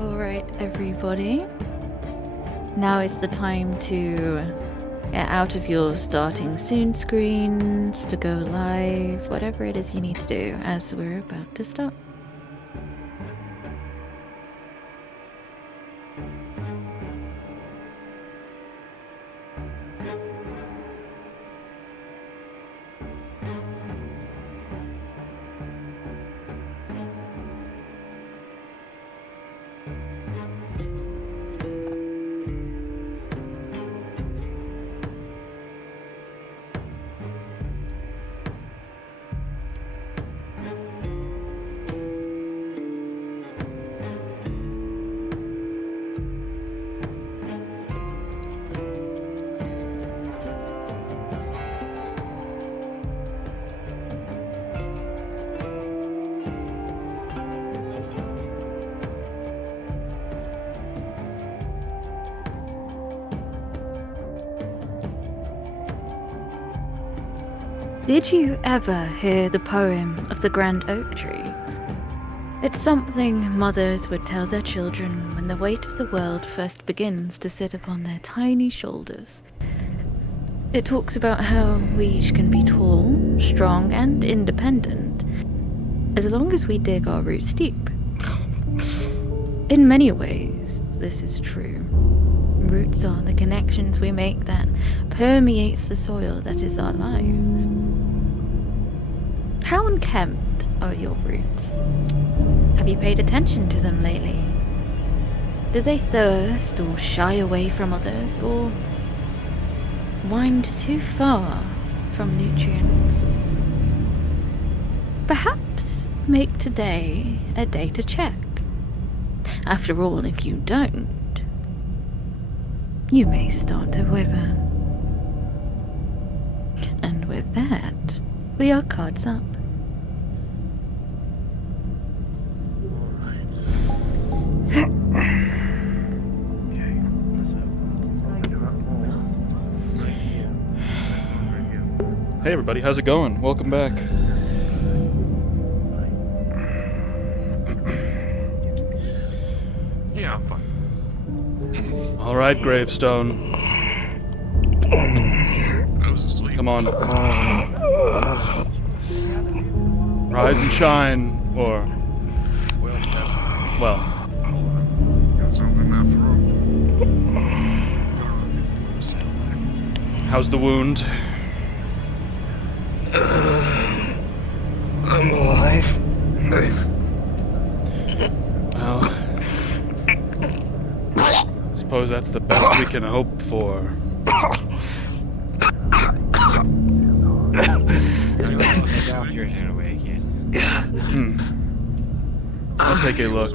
Alright, everybody. Now is the time to get out of your starting soon screens, to go live, whatever it is you need to do as we're about to start. Did you ever hear the poem of the Grand Oak Tree? It's something mothers would tell their children when the weight of the world first begins to sit upon their tiny shoulders. It talks about how we each can be tall, strong, and independent, as long as we dig our roots deep. In many ways, this is true. Roots are the connections we make that permeates the soil that is our lives. How unkempt are your roots? Have you paid attention to them lately? Do they thirst or shy away from others, or wind too far from nutrients? Perhaps make today a day to check. After all, if you don't, you may start to wither. And with that, we are cards up. Hey everybody, how's it going? Welcome back. Yeah, I'm fine. Alright, Gravestone. I was asleep. Come on. Rise and shine, or... well... Got something in my throat. how's the wound? I'm alive. Nice. Well... suppose that's the best we can hope for. I'll take a look.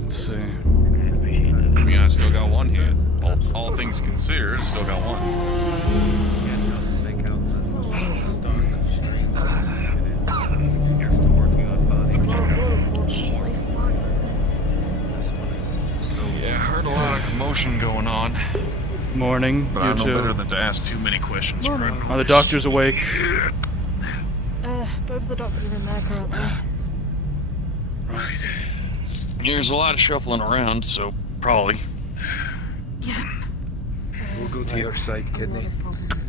Let's see. I mean, I still got one hit. All things considered, still got one. Yeah, I heard a lot of commotion going on. Morning, But you I know better two. than to ask too many questions. Friend. Are the doctors awake? Both the doctors are in there currently. Right. There's a lot of shuffling around, so probably. We'll go to your side, kidney.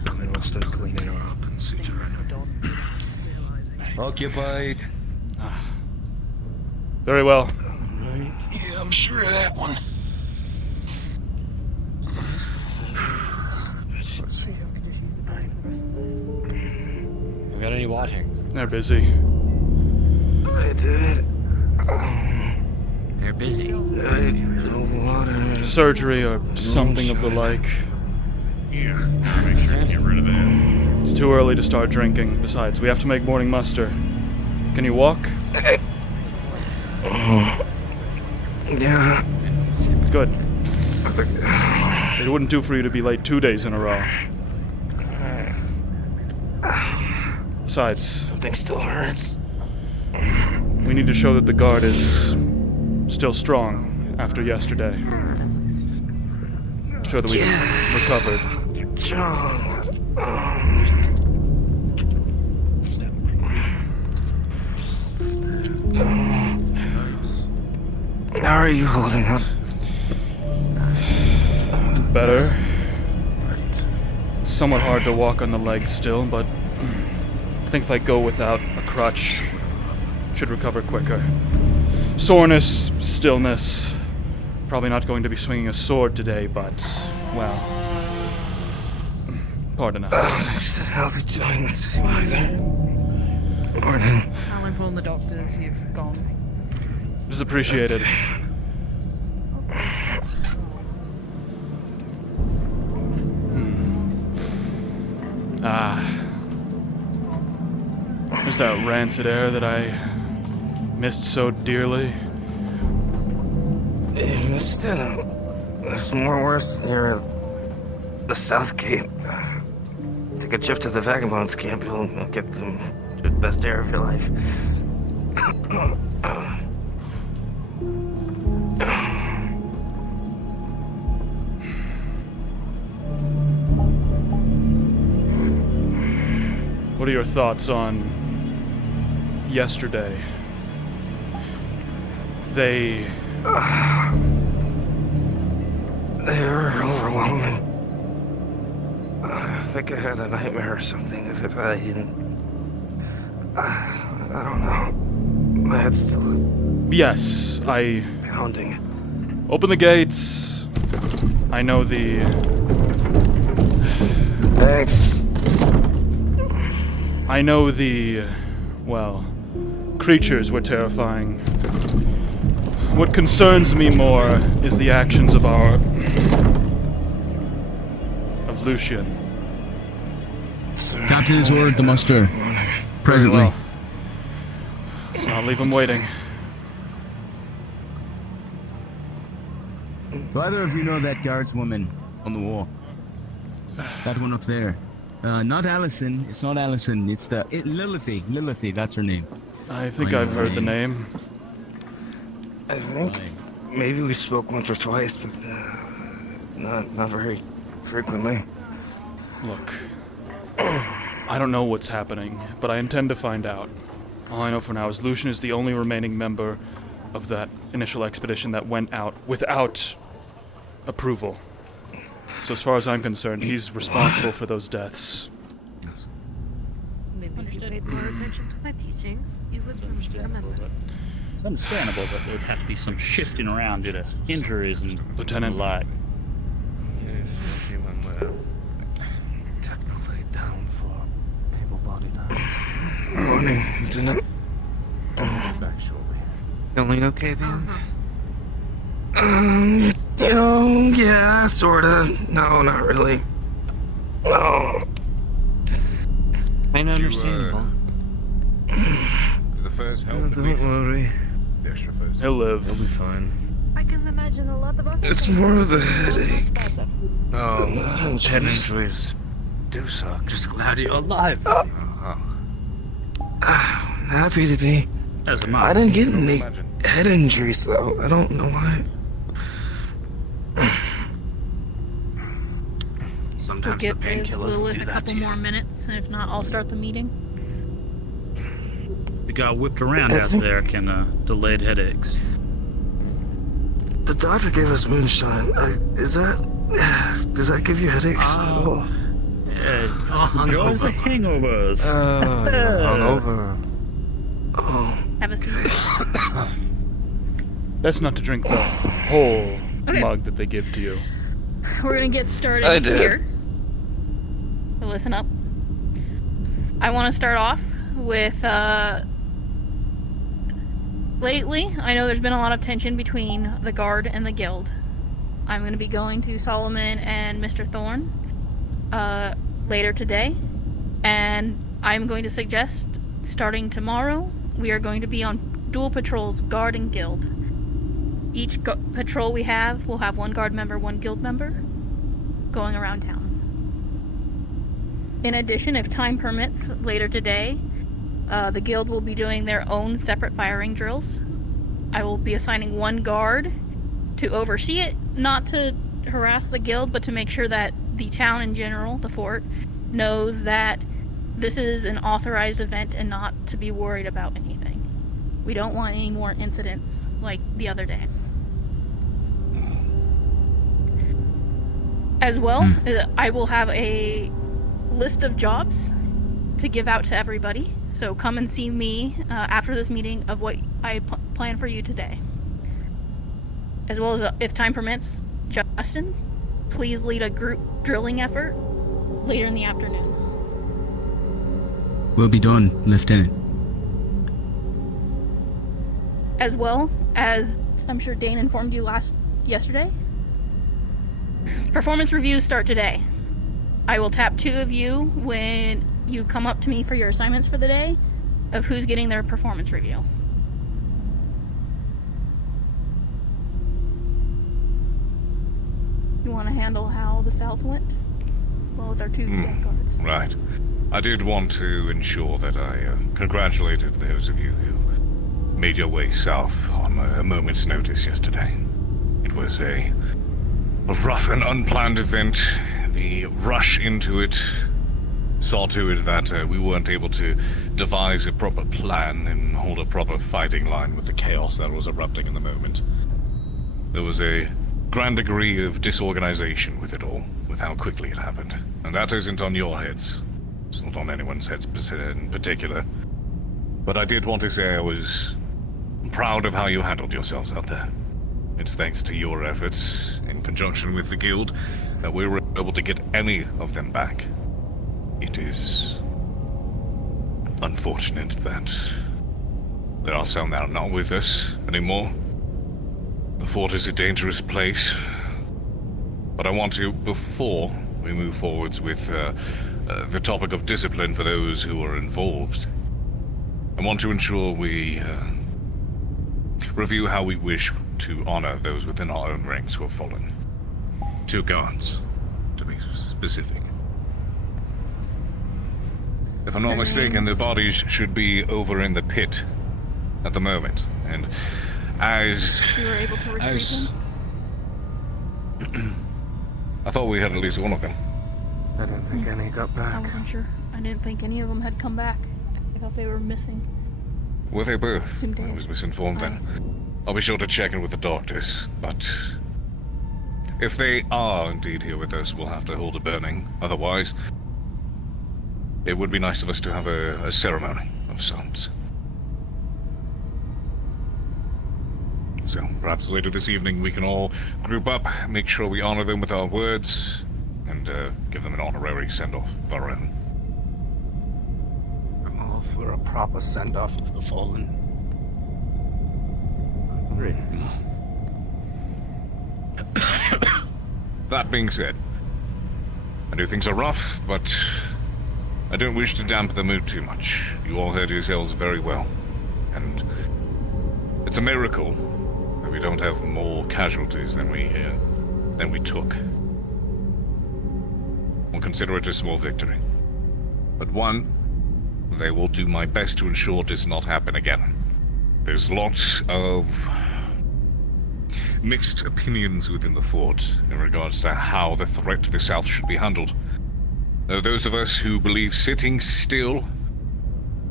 And then we'll start cleaning her up and suture her. Occupied. Very well. Right. Yeah, I'm sure of that one. Let's see. We got any water? They're busy. I did. They're busy. No water. Surgery or something of the like. Yeah, make sure you get rid of that. It's too early to start drinking. Besides, we have to make morning muster. Can you walk? Yeah. Good. It wouldn't do for you to be late 2 days in a row. Besides, Something still hurts. we need to show that the guard is still strong after yesterday. Show that we recovered. John. How are you holding up? Better. It's somewhat hard to walk on the legs still, but I think if I go without a crutch, should recover quicker. Soreness, stillness. Probably not going to be swinging a sword today, but, well, pardon us. I'll be doing this either. Morning. I'll inform the doctors you've gone. It is appreciated. There's that rancid air that I missed so dearly. It's still, it's more worse near the South Gate. Take a trip to the Vagabonds camp, you'll get the best air of your life. What are your thoughts on yesterday? They were overwhelming. I think I had a nightmare or something. If I didn't, I don't know. My head's still Yes, I pounding. open the gates. I know the... Thanks. I know the... well, creatures were terrifying. What concerns me more is the actions of Lucian. Captain has ordered the muster. Very Presently. well. Let's not leave him waiting. Do either of you know that guardswoman on the wall? That one up there. Not Allison. It's not Allison. It's Lilithy. Lilithy, that's her name. I think I've heard the name. I think maybe we spoke once or twice, but not very frequently. Look, I don't know what's happening, but I intend to find out. All I know for now is Lucian is the only remaining member of that initial expedition that went out without approval. So as far as I'm concerned, he's responsible for those deaths. Maybe if you paid more attention to my teachings, you would remember. It's understandable, but there'd have to be some shifting around due to injuries and Lieutenant. the like. If anyone were technically down for able-bodied. Morning, Lieutenant. Back shortly. Feeling okay, Van? Yeah, sorta. No, not really. No. Ain't understandable. The first help. Don't worry. The extra first. He'll live. He'll be fine. I can imagine a lot of other It's things. more of the headache. Oh, Head injuries do suck. just glad you're alive. Happy to be. As a I man. didn't get any head injuries though. I don't know why. We'll Sometimes the get with painkillers will Lilith do a that couple to you. more minutes, and if not, I'll start the meeting. You got whipped around I out think- there can delayed headaches. The doctor gave us moonshine. Does that give you headaches at all? Enjoys the hangovers. Hungover. Oh, Have a seat. Best not to drink the whole mug that they give to you. We're gonna get started I did. here. So listen up. I want to start off with, lately, I know there's been a lot of tension between the Guard and the Guild. I'm going to be going to Solomon and Mr. Thorne, later today. And I'm going to suggest, starting tomorrow, we are going to be on dual patrols, Guard and Guild. Each patrol we have will have one Guard member, one Guild member, going around town. In addition, if time permits, later today, the Guild will be doing their own separate firing drills. I will be assigning one Guard to oversee it, not to harass the Guild, but to make sure that the town in general, the fort, knows that this is an authorized event and not to be worried about anything. We don't want any more incidents like the other day. As well, I will have a list of jobs to give out to everybody. So come and see me after this meeting of what I plan for you today. As well as, if time permits, Justin, please lead a group drilling effort later in the afternoon. Will be done, Lieutenant. As well as, I'm sure Dane informed you yesterday, performance reviews start today. I will tap two of you when you come up to me for your assignments for the day of who's getting their performance review. You want to handle how the South went? Well, as our two death guards. Right. I did want to ensure that I congratulated those of you who made your way south on a moment's notice yesterday. It was a rough and unplanned event. The rush into it saw to it that we weren't able to devise a proper plan and hold a proper fighting line with the chaos that was erupting in the moment. There was a grand degree of disorganization with it all, with how quickly it happened. And that isn't on your heads. It's not on anyone's heads in particular. But I did want to say I was proud of how you handled yourselves out there. It's thanks to your efforts, in conjunction with the guild, that we were able to get any of them back. It is unfortunate that they are somehow not with us anymore. The fort is a dangerous place, but I want to, before we move forwards with the topic of discipline for those who are involved, I want to ensure we review how we wish to honor those within our own ranks who have fallen. 2 guards, to be specific. If I'm not mistaken, the bodies should be over in the pit at the moment, and as... You were able to retrieve them? I thought we had at least one of them. I didn't think any got back. I wasn't sure. I didn't think any of them had come back. I thought they were missing. Were they both? Seemed I was misinformed then. I'll be sure to check in with the doctors, but if they are indeed here with us, we'll have to hold a burning. Otherwise, it would be nice of us to have a ceremony of sorts. So perhaps later this evening we can all group up, make sure we honor them with our words, and give them an honorary send-off of our own. I'm all for a proper send-off of the fallen. That being said, I know things are rough, but I don't wish to dampen the mood too much. You all heard yourselves very well, and it's a miracle that we don't have more casualties than we took. We'll consider it a small victory, but one that I will do my best to ensure does not happen again. There's lots of mixed opinions within the fort in regards to how the threat to the south should be handled. There are those of us who believe sitting still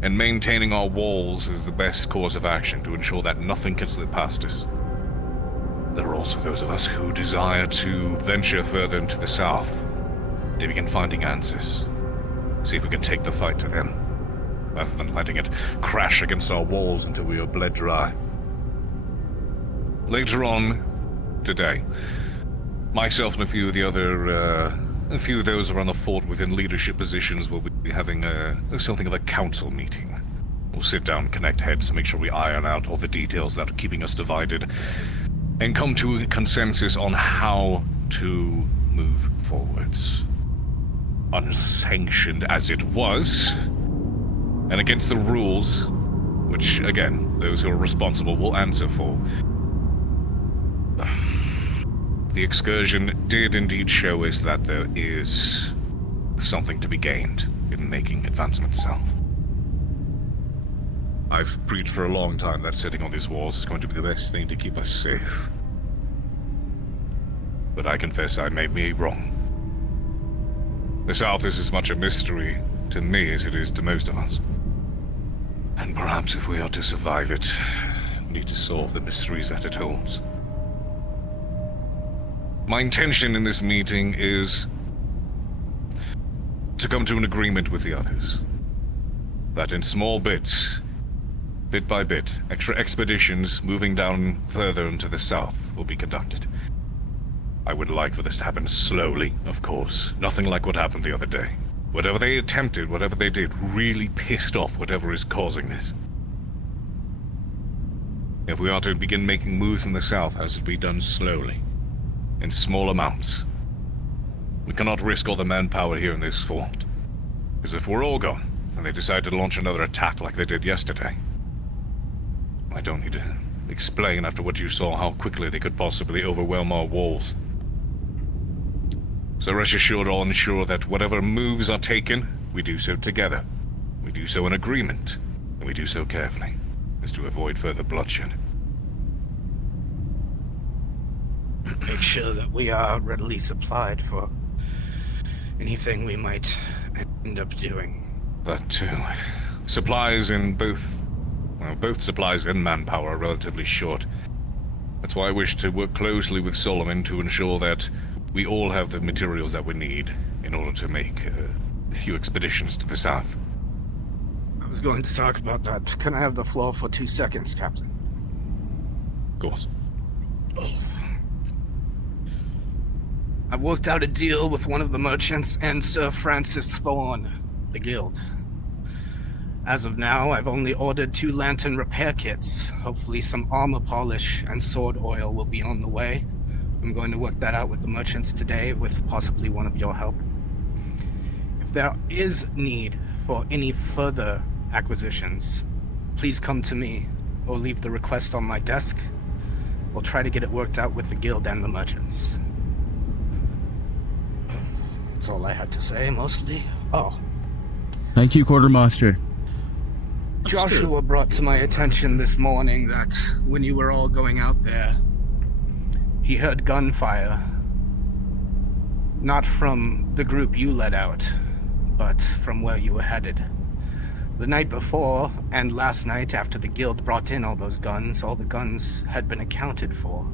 and maintaining our walls is the best course of action to ensure that nothing can slip past us. There are also those of us who desire to venture further into the south to begin finding answers. See if we can take the fight to them, rather than letting it crash against our walls until we are bled dry. Later on today, myself and a few of the other, a few of those around the fort within leadership positions will be having something of a council meeting. We'll sit down, connect heads, make sure we iron out all the details that are keeping us divided, and come to a consensus on how to move forwards. Unsanctioned as it was, and against the rules, which, again, those who are responsible will answer for. The excursion did indeed show us that there is something to be gained in making advancement south. I've preached for a long time that sitting on these walls is going to be the best thing to keep us safe. But I confess I may be wrong. The south is as much a mystery to me as it is to most of us. And perhaps if we are to survive it, we need to solve the mysteries that it holds. My intention in this meeting is to come to an agreement with the others. That in small bits, bit by bit, extra expeditions moving down further into the south will be conducted. I would like for this to happen slowly, of course. Nothing like what happened the other day. Whatever they attempted, whatever they did, really pissed off whatever is causing this. If we are to begin making moves in the south, it has to be done slowly. In small amounts. We cannot risk all the manpower here in this fort. Because if we're all gone, and they decide to launch another attack like they did yesterday, I don't need to explain after what you saw how quickly they could possibly overwhelm our walls. So rest assured, I'll ensure that whatever moves are taken, we do so together. We do so in agreement, and we do so carefully, as to avoid further bloodshed. Make sure that we are readily supplied for anything we might end up doing. That too. Supplies in both supplies and manpower are relatively short. That's why I wish to work closely with Solomon to ensure that we all have the materials that we need in order to make a few expeditions to the south. I was going to talk about that. Can I have the floor for 2 seconds, Captain? Of course. I worked out a deal with one of the merchants and Sir Francis Thorne, the guild. As of now, I've only ordered 2 lantern repair kits. Hopefully some armor polish and sword oil will be on the way. I'm going to work that out with the merchants today, with possibly one of your help. If there is need for any further acquisitions, please come to me, or leave the request on my desk. We'll try to get it worked out with the guild and the merchants. That's all I had to say, mostly. Oh. Thank you, Quartermaster. Joshua brought to my attention this morning that when you were all going out there, he heard gunfire. Not from the group you led out, but from where you were headed. The night before, and last night after the guild brought in all the guns had been accounted for.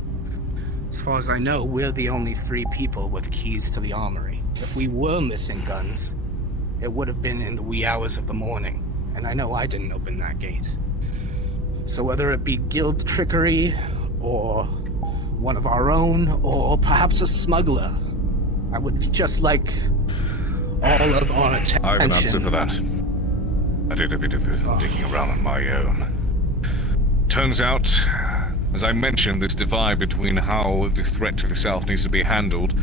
As far as I know, we're the only 3 people with keys to the armory. If we were missing guns, it would have been in the wee hours of the morning, and I know I didn't open that gate. So whether it be guild trickery, or one of our own, or perhaps a smuggler, I would just like all of our attention. I have an answer for that. I did a bit of digging around on my own. Turns out, as I mentioned, this divide between how the threat to the south needs to be handled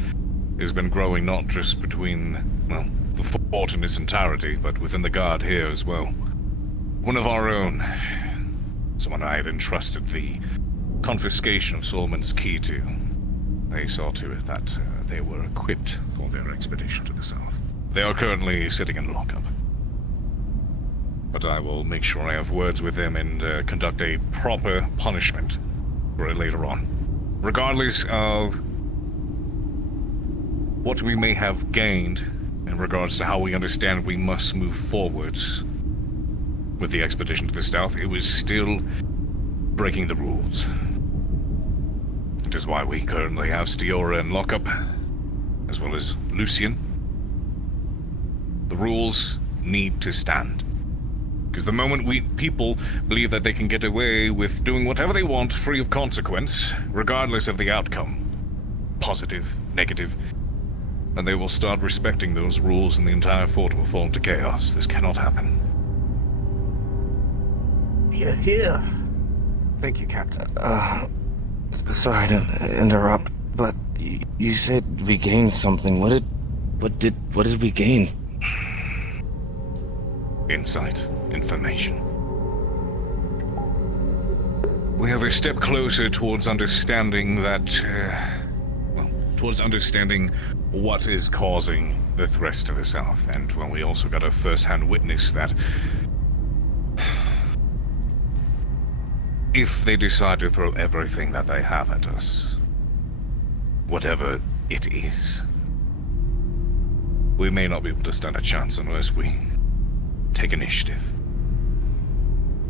has been growing not just between, well, the fort in its entirety, but within the guard here as well. One of our own, someone I had entrusted the confiscation of Solomon's key to, they saw to it that they were equipped for their expedition to the south. They are currently sitting in lockup. But I will make sure I have words with them and conduct a proper punishment for it later on. Regardless of what we may have gained in regards to how we understand we must move forwards with the expedition to the south, it was still breaking the rules. It is why we currently have Stiora in lockup, as well as Lucian. The rules need to stand. Because the moment people believe that they can get away with doing whatever they want free of consequence, regardless of the outcome, positive, negative, and they will start respecting those rules and the entire fort will fall into chaos. This cannot happen. Here. Thank you, Captain. Sorry to interrupt, but you said we gained something. What did we gain? Insight. Information. We have a step closer towards understanding that, towards understanding what is causing the threats to the south, and well, we also got a first-hand witness that if they decide to throw everything that they have at us, whatever it is, we may not be able to stand a chance unless we take initiative.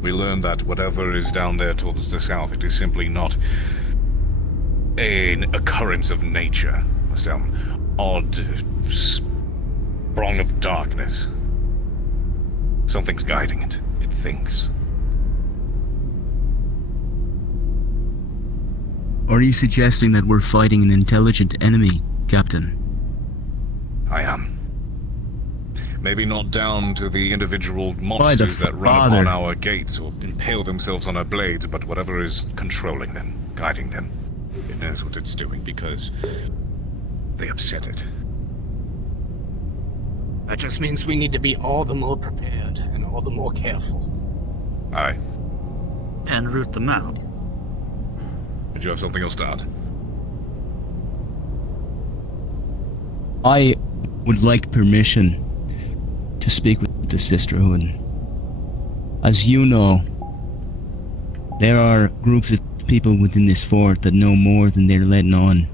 We learned that whatever is down there towards the south, it is simply not an occurrence of nature, some odd sprung of darkness. Something's guiding it. It thinks. Are you suggesting that we're fighting an intelligent enemy, Captain? I am. Maybe not down to the individual monsters that run upon our gates or impale themselves on our blades, but whatever is controlling them, guiding them. It knows what it's doing because they upset it. That just means we need to be all the more prepared and all the more careful. Aye. And root them out. Did you have something else to add? I would like permission to speak with the Sisterhood. As you know, there are groups of people within this fort that know more than they're letting on.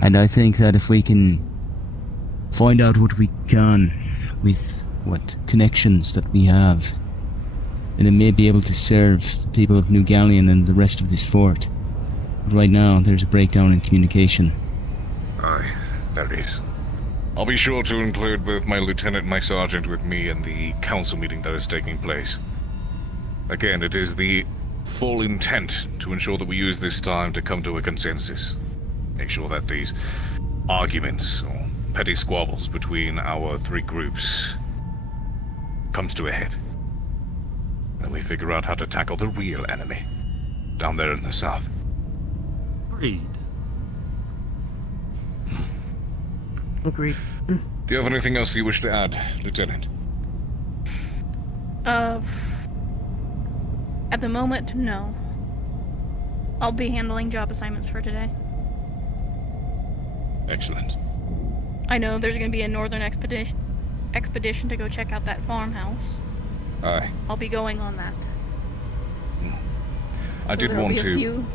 And I think that if we can find out what we can with what connections that we have, then it may be able to serve the people of New Galleon and the rest of this fort. But right now, there's a breakdown in communication. Aye, there is. I'll be sure to include both my lieutenant and my sergeant with me in the council meeting that is taking place. Again, it is the full intent to ensure that we use this time to come to a consensus. Make sure that these arguments or petty squabbles between our three groups comes to a head. And we figure out how to tackle the real enemy down there in the south. Agreed. Agreed. Do you have anything else you wish to add, Lieutenant? At the moment, no. I'll be handling job assignments for today. Excellent. I know there's going to be a northern expedition to go check out that farmhouse. Aye. I'll be going on that. I did There'll want be a to few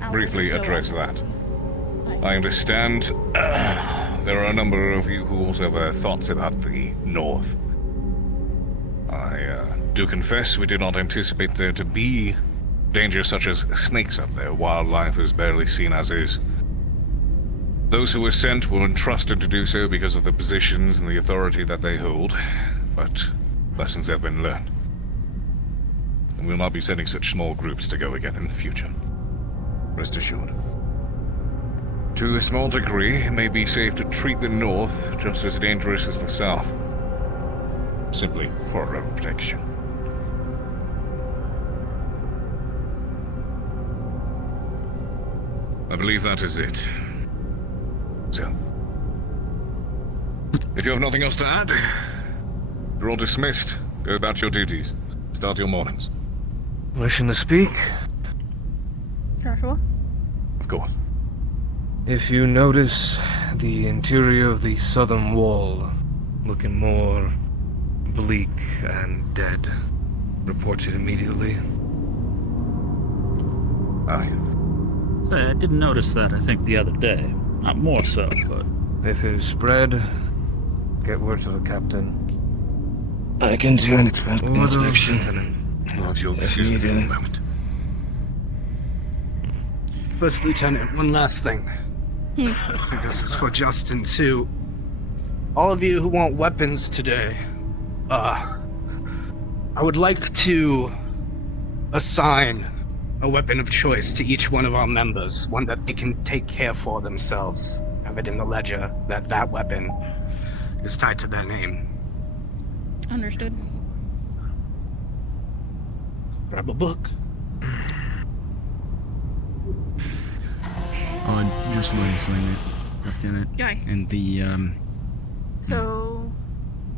hours briefly or so address on that. I understand there are a number of you who also have thoughts about the north. I do confess we did not anticipate there to be dangers such as snakes up there. Wildlife is barely seen as is. Those who were sent were entrusted to do so because of the positions and the authority that they hold, but lessons have been learned. And we'll not be sending such small groups to go again in the future. Rest assured. To a small degree, it may be safe to treat the north just as dangerous as the south. Simply for our own protection. I believe that is it. So, if you have nothing else to add, you're all dismissed. Go about your duties. Start your mornings. Wishing to speak? Joshua? Of course. If you notice the interior of the southern wall looking more bleak and dead, report it immediately. Aye. Say, I didn't notice that, I think, the other day. Not more so, but... If it is spread, get word to the captain. I can do an inspection. If you'll excuse me for a moment. First Lieutenant, one last thing. This is for Justin, too. All of you who want weapons today, I would like to assign a weapon of choice to each one of our members, one that they can take care for themselves. Have it in the ledger that that weapon is tied to their name. Understood. Grab a book. Just my assignment, Lieutenant. Yay. And the, So,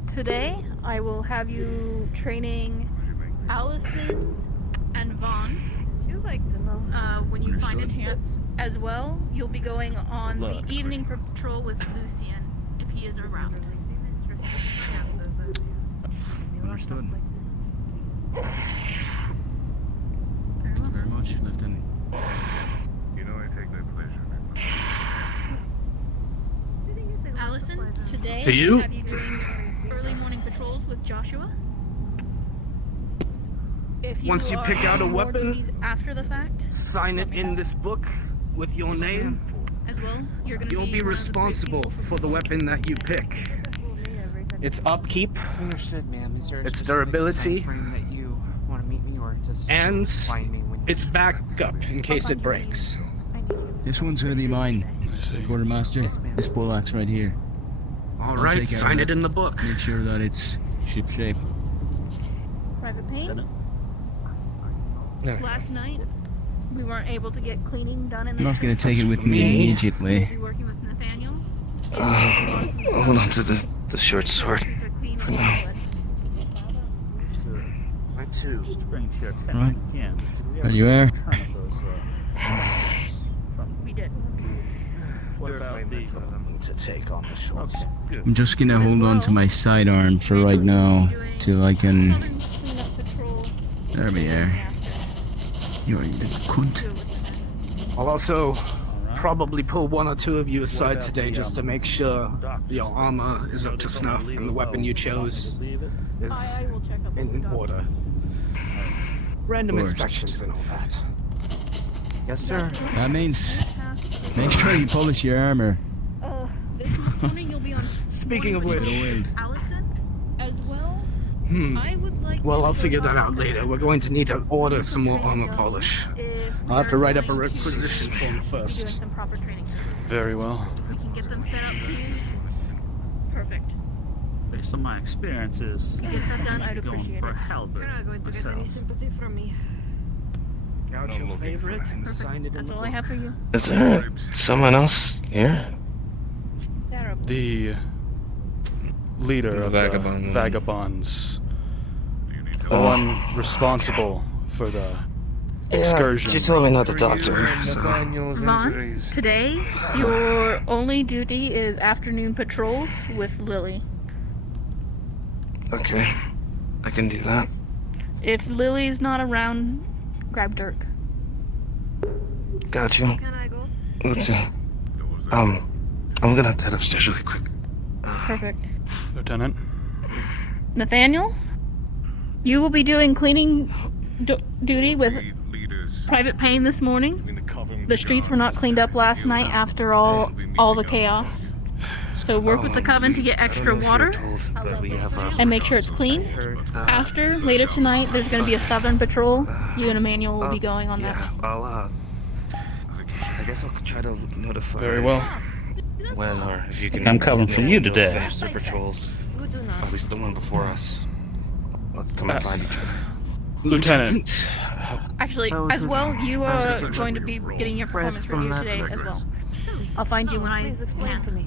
today I will have you training Allison and Vaughn. You like to know. When you find a Understood. chance. As well, you'll be going on Good luck. the evening patrol with Lucian, if he is around. Understood. Thank you very much, Lieutenant. You know I take no pleasure. Allison, today To you? I'll have you doing early morning patrols with Joshua. If you Once you are pick out a on more weapon, duties after the fact, Sign it in this book with your name. as well, you're gonna You'll be one of the great responsible people for the weapon that you pick. Its upkeep, Understood, ma'am. Is there a its specific durability, time frame that you want to meet me, or just and find me when you its backup in case it breaks. This one's gonna be mine. I see. Quartermaster, this bull's right here. All I'll right, take care of sign it that. in the book. Make sure that it's ship-shape. Private Payne. Lieutenant? Last night, we weren't able to get cleaning done in I'm the not gonna take it with me. me We'll immediately. be working with Nathaniel. Hold on to the short sword. To clean For all now. blood. Mine too. Just to bring to your attention Right. again. do we There have you a are. return of those, We did. what about the... To take on the short Okay, good. I'm just gonna hold on to my sidearm for right now till I can. Southern cleanup patrol. There we are. You're a little cunt. I'll also Alright. probably pull one or two of you aside about today the, just to make sure doctor? your armor is up to snuff and the weapon you chose is I will check up with the in doctor. order. Random Of course. inspections and all that. Yes, sir. That means make sure you polish your armor. This morning you'll be on. Speaking of morning which, patrol with Allison, as well. I would like. Well, to I'll go figure that talk out to later. them. We're going to need to order some more armor If polish. we I'll have to are write up a going to requisition form be first. doing some proper training. Very well. We can get them set up here. Perfect. Based on my experiences, Get that done, I'd going appreciate for it. a halberd You're not going to get any myself. sympathy from me. Gouge Not your looking favorite for and Perfect. sign it in That's the all I book. have for you. Is there someone else here? Terrible. The leader The of vagabond. the vagabonds. The one responsible for the excursion. She told me not to talk to her, so... Vaughn, today your only duty is afternoon patrols with Lily. Okay. I can do that. If Lily's not around, grab Dirk. Got you. Can I go? Let's see. I'm gonna have to head upstairs really quick. Perfect. Lieutenant. Nathaniel, you will be doing cleaning duty with Private Payne this morning. The streets were not cleaned up last night after all the chaos. So work with the coven to get extra water and make sure it's clean. After, later tonight, there's going to be a southern patrol. You and Emmanuel will be going on that. I'll, I guess I'll try to notify... Very well. When, or if you can... I'm covering for you they'll today. Finish their patrols. At least the one before us. I'll come and find each other. Lieutenant. Actually, as well, you are going to be getting your performance review today as well. I'll find you when I Please explain to me.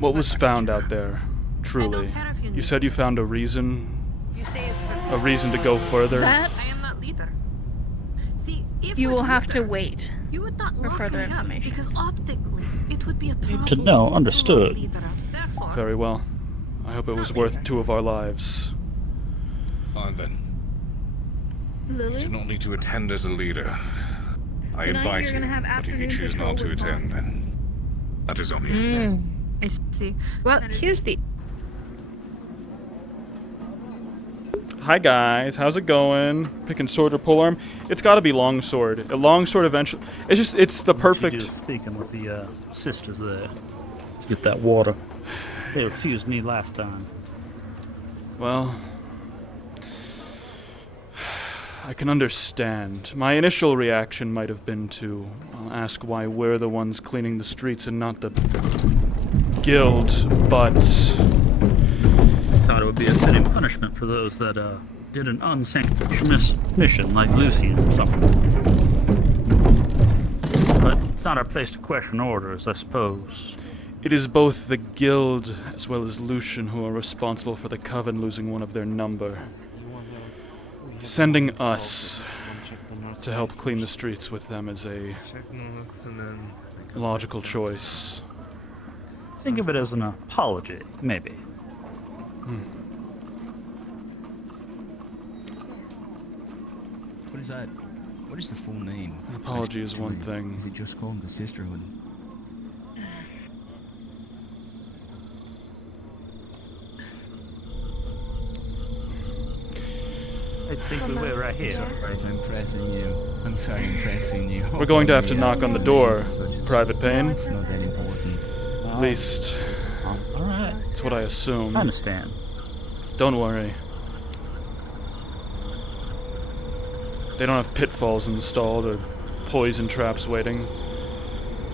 What was found out there? Truly. You said you found a reason You say it's for a reason to go further. That I am not leader. See, if you was will have to leader, wait. you would not for lock further me up information. because optically it would be a Need to problem know, to lock understood. leader up. Therefore, Very well. I hope it was worth 2 of our lives. Fine then. You do Lily, not need to attend as a leader. I Tonight invite you're you, gonna have but if you afternoon choose patrol not to with Vaughn. attend, then that is on you. I see. Well, here's the... Hi guys, how's it going? Picking sword or polearm? It's got to be longsword. A longsword eventually. It's the perfect. Speaking with the sisters there. Get that water. They refused me last time. Well, I can understand. My initial reaction might have been to ask why we're the ones cleaning the streets and not the guild, but Thought it would be a fitting punishment for those that did an unsanctioned mission like Lucian or something. But it's not our place to question orders, I suppose. it is both the guild as well as Lucian who are responsible for the coven losing one of their number. Sending us to help clean the streets with them is a logical choice. Think of it as an apology, maybe. What is that? What is the full name? An apology is one Actually, thing. Is it just called the Sisterhood? I think we were right here. Sorry if I'm pressing you. I'm sorry I'm pressing you. We're going to have to knock on the door, Private Payne. It's not that important. At least, Alright. that's what I assume. I understand. Don't worry. They don't have pitfalls installed or poison traps waiting.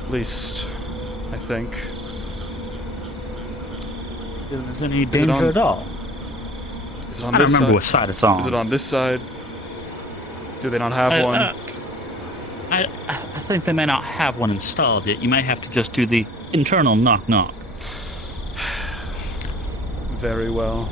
At least, I think. If there's any it danger on- at all. Is it on I this don't remember side? what side it's on. Is it on this side? Do they not have one? I think they may not have one installed yet. You may have to just do the internal knock-knock. Very well.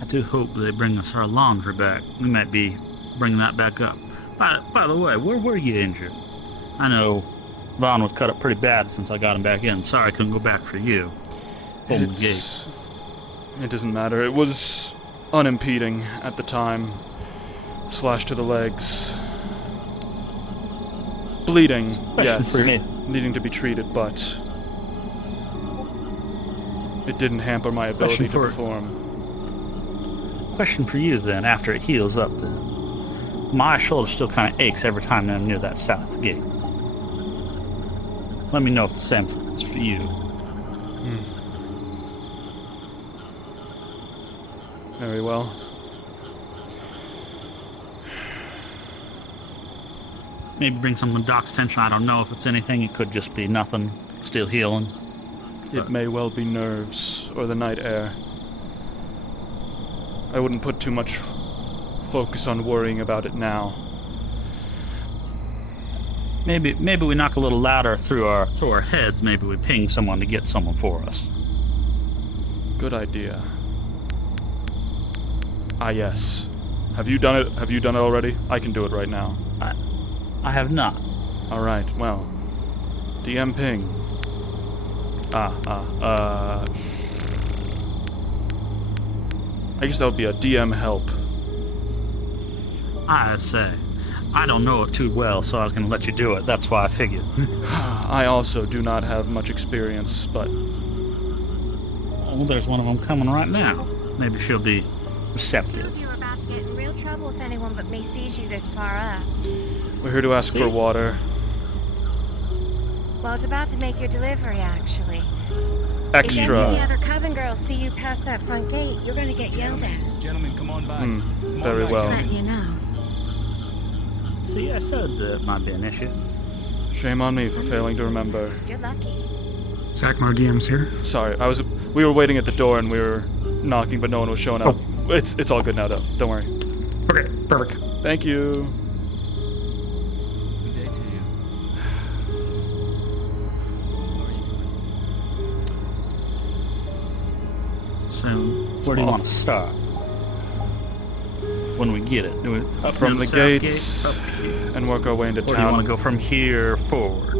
I do hope they bring us our laundry back. We might be bringing that back up. By the way, where were you injured? I know Vaughn was cut up pretty bad since I got him back in. Sorry I couldn't go back for you. Hold the gate. It doesn't matter. It was unimpeding at the time. Slash to the legs. Bleeding, Question yes. for me. Needing to be treated, but it didn't hamper my ability to for- perform. question for you then, after it heals up then. My shoulder still kind of aches every time I'm near that south gate. Let me know if the same is for you. Very well. Maybe bring something to Doc's attention. I don't know if it's anything. It could just be nothing. Still healing. It may well be nerves or the night air. I wouldn't put too much focus on worrying about it now. Maybe we knock a little louder through our heads. Maybe we ping someone to get someone for us. Good idea. Ah, yes. Have you done it? Have you done it already? I can do it right now. I have not. All right. Well, DM ping. I guess that would be a DM help. I say, I don't know it too well, so I was going to let you do it. That's why I figured. I also do not have much experience, but... Oh, there's one of them coming right now. Maybe she'll be receptive. You're about to get in real trouble if anyone but me sees you this far up. We're here to ask for water. Well, I was about to make your delivery, actually. Extra. If any of the other coven girls see you past that front gate, you're going to get yelled at. Gentlemen, come on by. Very well. Just letting you know. See, I said that might be an issue. Shame on me for failing to remember. You're lucky. Zachmar DM's here. Sorry, we were waiting at the door and we were knocking, but no one was showing up. Oh. It's all good now, though. Don't worry. Okay, perfect. Thank you. Good day to you. So, where do you want to start? When we get it? Do we up From near the south gates gate, up here? and work our way into Or do you town. want to go from here forward?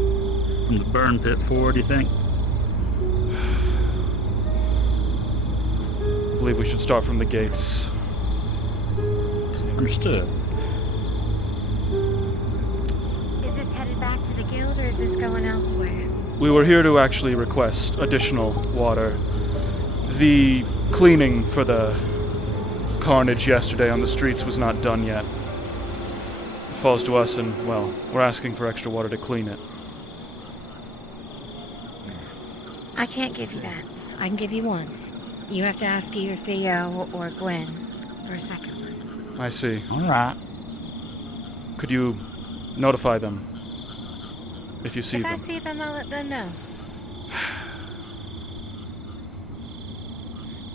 From the burn pit forward, do you think? I believe we should start from the gates. Understood. Is this headed back to the guild, or is this going elsewhere? We were here to actually request additional water. The cleaning for the carnage yesterday on the streets was not done yet. It falls to us and, well, we're asking for extra water to clean it. I can't give you that. I can give you one. You have to ask either Theo or Gwen for a second one. I see. All right. Could you notify them if you see If them? I see them, I'll let them know.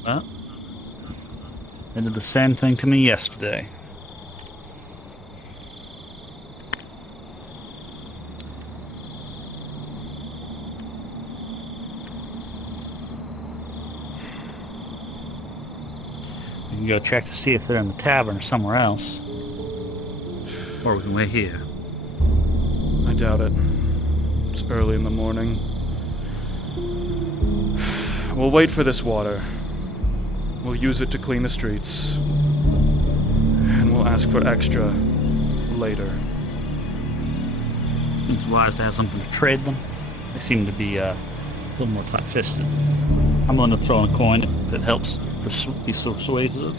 Well, they did the same thing to me yesterday. We can go check to see if they're in the tavern or somewhere else. Or we can wait here. I doubt it. It's early in the morning. We'll wait for this water. We'll use it to clean the streets. And we'll ask for extra later. Seems wise to have something to trade them. They seem to be a little more tight-fisted. I'm going to throw in a coin if it helps be persuasive.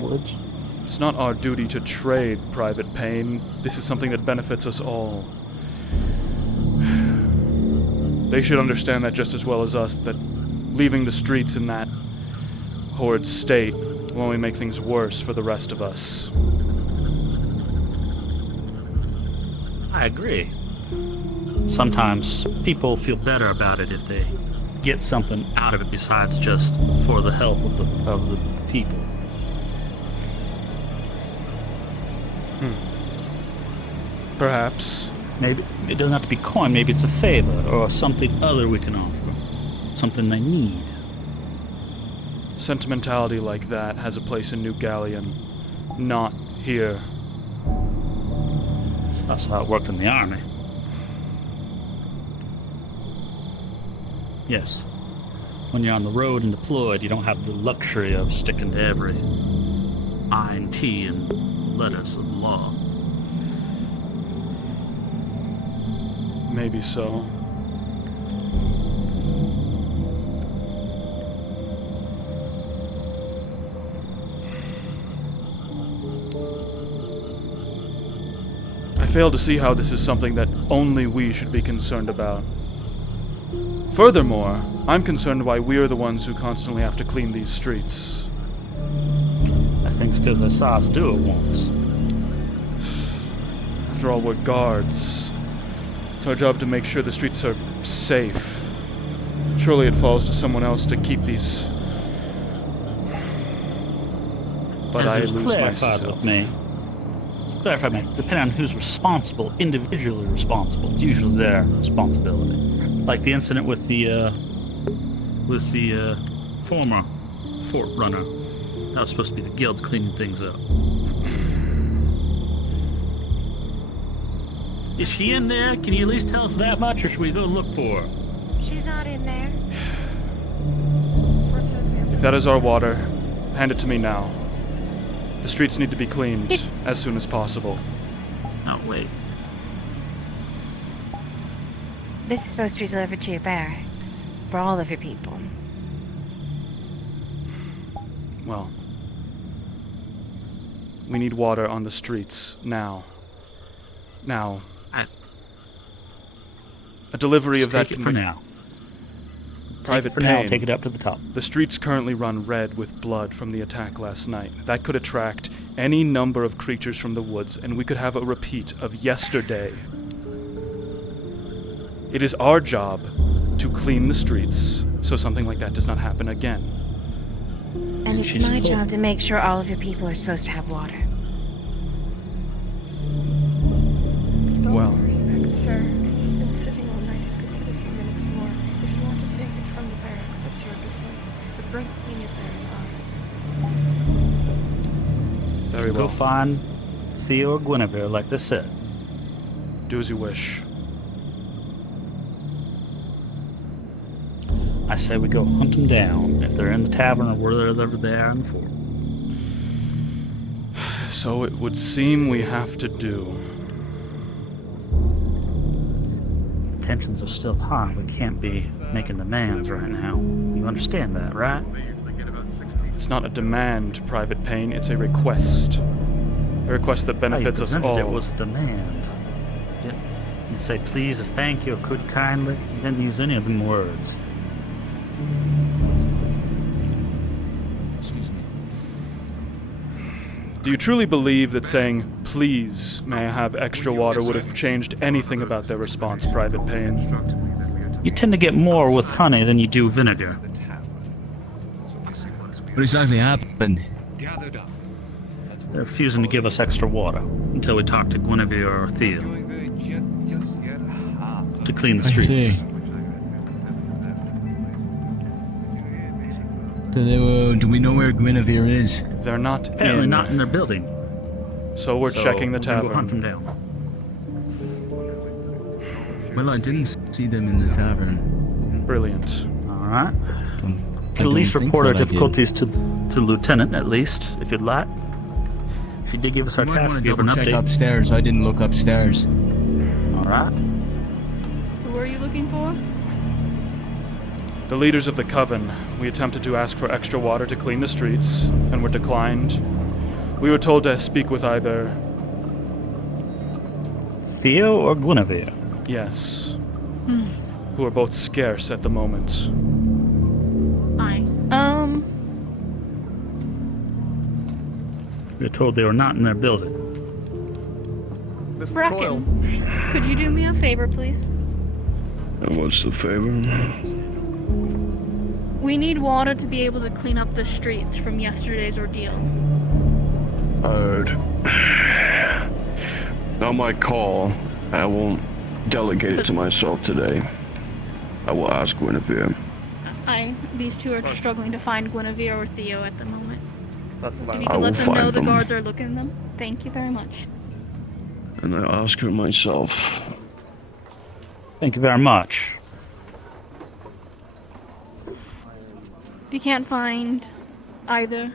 Words. It's not our duty to trade Private Payne. This is something that benefits us all. They should understand that just as well as us, that leaving the streets in that horrid state will only make things worse for the rest of us. I agree. Sometimes people feel better about it if they get something out of it besides just for the health of the people. Perhaps. Maybe it doesn't have to be coin. Maybe it's a favor or something other we can offer. Something they need. Sentimentality like that has a place in New Galleon, not here. That's how it worked in the army. Yes. When you're on the road and deployed, you don't have the luxury of sticking to every I and T and letters of the law. Maybe so. fail to see how this is something that only we should be concerned about. Furthermore, I'm concerned why we are the ones who constantly have to clean these streets. I think it's because I saw us do it once. After all, we're guards. It's our job to make sure the streets are safe. Surely it falls to someone else to keep these... But I lose myself. With me. Clarify me. Depending on who's responsible, individually responsible, it's usually their responsibility. Like the incident with the former fort runner. That was supposed to be the guilds cleaning things up. Is she in there? Can you at least tell us that much, or should we go look for her? She's not in there. If that is our water, hand it to me now. The streets need to be cleaned as soon as possible. Oh, wait. This is supposed to be delivered to your barracks for all of your people. Well, we need water on the streets now. Now. A delivery of that take it for now. Private for Payne. now, take it up to the top. The streets currently run red with blood from the attack last night. That could attract any number of creatures from the woods, and we could have a repeat of yesterday. It is our job to clean the streets so something like that does not happen again. And it's my job to make sure all of your people are supposed to have water. Well. Respect, sir. It's been sitting all night. It could sit a few minutes more. If you want to take it from the barracks, that's your business. But bringing it there is ours. Very well. Go find Theo or Guinevere, like they said. Do as you wish. I say we go hunt them down, if they're in the tavern or wherever they are in the fort. So it would seem we have to do. Tensions are still high. We can't be making demands right now. You understand that, right? It's not a demand, Private Payne. It's a request. A request that benefits us all. It was a demand. You didn't say please or thank you or could kindly. You didn't use any of them words. Do you truly believe that saying, please, may I have extra water would have changed anything about their response, Private Payne? You tend to get more with honey than you do vinegar. What exactly happened? They're refusing to give us extra water until we talk to Guinevere or Theo to clean the streets. I see. So do we know where Guinevere is? They're not Apparently not in their building. So we're checking the tavern. We'll hunt them down. Well, I didn't see them in the tavern. Brilliant. Alright. Could at least report our difficulties to the lieutenant, at least, if you'd like. If you did give us our task, give an check update. upstairs. I didn't look upstairs. Alright. Who are you looking for? The leaders of the Coven. We attempted to ask for extra water to clean the streets, and were declined. We were told to speak with either... Theo or Guinevere? Yes. Who are both scarce at the moment. We were told they were not in their building. Bracken, could you do me a favor, please? And what's the favor? We need water to be able to clean up the streets from yesterday's ordeal. Heard. Not my call. I won't delegate it to myself today. I will ask Guinevere. These two are struggling to find Guinevere or Theo at the moment. If you I can will let them know find the them. guards are looking them. Thank you very much. And I ask her myself. Thank you very much. If you can't find either,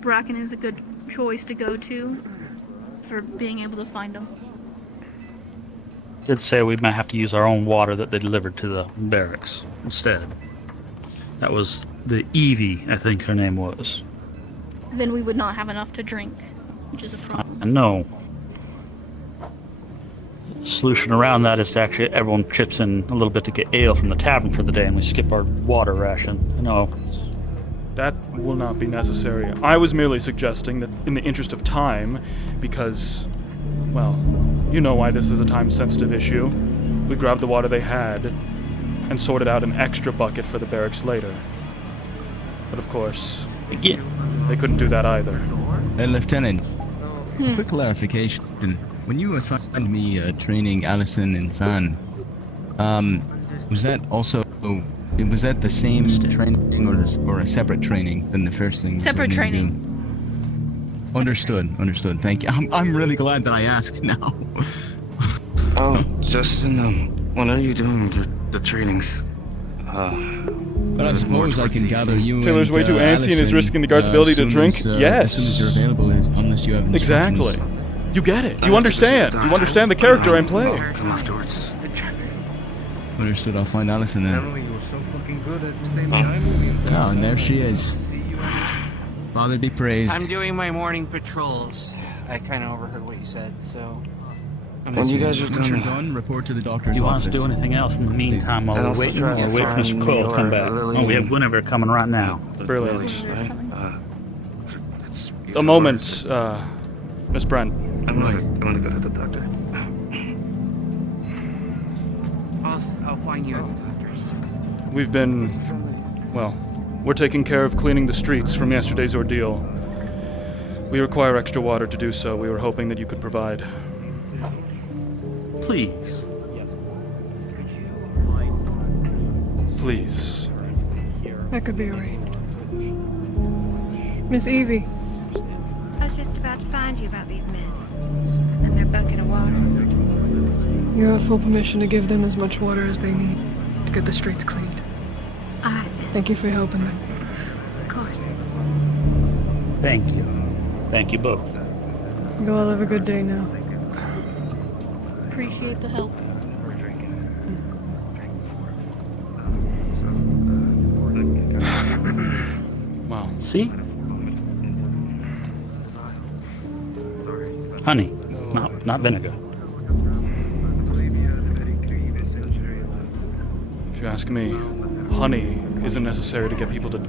Bracken is a good choice to go to for being able to find them. Did say we might have to use our own water that they delivered to the barracks instead. That was the Evie, I think her name was. Then we would not have enough to drink, which is a problem. I know. solution around that is to actually everyone chips in a little bit to get ale from the tavern for the day, and we skip our water ration. I know. That will not be necessary. I was merely suggesting that in the interest of time, because, well, you know why this is a time-sensitive issue. We grabbed the water they had and sorted out an extra bucket for the barracks later. But of course, they couldn't do that either. Hey, Lieutenant, quick clarification. When you assigned me training Allison and Fan, was that also... Was that the same training or a separate training than the first thing? Separate training. Understood. Thank you. I'm really glad that I asked now. Oh, Justin, when are you doing the trainings? But I suppose I can gather you. Taylor's way too antsy and is risking the guard's ability to drink. Yes. As soon as you're available, unless you have exactly. You get it. You understand. You understand the character I'm playing. I'll come afterwards. Understood. I'll find Allison then. Emily, you were so fucking good at staying behind me. Oh, and there she is. Father be praised. I'm doing my morning patrols. I kind of overheard what you said, so... When you guys are done, report to the doctor's Do you want office. us to do anything else in the meantime while we're waiting for Mr. Coyle to come back? Oh, we have Guinevere coming right now. Brilliant. A moment, Miss Brent. I'm gonna go to the doctor. I'll find you at the doctor's. We've been... well, we're taking care of cleaning the streets from yesterday's ordeal. We require extra water to do so. We were hoping that you could provide. Please. Please. That could be arranged. Miss Evie. I was just about to find you about these men and their bucket of water. You have full permission to give them as much water as they need to get the streets cleaned. Thank you for helping them. Of course. Thank you. Thank you both. You all have a good day now. Appreciate the help. Wow. See? Honey, not vinegar. If you ask me, honey isn't necessary to get people to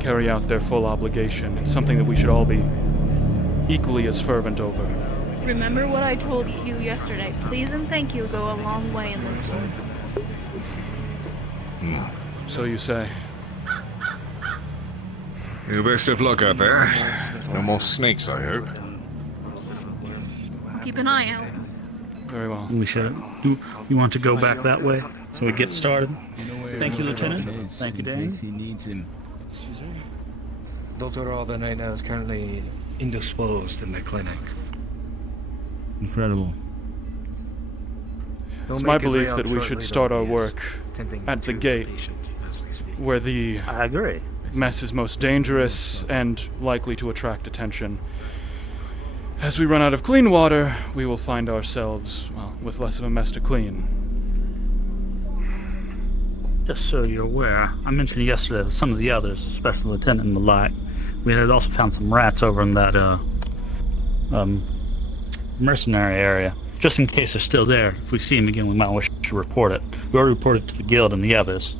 carry out their full obligation. It's something that we should all be equally as fervent over. Remember what I told you yesterday. Please and thank you go a long way in this world. So you say. You best of luck out there. No more snakes, I hope. Keep an eye out. Very well. We should. You want to go back that way so we get started? Thank you, Lieutenant. Thank you, Dan. He needs him. Dr. Aldenina is currently indisposed in the clinic. Incredible. It's my belief that we should start our work at the gate, where the I agree. mess is most dangerous and likely to attract attention. As we run out of clean water, we will find ourselves, well, with less of a mess to clean. Just so you're aware, I mentioned yesterday that some of the others, Special Lieutenant and the like, we had also found some rats over in that mercenary area. Just in case they're still there, if we see them again, we might wish to report it. We already reported to the guild and the others,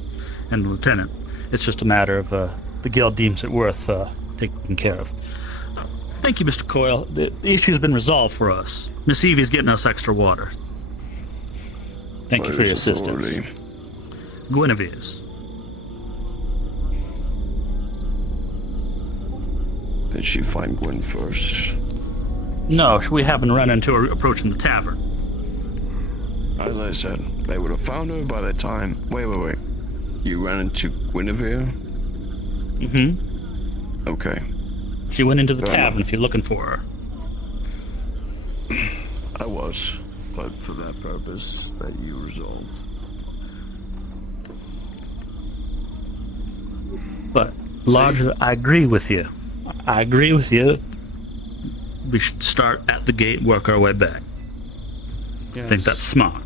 and the lieutenant. It's just a matter of the guild deems it worth taking care of. Thank you, Mr. Coyle. The issue's been resolved for us. Miss Evie's getting us extra water. Thank you for your assistance. Guinevere's. Did she find Gwen first? No, we happened to run into her approaching the tavern. As I said, they would have found her by the time... Wait. You ran into Guinevere? Mm-hmm. Okay. She went into the cabin if you're looking for her. I was, but for that purpose that you resolved. But, largely, I agree with you. We should start at the gate and work our way back. Yes. I think that's smart.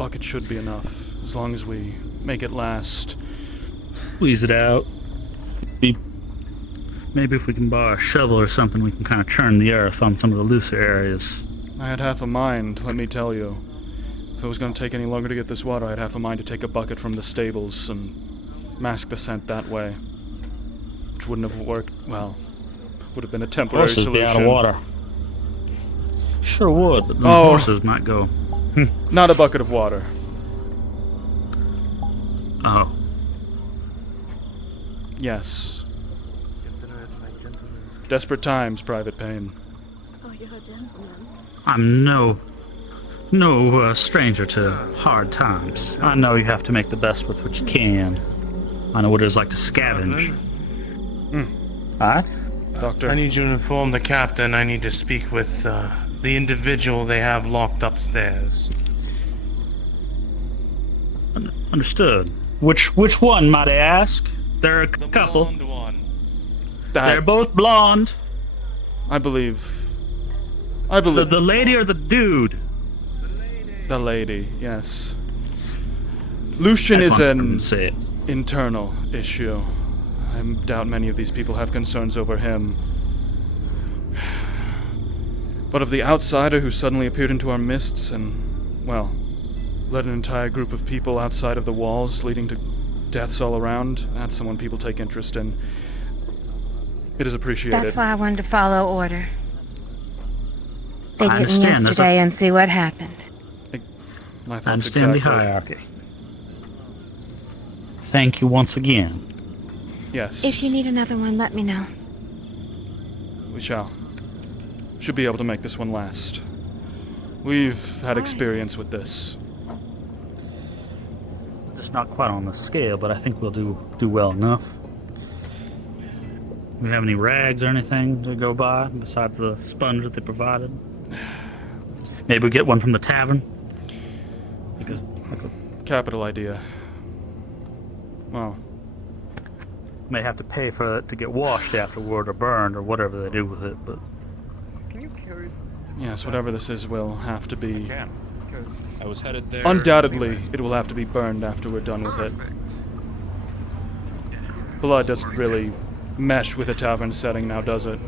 bucket should be enough, as long as we make it last. Squeeze it out. Maybe if we can borrow a shovel or something, we can kind of churn the earth on some of the looser areas. I had half a mind, let me tell you. If it was going to take any longer to get this water, I had half a mind to take a bucket from the stables and mask the scent that way. Which wouldn't have worked, well, would have been a temporary Horses solution. be out of water. Sure would, but the Oh. horses might go. Not a bucket of water. Oh. Yes. Desperate times, Private Payne. Oh, you're a gentleman. I'm no stranger to hard times. I know you have to make the best with what you can. I know what it is like to scavenge. Alright? Doctor. I need you to inform the captain I need to speak with the individual they have locked upstairs. Understood. Which one, might I ask? There are a couple. Blonde one. They're both blonde. I believe. The lady or the dude? The lady, yes. Lucian is an internal issue. I doubt many of these people have concerns over him. But of the outsider who suddenly appeared into our midst and, well, led an entire group of people outside of the walls, leading to deaths all around, that's someone people take interest in. It is appreciated. That's why I wanted to follow order. They I didn't understand. yesterday and see what happened. My I thoughts understand exactly. the hierarchy. Thank you once again. Yes. If you need another one, let me know. We shall. Should be able to make this one last. We've had experience with this. Just not quite on the scale, but I think we'll do well enough. Do we have any rags or anything to go by besides the sponge that they provided? Maybe we get one from the tavern. Because Capital idea. Well, may have to pay for it to get washed afterward or burned or whatever they do with it, but Can you carry? yes, whatever this is will have to be. I was headed there. Undoubtedly, it will have to be burned after we're done with it. Blood doesn't really mesh with a tavern setting now, does it?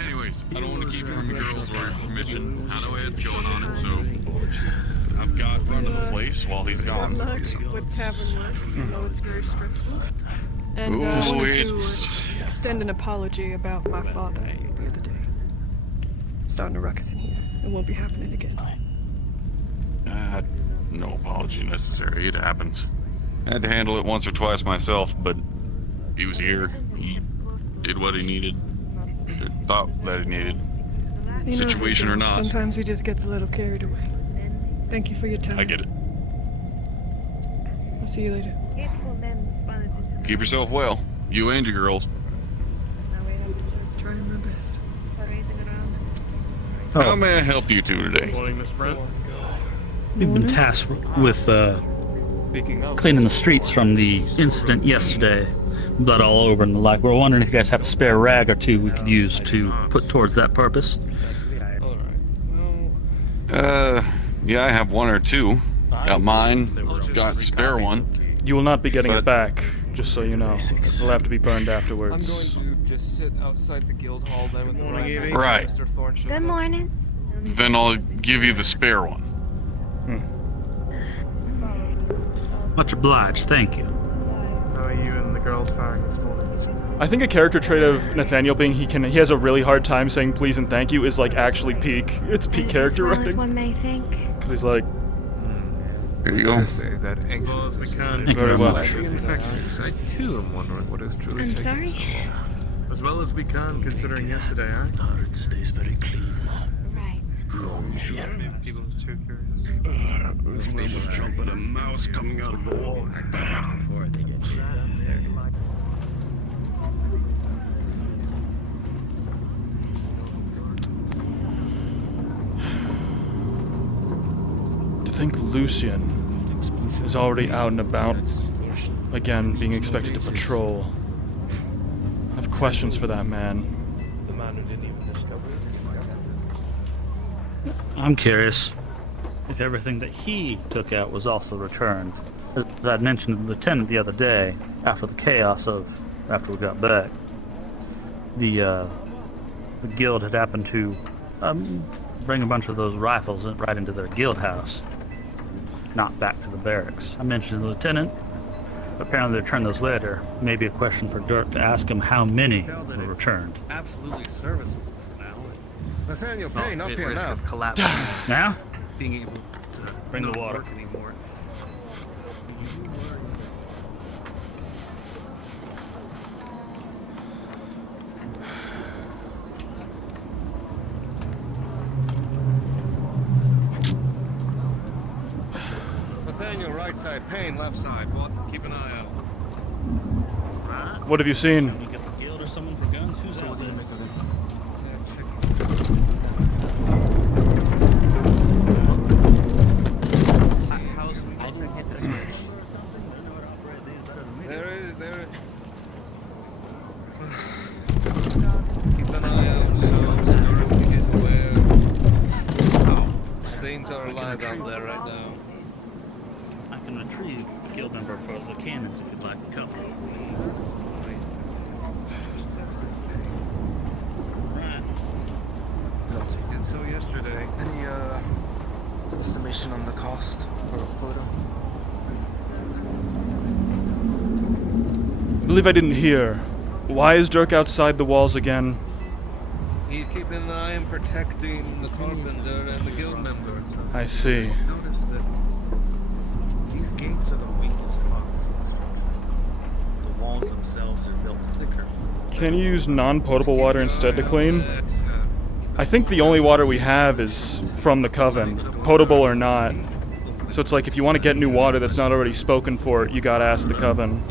Anyways, I don't want to keep you from the girls or permission. Hannowhead's going on it, so I've got running the place while he's gone. Good luck with tavern work. I know it's very stressful. And Ooh, I wanted it's- to extend an apology about my father the other day. Starting a ruckus in here. It won't be happening again. No apology necessary. It happens. I had to handle it once or twice myself, but he was here. He did what he needed. Thought that he needed. He knows Situation it, or not. Sometimes he just gets a little carried away. Thank you for your time. I get it. I'll see you later. Keep yourself well. You and your girls. Trying my best. How may I help you two today? we've been tasked with cleaning the streets from the incident yesterday. Blood all over and the like. We're wondering if you guys have a spare rag or two we could use to put towards that purpose. Yeah, I have one or two. Got mine. Got spare one. You will not be getting it back, just so you know. It'll have to be burned I'm afterwards. going to just sit outside the guild hall then with the rifle. Right. Mr. Thorne shows Good up. morning. Then I'll give you the spare one. Much obliged, thank you. How are you and the girls faring this morning? I think a character trait of Nathaniel being he has a really hard time saying please and thank you is like actually peak. It's peak character As well as writing. one may think. Because he's like, Here you go. Say that anxious Thank you very very well. much. infectious. I too am wondering what is truly I'm taking sorry? As well as we can, considering yesterday, eh? Heart stays very clean. Right. People are too curious. This little jump at a mouse coming out of the wall. Before they get shit to think Lucian is already out and about, again, being expected to patrol. I have questions for that man. I'm curious if everything that he took out was also returned. As I'd mentioned to the lieutenant the other day, after the chaos of after we got back, the guild had happened to bring a bunch of those rifles right into their guild house, not back to the barracks. I mentioned to the lieutenant, but apparently they returned those later. Maybe a question for Dirk to ask him how many were returned. Absolutely serviceable now. Nathaniel Not Payne, up at here risk now. of collapse. Now? Being able to Bring the not water. work anymore. Nathaniel, right side. Payne, left side. What? Keep an eye out. What have you seen? You get the guild or someone for guns? Who's out there? There is. Keep an eye out so Dorothy is aware how things are alive out there right now. I can retrieve the guild number for the cannons if you'd like to come. He did so yesterday. Any estimation on the cost for a photo? I believe I didn't hear. Why is Dirk outside the walls again? He's keeping an eye and protecting the carpenter and the guild members. I see. Notice that these gates are the weakest spots. The walls themselves are built thicker. Can you use non-potable water instead to clean? I think the only water we have is from the coven, potable or not. So it's like if you want to get new water that's not already spoken for, you gotta ask the coven.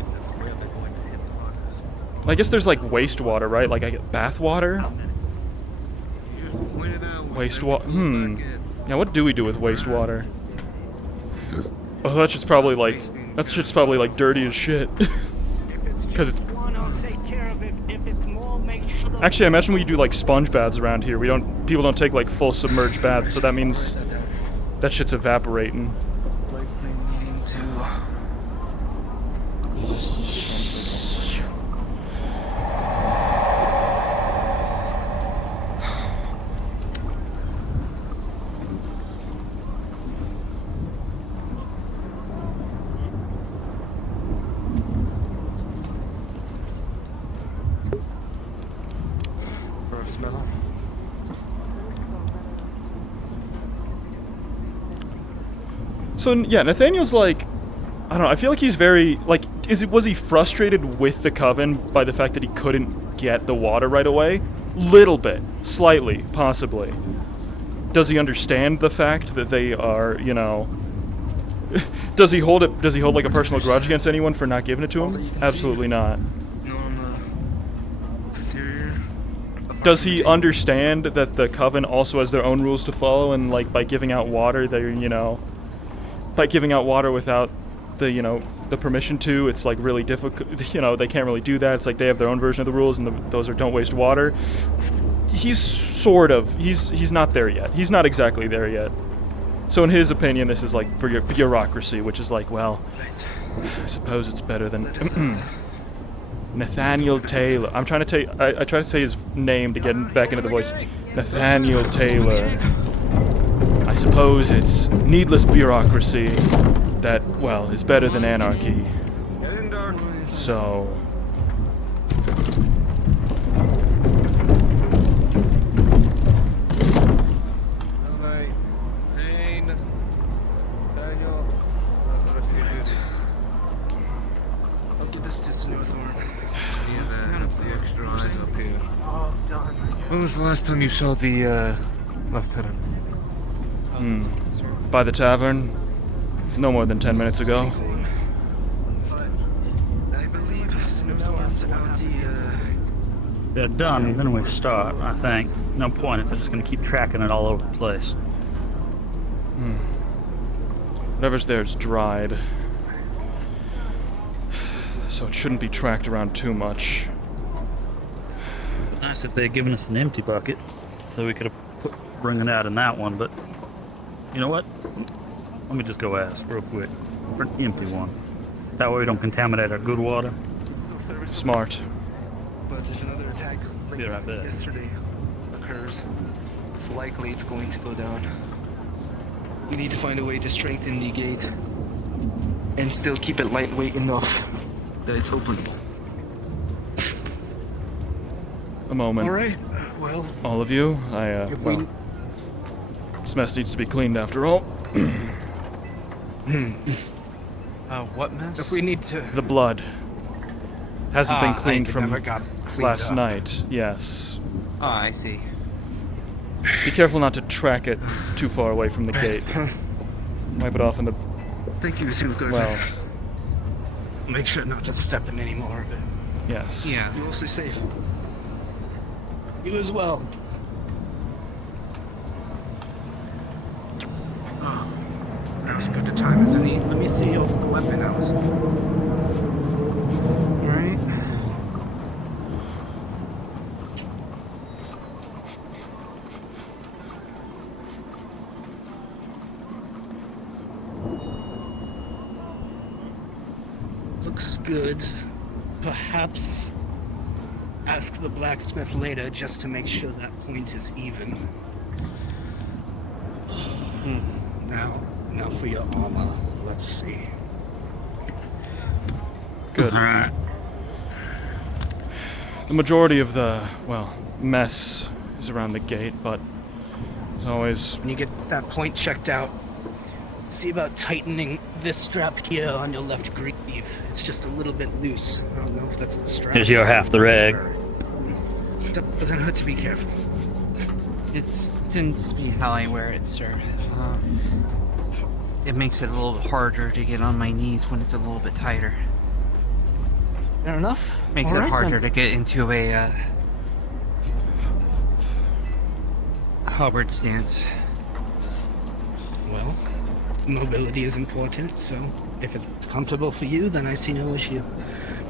I guess there's like wastewater, right? Like I get bath water? Wastewater. Yeah, what do we do with wastewater? Oh, that shit's probably like dirty as shit. Because it's actually, I imagine we do like sponge baths around here. People don't take like full submerged baths, so that means that shit's evaporating. Smell. So yeah, Nathaniel's like, I don't know. I feel like he's very like, was he frustrated with the coven by the fact that he couldn't get the water right away? Little bit, slightly, possibly. Does he understand the fact that they are, you know? Does he hold like a personal grudge against anyone for not giving it to him? Absolutely not. Does he understand that the coven also has their own rules to follow, and like by giving out water, they're, you know, by giving out water without the, you know, the permission to, it's like really difficult, you know, they can't really do that. It's like they have their own version of the rules, and those are don't waste water. He's sort of, he's not there yet. He's not exactly there yet. So in his opinion, this is like bureaucracy, which is like, well, I suppose it's better than Nathaniel Taylor. I'm trying to I try to say his name to get back into the voice. Nathaniel Taylor. I suppose it's needless bureaucracy that, well, is better than anarchy. So I'll give this to Snowthorn. When was the last time you saw the lieutenant? By the tavern? No more than 10 minutes ago. I believe Snowthorn's out They're done, then we start, I think. No point if they're just going to keep tracking it all over the place. Whatever's there is dried. So it shouldn't be tracked around too much. Nice if they had given us an empty bucket, so we could have bring it out in that one, but You know what? Let me just go ask real quick for an empty one. That way we don't contaminate our good water. Smart. But if another attack Be right back. yesterday occurs, it's likely it's going to go down. We need to find a way to strengthen the gate and still keep it lightweight enough that it's openable. A moment. All right. Well, All of you, well, this mess needs to be cleaned after all. What mess? if we need to, The blood hasn't been cleaned it from never got cleaned last up. night. Yes. I see. Be careful not to track it too far away from the gate. Wipe it off in the... Thank you, too, Gertrude. Well, Make sure not to step in any more of it. yes. Yeah. You will stay safe. You as well. Oh, that was good a time, isn't he? Let me see your weapon, Alice. Alright. Looks good. Perhaps ask the blacksmith later just to make sure that point is even. Now for your armor. Let's see. Good. All right. The majority of the, well, mess is around the gate, but as always... When you get that point checked out, see about tightening this strap here on your left greave. It's just a little bit loose. I don't know if that's the strap. Here's your half the rag. Doesn't hurt to be careful. It tends to be how I wear it, sir. It makes it a little harder to get on my knees when it's a little bit tighter. Fair enough. Makes All it right, harder then. to get into a halberd stance. Well, mobility is important, so if it's comfortable for you, then I see no issue.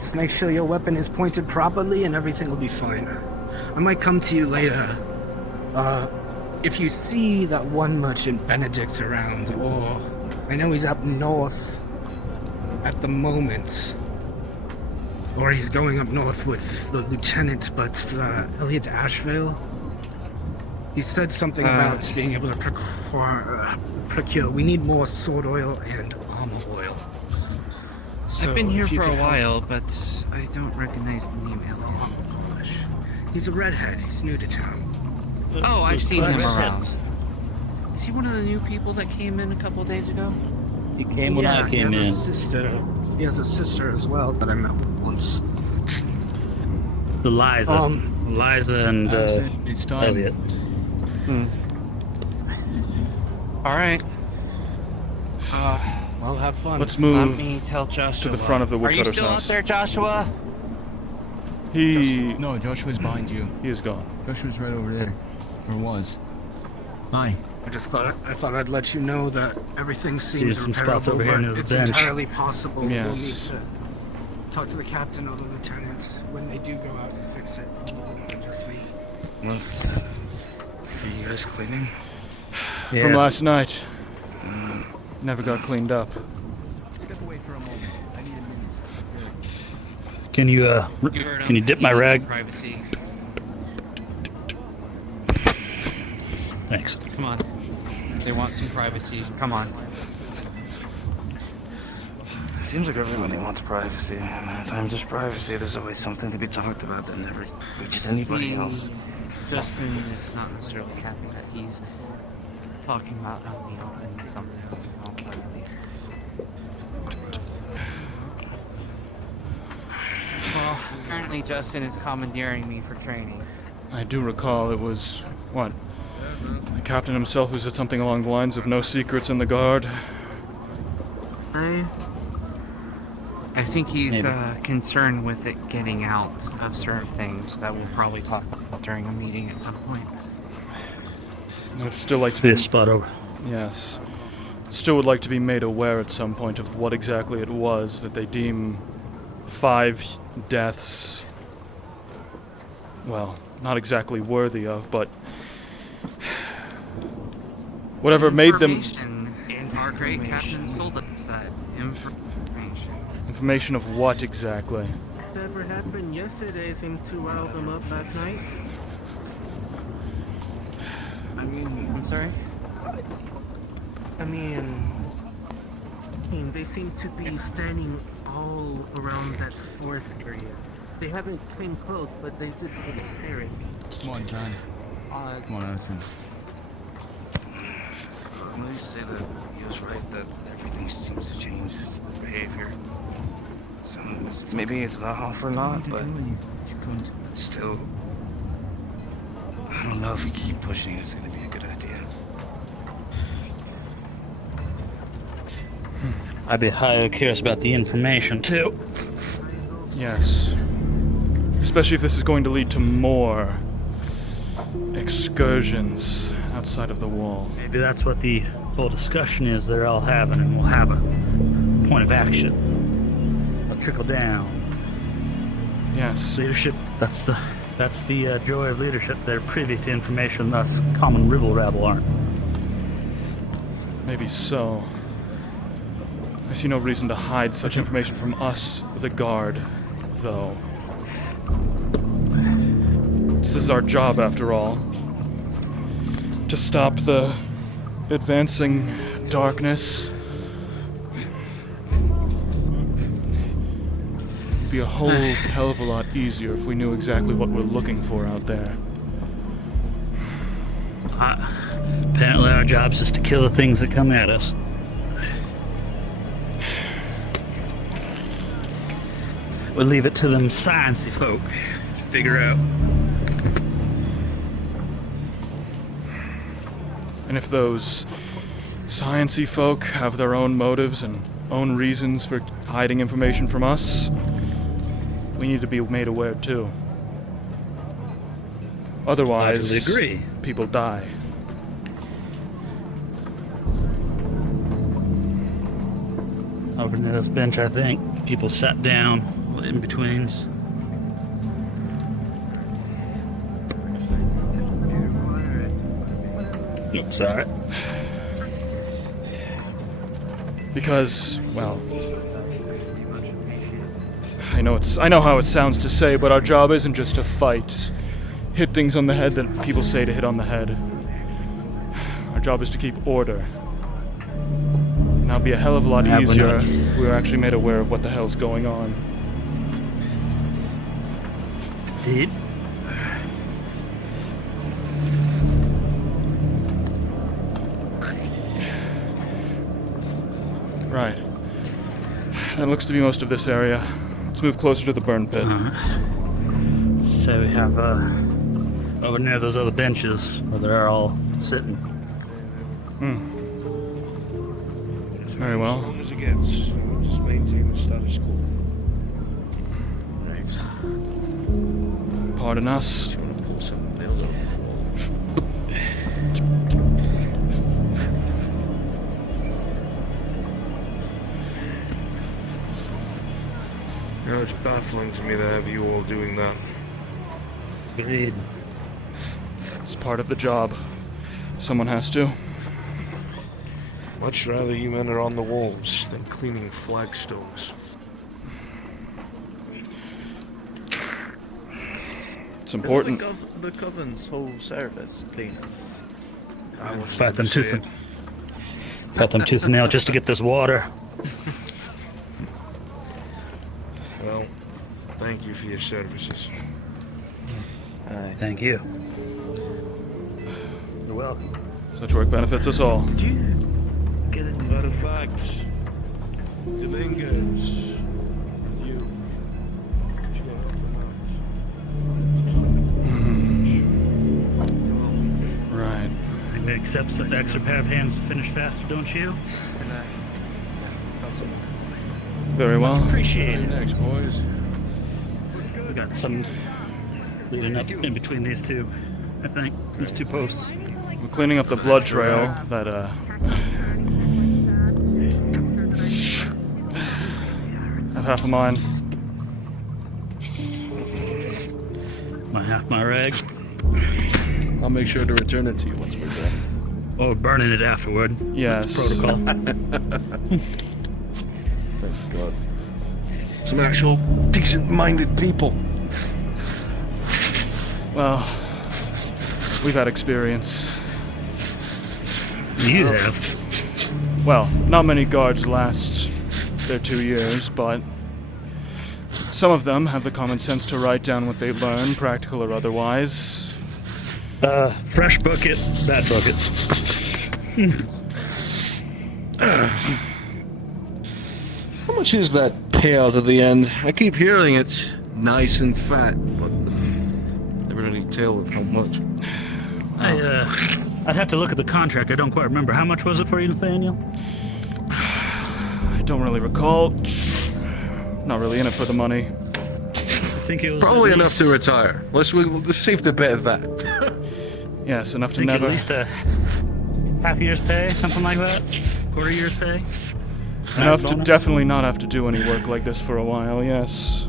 Just make sure your weapon is pointed properly and everything will be fine. I might come to you later. If you see that one merchant Benedict around, or I know he's up north at the moment, or he's going up north with the lieutenant, but Elliot Ashvale, he said something about being able to procure. We need more sword oil and armor oil. So I've been here if you for a could help- while, but I don't recognize the name Elliot. Armor polish. He's a redhead. He's new to town. Oh, I've seen him Redhead. around. Is he one of the new people that came in a couple days ago? He came when I came he in. has a sister. He has a sister as well that I met once. It's Eliza. Eliza and It's time. Elliot. All right. Well, have fun. Let's Let move me tell Joshua. to the front of the Are you woodcutter's still out house. there, Joshua? He Joshua's behind you. is gone. Joshua's right over there. Or was. Bye. I thought I'd let you know that everything seems some spots over here repairable, near but the it's bench. entirely possible we'll need Yes. to talk to the captain or the lieutenant when they do go out and fix it. Probably just me. Are you guys cleaning? From last night. Never got cleaned up. Step away for a moment. I need a minute. Can you can you dip my rag? Privacy. Thanks. Come on. They want some privacy. Come on. It seems like everybody wants privacy. At times there's privacy, there's always something to be talked about that never reaches anybody else. Justin is not necessarily happy that he's talking about out in the open something. Well, apparently Justin is commandeering me for training. I do recall it was, what? The captain himself who said something along the lines of no secrets in the guard. I think he's concerned with it getting out of certain things that we'll probably talk about during a meeting at some point. I'd still like to Be be... a spot over. Yes. Still would like to be made aware at some point of what exactly it was that they deem 5 deaths, well, not exactly worthy of, but Whatever made them... Information. Our great captain sold us that information. Information of what exactly? Whatever happened yesterday seemed to rile them up last night. I mean, I'm sorry? I mean, they seem to be standing all around that forest area. They haven't came close, but they just been staring. Come on, John. Come on, Allison. Let me say that he was right, that everything seems to change the behavior. So maybe it's not all for naught, but still, I don't know if we keep pushing it's gonna be a good idea. I'd be highly curious about the information, too. Yes. Especially if this is going to lead to more excursions outside of the wall. Maybe that's what the whole discussion is they're all having, and we'll have a point of action. A trickle down. Yes. Leadership, that's the joy of leadership. They're privy to information us common ribble-rabble aren't. Maybe so. I see no reason to hide such information from us, the guard, though. This is our job, after all. To stop the advancing darkness. It'd be a whole hell of a lot easier if we knew exactly what we're looking for out there. Apparently our job is just to kill the things that come at us. We'll leave it to them sciencey folk to figure out. And if those sciencey folk have their own motives and own reasons for hiding information from us, we need to be made aware too. Otherwise, I agree. People die. Over near this bench, I think people sat down in betweens. Oops, sorry. Because, well, I know how it sounds to say, but our job isn't just to fight, hit things on the head that people say to hit on the head. Our job is to keep order. And that'll be a hell of a lot easier if we were actually made aware of what the hell's going on. Feed. Right. That looks to be most of this area. Let's move closer to the burn pit. So we have, over near those other benches where they're all sitting. Very well. As long as it gets, just maintain the status quo. Right. Pardon us. Just want to pull some build up. Yeah, it's baffling to me to have you all doing that. Agreed. It's part of the job. Someone has to. Much rather you men are on the walls than cleaning flagstones. It's important. The Coven's whole service cleaning. Fight them tooth and nail just to get this water. Well, thank you for your services. Thank you. You're welcome. Such work benefits us all. Did you get any artifacts? Dominguez. You. Right. It accepts the extra pair of hands to finish faster, don't you? Very well. Appreciate it. Next, boys. We got some leading up in between these two, I think. These two posts. We're cleaning up the blood trail that, have half of mine. My half my rag. I'll make sure to return it to you once we're done. Or burning it afterward. Yes. That's protocol. Thank God. Some actual decent-minded people. Well, we've had experience. You have. Well, not many guards last their 2 years, but some of them have the common sense to write down what they learn, practical or otherwise. Fresh bucket, bad bucket. How much is that payout at the end? I keep hearing it's nice and fat, but never any tale of how much. I'd have to look at the contract. I don't quite remember. How much was it for you, Nathaniel? I don't really recall. Not really in it for the money. I think it was Probably enough to retire. We're safe to bet that. Yes, enough to I think never. at least a half year's pay, something like that. Quarter year's pay. Enough to definitely not have to do any work like this for a while, yes.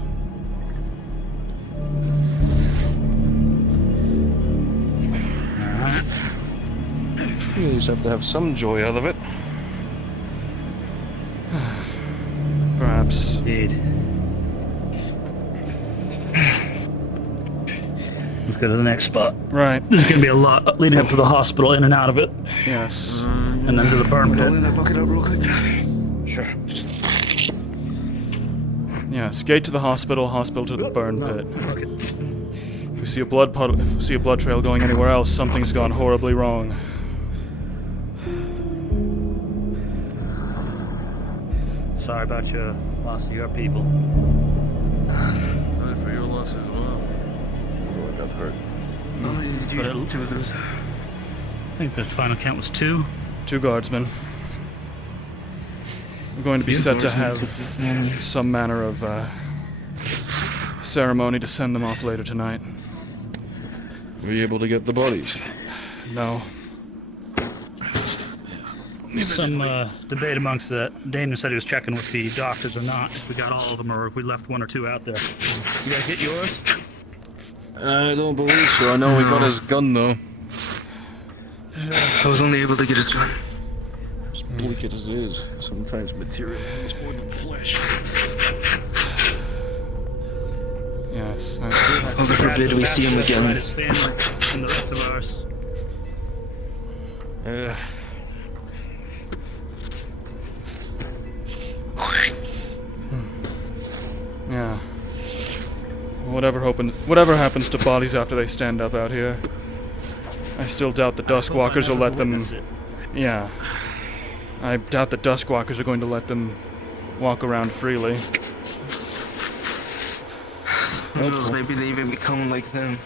You at least have to have some joy out of it. Perhaps. Indeed. Let's go to the next spot. Right. There's going to be a lot leading up to the hospital, in and out of it. Yes. And then to the burn pit. Rolling that bucket up real quick. Sure. Yes, gate to the hospital, hospital to the burn pit. Fuck it. If we see a blood puddle, if we see a blood trail going anywhere else, something's gone horribly wrong. Sorry about your loss of your people. Sorry for your loss as well. Although I got hurt. How many did you do with those? I think the final count was 2. 2 guardsmen. We're going to be set to have some manner of ceremony to send them off later tonight. Were you able to get the bodies? No. Some debate amongst that. Daniel said he was checking with the doctors or not, if we got all of them or if we left 1 or 2 out there. You guys get yours? I don't believe so. I know we got his gun though. I was only able to get his gun. As bleak as it is, sometimes material is more than flesh. Yes. Heaven forbid we see him again. His family and the rest of ours. Yeah. Whatever happens to bodies after they stand up out here, I still doubt the Duskwalkers will let them. Yeah. I doubt the Duskwalkers are going to let them walk around freely. Who knows, maybe they even become like them.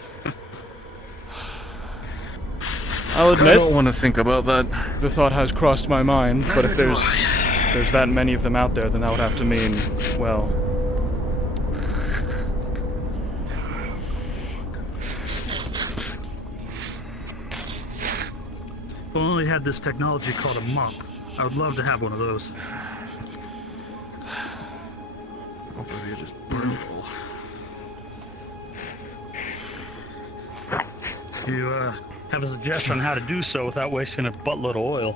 I'll admit, I don't want to think about that. The thought has crossed my mind, but if there's that many of them out there, then that would have to mean, well... If only had this technology called a mop. I would love to have one of those. Oh, but you're just brutal. You have a suggestion on how to do so without wasting a buttload of oil?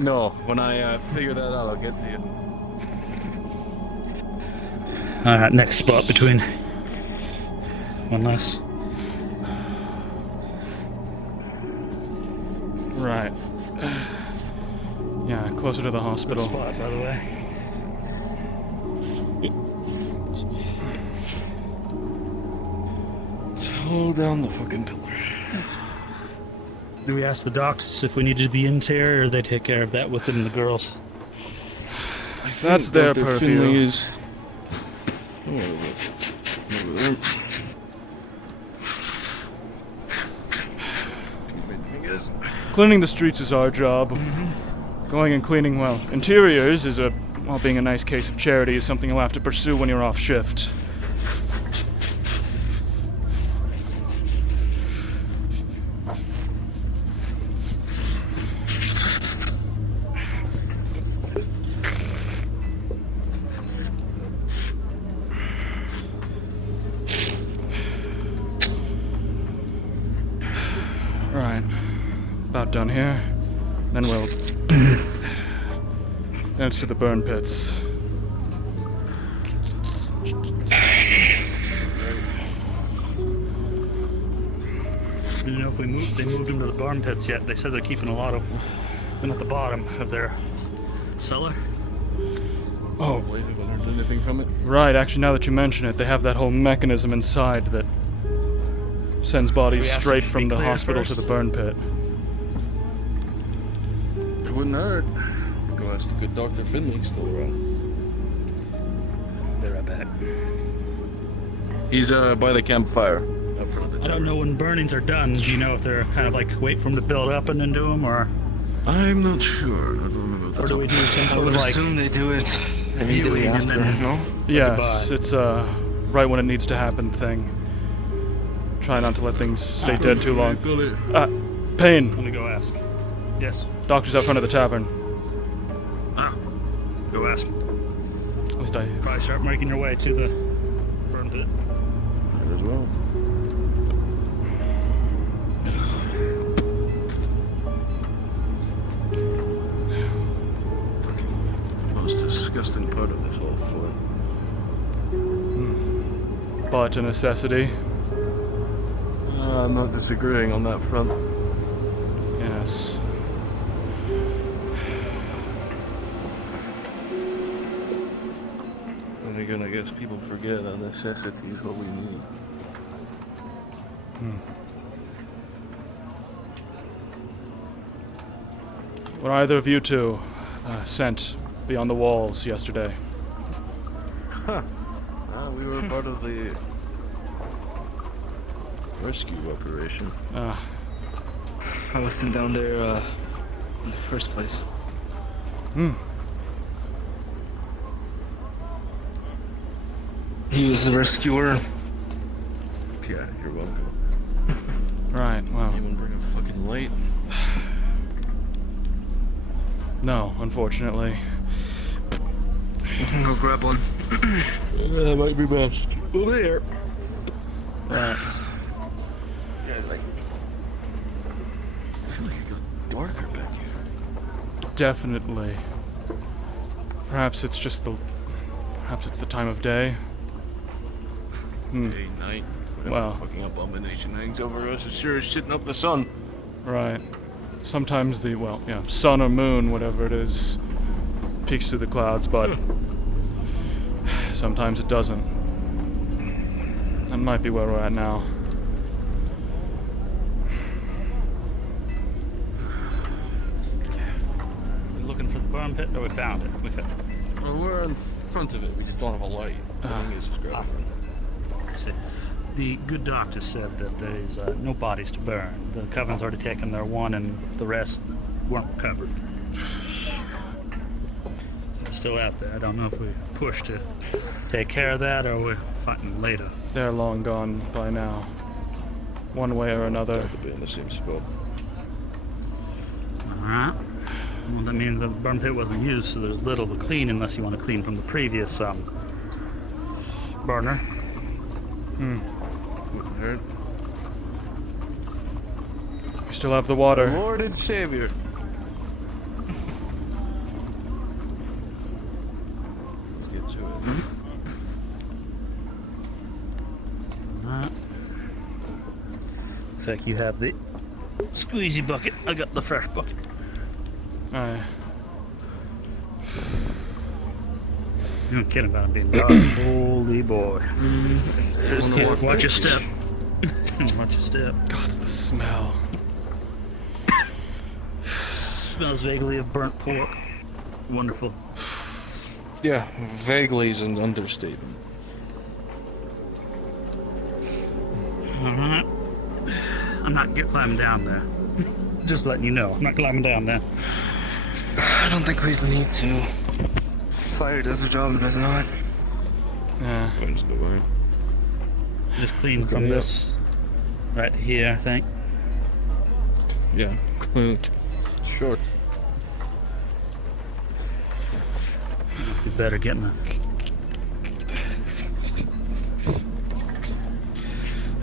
No, when I figure that out, I'll get to you. Alright, next spot between one less. Right. Yeah, closer to the hospital. Good spot, by the way. Hold down the fucking pillar. Do we ask the docs if we need to be in there, or they take care of that within the girls? That's their purview. Finley is... Cleaning the streets is our job. Going and cleaning, well, interiors is being a nice case of charity is something you'll have to pursue when you're off shift. Right. About done here. Then we'll... then it's to the burn pits. Do you know if they moved them to the barn pits yet? They said they're keeping a lot of them at the bottom of their cellar. Oh, Have I learned anything from it? right. Actually, now that you mention it, they have that whole mechanism inside that sends bodies straight from the hospital to the burn pit. It wouldn't hurt. Go ask the good Dr. Finley's still around. Be right back. He's by the campfire. Up front of the I don't know when burnings are done. Do you know if they're kind of like wait for them to build up and then do them, or? I'm not sure. I don't remember if Or do we do some sort of like assume they do it immediately viewing and after, then- no? Yes, it's a right when it needs to happen thing. Try not to let things stay dead too long. Payne. Let me go ask. Yes. Doctor's out front of the tavern. Ah. Go ask. At least I... Probably start making your way to the burn pit. Might as well. Most disgusting part of this whole fort. But a necessity. I'm not disagreeing on that front. Yes. And again, I guess people forget a necessity is what we need. Were either of you two sent beyond the walls yesterday? Huh. We were part of the rescue operation. I wasn't down there in the first place. He was the rescuer. Yeah, you're welcome. Right, well... Even bring a fucking light? No, unfortunately. Go grab one. That might be best. Over there. Right. Yeah, like... I feel like it got darker back here. Definitely. Perhaps it's just the... Perhaps it's the time of day. Day, night. Whatever Well. fucking abomination hangs over us. It sure is shitting up the sun. Right. Sometimes the, well, yeah, sun or moon, whatever it is, peeks through the clouds, but sometimes it doesn't. That might be where we're at now. We're looking for the burn pit, or we found it? We found it. Well, we're in front of it. We just don't have a light. The thing is, just grab it. I see. The good doctor said that there's no bodies to burn. The Covenant's already taken their one, and the rest weren't recovered. They're still out there. I don't know if we push to take care of that, or we're fighting later. They're long gone by now. One way or another. To be in the same spot. Alright. Well, that means the burn pit wasn't used, so there's little to clean unless you want to clean from the previous burner. Wouldn't hurt. We still have the water. Lord and Savior. Let's get to it. Alright. Looks like you have the squeezy bucket. I got the fresh bucket. Aye. You don't kidding about it being dark. Holy boy. Watch your step. Watch your step. God, it's the smell. Smells vaguely of burnt pork. Wonderful. Yeah, vaguely is an understatement. Alright. I'm not climbing down there. Just letting you know, I'm not climbing down there. I don't think we need to. Fire does the job, does it not? Yeah. Finds the way. Just clean from this right here, I think. Yeah, clean. Short. Be better getting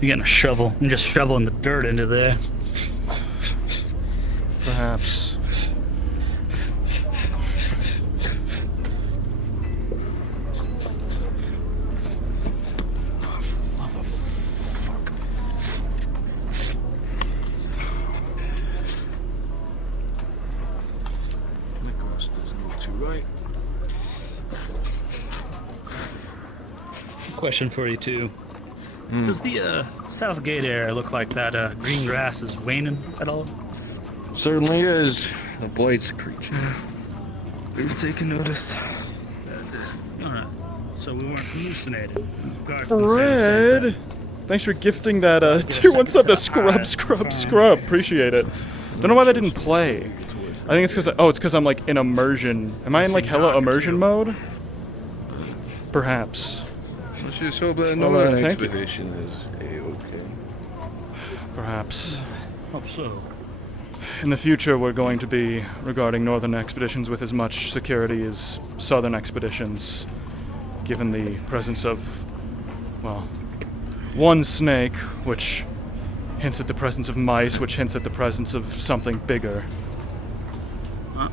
You're getting a shovel and just shoveling the dirt into there. Perhaps. Question for you too. Does the south gate area look like that green grass is waning at all? Certainly is. The blight's a creature. We've taken notice. Alright. So we weren't hallucinating. Fred! Thanks for gifting that tier 1 sub to Scrub. Appreciate it. Don't know why that didn't play. I think it's because it's because I'm like in immersion. Am I in like hella immersion mode? Perhaps. Let's just hope that northern expedition is a-okay. Perhaps. Hope so. In the future, we're going to be regarding northern expeditions with as much security as southern expeditions, given the presence of, well, one snake, which hints at the presence of mice, which hints at the presence of something bigger. At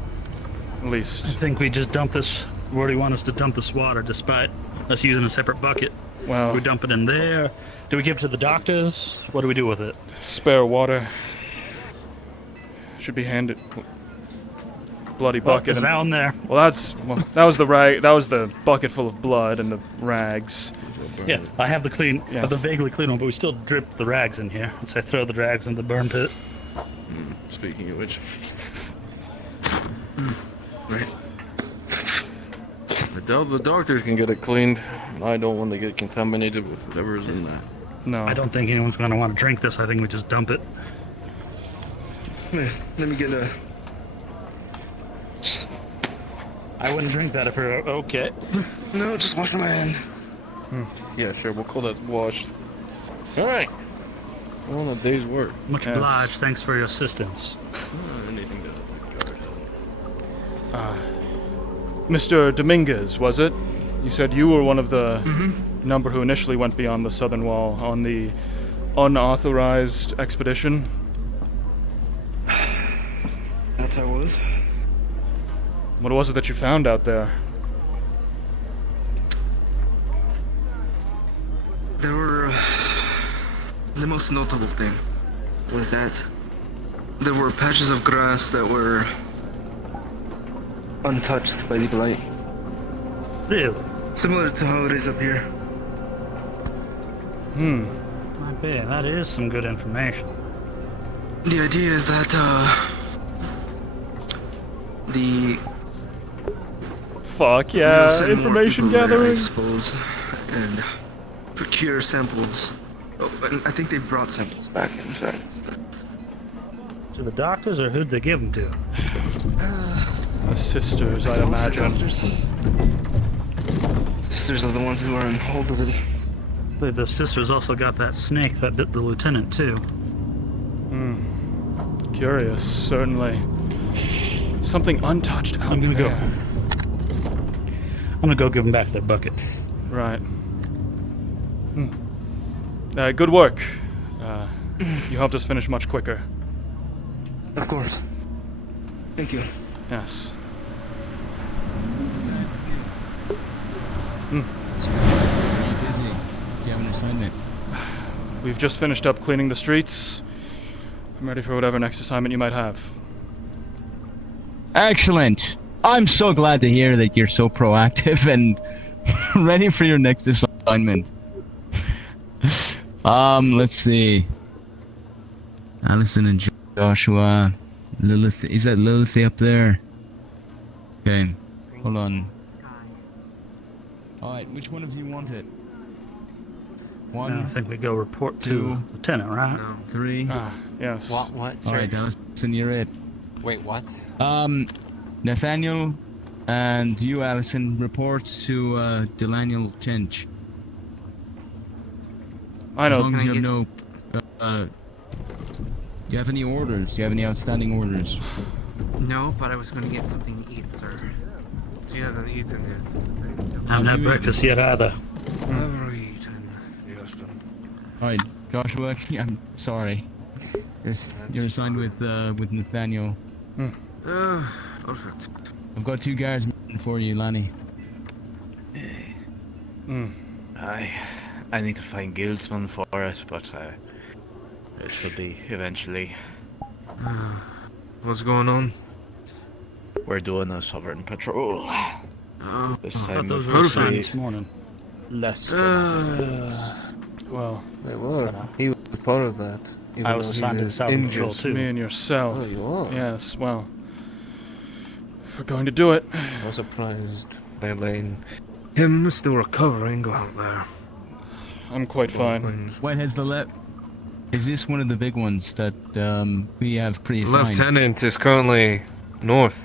least. I think we just dump this. Where do you want us to dump this water, despite us using a separate bucket? Well, we dump it in there. Do we give it to the doctors? What do we do with it? It's spare water. Should be handed. Bloody bucket. It's down there. Well, that was the rag. That was the bucket full of blood and the rags. Yeah, I have the clean, the vaguely clean one, but we still drip the rags in here. So I throw the rags in the burn pit. Speaking of which, right. The doctors can get it cleaned. I don't want to get contaminated with whatever's in that. No. I don't think anyone's going to want to drink this. I think we just dump it. Let me get a... I wouldn't drink that if we're okay. No, just wash my hand. Yeah, sure. We'll call that washed. All right. Well, on a day's work. Much obliged. Thanks for your assistance. Anything to Mr. Dominguez, was it? You said you were one of the number who initially went beyond the southern wall on the unauthorized expedition? That I was. What was it that you found out there? There were... the most notable thing was that there were patches of grass that were untouched by the blight. Really? Similar to how it is up here. I bet that is some good information. The idea is that, the... Fuck yeah, information gathering. I suppose, and procure samples. Oh, and I think they brought samples back, in fact. To the doctors, or who'd they give them to? The sisters, I imagine. Sisters are the ones who are in hold of it. I believe the sisters also got that snake that bit the lieutenant, too. Curious, certainly. Something untouched out there. I'm gonna go give them back their bucket. Right. Good work. You helped us finish much quicker. Of course. Thank you. Yes. Are you busy? Do you have an assignment? We've just finished up cleaning the streets. I'm ready for whatever next assignment you might have. Excellent. I'm so glad to hear that you're so proactive and ready for your next assignment. Let's see. Allison and Joshua. Lilith, is that Lilith up there? Okay, hold on. Alright, which one of you want it? One? I think we go report to Lieutenant, right? No. 3. Yes. What? Alright, Allison, you're it. Wait, what? Nathaniel and you, Allison, reports to Dalladh Tench. I know. As long as you have no... do you have any orders? Do you have any outstanding orders? No, but I was going to get something to eat, sir. She hasn't eaten yet. I haven't had breakfast yet either. Never eaten. Alright, Joshua, I'm sorry. You're assigned with Nathaniel. Perfect. I've got 2 guards for you, Lanny. I need to find guildsmen for it, but it should be eventually. What's going on? We're doing a sovereign patrol. This I thought time those of were the assigned day. this morning. less dramatic. Well, they were. He was part of that. I was assigned to the Southern Patrol too. Me and yourself. Oh, you are? Yes, well, if we're going to do it. I was surprised they laying. Him still recovering out there. I'm quite fine. What has the Is this one of the big ones that we have pre-assigned? Lieutenant is currently north.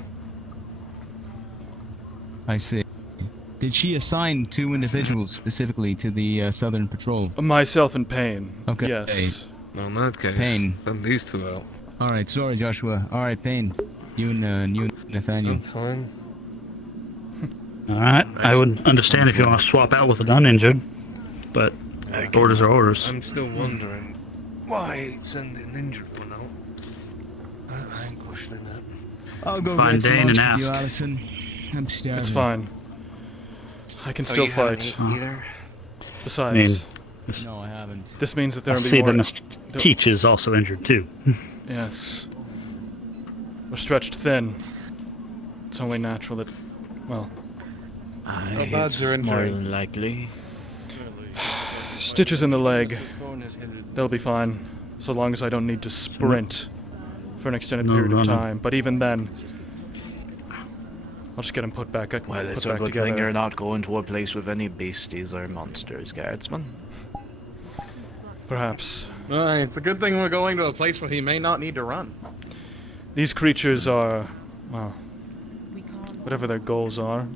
I see. Did she assign 2 individuals specifically to the Southern Patrol? Myself and Payne. Okay. Yes. Well, in that case, Payne. send these 2 out. All right. Sorry, Joshua. All right, Payne. You and Nathaniel. I'm fine. All right. I would understand if you want to swap out with an uninjured, but orders are orders. I'm still wondering why send an injured one out. I ain't questioning that. I'll go Find get some Dane and lunch with you, ask. Allison. I'm starving. It's fine. I can still you haven't fight. eaten either? Besides, No, I haven't. this means that there I will be see more. that Mr. Teach is also injured too. Yes. We're stretched thin. It's only natural that, well, How bad's your injury? More than likely. stitches in the leg. They'll be fine, so long as I don't need to sprint for an extended No period of running. time. But even then, I'll just get him put back. Well, it's put a back good together. thing you're not going to a place with any beasties or monsters, guardsman. Perhaps. It's a good thing we're going to a place where he may not need to run. These creatures are, well, whatever their goals are.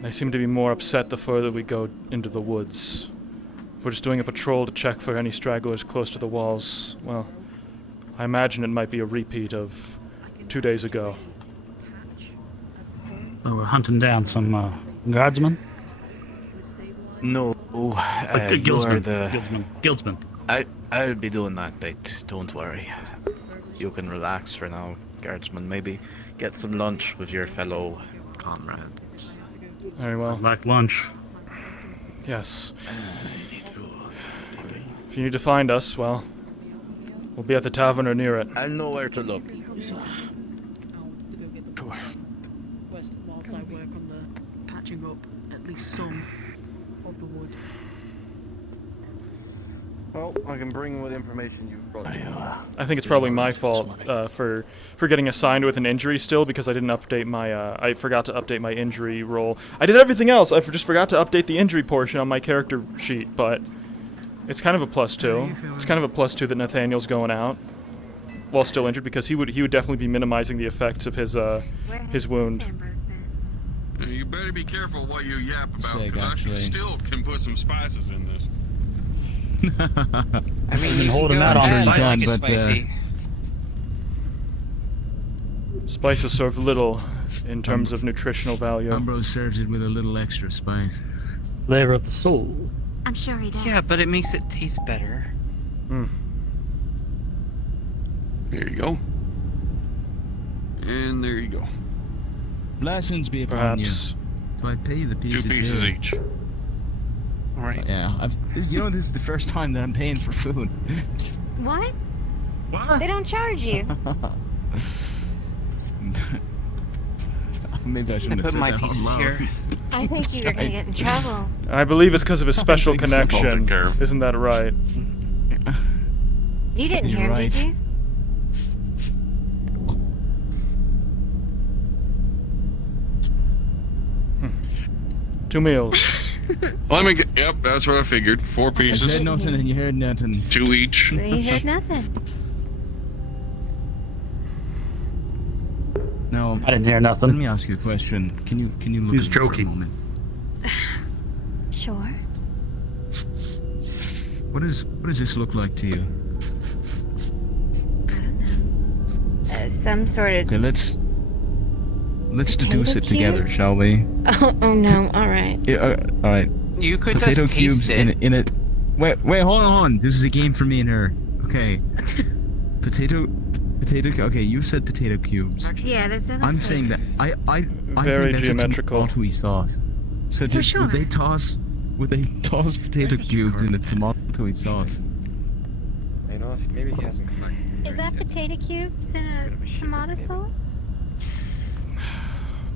They seem to be more upset the further we go into the woods. If we're just doing a patrol to check for any stragglers close to the walls, well, I imagine it might be a repeat of 2 days ago. So we're hunting down some guardsmen. No, you are guildsmen. the Guildsmen. I'll be doing that bit. Don't worry. You can relax for now, guardsman. Maybe get some lunch with your fellow comrades. Very well. Like lunch. Yes. If you need to find us, well, we'll be at the tavern or near it. I'll know where to look. Whilst I work on the patching up at least some of the wood. Well, I can bring what information you've brought. I think it's probably my fault for getting assigned with an injury still, because I didn't update my I forgot to update my injury roll. I did everything else. I just forgot to update the injury portion on my character sheet, but it's kind of a +2. It's kind of a +2 that Nathaniel's going out while still injured, because he would definitely be minimizing the effects of his wound. You better be careful what you yap about, Sick, because I actually. still can put some spices in this. I mean, I've been you holding can that go on ahead, for I fun, like it but, spicy. Spices serve little in terms of nutritional value. Ambrose serves it with a little extra spice. Flavor of the soul. I'm sure he does. Yeah, but it makes it taste better. There you go. And there you go. Blessings be upon Perhaps. you. Do I pay the pieces? 2 pieces here? each. All right. Yeah, this is the first time that I'm paying for food. What? What? They don't charge you. Maybe I I shouldn't have put said my that out pieces loud. here. I think you're gonna get in trouble. I believe it's because of his special think so. connection. Take care. Isn't that right? You didn't You're hear him, right. did you? 2 meals. Let me get. Yep, that's what I figured. 4 I pieces. said nothing and you heard nothing. 2 each. You heard nothing. No, I didn't hear let nothing. me ask you a question. Can you look He's at me for a joking. moment? Sure. What does this look like to you? I don't know. Some sort of. Okay, let's deduce it Potato together, cube? shall we? Oh no! All right. Yeah, all right. You could Potato just cubes taste it. in a. Wait, hold on. This is a game for me and her. Okay. Potato. Okay, you said potato cubes. Yeah, there's other I'm saying that flavors. I Very think that's geometrical. a tomato sauce. So For just sure. would they toss potato cubes in a tomato sauce? You know, maybe he hasn't. Is that potato cubes in a tomato sauce?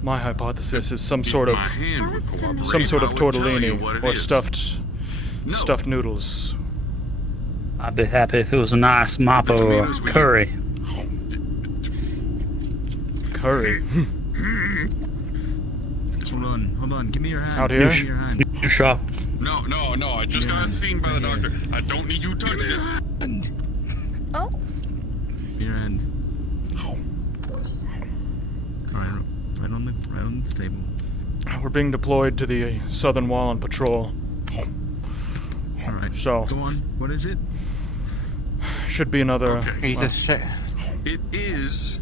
My hypothesis is some sort of Cooperate, tortellini or is. stuffed noodles. I'd be happy if it was a nice mop or tomatoes we curry. Curry. Hold on. Give me your hand. Out here? Give me your hand. You sure? No, I just got seen by the doctor. I don't need you touching it. Oh. Your hand. Alright, right on the table. We're being deployed to the southern wall on patrol. Alright. So. Go on. What is it? Should be another. Are you just It is.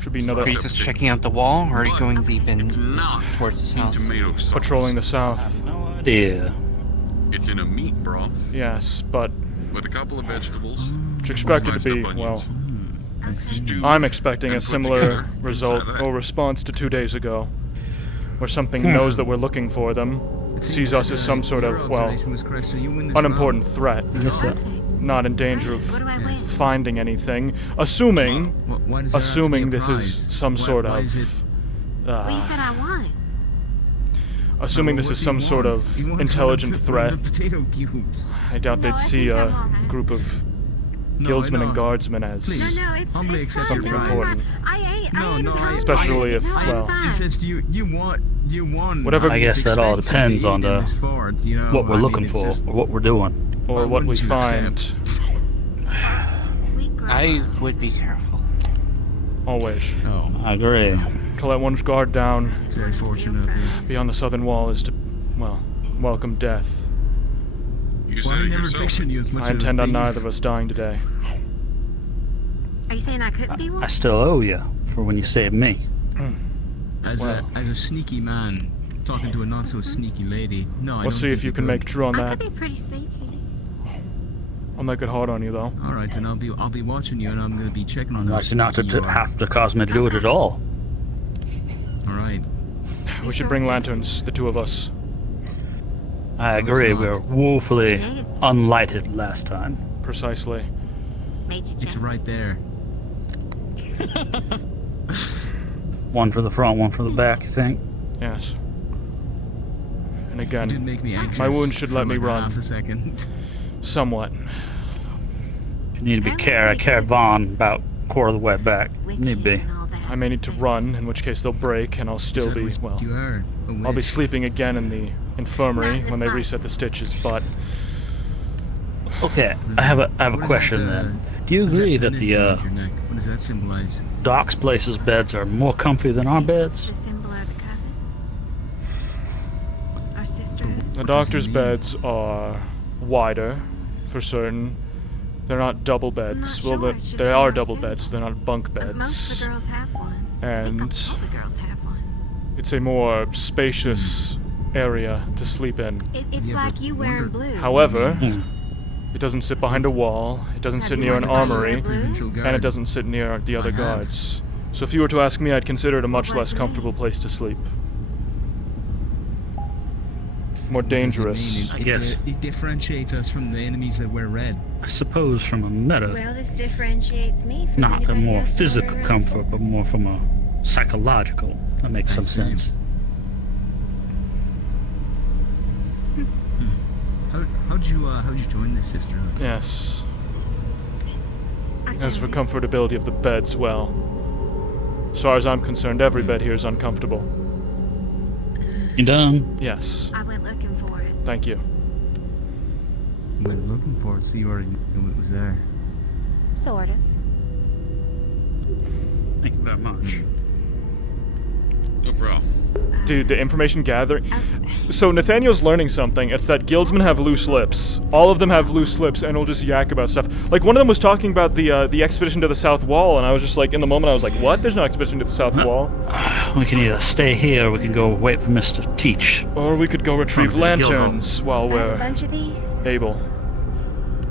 Should be another. Are you just checking out the wall, or are you going deep in towards the south? Tomato sauce. Patrolling the south. No idea. It's in a meat broth Yes, but with a couple of vegetables. it's expected to sliced be, up onions. well, Stewed I'm expecting and a put similar together result inside of that. or response to 2 days ago, where something knows that we're looking for them, sees us as some sort of, well, unimportant threat, not in danger of finding anything, assuming this is some sort of, Well, you said I won. assuming this is some sort of intelligent threat. Potato cubes. I doubt they'd see a group of guildsmen and guardsmen as Humbly accept something your prize. important. Especially if, well, since you won. Whatever. I guess that all depends on the what we're looking for, or what we're doing. Or what we find. I would be careful. Always. I agree. To let one's guard down It's very fortunate. beyond the southern wall is to, well, welcome death. You said it yourself. I intend on neither of us dying today. Are you saying I couldn't be one? I still owe you for when you saved me. As a sneaky man talking to a not so sneaky lady. No, I We'll don't see if think you can make true on I that. could be pretty sneaky. I'll make it hard on you though. All right, then I'll be watching you, and I'm gonna be checking on Unless how you're not sneaky you to are. have to cause me to do it at all. All right. We should bring lanterns, the two of us. I agree. We were woefully unlighted last time. Precisely. It's right there. One for the front, one for the back. You think? Yes. And You did again, make me anxious my wound should for let me like run. half a second. Somewhat. You need to be carried. I carried Vaughn about a quarter of the way back. Need be. I may need to run, in which case they'll break, and I'll still be, well, You are a I'll be witch. sleeping again in the infirmary when they reset the stitches, but Okay, I have a question then. Do you agree that the What does that symbolize? docks places beds are more comfy than our beds? The symbol of the coven. Our sisterhood. the doctor's beds are wider, for certain. They're not double beds. Well, they are double beds. They're not bunk Most of beds. the girls have one. And All the girls have one. it's a more spacious area to sleep in. It's like you wearing blue. However, it doesn't sit behind a wall, it doesn't sit near an armory, and it doesn't sit near the other guards. So if you were to ask me, I'd consider it a much less comfortable place to sleep. More dangerous. I guess. It differentiates us from the enemies that wear red. I suppose from a meta, Well, this differentiates me from not a anybody more else physical wearing red. comfort, but more from a psychological. That makes some sense. How'd you join this sisterhood? Yes. As for comfortability of the beds, well, as far as I'm concerned, every bed here is uncomfortable. You done? Yes. I went looking for it. Thank you. You went looking for it, so you already knew it was there. Sort of. Thank you very much. No problem. Dude, the information gathering. So Nathaniel's learning something. It's that guildsmen have loose lips. All of them have loose lips, and will just yak about stuff. Like one of them was talking about the expedition to the South Wall, and I was just like, in the moment, I was like, what? There's no expedition to the South Wall. We can either stay here, or we can go wait for Mr. Teach. Or we could go retrieve From the guild lanterns while A we're bunch of these. able.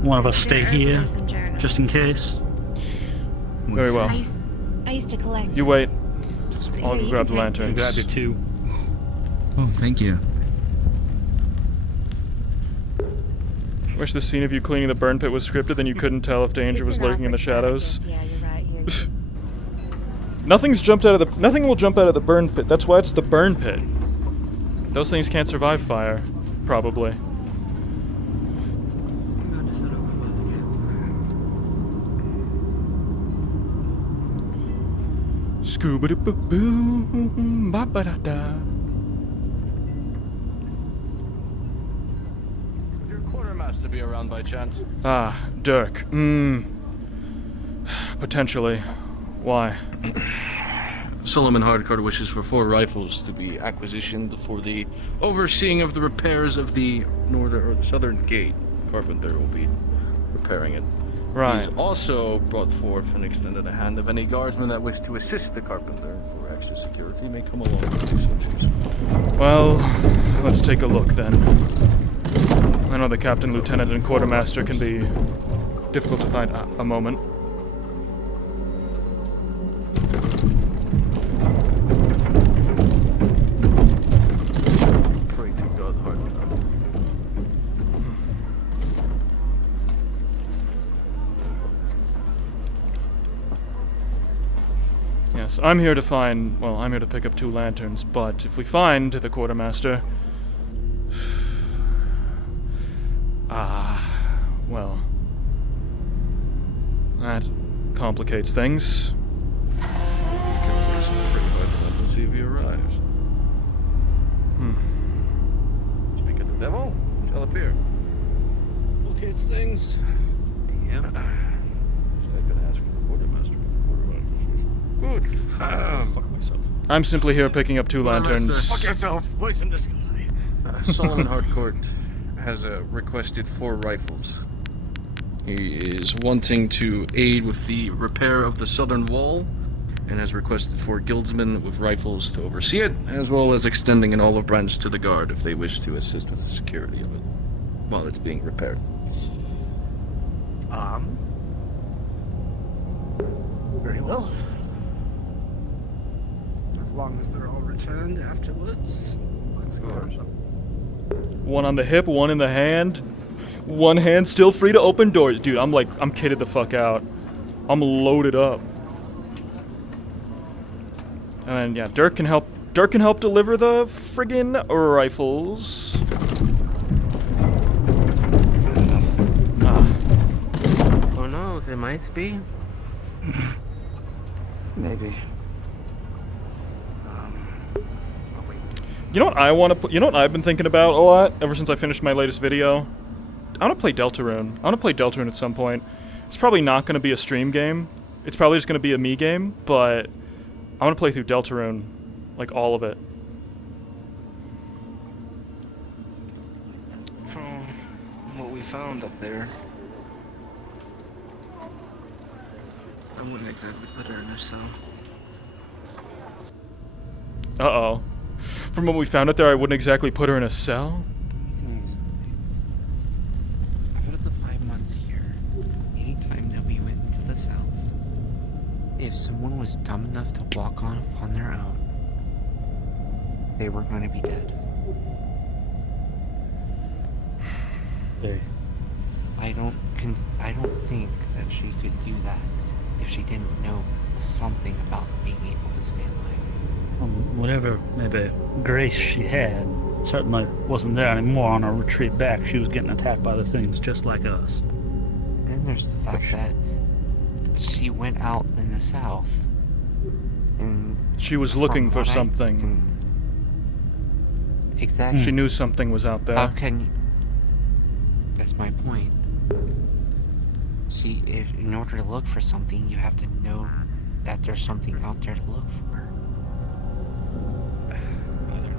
One of us stay here, Some journals. just in case. Very well. I used to collect. You wait. I'll Here, go you grab can the take lanterns. Grab your two. Oh, thank you. Wish the scene of you cleaning the burn pit was scripted, then you couldn't tell if danger was lurking in the shadows. Yeah, you're right. Here. Nothing will jump out of the burn pit. That's why it's the burn pit. Those things can't survive fire, probably. Scuba doo boom, ba ba da da. Would your quartermaster be around by chance? Ah, Dirk. Potentially. Why? Solomon Hardcore wishes for 4 rifles to be acquisitioned for the overseeing of the repairs of the northern or southern gate. Carpenter will be repairing it. Right. He's also brought forth and extended a hand of any guardsmen that wish to assist the carpenter for extra security may come along with these switches. Well, let's take a look then. I know the captain, lieutenant, and quartermaster can be difficult to find. A moment. Pray to God hard enough. Yes, I'm here to find. Well, I'm here to pick up 2 lanterns, but if we find the quartermaster. Well. That complicates things. Can at least pray hard enough and see if he arrives. Speak of the devil, shall appear. Complicates things. Yeah. So I've been asking the quartermaster. Good. Fuck myself. I'm simply here picking up 2 lanterns. Fuck yourself. Voice in the sky. Solomon Hardcourt has requested 4 rifles. He is wanting to aid with the repair of the southern wall and has requested 4 guildsmen with rifles to oversee it, as well as extending an olive branch to the guard if they wish to assist with the security of it while it's being repaired. Very well. As long as they're all returned afterwards. Let's go. 1 on the hip, 1 in the hand. 1 hand still free to open doors. Dude, I'm kitted the fuck out. I'm loaded up. And then, yeah, Dirk can help deliver the friggin' rifles. Who knows? It might be. Maybe. You know what I want to? You know what I've been thinking about a lot ever since I finished my latest video. I want to play Deltarune. I want to play Deltarune at some point. It's probably not going to be a stream game. It's probably just going to be a me game. But I want to play through Deltarune, like all of it. From what we found up there, I wouldn't exactly put her in her cell. Uh-oh. From what we found out there, I wouldn't exactly put her in a cell. Out of the 5 months here, anytime that we went to the south, if someone was dumb enough to walk on upon their own, they were going to be dead. Hey. I don't think that she could do that if she didn't know something about being able to stay alive. Whatever maybe grace she had certainly wasn't there anymore. On our retreat back, she was getting attacked by the things just like us. Then there's the fact that she went out in the south, and she was looking for something. Exactly. She knew something was out there. How can you... That's my point. See, in order to look for something, you have to know that there's something out there to look for.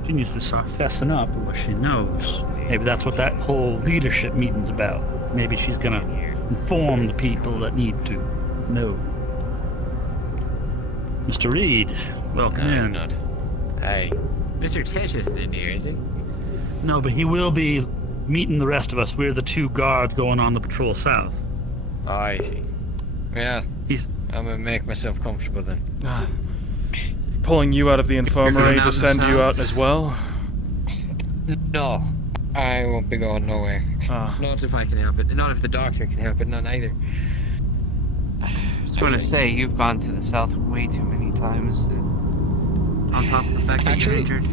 She needs to start fessing up with what she knows. Maybe that's what that whole leadership meeting's about. Maybe she's gonna inform the people that need to know. Mr. Reed, welcome in. Not. Hey, Mr. Tish isn't in here, is he? No, but he will be meeting the rest of us. We're the 2 guards going on the patrol south. Oh, I see. Yeah, I'm gonna make myself comfortable then. Pulling you out of the infirmary to send you out as well? No, I won't be going nowhere. Not if I can help it. Not if the doctor can help it. Not either. was going to say, you've gone to the south way too many times. On top of the fact that you're injured.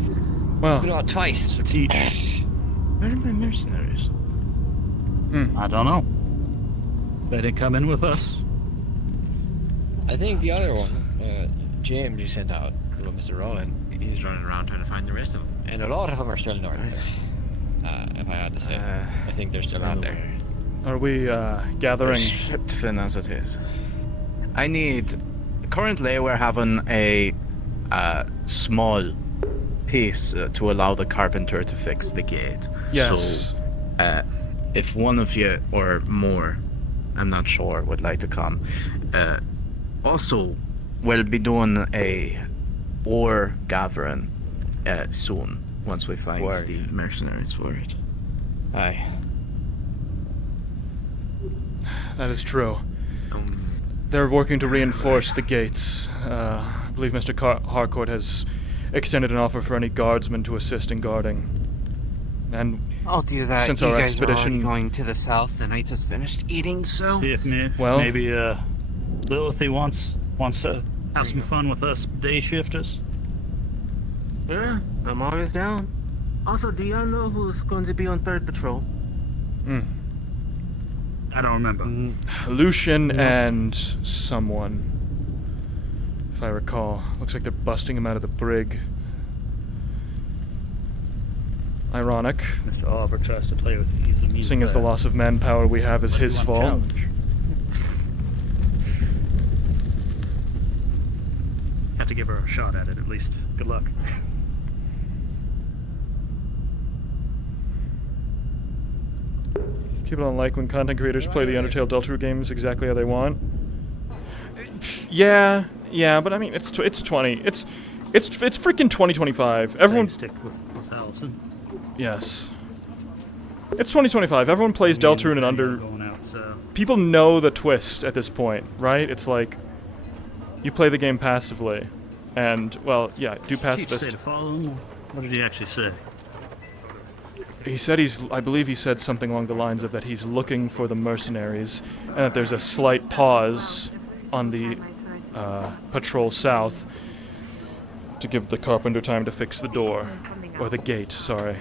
Well, It's been out twice. To teach. Where are my mercenaries? I don't know. They didn't come in with us. I think the other one, James, you sent out, Mr. Rowan. He's running around trying to find the rest of them. And a lot of them are still north, so, if I had to say. I think they're still out there. Are we gathering? Shit thin as it is. I need. Currently, we're having a small piece to allow the carpenter to fix the gate. Yes. So, if one of you or more, I'm not sure, would like to come. Also, we'll be doing a ore gathering soon once we find the mercenaries for it. Aye. That is true. They're working to reinforce the gates. I believe Mr. Harcourt has extended an offer for any guardsmen to assist in guarding. And I'll do that. Since you our guys expedition are going to the south, and I just finished eating, so. See if maybe Lilith wants to have some fun with us day shifters. Yeah, I'm always down. Also, do y'all know who's going to be on third patrol? I don't remember. Lucian and someone, if I recall. Looks like they're busting him out of the brig. Ironic. Mr. Oliver tries to play with you. Seeing as the loss of manpower we have is his fault. Have to give her a shot at it at least. Good luck. People don't like when content creators play the Undertale Deltarune games exactly how they want. Yeah, but I mean, it's freaking 2025. Everyone stick with Allison. Yes. It's 2025. Everyone plays Deltarune and Under. People know the twist at this point, right? It's like you play the game passively, and well, yeah, do pacifist. What did he actually say? He said I believe he said something along the lines of that he's looking for the mercenaries, and that there's a slight pause on the patrol south to give the carpenter time to fix the door. Or the gate, sorry.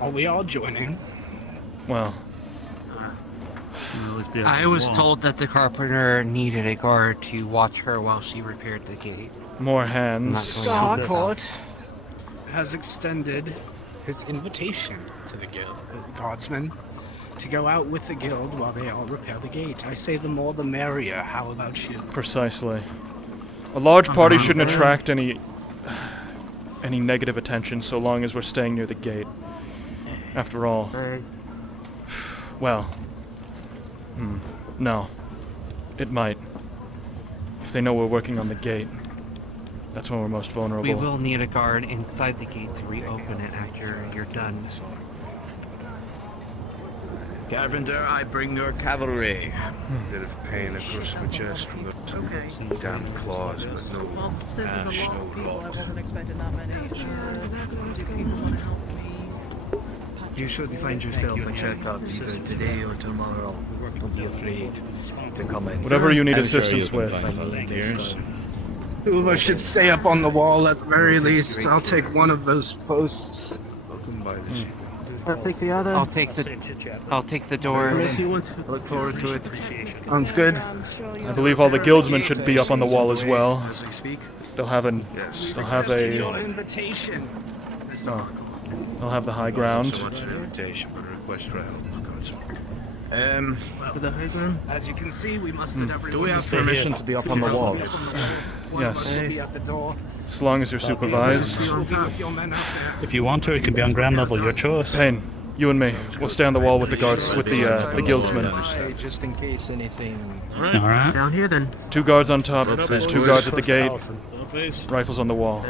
Are we all joining? Well. I was told that the carpenter needed a guard to watch her while she repaired the gate. More hands. Harcourt has extended his invitation to the guardsmen to go out with the guild while they all repair the gate. I say the more the merrier. How about you? Precisely. A large party shouldn't attract any negative attention so long as we're staying near the gate. After all. Well. No. It might. If they know we're working on the gate, that's when we're most vulnerable. We will need a guard inside the gate to reopen it after you're done. Carpenter, I bring your cavalry. Bit of pain across my chest from the damn claws, but no ash, no rot. I wasn't expecting that many. Do people want to help me? You should find yourself a checkup either today or tomorrow. Don't be afraid to come in. Whatever you need assistance with. Two of us should stay up on the wall at the very least. I'll take one of those posts. Welcome by the I'll take the other. I'll take the door. Unless you want to. Look forward to it. Sounds good. I believe all the guildsmen should be up on the wall as well. as we speak. They'll have Your invitation. They'll have the high ground. Not so much an invitation, but a request for help. As you can see, we mustered everyone. Do we have permission to be up on the wall? Yes. Be at the door. As long as you're supervised. If you want to, it can be on ground level. Your choice. Payne, you and me. We'll stay on the wall with the guards, with the guildsmen. Just in case anything. All right. Down here then. 2 guards on top. There's 2 guards at the gate. Rifles on the wall.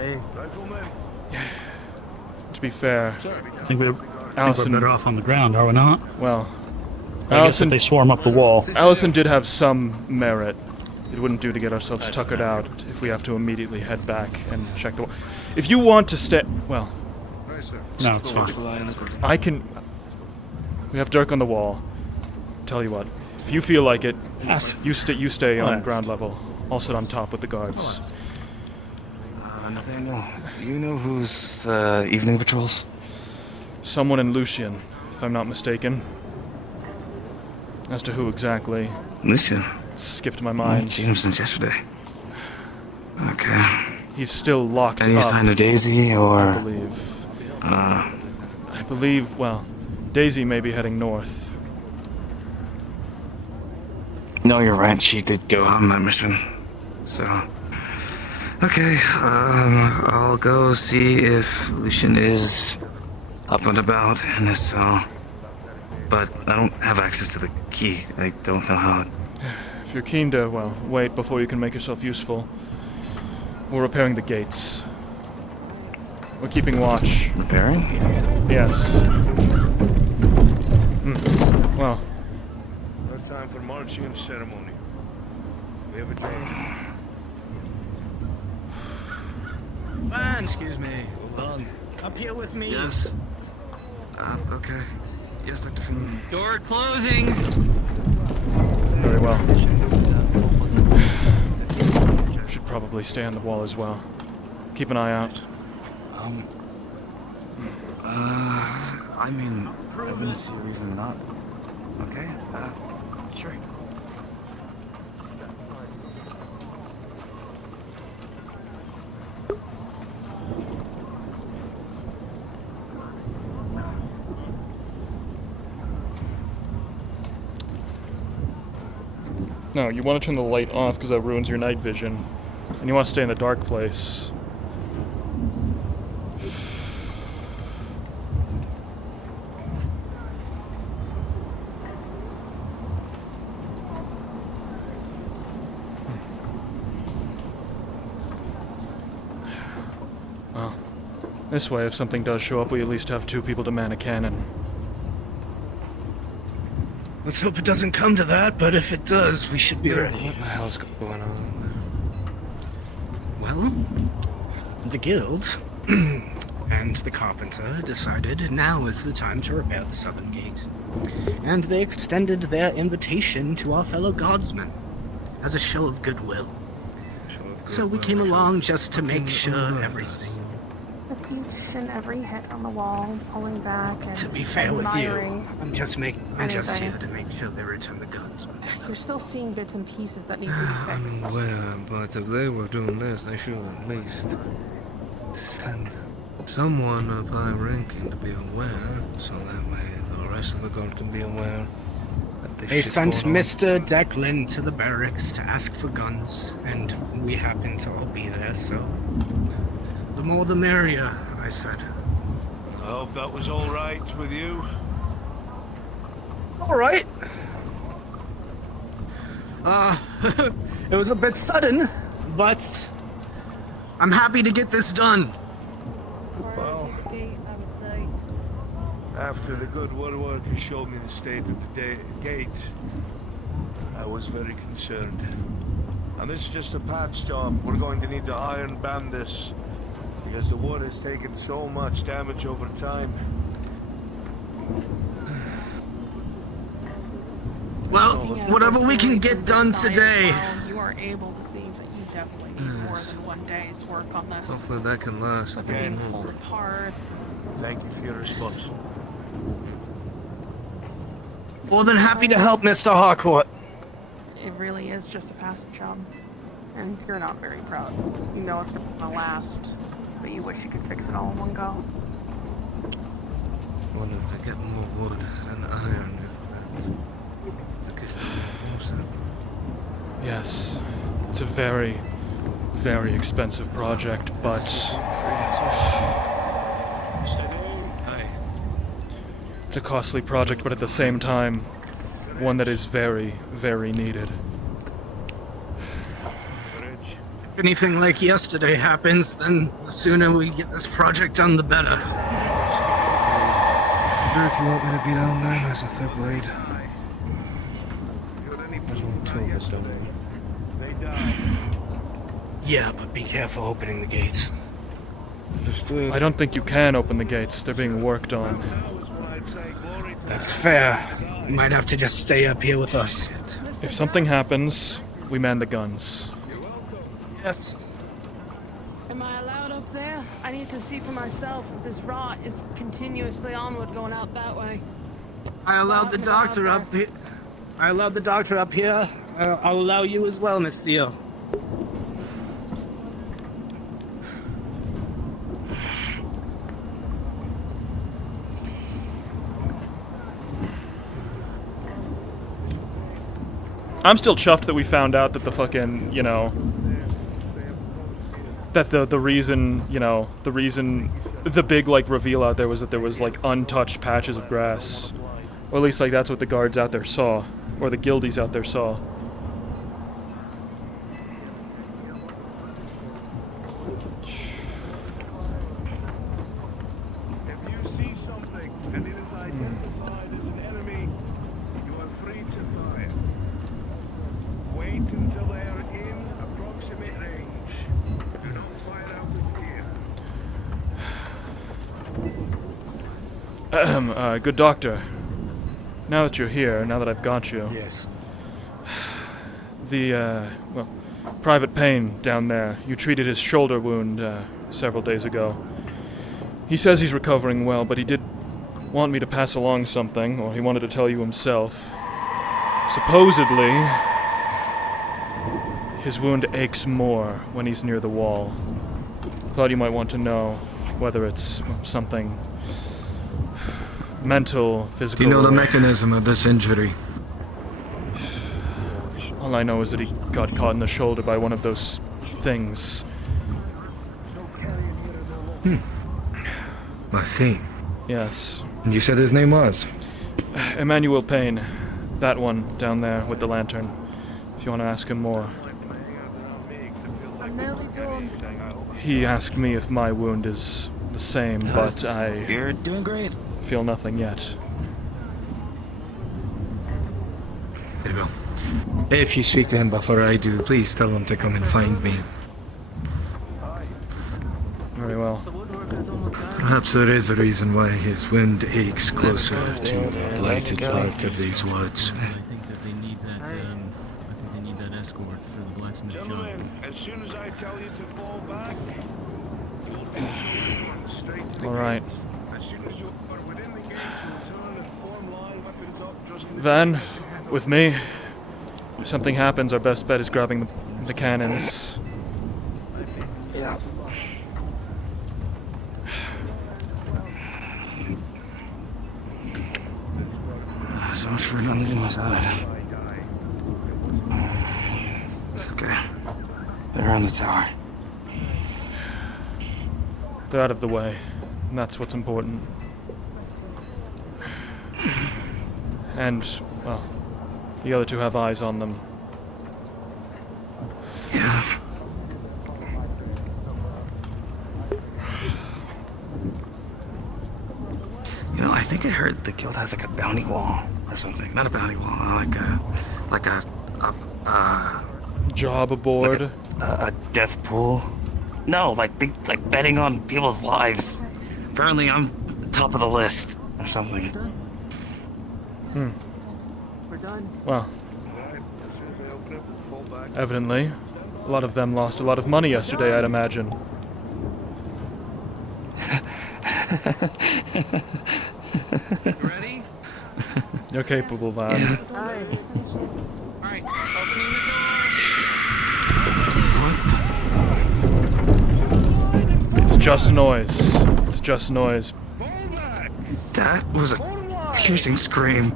To be fair, I think we're better off on the ground, are we not? Well, I guess if they swarm up the wall. Allison did have some merit. It wouldn't do to get ourselves tuckered out if we have to immediately head back and check the wall. If you want to stay, well, no, it's fine. I can. We have Dirk on the wall. Tell you what, If you feel like it, Yes. you stay on Relax. ground level. I'll sit on top with the guards. Nathaniel, do you know who's evening patrols? Someone in Lucian, if I'm not mistaken. As to who exactly, Lucian? it skipped my I haven't mind. seen him since yesterday. Okay. He's still locked Any up. sign of Daisy, or... I believe, well, Daisy may be heading north. No, you're right. She did go on that mission. So... Okay, I'll go see if Lucian is up and about in his cell. But I don't have access to the key. I don't know how... If you're keen to, well, wait before you can make yourself useful. We're repairing the gates. We're keeping watch. Repairing? Yes. Well. No time for marching and ceremony. We have a job. Man, excuse me. Hold on. Up here with me. Yes. Okay. Yes, Dr. Fírinne. Door closing. Very well. Should probably stay on the wall as well. Keep an eye out. I mean, I wouldn't see a reason not. Okay, sure. No, you want to turn the light off because that ruins your night vision. And you want to stay in a dark place. Well, this way, if something does show up, we at least have 2 people to man a cannon. Let's hope it doesn't come to that, but if it does, we should be ready. What the hell's going on? Well, the guild and the carpenter decided now is the time to repair the southern gate. And they extended their invitation to our fellow guardsmen as a show of goodwill. So we came along just to make sure everything. With each and every hit on the wall, pulling back and To be fair with you, admiring I'm just here anything. to make sure they return the guardsmen. You're still seeing bits and pieces that need to be fixed. I'm aware, but if they were doing this, they should at least send someone of high ranking to be aware, so that way the rest of the guard can be aware. They sent Mr. Declan to the barracks to ask for guns, and we happened to all be there, so the more the merrier, I said. I hope that was all right with you. All right. It was a bit sudden, but I'm happy to get this done. Well, after the good woodworker showed me the state of the gate, I was very concerned. And this is just a patch job. We're going to need to iron band this, because the wood has taken so much damage over time. Well, whatever we can get done today. You are able to see that you definitely need more than one day's work on this. Hopefully that can last. But being pulled hard. Thank you for your response. More than happy to help, Mr. Harcourt. It really is just a past job. And you're not very proud. You know it's gonna last, but you wish you could fix it all in one go. Wonder if they get more wood and iron if that's the case. Yes, it's a very, very expensive project, but it's a costly project, but at the same time, one that is very, very needed. If anything like yesterday happens, then the sooner we get this project done, the better. If you want me to be down there, there's a third blade. There's one, 2 of us down there. Yeah, but be careful opening the gates. I don't think you can open the gates. They're being worked on. That's fair. You might have to just stay up here with us. If something happens, we man the guns. Yes. Am I allowed up there? I need to see for myself if this rot is continuously onward going out that way. I allowed the doctor up here. I'll allow you as well, Miss Theo. I'm still chuffed that we found out that the fucking, that the reason, the big, like, reveal out there was that there was, like, untouched patches of grass. Or at least, like, that's what the guards out there saw. Or the guildies out there saw. Good doctor. Now that you're here, now that I've got you. Yes. Well, Private Payne down there, you treated his shoulder wound several days ago. He says he's recovering well, but he did want me to pass along something, or he wanted to tell you himself. Supposedly, his wound aches more when he's near the wall. Thought you might want to know whether it's something mental, physical. Do you know the mechanism of this injury? All I know is that he got caught in the shoulder by one of those things. I see. Yes. And you said his name was? Emmanuel Payne. That one down there with the lantern. If you want to ask him more. I'm nearly done. He asked me if my wound is the same, but You're doing great. Feel nothing yet. Very well. If you speak to him before I do, please tell him to come and find me. Very well. Perhaps there is a reason why his wound aches closer to the blighted part of these woods. I think that they need that. I think they need that escort for the blacksmith job. Gentlemen, as soon as I tell you to fall back, straight to the All right. As soon as you are within the gate, you'll turn and form line, weapons up, just in the Van, with me. If something happens, our best bet is grabbing the cannons. Yeah. So much for not leaving my side. It's okay. They're on the tower. They're out of the way, and that's what's important. And, well, the other two have eyes on them. Yeah. You know, I think I heard the guild has like a bounty wall or something. Not a bounty wall, like a job aboard. Like a death pool. No, like betting on people's lives. Apparently, I'm top of the list or something. We're done. Well, evidently, a lot of them lost a lot of money yesterday, I'd imagine. Ready? You're capable, Van. Alright, opening the It's just noise. It's just noise. That was a piercing scream.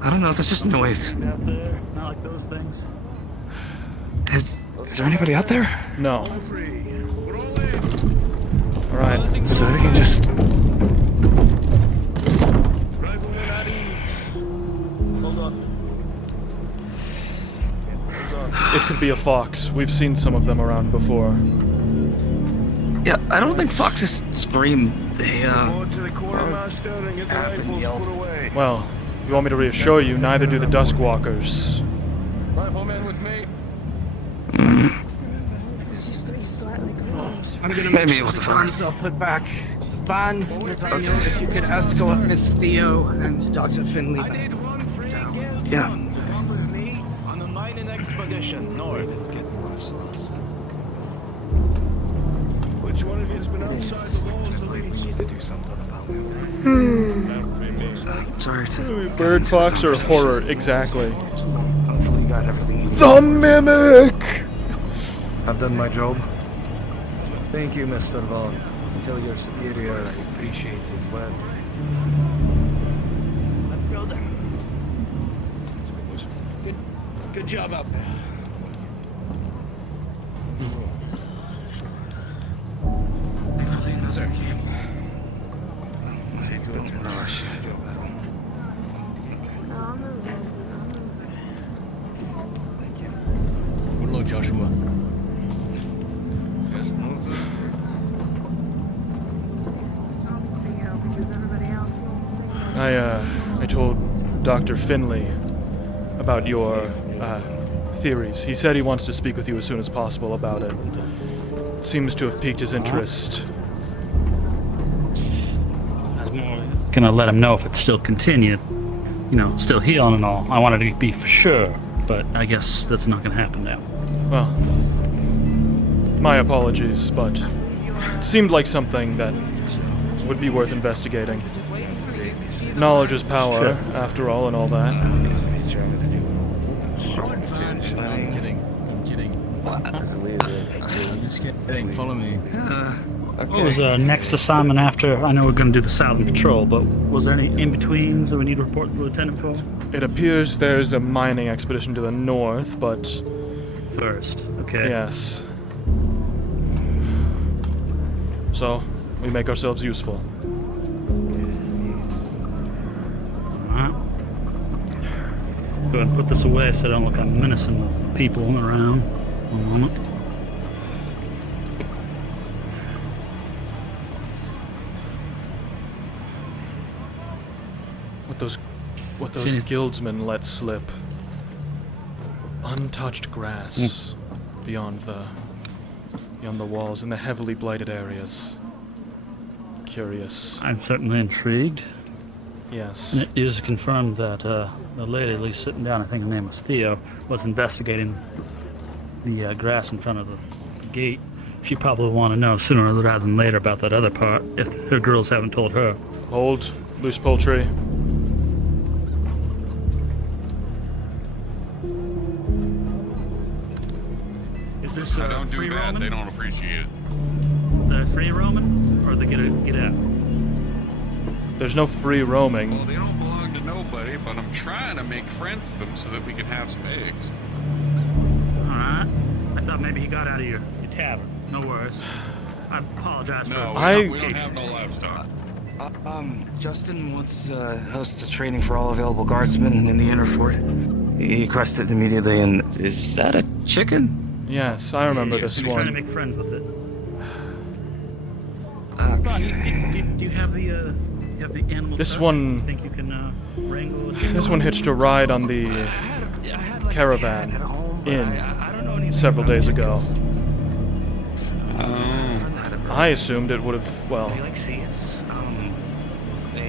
I don't know, that's just noise. Out there, not like those things. Is there anybody out there? No. Alright. So they can just... It could be a fox. We've seen some of them around before. Yeah, I don't think foxes scream. They, Well, if you want me to reassure you, neither do the Duskwalkers. Rifleman with me. I'm gonna Maybe it was a fox. I'll put back. Van, Nathaniel, if you could escort Miss Theo and Dr. Finley back. Yeah. Come with me on a mining expedition north. Let's get Which one of you has been outside the walls of We need to do something about it. Sorry to... Bird, fox, or horror, exactly. Hopefully you got everything you need. The Mimic! I've done my job. Thank you, Mr. Vaughn. Until your superior, I appreciate his word. Let's go then. Good job out there. Another game. Don't rush. Good luck, Joshua. I told Dr. Finley about your theories. He said he wants to speak with you as soon as possible about it. Seems to have piqued his interest. I was more gonna let him know if it still continued. You know, still healing and all. I wanted to be for sure, but I guess that's not gonna happen now. Well, my apologies, but it seemed like something that would be worth investigating. Knowledge is power, Sure. after all, and all that. I'm kidding. I'm kidding. I'm just kidding. Follow me. What was our next assignment after? I know we're gonna do the Southern Patrol, but was there any in-betweens that we need to report to the Lieutenant for? It appears there's a mining expedition to the north, but... First, okay. Yes. So, we make ourselves useful. Alright. Go ahead and put this away so I don't look like I'm menacing the people around. One moment. What those guildsmen let slip. Untouched grass beyond the walls in the heavily blighted areas. Curious. I'm certainly intrigued. Yes. And it is confirmed that the lady, at least sitting down, I think her name was Theo, was investigating the grass in front of the gate. She probably want to know sooner rather than later about that other part, if her girls haven't told her. Hold, loose poultry. Is this I don't do free that. roaming? They don't appreciate it. Free roaming? Or they get out? There's no free roaming. Well, they don't belong to nobody, but I'm trying to make friends with them so that we can have some eggs. Alright. I thought maybe he got out of your tavern. No worries. I apologize for... No, we don't have no livestock. Justin wants to host a training for all available guardsmen in the inner fort. He requested immediately, and is that a chicken? Yes, I remember this He's one. trying to make friends with it. Do you have the animal? This stuff? one- You think you can wrangle it? This one hitched a ride on the caravan inn several days ago. I assumed it would have, well,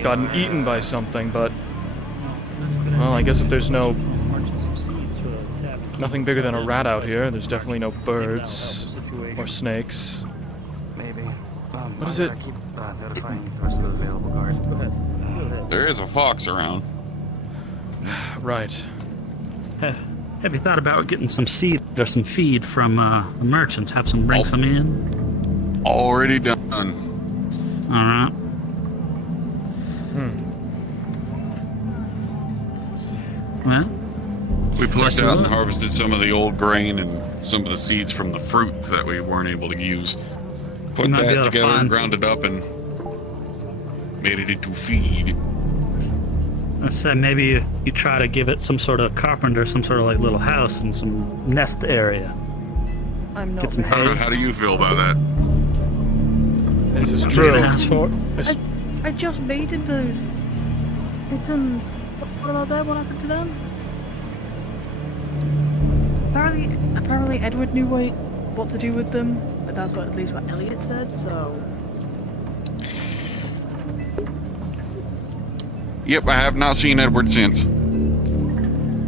gotten eaten by something, but, well, I guess if there's nothing bigger than a rat out here, there's definitely no birds or snakes. Maybe. What is it? Keep notifying the rest of the available guards. Go ahead. There is a fox around. Right. Have you thought about getting some seed or some feed from the merchants? Have some bring some in. Already done. All right. Well, We plucked out and harvested some of the old grain and some of the seeds from the fruit that we weren't able to use. Put You might be that able to together, find- ground it up, and made it into feed. let's say maybe you try to give it some sort of carpenter, some sort of like little house and some nest area. I'm not Get some ready. hay. How do you feel about that? This is I'm true. gonna ask for it. I just mated those kittens. What about them? What happened to them? Apparently Edward knew what to do with them, but that's at least what Elliot said, so... Yep, I have not seen Edward since.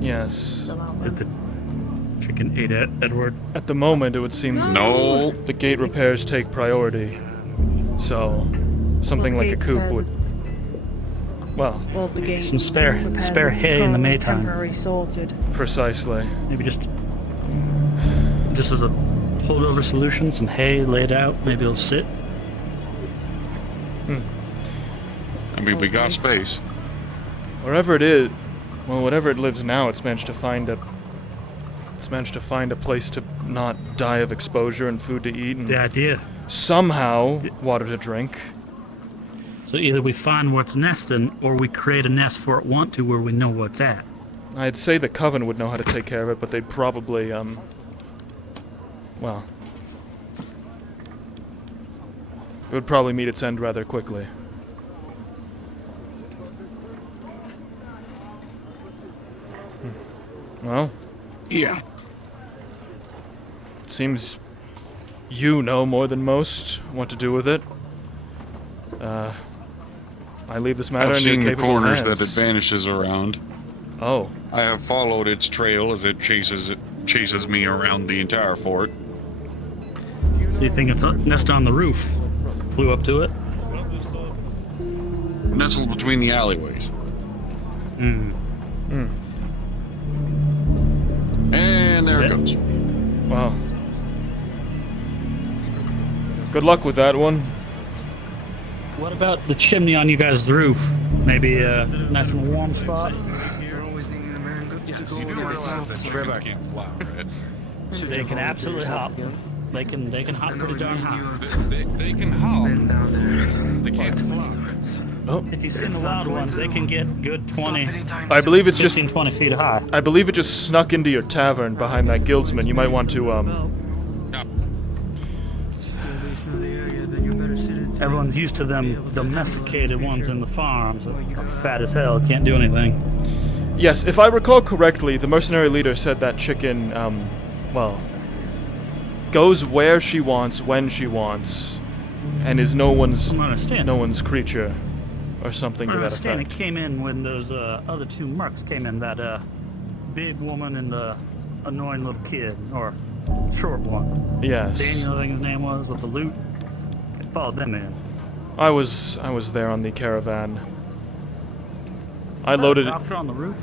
Yes. Did the chicken ate at Edward? At the moment, it would seem No. the gate repairs take priority. So, something like a coop would. Well, the gate some spare hay in the Maytime. Temporarily sorted. Precisely. Maybe just as a holdover solution, some hay laid out. Maybe it'll sit. I mean, we got space. Wherever it is, well, whatever it lives now, it's managed to find a place to not die of exposure and food to eat, and the idea. Somehow water to drink. So either we find where it's nesting, or we create a nest for it want to where we know where it's at. I'd say the Coven would know how to take care of it, but they'd probably, well, it would probably meet its end rather quickly. Well, yeah. Seems you know more than most what to do with it. I leave this matter I've in your seen the capable corners hands. that it vanishes around. Oh. I have followed its trail as it chases me around the entire fort. So you think it's a nest on the roof? Flew up to it? Nestled between the alleyways. And there it goes. Wow. Good luck with that one. What about the chimney on you guys' roof? Maybe a nice and warm spot? They can absolutely hop. They can hop pretty darn high. They can hop. They can't fly. Oh. If you've seen the wild ones, they can get good 20. I believe it's 15, 20 feet high. I believe it just snuck into your tavern behind that guildsman. You might want to Everyone's used to them domesticated ones in the farms. They're fat as hell, can't do anything. Yes, if I recall correctly, the mercenary leader said that chicken, well, goes where she wants, when she wants, and is no one's creature, or something to that It effect. came in when those other two mercs came in, that big woman and the annoying little kid, or short one. Yes. Daniel, I think his name was, with the loot. It followed them in. I was there on the caravan. I loaded it. Doctor on the roof?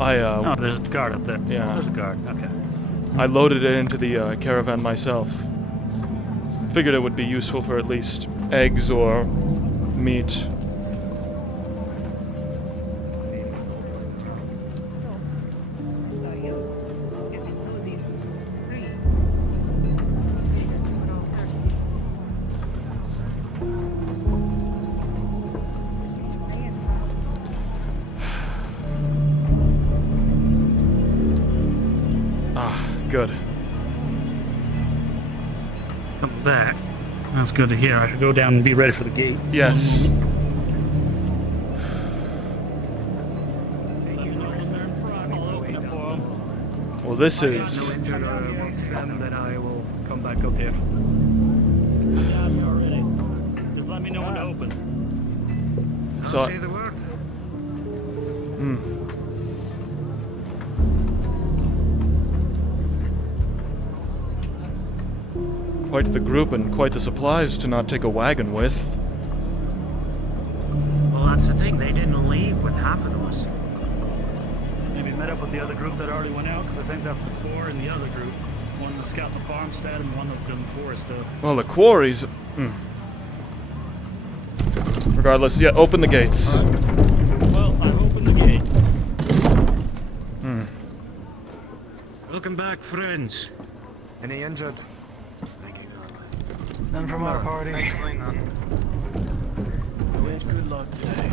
Oh, there's a guard up there. Yeah. There's a guard, okay. I loaded it into the caravan myself. Figured it would be useful for at least eggs or meat. Good. Come back. That's good to hear. I should go down and be ready for the gate. Yes. Well, this is... No injured amongst them, then I will come back up here. Just let me know when to open. So, Say the word. Quite the group and quite the supplies to not take a wagon with. Well, that's the thing. They didn't leave with half of those. Maybe met up with the other group that already went out, because I think that's the core and the other group. One that scouted the farmstead and one that was doing the forest stuff. Well, the quarries... Regardless, yeah, open the gates. Well, I've opened the gate. Welcome back, friends. Any injured? None from our party. Good luck today.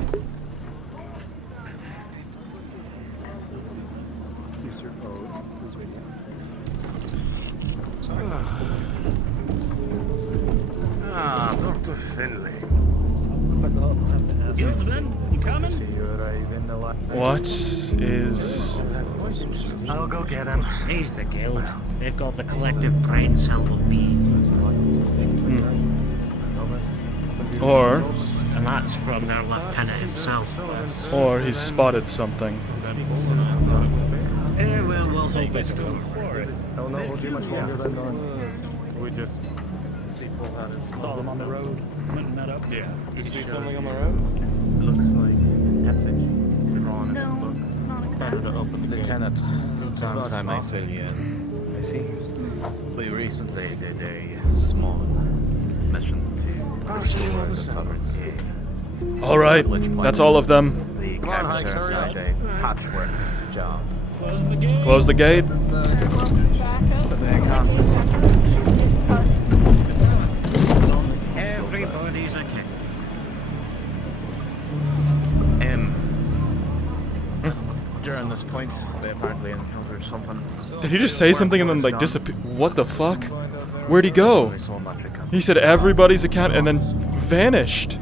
Use your code. Please wait. Dr. Finley. Guildsman, you coming? What is... I'll go get him. He's the guild. They've got the collective brain cell of me. Or And that's from their lieutenant himself. Or he's spotted something. Well, we'll hope it's true. I'll not hold you much longer than we just Saw them on the road. Went and met up. Yeah. You see sure? something on the road? It looks like ethics drawn in his book. Lieutenant, time I fill you in. I see. We recently did a small mission to restore the southern sea. All right, that's all of them. The captors had a patchwork job. Close the gate. Everybody's a king. During this point, they apparently encountered something. Did he just say something and then like disappear? What the fuck? Where'd he go? He said everybody's account and then vanished.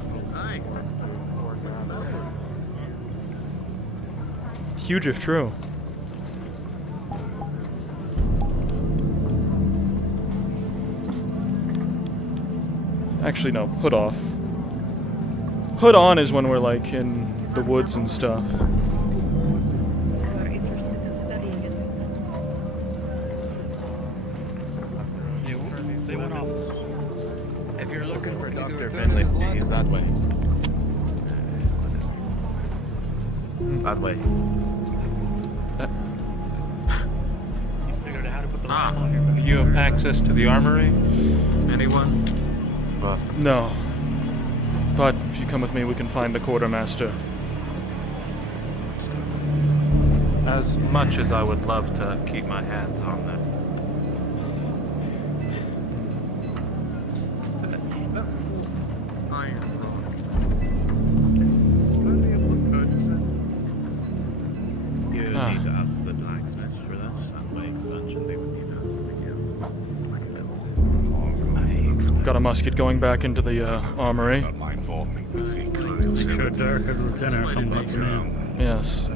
Huge if true. Actually, no. Hood off. Hood on is when we're like in the woods and stuff. They went off. If you're looking for Dr. Finley, he's that way. That way. You have access to the armory? Anyone? No. But if you come with me, we can find the quartermaster. As much as I would love to keep my hands on them. You need to ask the blacksmith for this, and by extension, they would need to ask again. Got a musket going back into the armory. Make sure Derek or the lieutenant or someone lets him in. Yes.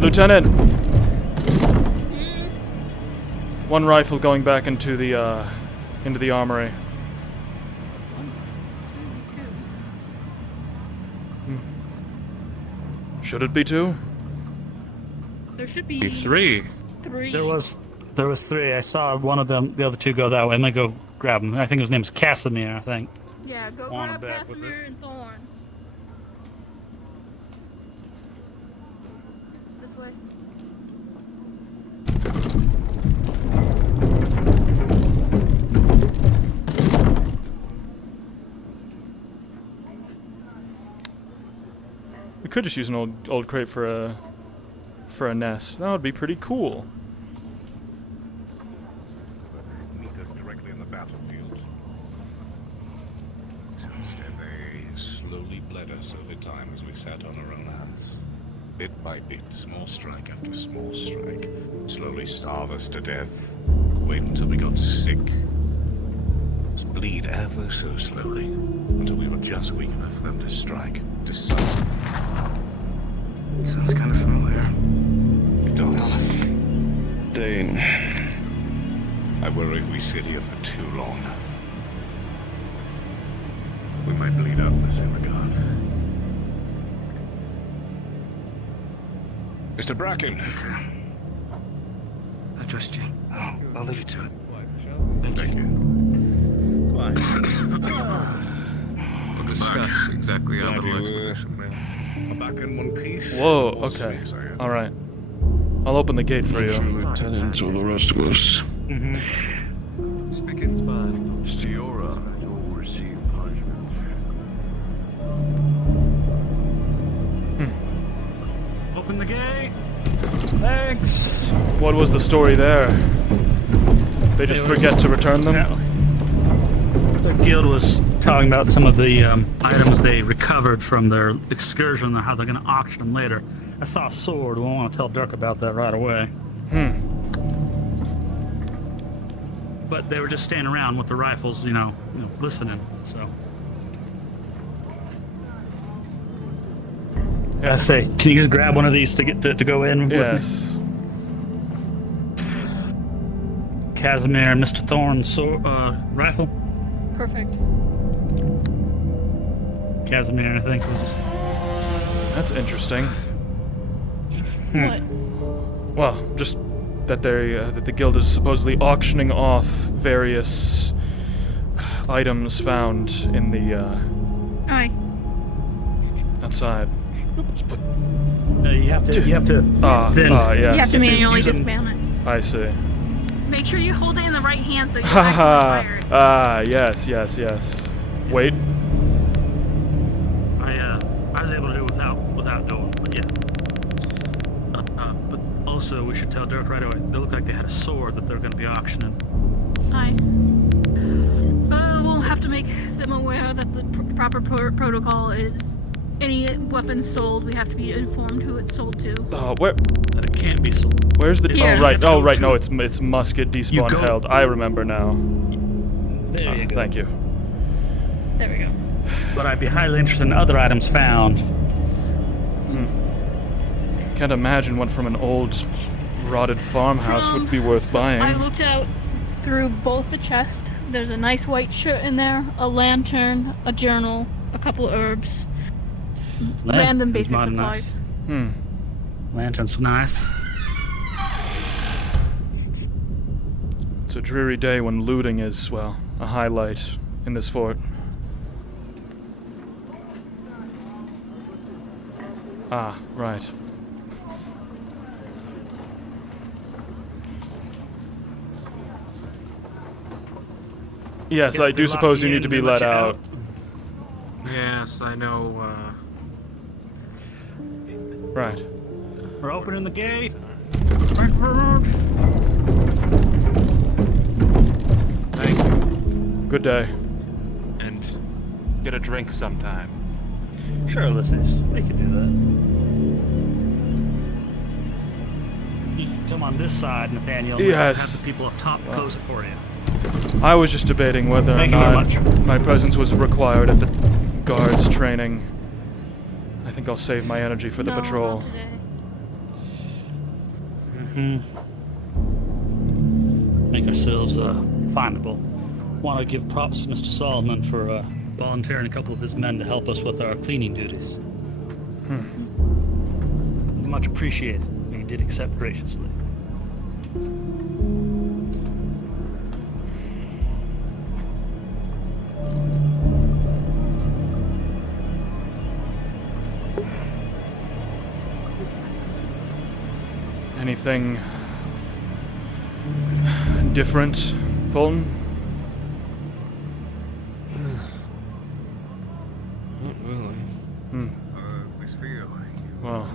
Lieutenant! One rifle going back into the armory. Should it be two? There should be three. There was three. I saw one of them. The other two go that way. I'm gonna go grab them. I think his name's Casimir. I think. Yeah, go On grab back with Casimir and Thorns. This way. We could just use an old crate for a nest. That would be pretty cool. Directly in the battlefield. They slowly bled us over time as we sat on our own hands. Bit by bit, small strike after small strike. Slowly starve us to death. Wait until we got sick. Just bleed ever so slowly. Until we were just weak enough for them to strike. Decisive. It sounds kind of familiar. It does. Dane. I worry if we sit here for too long. We might bleed out in the same regard. Mr. Bracken. Okay. I trust you. I'll leave you to it. Thank you. We'll discuss exactly how Glad little you, expedition are back in one piece. Whoa, okay. Alright. I'll open the gate for you. Lieutenant or the rest of us. Speaking Spanish. Stiora, you'll receive punishment. Open the gate. Thanks. What was the story there? They just forget to return them? The guild was talking about some of the items they recovered from their excursion and how they're going to auction them later. I saw a sword. We want to tell Dirk about that right away. But they were just standing around with the rifles, you know listening. So. I say, can you just grab one of these to get to go in yes. with me? Casimir and Mr. Thorne's rifle. Perfect. Casimir, I think, was. That's interesting. What? Well, just that that the guild is supposedly auctioning off various items found in the Aye. outside. You have to. Yes. You have to manually dismantle it. I see. Make sure you hold it in the right hand so you can fire it. Yes. Wait. I was able to do it without doing, but yeah. But also, we should tell Dirk right away. They look like they had a sword that they're going to be auctioning. Aye. We'll have to make them aware that the proper protocol is any weapon sold, we have to be informed who it's sold to. Where? That it can't be sold. Where's the? Here. Oh right. No, it's musket despawn held. I remember now. There you go. Thank you. There we go. But I'd be highly interested in other items found. Can't imagine one from an old, rotted farmhouse would be worth buying. I looked out through both the chests. There's a nice white shirt in there, a lantern, a journal, a couple of herbs, random basic supplies. Nice. Lantern's nice. It's a dreary day when looting is, well, a highlight in this fort. Ah, right. Yes, I do suppose you need to be let out. Yes, I know, Right. We're opening the gate. Thank you. Good day. And get a drink sometime. Sure, Ulysses. We can do that. You can come on this side, Nathaniel. Yes. Have the people up top close it for you. I was just debating whether or not my presence was required at the guards' training. I think I'll save my energy for the patrol. Make ourselves findable. Want to give props to Mr. Solomon for volunteering a couple of his men to help us with our cleaning duties. Much appreciated. He did accept graciously. Anything different, Fulton? Not really. Well,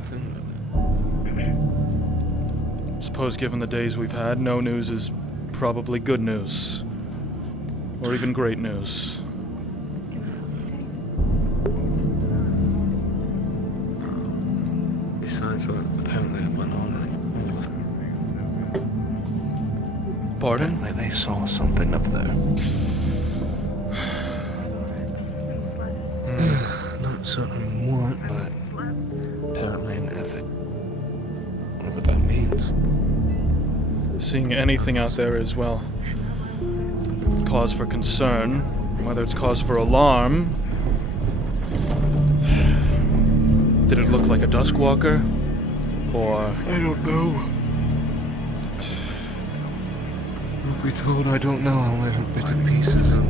suppose given the days we've had, no news is probably good news. Or even great news. Besides what apparently went on Pardon? Like they saw something up there. Not certain what, but apparently an effort. Whatever that means. Seeing anything out there is, well, cause for concern. Whether it's cause for alarm. Did it look like a Duskwalker? Or... I don't know. Truth be told, I don't know. I have bits and pieces of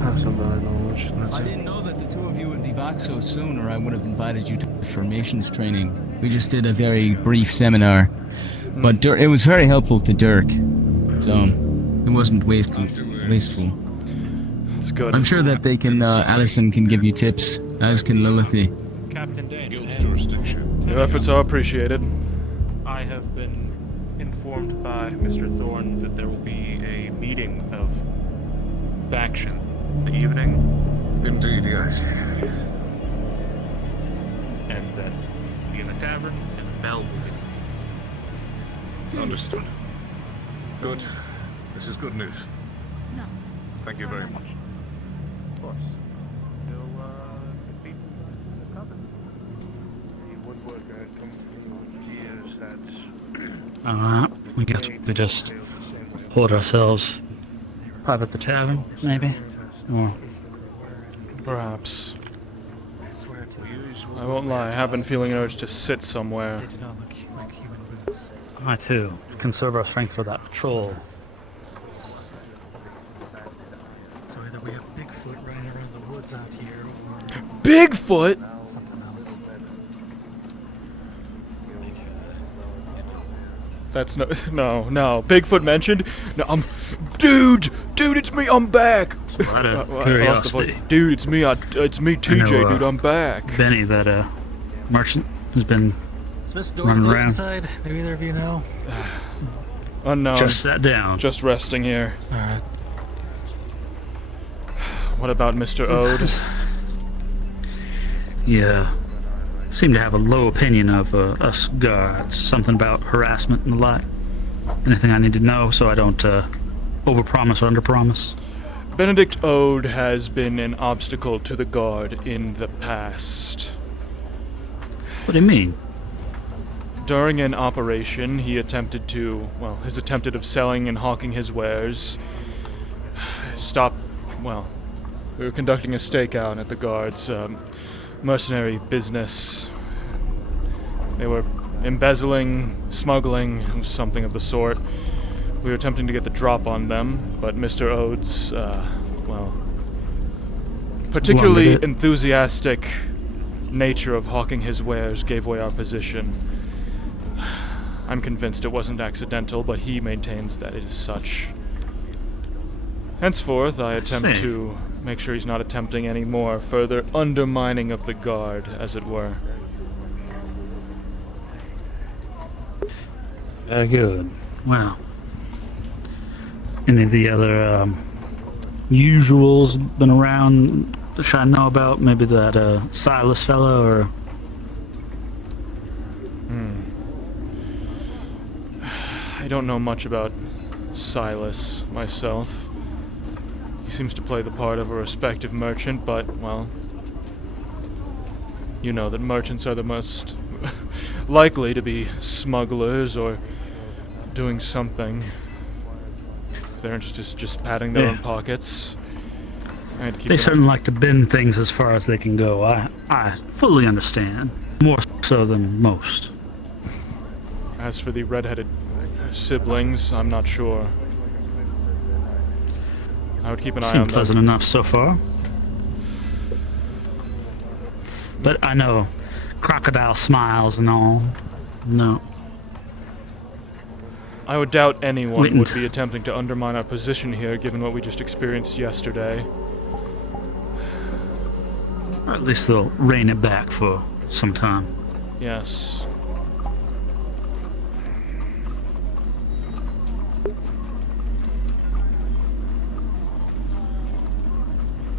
passerby knowledge. I didn't know that the two of you would be back so soon, or I would have invited you to the formations training. We just did a very brief seminar, but it was very helpful to Dirk, so it wasn't wasteful. That's good. I'm sure that they can. Allison can give you tips, as can Lilithy. Captain Dane, Your efforts are appreciated. I have been informed by Mr. Thorne that there will be a meeting of faction in the evening. Indeed, yes. And that will be in the tavern, and the bell will be. Understood. Good. This is good news. No. Thank you very much. Of course. You'll defeat the coven. The woodworker had come from years that We guess we just hold ourselves probably at the tavern, maybe. Or Perhaps. I won't lie, I have been feeling an urge to sit somewhere. I too conserve our strength for that patrol. So either we have Bigfoot running around the woods out here, or Bigfoot? something else. That's no, no. Bigfoot mentioned? No, dude, it's me, I'm back. Out of I lost the curiosity. voice. Dude, it's me, TJ, dude, I'm back. Benny, that merchant who's been Is Miss running Dorothy around. inside? Do either of you know? Unknown. Just sat down. Just resting here. Alright. What about Mr. Ode? Yeah. Seem to have a low opinion of us guards. Something about harassment and the like. Anything I need to know so I don't overpromise or underpromise? Benedict Ode has been an obstacle to the guard in the past. What do you mean? During an operation, he attempted to, well, his attempted of selling and hawking his wares we were conducting a stakeout at the guard's mercenary business. They were embezzling, smuggling, something of the sort. We were attempting to get the drop on them, but Mr. Ode's, particularly enthusiastic nature of hawking his wares gave away our position. I'm convinced it wasn't accidental, but he maintains that it is such. Henceforth, I attempt to make sure he's not attempting any more further undermining of the guard, as it were. Very good. Well, any of the other usuals been around that should I know about? Maybe that Silas fellow, or... I don't know much about Silas myself. He seems to play the part of a respective merchant, but, well, you know that merchants are the most likely to be smugglers or doing something. If their interest is just padding their own pockets. They certainly like to bend things as far as they can go. I fully understand. More so than most. As for the red-headed siblings, I'm not sure. I would keep an eye on them. Seemed pleasant enough so far. But I know crocodile smiles and all. No. I would doubt anyone would be attempting to undermine our position here, given what we just experienced yesterday. Or at least they'll rein it back for some time. Yes.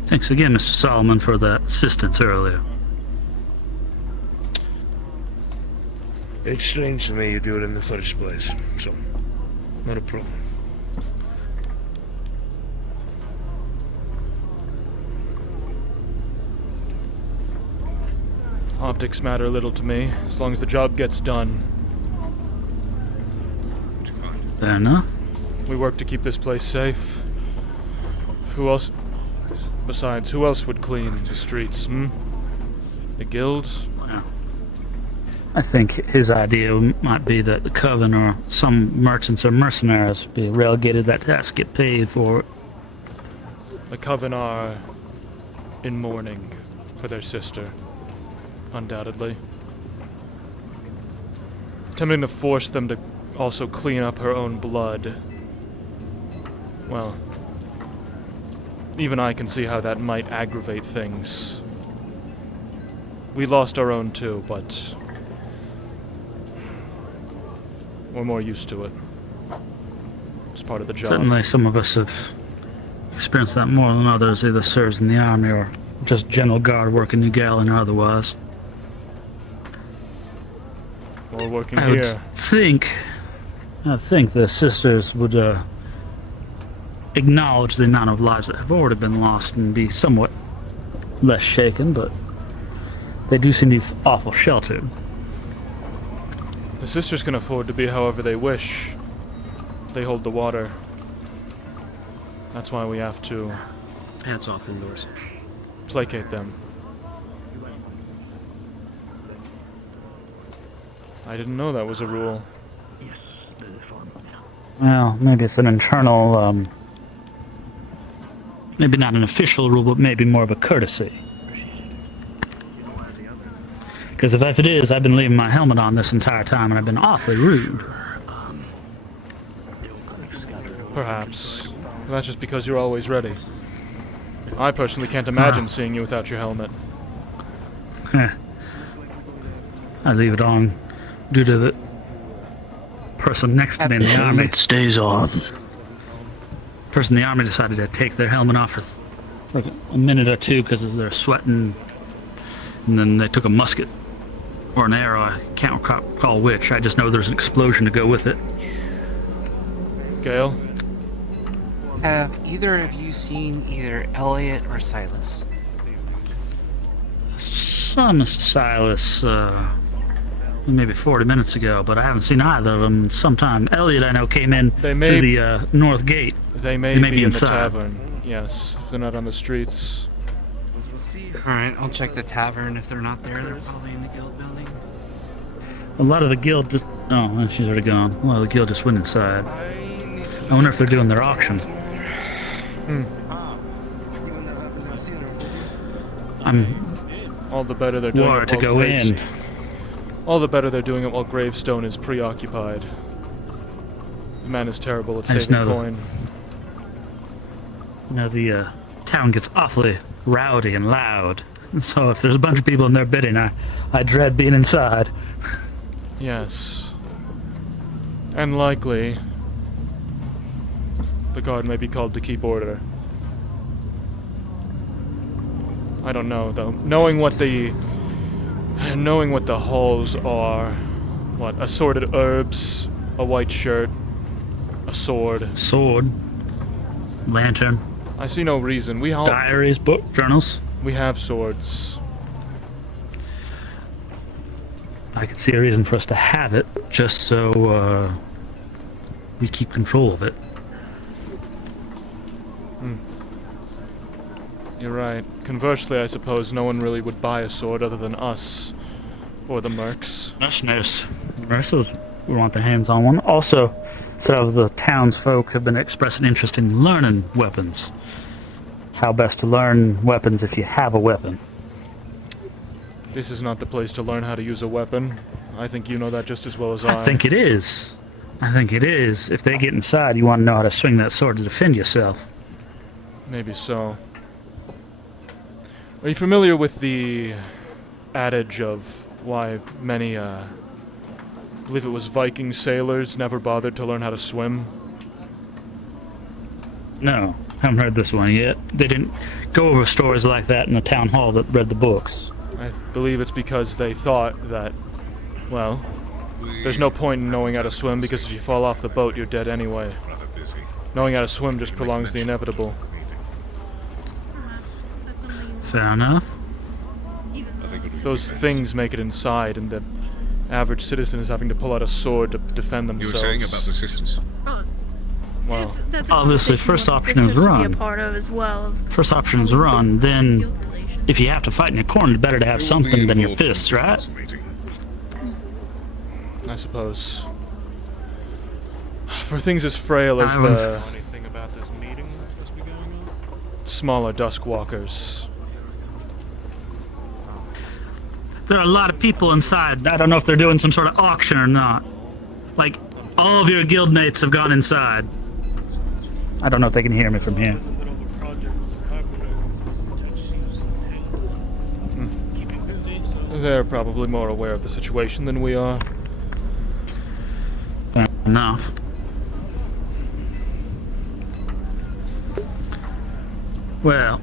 Thanks again, Mr. Solomon, for the assistance earlier. It's strange to me you do it in the first place, so not a problem. Optics matter little to me, as long as the job gets done. Fair enough. We work to keep this place safe. Who else? Besides, who else would clean the streets, The guild? Well, I think his idea might be that the Coven or some merchants or mercenaries be relegated to that task, get paid for it. The Coven are in mourning for their sister, undoubtedly. Attempting to force them to also clean up her own blood. Well, even I can see how that might aggravate things. We lost our own too, but we're more used to it. It's part of the job. Certainly some of us have experienced that more than others, either serves in the army or just general guard work in New Gallon or otherwise. We're working I here. would think the sisters would acknowledge the amount of lives that have already been lost and be somewhat less shaken, but they do seem to be awful sheltered. The sisters can afford to be however they wish. They hold the water. That's why we have to Hats off indoors. Placate them. I didn't know that was a rule. Well, maybe it's an internal, maybe not an official rule, but maybe more of a courtesy. Because if it is, I've been leaving my helmet on this entire time, and I've been awfully rude. Perhaps. But that's just because you're always ready. I personally can't imagine seeing you without your helmet. I leave it on due to the person next to me in the army. It stays on. Person in the army decided to take their helmet off for like a minute or two because they're sweating, and then they took a musket or an arrow. I can't recall which. I just know there's an explosion to go with it. Gale? Have either of you seen either Elliot or Silas? Saw Mr. Silas maybe 40 minutes ago, but I haven't seen either of them in some time. Elliot, I know, came in through the north gate. They may be in the tavern, yes, if they're not on the streets. Alright, I'll check the tavern. If they're not there, they're probably in the guild building. A lot of the guild just... Oh, she's already gone. A lot of the guild just went inside. I wonder if they're doing their auction. All the better they're doing it to go in. All the better they're doing it while Gravestone is preoccupied. The man is terrible at saving coin. You know, the town gets awfully rowdy and loud. So if there's a bunch of people in there bidding, I dread being inside. Yes. And likely, the guard may be called to keep order. I don't know, though. Knowing what the halls are, what, assorted herbs, a white shirt, a sword. Lantern. I see no reason. We all... Diaries, book, journals. We have swords. I could see a reason for us to have it, just so, we keep control of it. You're right. Conversely, I suppose no one really would buy a sword other than us. Or the mercs. Mercenaries. Mercenaries would want their hands on one. Also, some of the townsfolk have been expressing interest in learning weapons. How best to learn weapons if you have a weapon. This is not the place to learn how to use a weapon. I think you know that just as well as I. I think it is. If they get inside, you want to know how to swing that sword to defend yourself. Maybe so. Are you familiar with the adage of why many, I believe it was Viking sailors never bothered to learn how to swim? No, haven't heard this one yet. They didn't go over stories like that in a town hall that read the books. I believe it's because they thought that, well, there's no point in knowing how to swim because if you fall off the boat, you're dead anyway. Knowing how to swim just prolongs the inevitable. Fair enough. Those things make it inside, and the average citizen is having to pull out a sword to defend themselves. You were saying about the sisters? Wow. Obviously, first option is run. First option is run, then if you have to fight in a corner, it's better to have something than your fists, right? I suppose. For things as frail as the smaller Duskwalkers. There are a lot of people inside. I don't know if they're doing some sort of auction or not. Like, all of your guildmates have gone inside. I don't know if they can hear me from here. They're probably more aware of the situation than we are. Fair enough. Well,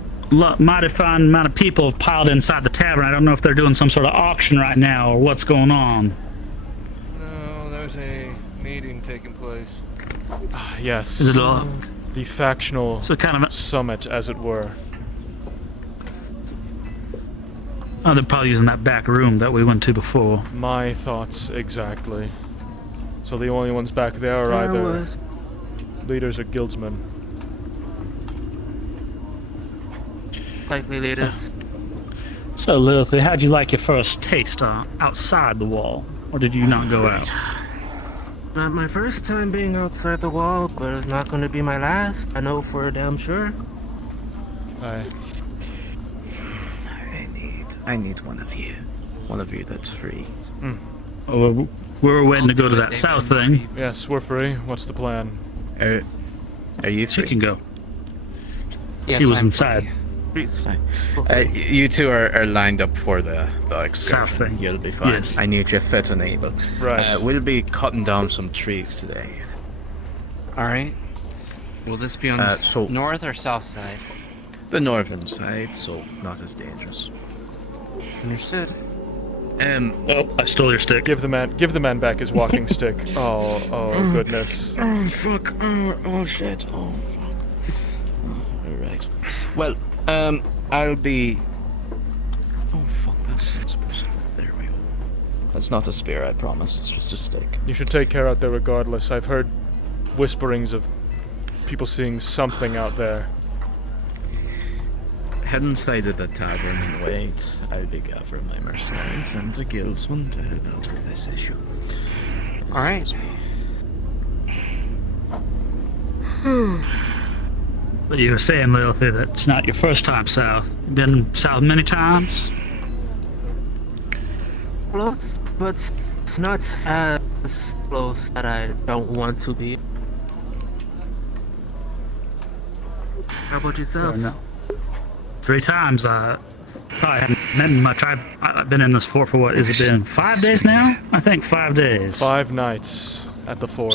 mighty fine amount of people have piled inside the tavern. I don't know if they're doing some sort of auction right now or what's going on. No, there's a meeting taking place. Yes. Is it the factional kind of summit, as it were. Oh, they're probably using that back room that we went to before. My thoughts exactly. So the only ones back there are either leaders or guildsmen. likely latest. So, Lilith, how'd you like your first taste outside the wall? Or did you not go out? Not my first time being outside the wall, but it's not going to be my last. I know for damn sure. I need one of you. One of you that's free. Oh, well, we're waiting to go to that south thing. Yes, we're free. What's the plan? Are you free? She can go. Yes, She was I'm inside. You two are lined up for the excursion. South thing. You'll be fine. Yes. I need you fit and able. Right. We'll be cutting down some trees today. Alright. Will this be on the north or south side? The northern side, so not as dangerous. Understood. Oh, I stole your stick. Give the man back his walking stick. Oh goodness. Oh fuck. Oh shit. Oh fuck. Alright. Well, I'll be. Oh fuck, that's not supposed to go. There we go. That's not a spear, I promise. It's just a stick. You should take care out there regardless. I've heard whisperings of people seeing something out there. Head inside of the tavern and wait. I'll be gathering my mercenaries and the guildsmen to help out with this issue. Alright. But you were saying, Lilith, that it's not your first time south. You've been south many times? Close, but it's not as close that I don't want to be. How about yourself? No. 3 times. I probably haven't been much. I've been in this fort for what? Has it been 5 days now? I think 5 days. 5 nights at the fort.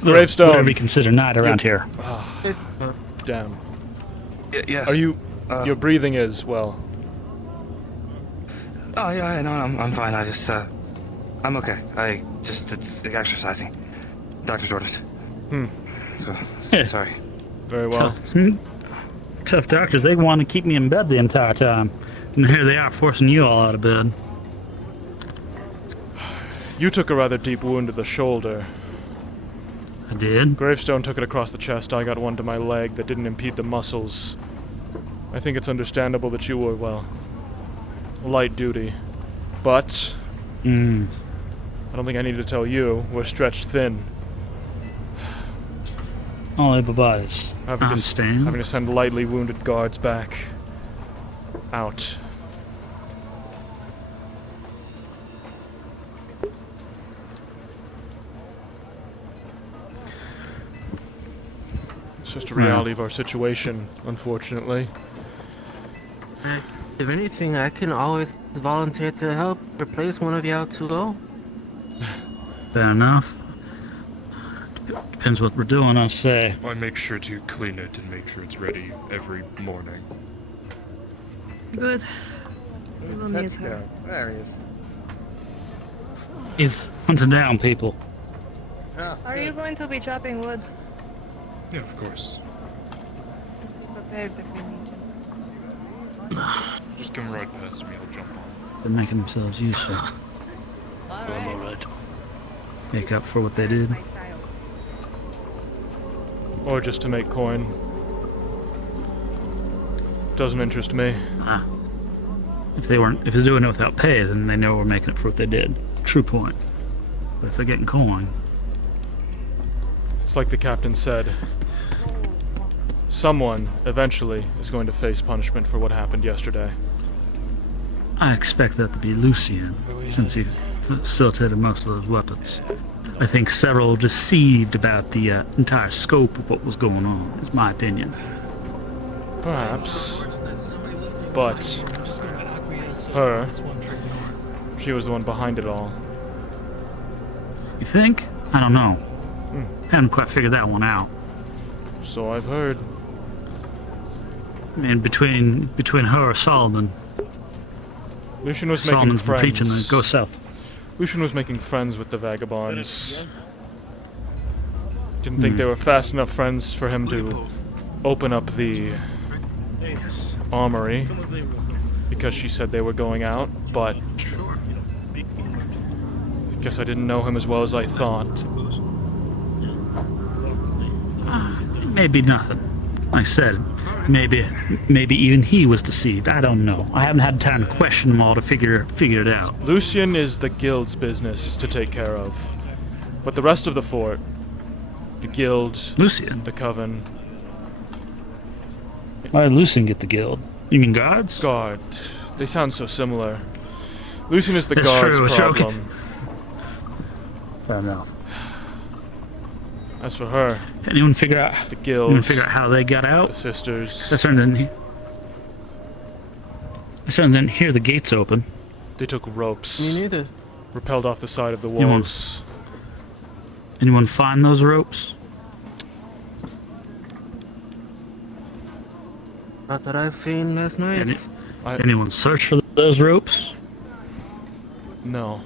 Gravestone. Whatever you consider night around here. Oh, damn. Yes. Are you? Your breathing is well. Oh yeah, no, I'm fine. I just I'm okay. It's exercising. Doctor's orders. So sorry. Very well. Tough doctors. They want to keep me in bed the entire time, and here they are forcing you all out of bed. You took a rather deep wound to the shoulder. I did. Gravestone took it across the chest. I got one to my leg that didn't impede the muscles. I think it's understandable that you were, well, light duty. But I don't think I need to tell you, we're stretched thin. Only Babais. Having to send lightly wounded guards back out. It's just a reality of our situation, unfortunately. If anything, I can always volunteer to help replace one of y'all to go. Fair enough. Depends what we're doing, I say. I make sure to clean it and make sure it's ready every morning. Good. There he is. He's hunting down people. Are you going to be chopping wood? Yeah, of course. Be prepared if we need to. Just come right past me, I'll jump on. They're making themselves useful. Alright. Make up for what they did. Or just to make coin. Doesn't interest me. If they're doing it without pay, then they know we're making it for what they did. True point. But if they're getting coin, It's like the captain said. Someone, eventually, is going to face punishment for what happened yesterday. I expect that to be Lucien, since he facilitated most of those weapons. I think several deceived about the entire scope of what was going on, is my opinion. Perhaps. But her, she was the one behind it all. You think? I don't know. Haven't quite figured that one out. So I've heard. I mean, between her or Solomon. Lucian was Solomon's making preaching friends. to go south. Lucian was making friends with the vagabonds. Didn't think they were fast enough friends for him to open up the armory because she said they were going out, but I guess I didn't know him as well as I thought. It may be nothing. Like I said, maybe even he was deceived. I don't know. I haven't had time to question them all to figure it out. Lucian is the guild's business to take care of. But the rest of the fort, the guild, Lucian, the coven. Why did Lucian get the guild? You mean guards? Guard. They sound so similar. Lucian is the That's guard's true, problem. Fair enough. As for her, anyone figure out the guild? Anyone figure out how they got out? The sisters. I certainly didn't hear the gates open. They took ropes. Me neither. Rappelled off the side of the walls. Anyone find those ropes? Not that I've seen last night. Anyone search for those ropes? No.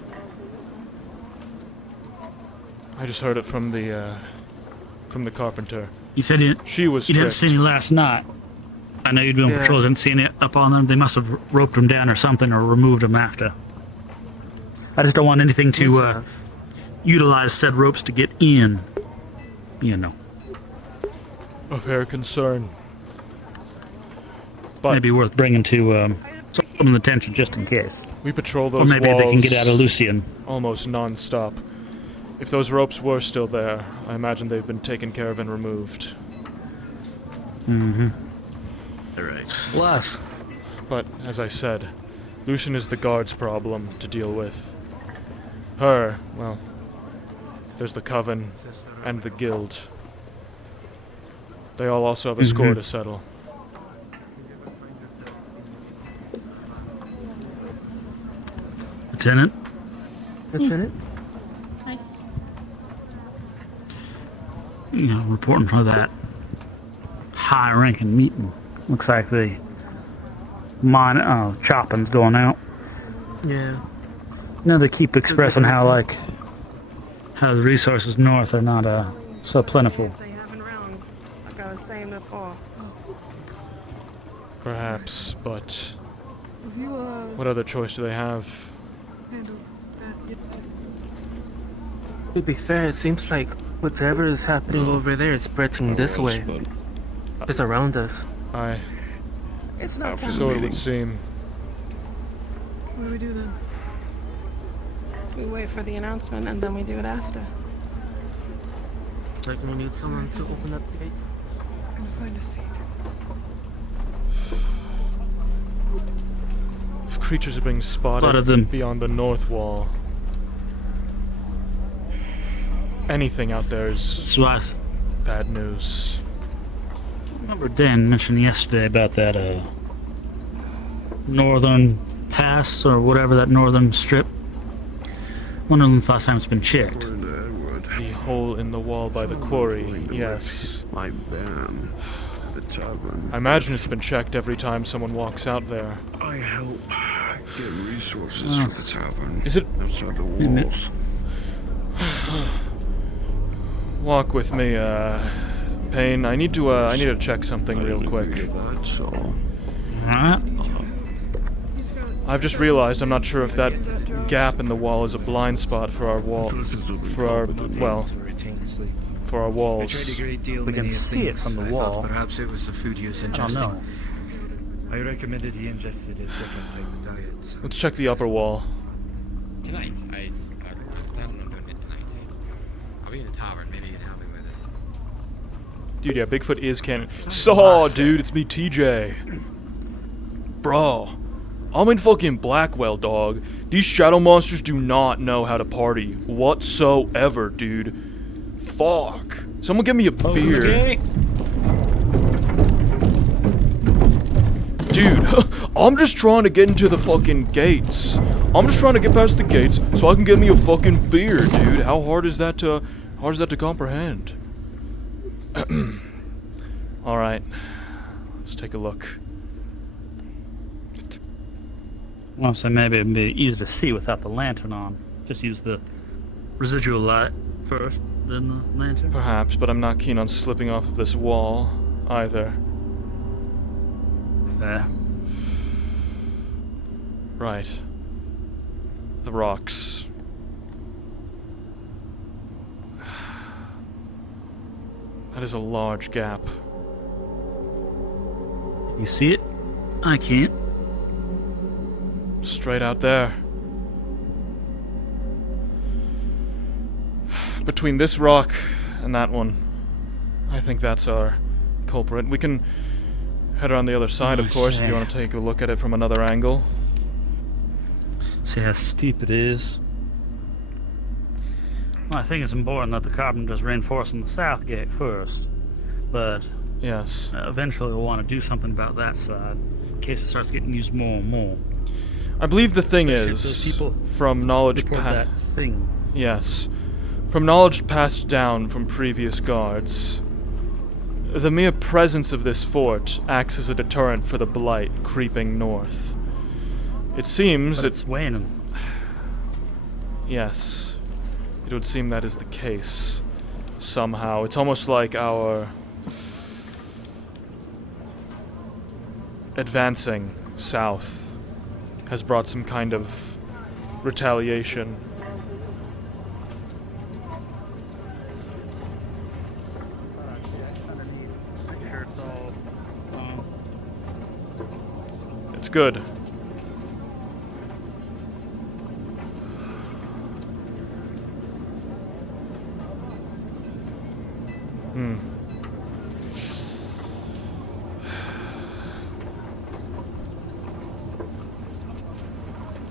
I just heard it from the carpenter. You said she was you didn't see any last night. I know you're doing patrols. Didn't see any up on them. They must have roped them down or something, or removed them after. I just don't want anything to utilize said ropes to get in. You know. A fair concern. But maybe worth bringing to someone's attention just in case. We patrol those walls. Or maybe walls they can get out of Lucian. Almost non-stop. If those ropes were still there, I imagine they've been taken care of and removed. Mm-hmm. Alright. Last. But, as I said, Lucian is the guard's problem to deal with. Her, well, there's the coven and the guild. They all also have a score to settle. Lieutenant? Lieutenant? Hi. You know, reporting for that high-ranking meeting. Looks like the chopping's going out. Yeah. You know, they keep expressing how the resources north are not so plentiful. Like I was saying before. Perhaps, but what other choice do they have? To be fair, it seems like whatever is happening over there is spreading this way. It's around us. It's not time. So it would seem. What do we do then? We wait for the announcement and then we do it after. Like we need someone to open up the gates. I'm gonna find a seat. If creatures are being spotted beyond the north wall, anything out there is bad news. Remember Dan mentioned yesterday about that northern pass or whatever, that northern strip. Wondering when the last time it's been checked. The hole in the wall by the quarry, yes. My van at the tavern. I imagine it's been checked every time someone walks out there. I help get resources for the tavern. Is it outside the walls? Walk with me, Payne. I need to check something real quick. That's all. I've just realized I'm not sure if that gap in the wall is a blind spot for our wall, for our walls. We can see it from the wall. Perhaps it was the food he was ingesting. I recommended he ingested a different type of diet. Let's check the upper wall. Tonight, I plan on doing it tonight. I'll be in the tavern. Maybe you can help me with it. Dude, yeah, Bigfoot is canon. Saw, dude, it's me, TJ. Bro, I'm in fucking Blackwell, dog. These shadow monsters do not know how to party whatsoever, dude. Fuck. Someone give me a beer. Okay. Dude, I'm just trying to get into the fucking gates. I'm just trying to get past the gates so I can get me a fucking beer, dude. How hard is that to comprehend? Alright. Let's take a look. Well, so maybe it'd be easy to see without the lantern on. Just use the residual light first, then the lantern. Perhaps, but I'm not keen on slipping off of this wall either. Fair. Right. The rocks. That is a large gap. You see it? I can't. Straight out there. Between this rock and that one, I think that's our culprit. We can head around the other side, of course, if you want to take a look at it from another angle. See how steep it is. Well, I think it's important that the carpenter's reinforcing the south gate first, but yes, eventually we'll want to do something about that side in case it starts getting used more and more. I believe the thing Especially if is, those people from knowledge report that thing. Yes. From knowledge passed down from previous guards, the mere presence of this fort acts as a deterrent for the blight creeping north. It seems it's waning. Yes. It would seem that is the case. Somehow. It's almost like our advancing south has brought some kind of retaliation. It's good.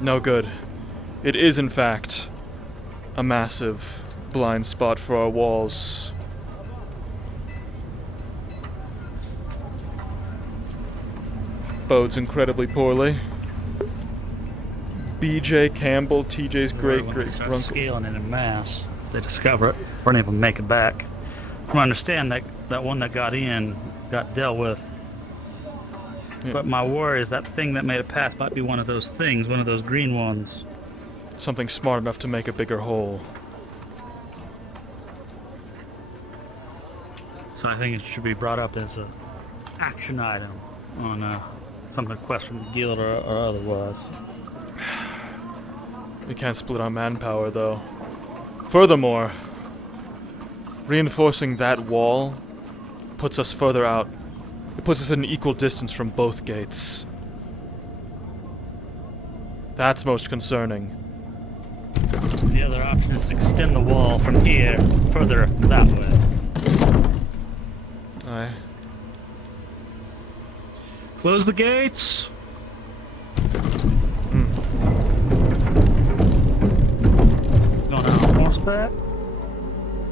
No good. It is, in fact, a massive blind spot for our walls. Bodes incredibly poorly. B.J. Campbell, TJ's great-great-uncle. Scaling it in mass. If they discover it, or even make it back. From what I understand, that one that got in got dealt with. Yeah. But my worry is that thing that made it pass might be one of those things, one of those green ones. Something smart enough to make a bigger hole. So I think it should be brought up as an action item on something to question the guild or otherwise. We can't split our manpower, though. Furthermore, reinforcing that wall puts us further out. It puts us at an equal distance from both gates. That's most concerning. The other option is to extend the wall from here further that way. Aye. Close the gates! Going out on horseback?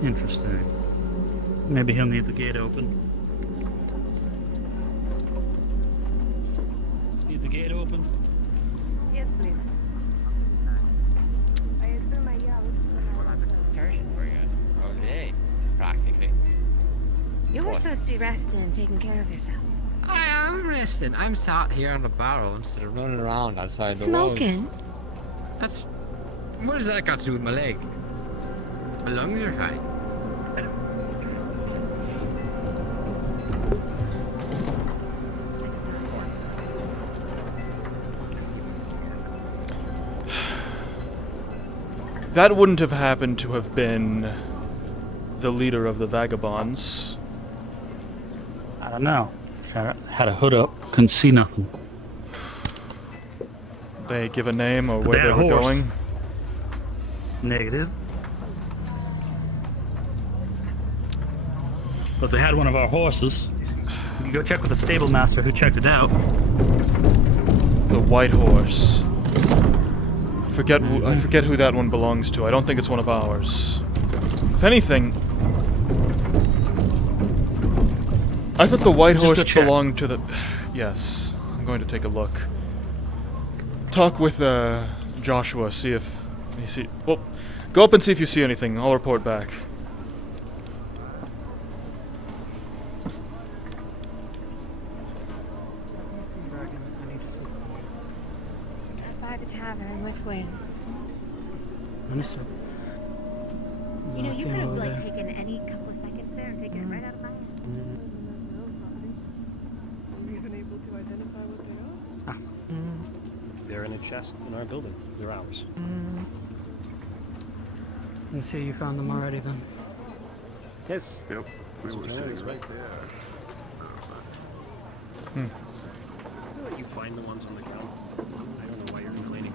Interesting. Maybe he'll need the gate open. Need the gate open? Yes, please. I assume I Deterrent for you all day, practically. You were supposed to be resting and taking care of yourself. I am resting. I'm sat here on the barrel instead of running around outside the walls. Smoking? That's... What does that got to do with my leg? My lungs are fine. That wouldn't have happened to have been the leader of the vagabonds. I don't know. Had a hood up, couldn't see nothing. They give a name or But where they they had were a horse. going? Negative. But they had one of our horses. You can go check with the stable master who checked it out. The white horse. I forget who that one belongs to. I don't think it's one of ours. If anything, I thought the white horse belonged to the... Yes, I'm going to take a look. Talk with Joshua, see if you see... Well, go up and see if you see anything. I'll report back. By the tavern with Wynn. Understood. You know, you could have like taken any couple of seconds there and taken it right out of my hand. even able to identify what they are? They're in a chest in our building. They're ours. You see you found them already then? Yes. Yep. We were sitting right right there. find the ones on the gallows. I don't know why you're complaining.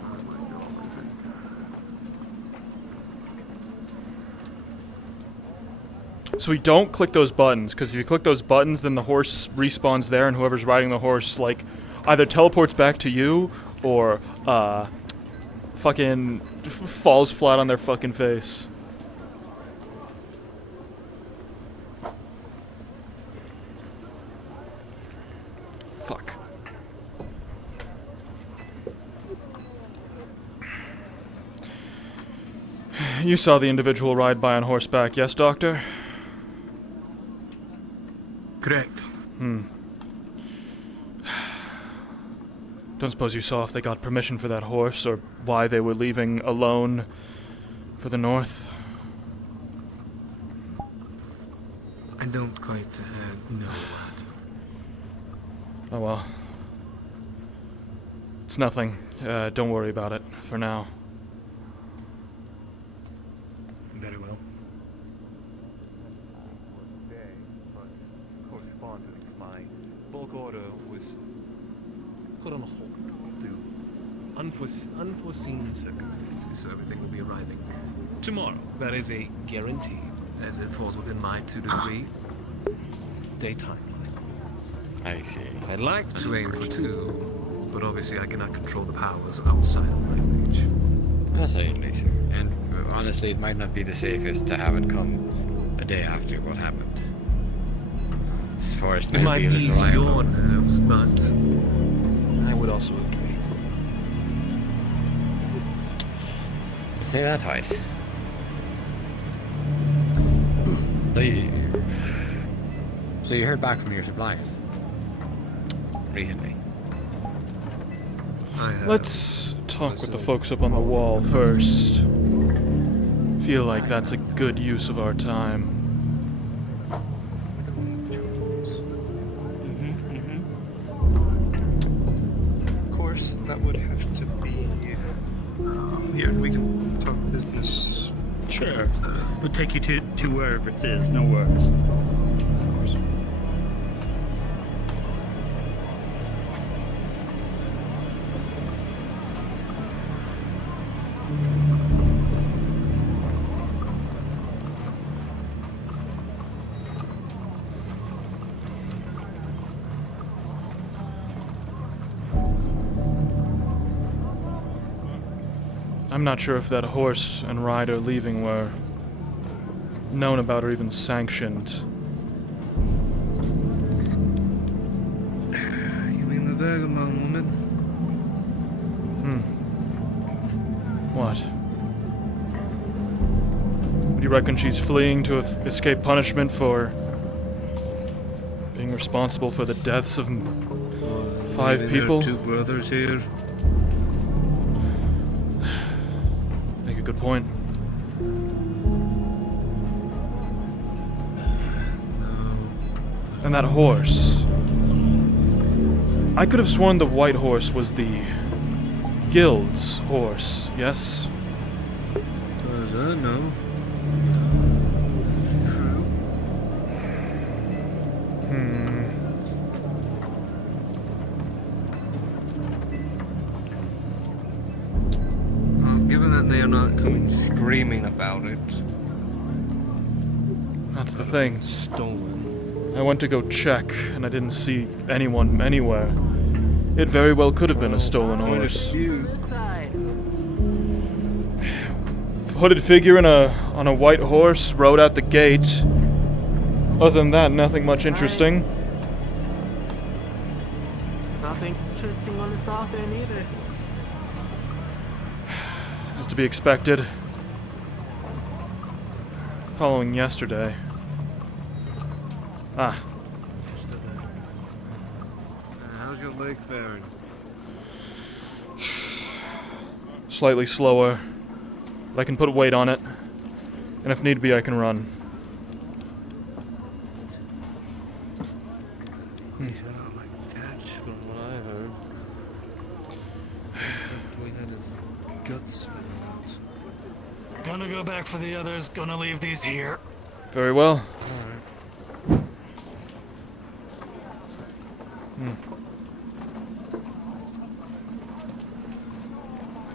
So we don't click those buttons, because if you click those buttons, then the horse respawns there, and whoever's riding the horse, like, either teleports back to you, or, fucking falls flat on their fucking face. Fuck. You saw the individual ride by on horseback, yes, Doctor? Correct. Don't suppose you saw if they got permission for that horse, or why they were leaving alone for the north? I don't quite know that. Oh well. It's nothing. Don't worry about it, for now. Very well. Correspondence, my bulk order was put on hold due unforeseen circumstances, so everything will be arriving tomorrow. That is a guarantee, as it falls within my 2 to 3 day timeline. I see. I'd like to aim for 2, but obviously I cannot control the powers outside of my reach. Certainly, sir. And honestly, it might not be the safest to have it come a day after what happened. As far as It might be a ease little your nerves, but I would also agree. Say that twice. So you heard back from your suppliers recently? Let's talk with the folks up on the wall first. Feel like that's a good use of our time. Of course, that would have to be. Yeah, we can talk business. Sure. We'll take you to wherever it is, no worries. I'm not sure if that horse and rider leaving were known about or even sanctioned. You mean the vagabond woman? What? Do you reckon she's fleeing to escape punishment for being responsible for the deaths of 5 people? There are 2 brothers here. Make a good point. And that horse. I could have sworn the white horse was the guild's horse, yes? As I know. True. Well, given that they are not coming screaming about it. That's the thing. Stolen. I went to go check, and I didn't see anyone anywhere. It very well could have been a stolen horse. Hooded figure on a white horse rode out the gate. Other than that, nothing much interesting. Nothing interesting on the south end either. As to be expected. Following yesterday. How's your leg faring? Slightly slower. But I can put weight on it. And if need be, I can run. He's not like that from what I heard. We had his guts spilling out. Gonna go back for the others, gonna leave these here. Very well.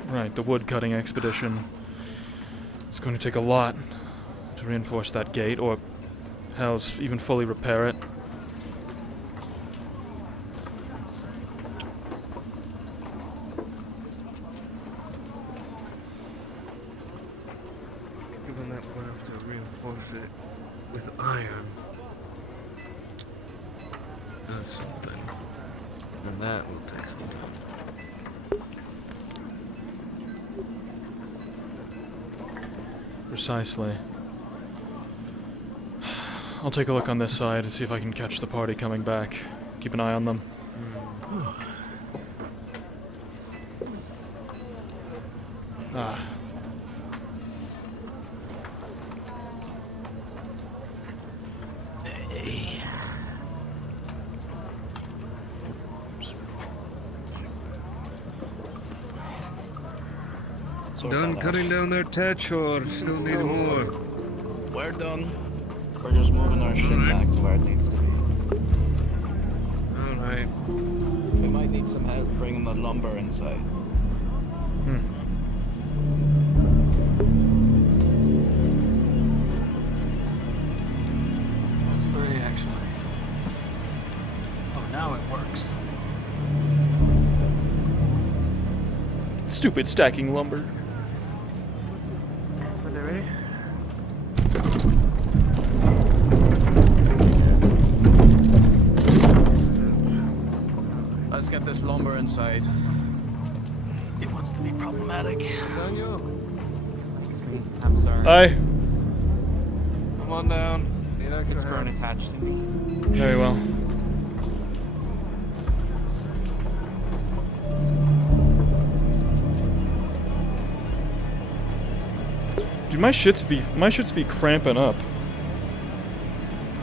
Right, the wood cutting expedition. It's going to take a lot to reinforce that gate, or hell's even fully repair it. Given that we'll have to reinforce it with iron, that's something. And that will take some time. Precisely. I'll take a look on this side and see if I can catch the party coming back. Keep an eye on them. Ah. Done cutting down their thatch, or still need more? We're done. We're just moving our shit back to where it needs to be. Alright. We might need some help bringing the lumber inside. That's 3 actually. Oh, now it works. Stupid stacking lumber. Are they ready? Let's get this lumber inside. It wants to be problematic. Nathaniel, I'm sorry. Aye. come on down. Need extra It's burn help. attached to me. Very well. Dude, my shits be cramping up.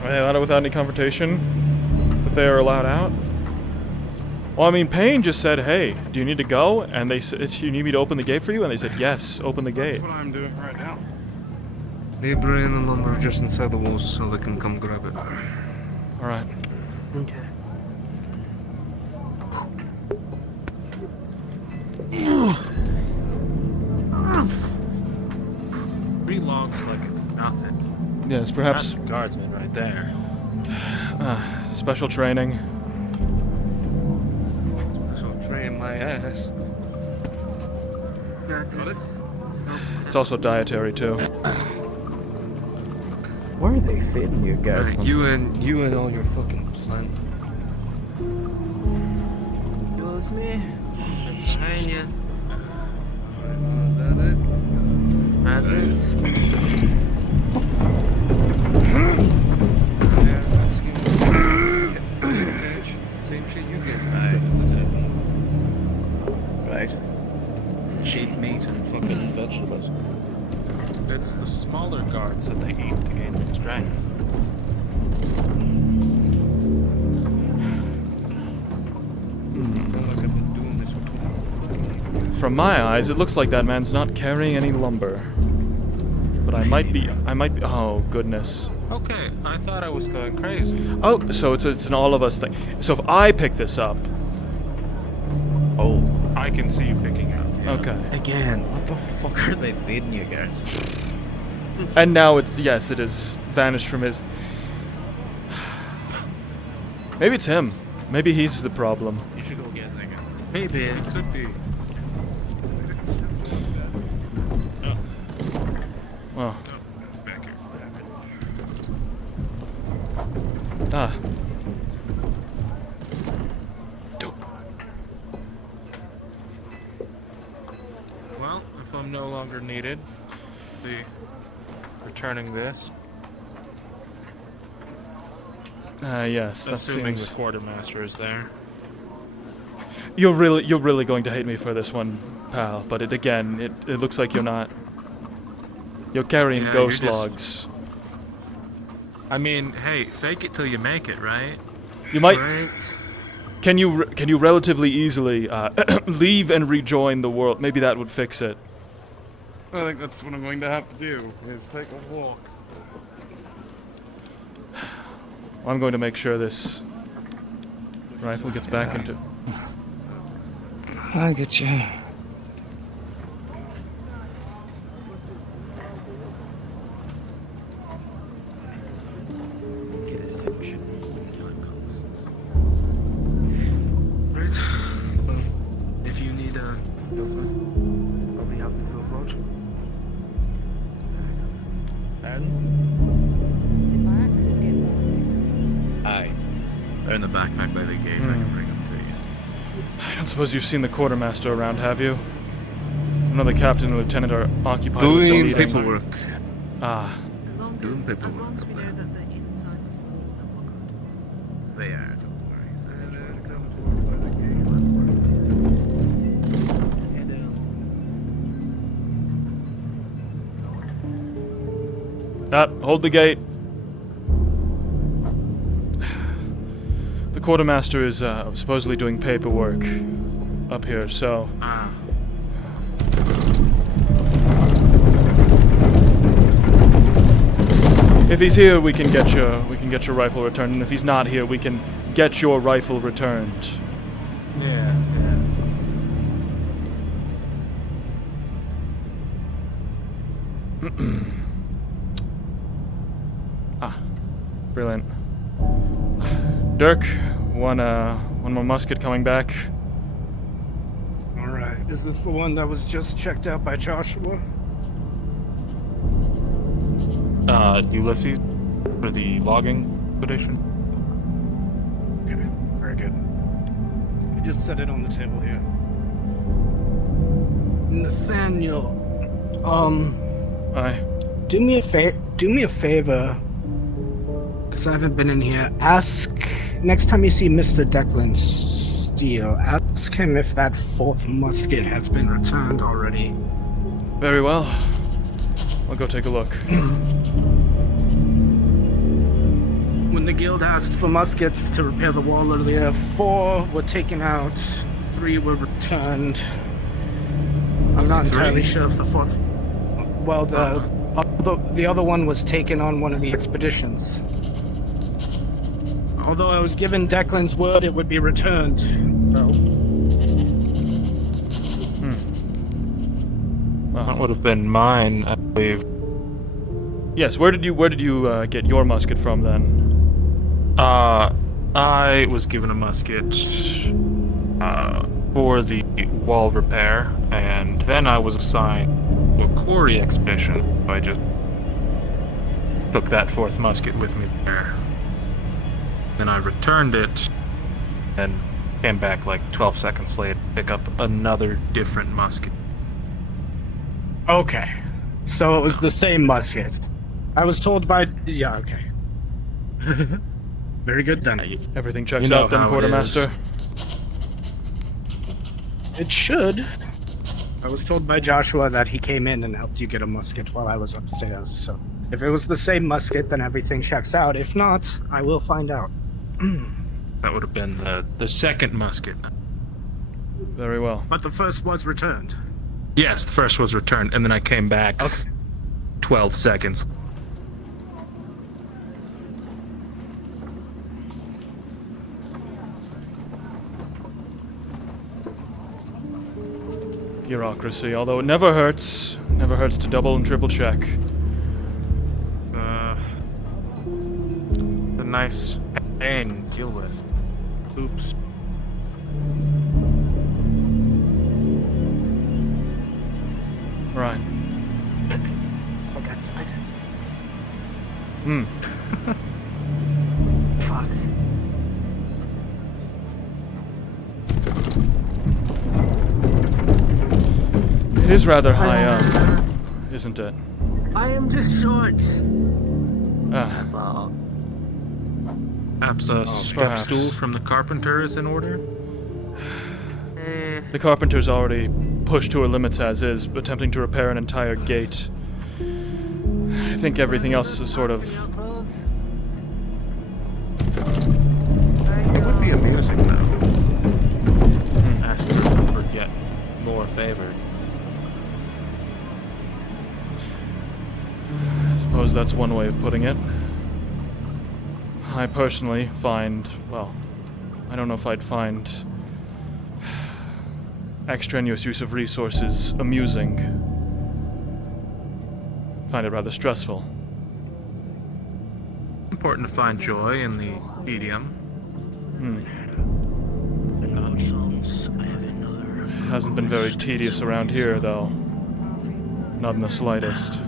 Are they allowed out without any confrontation? That they are allowed out? Well, I mean, Payne just said, "Hey, do you need to go?" And they said, "You need me to open the gate for you?" And they said, "Yes, open the gate." That's what I'm doing right now. Need bringing the lumber just inside the walls so they can come grab it. All right. Okay. Three logs like it's nothing. Yes, perhaps That's a guardsman right there. special training. So train my ass. Got it. It's also dietary too. Where are they feeding you guys? You and all your fucking plant. Excuse me. Behind you. That it? Presents. Yeah, that's good. Same shit you get. Right. Cheap meat and fucking vegetables. It's the smaller guards that they eat to gain strength. From my eyes, it looks like that man's not carrying any lumber. But I might be. Oh goodness. Okay, I thought I was going crazy. Oh, so it's an all of us thing. So if I pick this up. Oh. I can see you picking it up. Yeah. Okay. Again, what the fuck are they feeding you guys? And now it's, yes, it is vanished from his. Maybe it's him. Maybe he's the problem. You should go get that guy. Maybe. It could be. Oh. Back here. Ah. Well, if I'm no longer needed, be returning this. Yes, that Assuming seems. the quartermaster is there. You're really going to hate me for this one, pal. But it looks like you're not. You're carrying Yeah, ghost you're just- logs. I mean, hey, fake it till you make it, right? You might. Right. Can you relatively easily leave and rejoin the world? Maybe that would fix it. I think that's what I'm going to have to do, is take a walk. I'm going to make sure this rifle gets back into. I get you. I'll be happy to approach. And Aye. they're in the backpack by the gate. I can bring them to you. I don't suppose you've seen the quartermaster around, have you? I know the captain and lieutenant are occupied with Doing deleting. paperwork. Ah. Doing paperwork. As long as we know that they're inside the fort, then we're good. They are, don't worry. Hold the gate. The quartermaster is supposedly doing paperwork up here, so. If he's here, we can get your rifle returned, and if he's not here, we can get your rifle returned. Yes, Brilliant. Dirk, one more musket coming back. Alright, is this the one that was just checked out by Joshua? Ulysses for the logging expedition. Okay, very good. I just set it on the table here. Nathaniel, Aye. do me a favor, because I haven't been in here. Ask next time you see Mr. Declan Steele, ask him if that fourth musket has been returned already. Very well. I'll go take a look. When the guild asked for muskets to repair the wall earlier, 4 were taken out, 3 were returned. I'm not entirely sure if the fourth. Well, the other one was taken on one of the expeditions. Although I was given Declan's word it would be returned, so. That would have been mine, I believe. Yes. Where did you get your musket from then? I was given a musket for the wall repair, and then I was assigned to a quarry expedition. I just took that fourth musket with me there. Then I returned it, and came back like 12 seconds later to pick up another different musket. Okay. So it was the same musket. I was told by. Yeah, okay. Very good then. Everything checks out then, quartermaster. It should. I was told by Joshua that he came in and helped you get a musket while I was upstairs, so if it was the same musket, then everything checks out. If not, I will find out. That would have been the second musket. Very well. But the first was returned. Yes, the first was returned, and then I came back 12 seconds. Bureaucracy, although it never hurts to double and triple check. The nice pain to deal with. Oops. Right. Fuck. It is rather high up, isn't it? I am just short. That's all. Perhaps a step stool from the carpenter is in order? The carpenter's already pushed to her limits as is, attempting to repair an entire gate. I think everything else is sort of... It would be amusing, though. Ask her to get more favor. I suppose that's one way of putting it. I personally find, well, I don't know if I'd find extraneous use of resources amusing. Find it rather stressful. Important to find joy in the tedium. Hasn't been very tedious around here, though. Not in the slightest.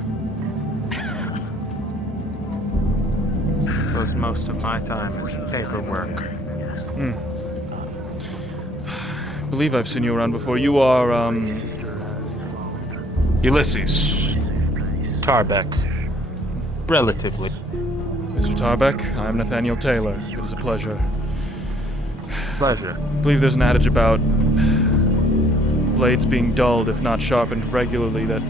Because most of my time is paperwork. Hmm. I believe I've seen you around before. You are, Ulysses. Tarbeck. Relatively. Mr. Tarbeck, I am Nathaniel Taylor. It is a pleasure. Pleasure. I believe there's an adage about blades being dulled if not sharpened regularly that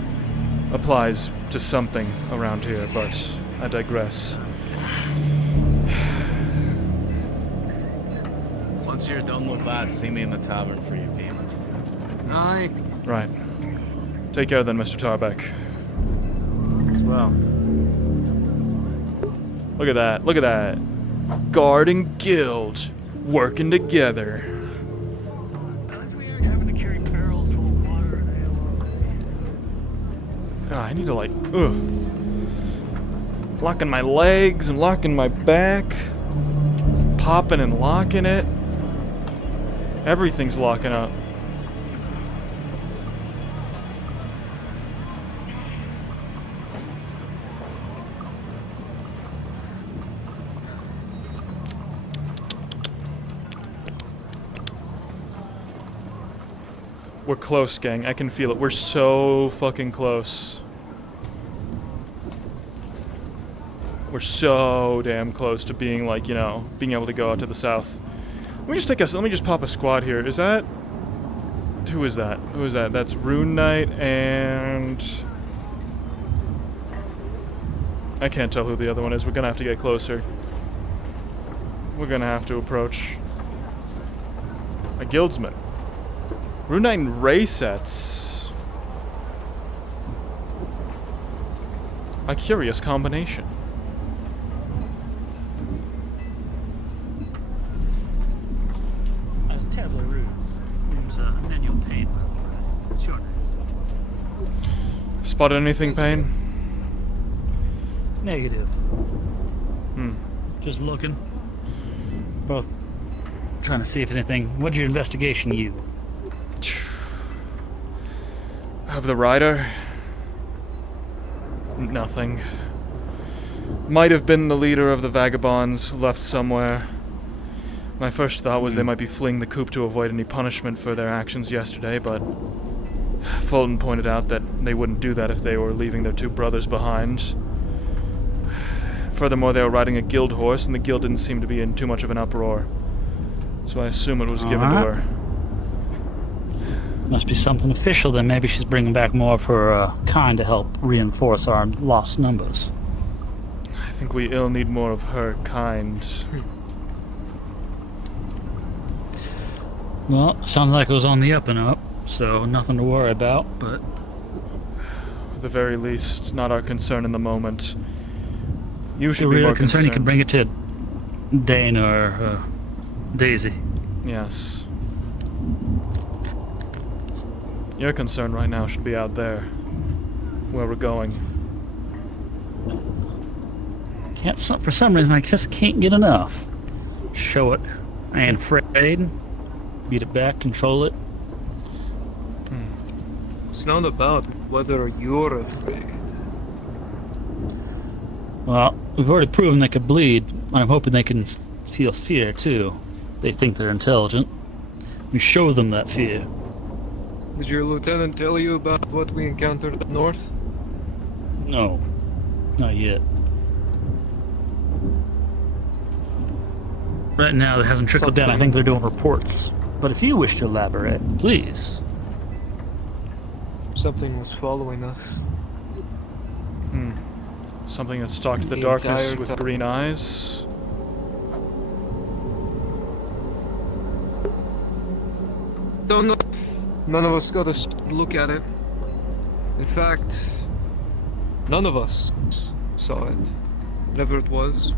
applies to something around here, but I digress. Once you're done with that, see me in the tavern for your payment. Aye. Right. Take care then, Mr. Tarbeck. As well. Look at that. Look at that. Guard and guild working together. I need to locking my legs and locking my back. Popping and locking it. Everything's locking up. We're close, gang. I can feel it. We're so fucking close. We're so damn close to being like, you know, being able to go out to the south. Let me just pop a squad here. Is that... Who is that? Who is that? That's Rune Knight and... I can't tell who the other one is. We're gonna have to get closer. We're gonna have to approach a guildsman. Rune Knight and Ray sets. A curious combination. I was terribly rude. Name's Nathaniel Taylor. What's your name? Spotted anything, Payne? Negative. Hmm. Just looking. Both trying to see if anything. What'd your investigation yield? Of the rider? Nothing. Might have been the leader of the vagabonds left somewhere. My first thought was they might be fleeing the coop to avoid any punishment for their actions yesterday, but Fulton pointed out that they wouldn't do that if they were leaving their two brothers behind. Furthermore, they were riding a guild horse, and the guild didn't seem to be in too much of an uproar. So I assume it was given to her. Must be something official then. Maybe she's bringing back more of her kind to help reinforce our lost numbers. I think we ill need more of her kind. Well, sounds like it was on the up and up, so nothing to worry about, but... At the very least, not our concern in the moment. You should the be real more concern, concerned. you can bring it to Dane or Daisy. Yes. Your concern right now should be out there, where we're going. For some reason, I just can't get enough. Show it. I ain't afraid. Beat it back, control it. It's not about whether you're afraid. Well, we've already proven they could bleed, and I'm hoping they can feel fear, too. They think they're intelligent. We show them that fear. Did your lieutenant tell you about what we encountered up north? No, not yet. Right now, it hasn't trickled down. I think they're doing reports. But if you wish to elaborate, please. Something was following us. Something that stalked the The darkness entire with time. green eyes. Don't know. None of us got a look at it. In fact, none of us saw it. Whatever it was.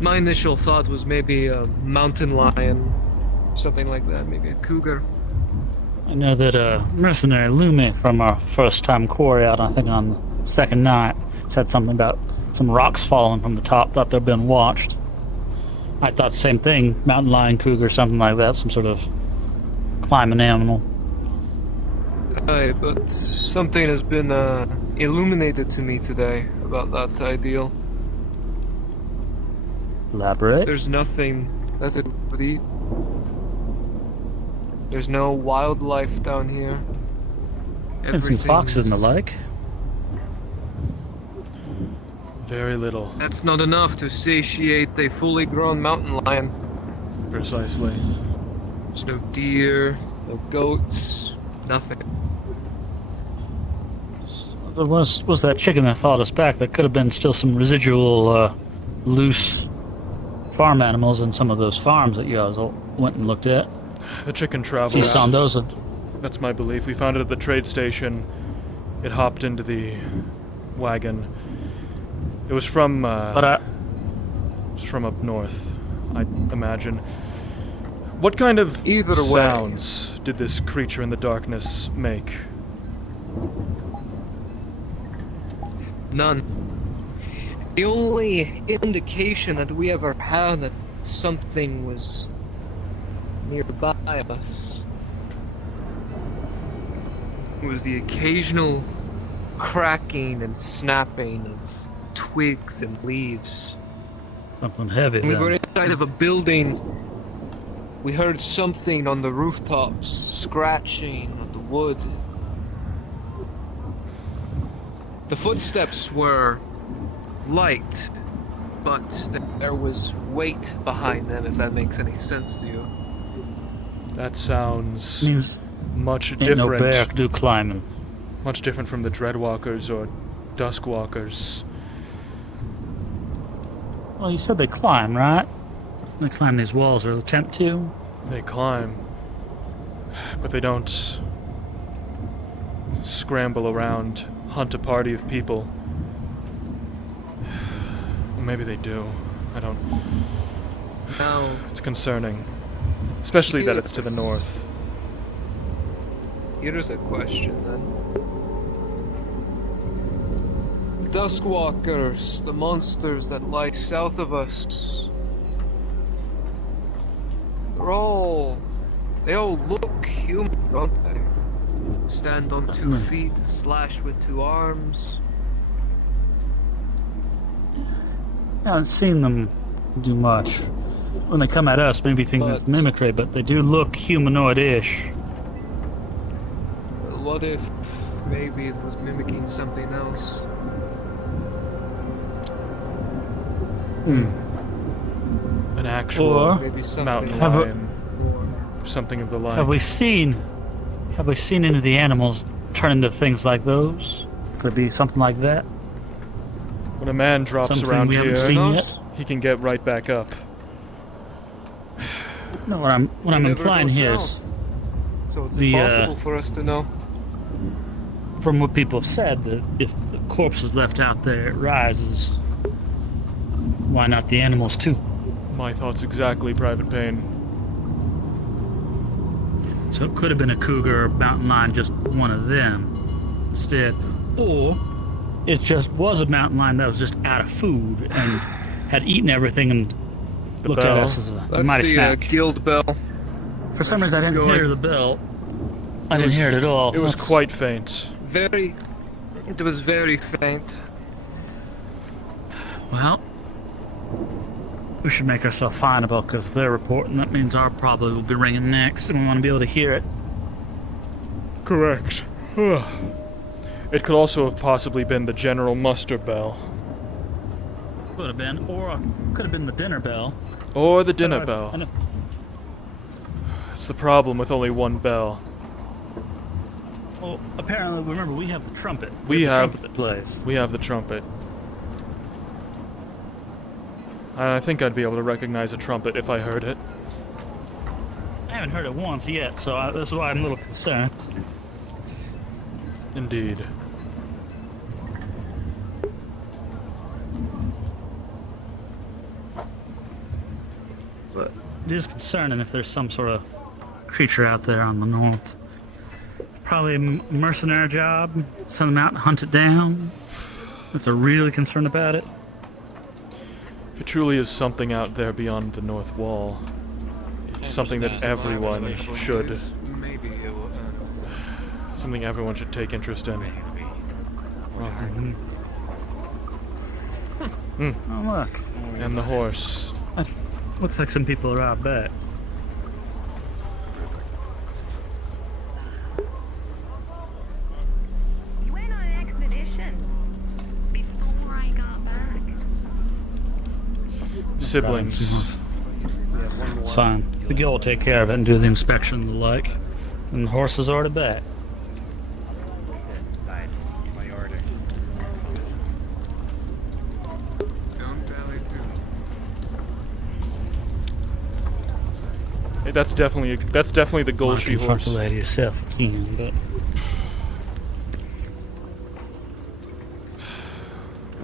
My initial thought was maybe a mountain lion, something like that, maybe a cougar. I know that mercenary Lume from our first time quarry out, I think on the second night, said something about some rocks falling from the top, thought they'd been watched. I thought the same thing, mountain lion, cougar, something like that, some sort of climbing animal. Aye, but something has been illuminated to me today about that ideal. Elaborate. There's nothing that it would eat. There's no wildlife down here. And some foxes and the like. Very little. That's not enough to satiate a fully grown mountain lion. Precisely. There's no deer, no goats, nothing. There was that chicken that followed us back. There could have been still some residual loose farm animals in some of those farms that you guys all went and looked at. The chicken travels. Feast on those. That's my belief. We found it at the trade station. It hopped into the wagon. It was from it was from up north, I imagine. What kind of sounds did this creature in the darkness make? None. The only indication that we ever had that something was nearby us was the occasional cracking and snapping of twigs and leaves. Something heavy. When we were inside of a building, we heard something on the rooftops scratching on the wood. The footsteps were light, but there was weight behind them, if that makes any sense to you. That sounds much Ain't different. no bear can do climbing. Much different from the Dreadwalkers or Duskwalkers. Well, you said they climb, right? They climb these walls or attempt to? They climb. But they don't scramble around, hunt a party of people. Or maybe they do. I don't... No. It's concerning. Especially that it's to the north. Here's a question then. The Duskwalkers, the monsters that lie south of us, they all look human, don't they? Stand on 2 feet, slash with 2 arms. I haven't seen them do much. When they come at us, maybe think that's mimicry, but they do look humanoid-ish. What if maybe it was mimicking something else? An actual mountain lion. Or something of the like. Have we seen any of the animals turn into things like those? Could it be something like that? When a man drops Something around we here, haven't seen yet? he can get right back up. No, what I'm implying here is so it's impossible for us to know. From what people have said, that if the corpse is left out there, it rises. Why not the animals too? My thoughts exactly, Private Payne. So it could have been a cougar or mountain lion, just one of them instead. Or it just was a mountain lion that was just out of food and had eaten everything and looked at us as a mighty snack. Guild bell. For some reason, I didn't hear the bell. I didn't hear it at all. It was quite faint. It was very faint. Well, we should make ourselves findable because they're reporting. That means our probably will be ringing next, and we want to be able to hear it. Correct. It could also have possibly been the general muster bell. Could have been, or could have been the dinner bell. Or the dinner bell. It's the problem with only one bell. Well, apparently, remember, we have the trumpet. We have the trumpet that plays. We have the trumpet. I think I'd be able to recognize a trumpet if I heard it. I haven't heard it once yet, so that's why I'm a little concerned. Indeed. But it is concerning if there's some sort of creature out there on the north. Probably a mercenary job. Send them out and hunt it down. If they're really concerned about it. If it truly is something out there beyond the north wall, it's something that everyone should Something everyone should take interest in. Oh, look. And the horse. Looks like some people are out back. You went on an expedition before I got back. Siblings. It's fine. The guild will take care of it and do the inspection and the like. And the horse is already back. Hey, that's definitely the Golshi horse. The lady yourself, you can, but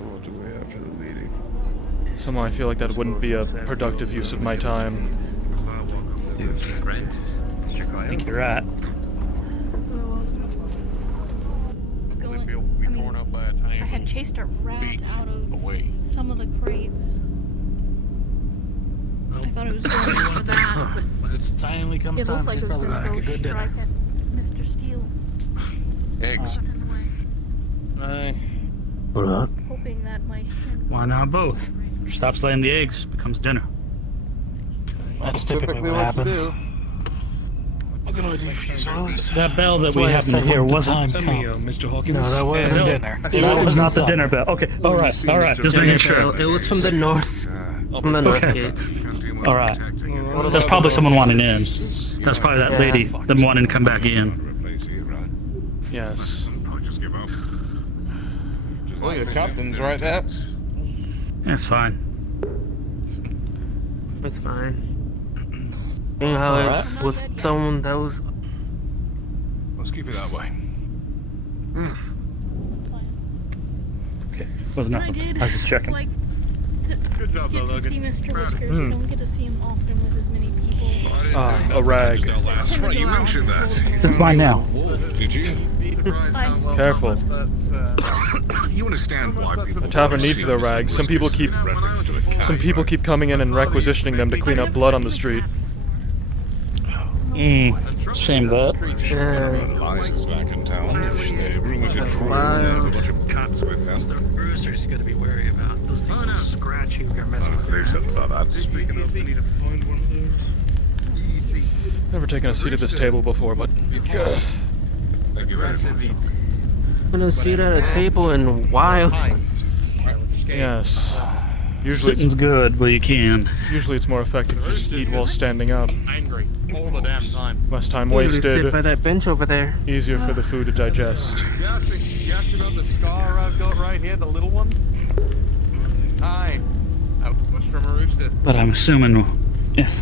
What do we have for the meeting? Somehow I feel like that wouldn't be a productive use of my time. I think you're right. I had chased a rat out of some of the crates. I thought it was going after that, But it's timely comes it time. looked like She's it was probably going gonna to make a go good dinner. strike at Mr. Steele. Eggs. What up? Hoping that my hand Why not both? Stops laying the eggs, becomes dinner. That's typically what happens. That bell that we have in here wasn't Mr. Hawkins. No, that wasn't dinner. That was not the dinner bell. Okay, all right. Just making sure. It was from the north. From the north Okay. gate. All right. There's probably someone wanting in. That's probably that lady, them wanting to come back in. Yes. Well, your captain's right there. That's fine. It's fine. You know how it's with someone that was. Let's keep it that way. Okay, wasn't nothing. I was just checking. Like, Good job, get to see Mr. Whiskers. You don't get to see him often with as many people. A rag. That's right, you mentioned that. It's mine now. Did you? Careful. You understand why people. The tavern needs their rags. Some people keep coming in and requisitioning them to clean up blood on the street. Shame that. Eliza's back in town. The rumors are true. They have a bunch of cats with them. It's the roosters you gotta be wary about. Those things will scratch you if you're messing with They said saw that. Speaking of, we need to find one of those. Never taken a seat at this table before, but Thank you very much. I'm gonna sit at a table in wild. yes. Usually Sitting's it's good, but you can. usually it's more effective to just eat while standing up. Angry all the damn time. Less time Usually sit by wasted. that bench over there. Easier for the food to digest. You asked about the scar I've got right here, the little one? Aye. What's from a rooster? But I'm assuming if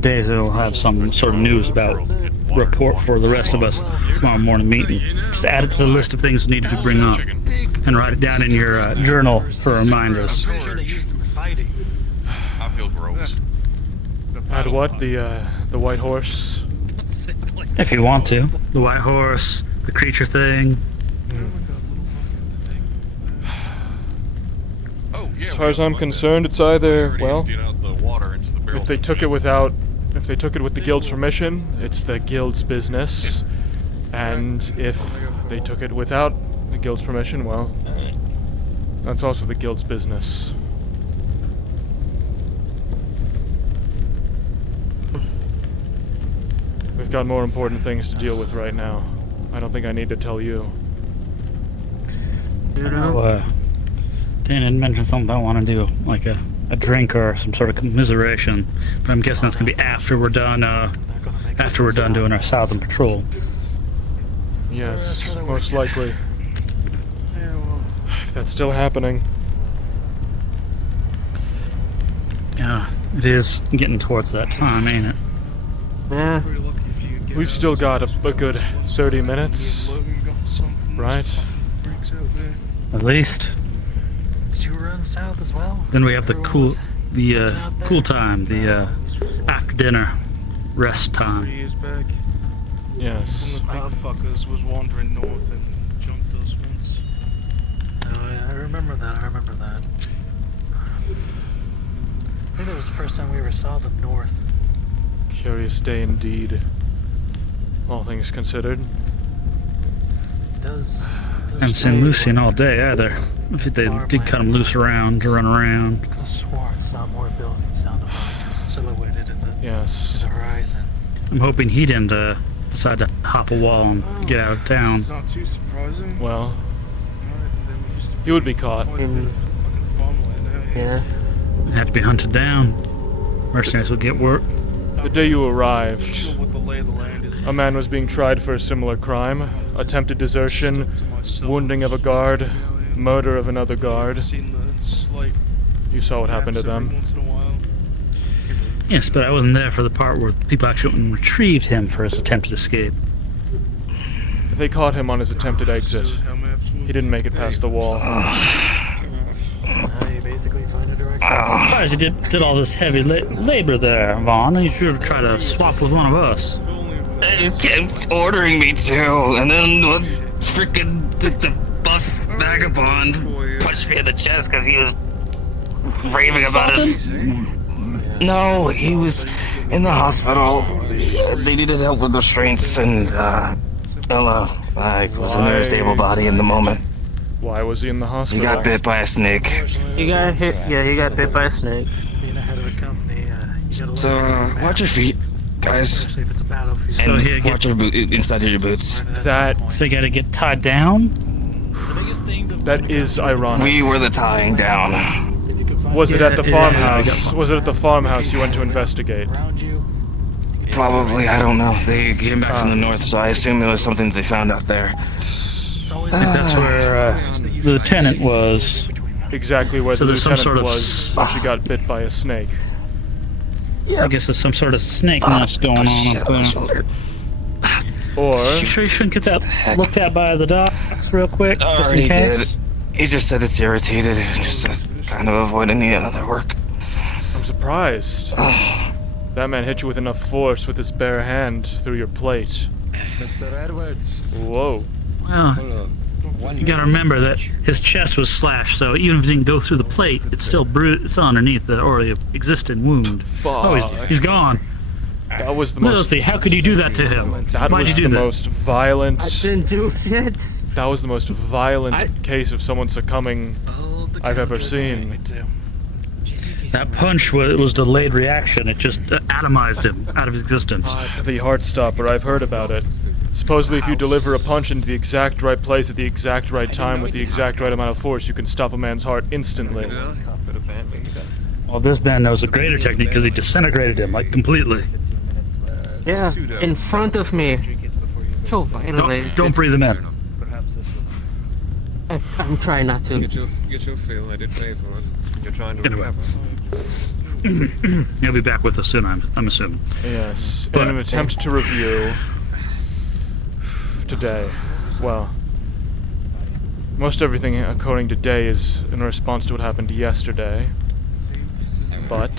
Daisy will have some sort of news about report for the rest of us tomorrow morning meeting, just add it to the list of things we needed to bring up and write it down in your journal for reminders. Pretty sure they used them for fighting. I feel gross. Add what? The white horse? If you want to. The white horse, the creature thing. As far as I'm concerned, it's either, well, if they took it with the guild's permission, it's the guild's business. And if they took it without the guild's permission, well, that's also the guild's business. We've got more important things to deal with right now. I don't think I need to tell you. Dan had mentioned something I want to do, like a drink or some sort of commiseration, but I'm guessing that's gonna be after we're done doing our southern patrol. Yes, most likely. If that's still happening. Yeah, it is getting towards that time, ain't it? Yeah. We've still got a good 30 minutes, right? At least. Did you run south as well? Then we have the cool time, the after dinner rest time. Years back. Yes. One of the big fuckers was wandering north and jumped us once. Oh, yeah, I remember that. I think that was the first time we ever saw them north. Curious day indeed. all things considered. Haven't seen Lucian all day either. If they did cut him loose around to run around. I swore I saw more buildings down the road, just silhouetted in the, yes. in the horizon. I'm hoping he didn't decide to hop a wall and get out of town. It's not too surprising. Well, he would be caught. Yeah. He'd have to be hunted down. Mercenaries would get work. The day you arrived, a man was being tried for a similar crime. Attempted desertion, wounding of a guard, murder of another guard. You saw what happened to them. Yes, but I wasn't there for the part where people actually went and retrieved him for his attempted escape. They caught him on his attempted exit. He didn't make it past the wall. You basically find a direction. I'm surprised he did all this heavy labor there, Vaughn. He should have tried to swap with one of us. He kept ordering me to, and then freaking the buff vagabond punched me in the chest because he was raving about his... No, he was in the hospital. They needed help with restraints, and I was in a stable body in the moment. Why was he in the hospital? He got bit by a snake. He got hit. Yeah, he got bit by a snake. Being the head of a company, So watch your feet, guys. Especially if it's a battlefield. So And watch your inside of your boots. That... So you gotta get tied down? That is ironic. We were the tying down. Was it at the farmhouse? Was it at the farmhouse you went to investigate? Probably, I don't know. They came back from the north, so I assume there was something they found out there. I think that's where the lieutenant was. Exactly where So the there's some lieutenant sort of was when she got bit by a snake. I guess there's some sort of snake nest going on up there. Or... You sure you shouldn't get that looked at by the docs real quick? Already did. He just said it's irritated and just kind of avoid any other work. I'm surprised. That man hit you with enough force with his bare hand through your plate. Mr. Edwards. Whoa. Well, you gotta remember that his chest was slashed, so even if it didn't go through the plate, it's still it's underneath the already existing wound. Oh, he's gone. That was the most... Lilith, how could you do that to him? That Why'd was you do the that? most violent... I didn't do shit. That was the most violent case of someone succumbing I've ever seen. That punch was delayed reaction. It just atomized him out of existence. The Heartstopper, I've heard about it. Supposedly if you deliver a punch into the exact right place at the exact right time with the exact right amount of force, you can stop a man's heart instantly. Well, this man knows a greater technique because he disintegrated him, like, completely. Yeah, in front of me. So violent. Don't breathe him in. I'm trying not to. Get your feel. I did pay for it. You're trying to Anyway. recover. He'll be back with us soon, I'm assuming. Yes, But- in an attempt to review today, well, most everything according to today is in response to what happened yesterday, but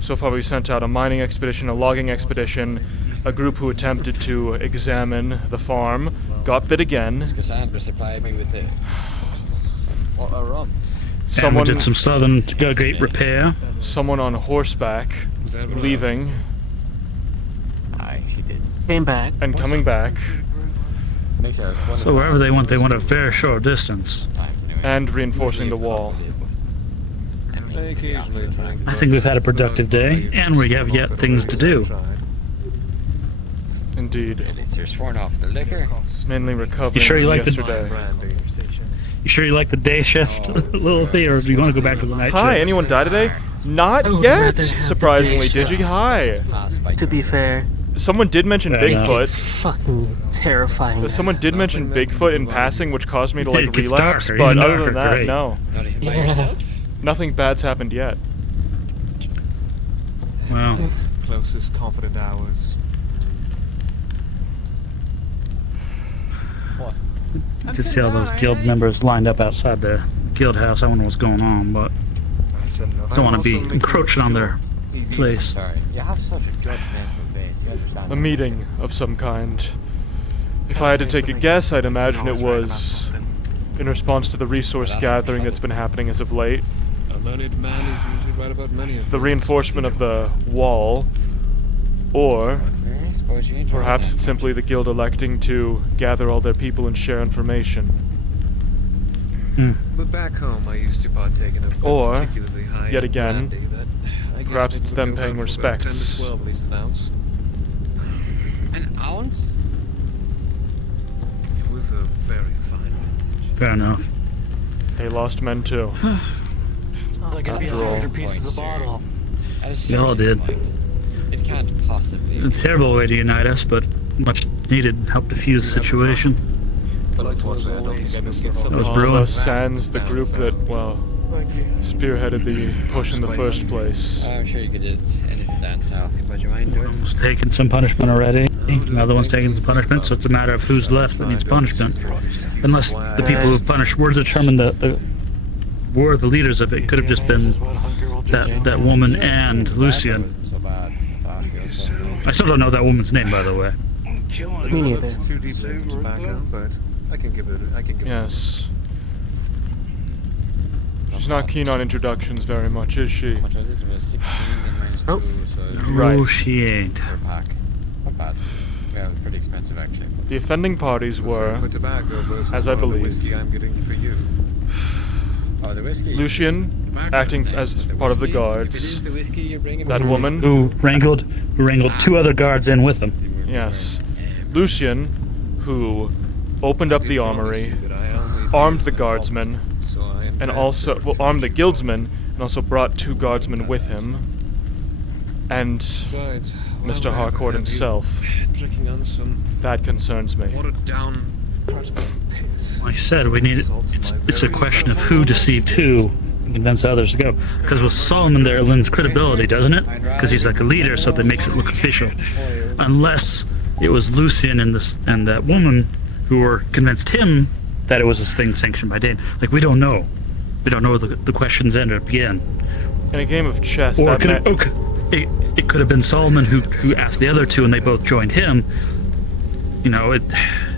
so far we sent out a mining expedition, a logging expedition, a group who attempted to examine the farm, got bit again. Cassandra supplied me with it. What a rum. Someone did some southern gate repair. Someone on horseback leaving. Aye, she did. Came back. And coming back. So wherever they went a very short distance. And reinforcing the wall. I think we've had a productive day, and we have yet things to do. Indeed. You're sworn off the liquor. Mainly recovering You sure you from like yesterday. You sure you like the day shift, Lilith, or do you want to go back to the night shift? Hi, anyone die today? Not I would yet, rather have the surprisingly. day Did you? shift. Hi. To be fair, Someone did mention Fair enough. Bigfoot. it's fucking terrifying. Someone did mention Bigfoot in passing, which caused me to like It gets relapse, darker, but even other than darker, that, great. no. Not even by Yeah. yourself? Nothing bad's happened yet. Well, Closest confident hours. you could see all those guild members lined up outside the guild house. I wonder what's going on, but don't want to be encroaching on their place. Sorry. You have such a judgmental face. You understand? A meeting of some kind. If I had to take a guess, I'd imagine it was in response to the resource gathering that's been happening as of late. A learned man is usually right about many of The reinforcement of the wall, or Perhaps it's simply the guild electing to gather all their people and share information. But back home, I used to partake in a Or, particularly high yet again, brandy that I guess perhaps they it's put them me paying about for about 10 to respects. 12 at least an ounce. An ounce? It was a very fine vintage. Fair enough. They lost men too. After all. Pieces of bottle. We all did. It can't possibly. A terrible way to unite us, but much needed help diffuse the situation. I like to watch that. I don't think I missed it. That was All brewing. of us sans the group that, well, spearheaded the push in the first place. I'm sure you could do anything down south, but you mind doing? One's taken some punishment already. Another one's taken some punishment, so it's a matter of who's left that needs punishment. Unless the people who've punished were determined that were the leaders of it. Could have just been that woman and Lucian. I still don't know that woman's name, by the way. Me neither. Too deep into tobacco, but I can give it. Yes. She's not keen on introductions very much, is she? Oh. No, she ain't. Not bad. Yeah, pretty expensive actually. The offending parties were, as I believe, I'm getting for you. Oh, the whiskey. Lucian, acting as part of the guards, that woman, who wrangled two other guards in with him. yes, Lucian, who opened up the armory, armed the guardsmen, and also, well, armed the guildsmen, and also brought 2 guardsmen with him, and Mr. Harcourt himself. That concerns me. Like I said, we need. It's a question of who deceived who and convince others to go. Because with Solomon there, it lends credibility, doesn't it? Because he's like a leader, so that makes it look official. Unless it was Lucian and that woman who were convinced him that it was this thing sanctioned by Dane. Like, we don't know. We don't know where the questions end up again. In a game of chess, Or that it could have been Solomon who asked the other 2 and they both joined him. You know,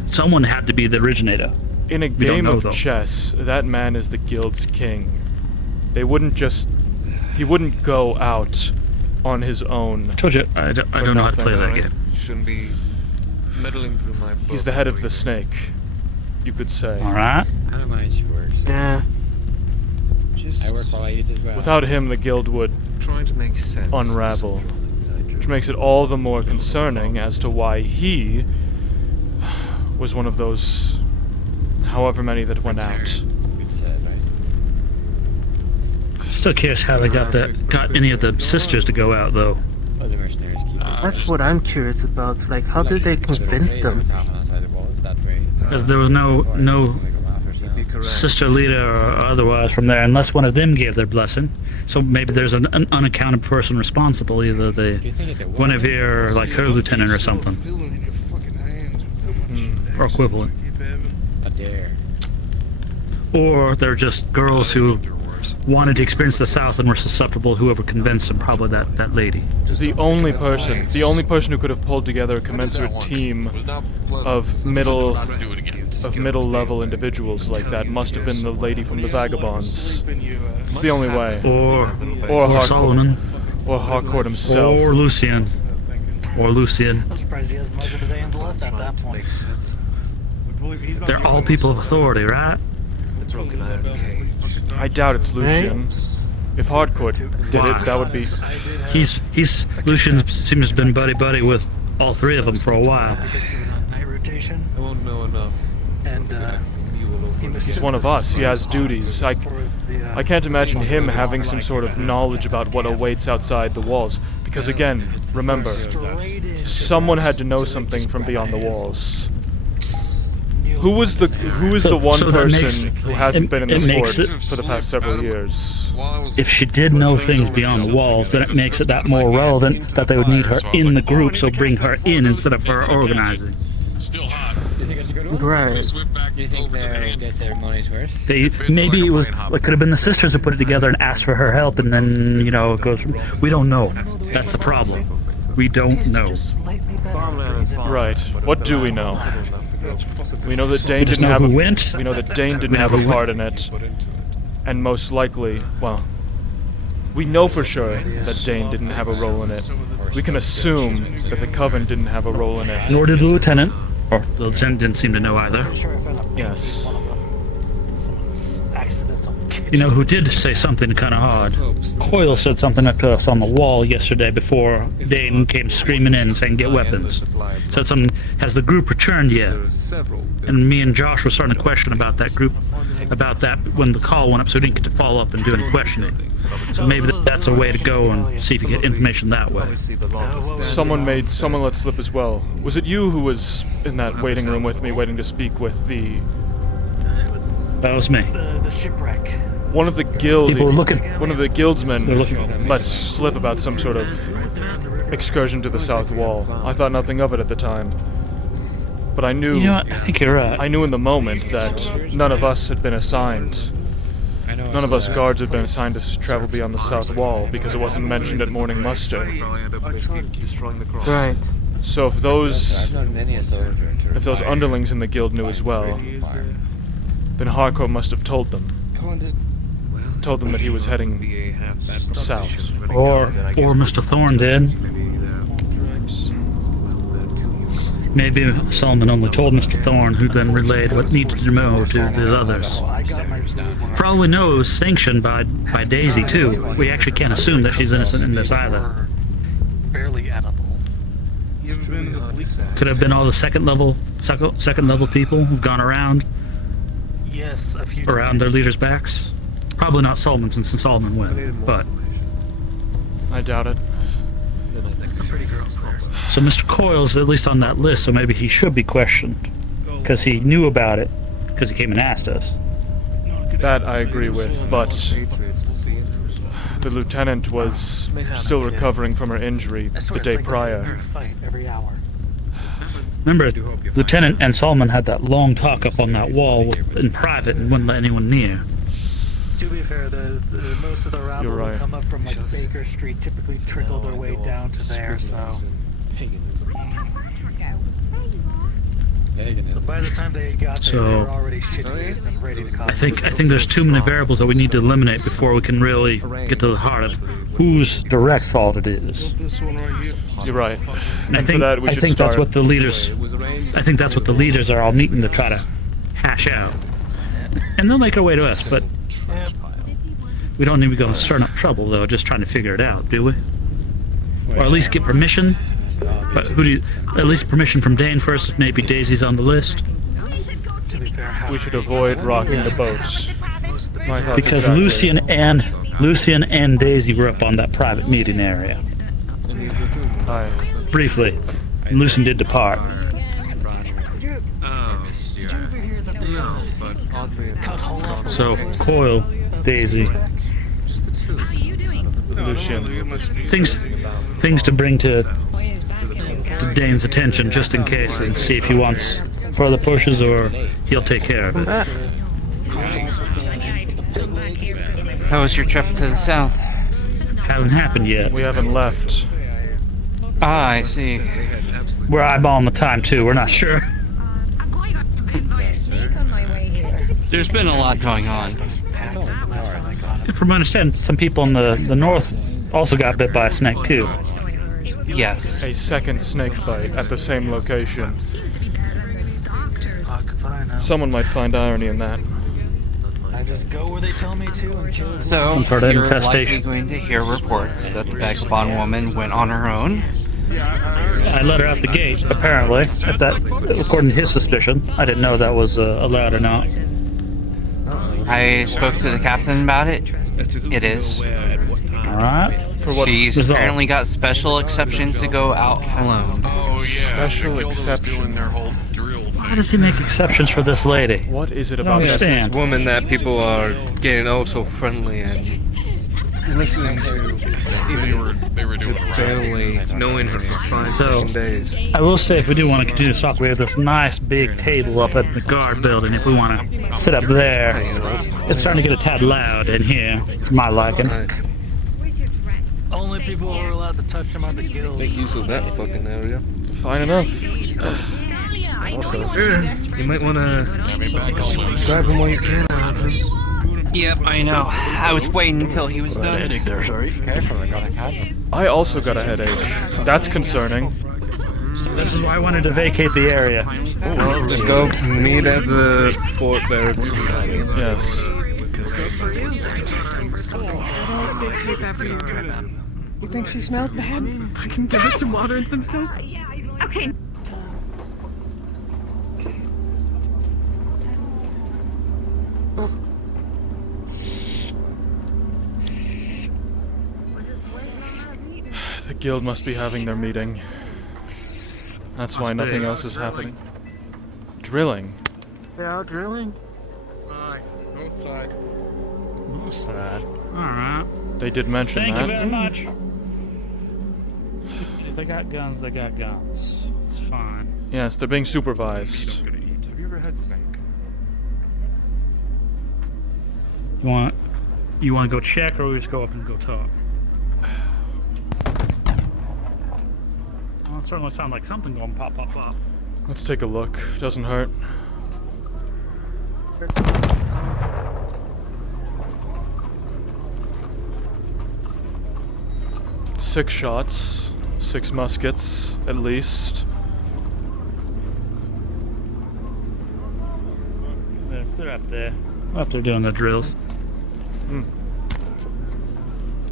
someone had to be the originator. in a We don't game know, of though. chess, that man is the guild's king. He wouldn't go out on his own. I told you, I don't know how to play that game. Shouldn't be meddling through my book. He's the head of the snake, you could say. Alright. I don't mind she works. Yeah. I work while I eat as well. Without him, the guild would Trying to make sense. unravel, which makes it all the more concerning as to why he was one of those however many that went out. Good said, right? Still curious how they got any of the sisters to go out, though. Oh, the mercenaries keep That's what I'm curious about. Like, how did they convince them? Because there was no sister leader or otherwise from there, unless one of them gave their blessing. So maybe there's an unaccounted person responsible, either the Guinevere or like her lieutenant or something, or equivalent. A dare. Or they're just girls who wanted to experience the South and were susceptible. Whoever convinced them, probably that lady. The only person who could have pulled together a commensurate team of middle level individuals like that must have been the lady from the Vagabonds. It's the only way. Or Harcourt, Solomon. Or Harcourt himself. Or Lucian. I'm surprised he has much of his hands left at that point. They're all people of authority, right? I doubt it's Lucian. If Harcourt did it, that would be... Lucian seems to have been buddy-buddy with all 3 of them for a while. Because he was on night rotation. I won't know enough. And, He's one of us. He has duties. I can't imagine him having some sort of knowledge about what awaits outside the walls. Because again, remember, someone had to know something from beyond the walls. Who is the one person who hasn't been in this fort for the past several years? If she did know things beyond the walls, then it makes it that more relevant that they would need her in the group, so bring her in instead of her organizing. Right. Do you think they'll get their money's worth? Maybe it could have been the sisters who put it together and asked for her help, and then it goes from. We don't know. That's the problem. We don't know. Right. What do we know? We know that Dane didn't have We know that Dane didn't have a part in it, and most likely, well, we know for sure that Dane didn't have a role in it. We can assume that the Coven didn't have a role in it. Nor did the lieutenant. Or the lieutenant didn't seem to know either. Yes. You know who did say something kind of odd? Coyle said something up to us on the wall yesterday before Dane came screaming in saying get weapons. Said something, has the group returned yet? And me and Josh were starting to question about that group, about that when the call went up, so we didn't get to follow up and do any questioning. So maybe that's a way to go and see if you get information that way. Someone let slip as well. Was it you who was in that waiting room with me, waiting to speak with the... That was me. The shipwreck. One of the guildsmen let slip about some sort of excursion to the south wall. I thought nothing of it at the time. But I knew... You know what? I think you're right. I knew in the moment that none of us had been assigned. None of us guards had been assigned to travel beyond the south wall because it wasn't mentioned at morning muster. Right. So if those underlings in the guild knew as well, then Harcourt must have told them. Told them that he was heading south. Or Mr. Thorne did. Maybe Solomon only told Mr. Thorne, who then relayed what needed to know to the others. For all we know, it was sanctioned by Daisy, too. We actually can't assume that she's innocent in this either. Barely edible. Could have been all the second level people who've gone around. Yes, a few around their leaders' backs. Probably not Solomon, since Solomon went, but I doubt it. Some pretty girls there. So Mr. Coyle's at least on that list, so maybe he should be questioned because he knew about it because he came and asked us. That I agree with, but the lieutenant was still recovering from her injury the day prior. Remember, Lieutenant and Solomon had that long talk up on that wall in private and wouldn't let anyone near. To be fair, the most of the rabble right. who come up from like Baker Street typically trickle their way down to there, so. So by the time they got there, they were already shit-faced and ready to cause. I think there's too many variables that we need to eliminate before we can really get to the heart of whose direct fault it is. You're right. And I think that's what the leaders. I think that's what the leaders are all meeting to try to hash out, and they'll make our way to us. But we don't need to go and stir up trouble, though. Just trying to figure it out, do we? Or at least get permission. But at least permission from Dane first, if maybe Daisy's on the list. We should avoid rocking the boats. Because exactly. Lucian and Daisy were up on that private meeting area. Briefly, Lucian did depart. So Coyle, Daisy, Lucian. Things to bring to Dane's attention just in case, and see if he wants further pushes or he'll take care of it. How was your trip to the south? Hasn't happened yet. We haven't left. Ah, I see. We're eyeballing the time too, we're not sure. There's been a lot going on. From my understanding, some people in the north also got bit by a snake too. Yes. A second snake bite at the same location. Someone might find irony in that. I just go where they tell me to and kill it. So, you're likely going to hear reports that the vagabond woman went on her own. I let her out the gate, apparently. If that, according to his suspicion. I didn't know that was allowed or not. I spoke to the captain about it. It is. Alright. She's apparently got special exceptions to go out alone. Special exception. Why does he make exceptions for this lady? What is it I about don't understand. This woman that people are getting oh so friendly and listening to, even they were doing barely knowing her for 5 days. I will say, if we do want to continue to talk, we have this nice big table up at the guard building. If we want to sit up there, it's starting to get a tad loud in here. It's my liking. Only people who are allowed to touch them are the guild. Make use of that fucking area. Fine enough. Also, you might want to grab him while you can, Allison. Yep, I know. I was waiting until he was done. Be careful, I got a cat. I also got a headache. That's concerning. This is why I wanted to vacate the area. Well, let's go meet at the fort there. Yes. You think she smells bad? I can give her some water and some soap. Okay. The guild must be having their meeting. That's why nothing else is happening. Drilling? They are drilling? Right, north side. North side. Alright. They did mention Thank that. you very much. If they got guns, they got guns. It's fine. Yes, they're being supervised. Have you ever had snake? You want to go check, or we just go up and go talk? Well, it certainly sounds like something going pop, pop, pop. Let's take a look. Doesn't hurt. Six shots, 6 muskets, at least. They're up there. Up there doing the drills. Hmm.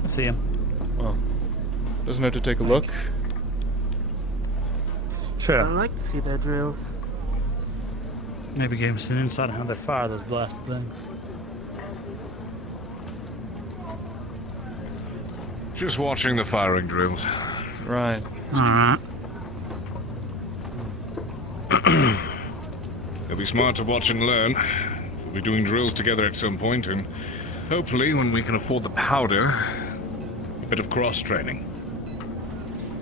I see him. Well, doesn't hurt to take a look. Sure. I like to see their drills. Maybe give us an insight on how they fire those blasted things. Just watching the firing drills. Right. Alright. It'll be smart to watch and learn. We'll be doing drills together at some point, and hopefully, when we can afford the powder, a bit of cross-training.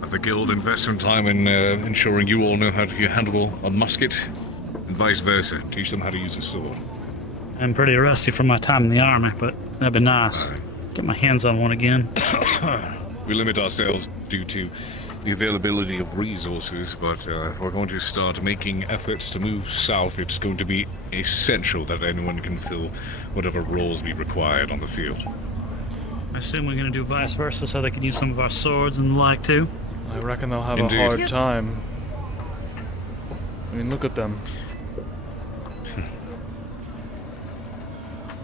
Have the guild invest some time in ensuring you all know how to handle a musket, and vice versa. Teach them how to use a sword. I'm pretty rusty from my time in the army, but that'd be nice. Get my hands on one again. We limit ourselves due to the availability of resources, but if we're going to start making efforts to move south, it's going to be essential that anyone can fill whatever roles be required on the field. I assume we're going to do vice versa so they can use some of our swords and the like too. I reckon they'll have Indeed. a hard time. I mean, look at them.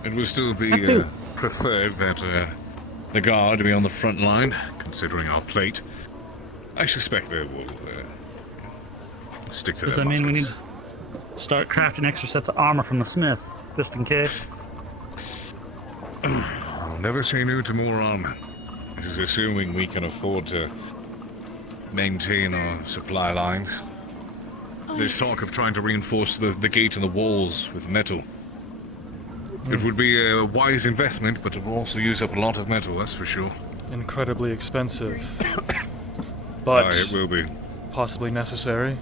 It will still be preferred that the guard be on the front line, considering our plate. I suspect they will stick to Does their that mean we need muskets. to start crafting extra sets of armor from the smith, just in case? I'll never say no to more armor. This is assuming we can afford to maintain our supply lines. There's talk of trying to reinforce the gate and the walls with metal. It would be a wise investment, but it will also use up a lot of metal, that's for sure. Incredibly expensive. But it will be. Possibly necessary.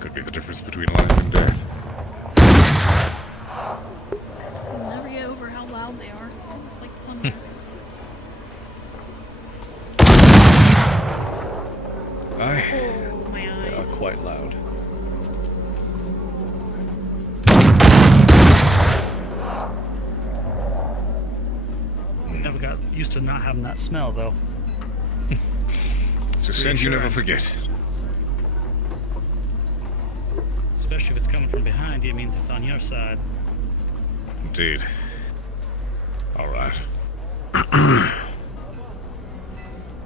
Could be the difference between life and death. I'll never get over how loud they are. It's like thunder. Aye. Oh, my eyes. They are quite loud. Never got used to not having that smell though. It's a scent you never forget. Especially if it's coming from behind you, it means it's on your side. Indeed. Alright.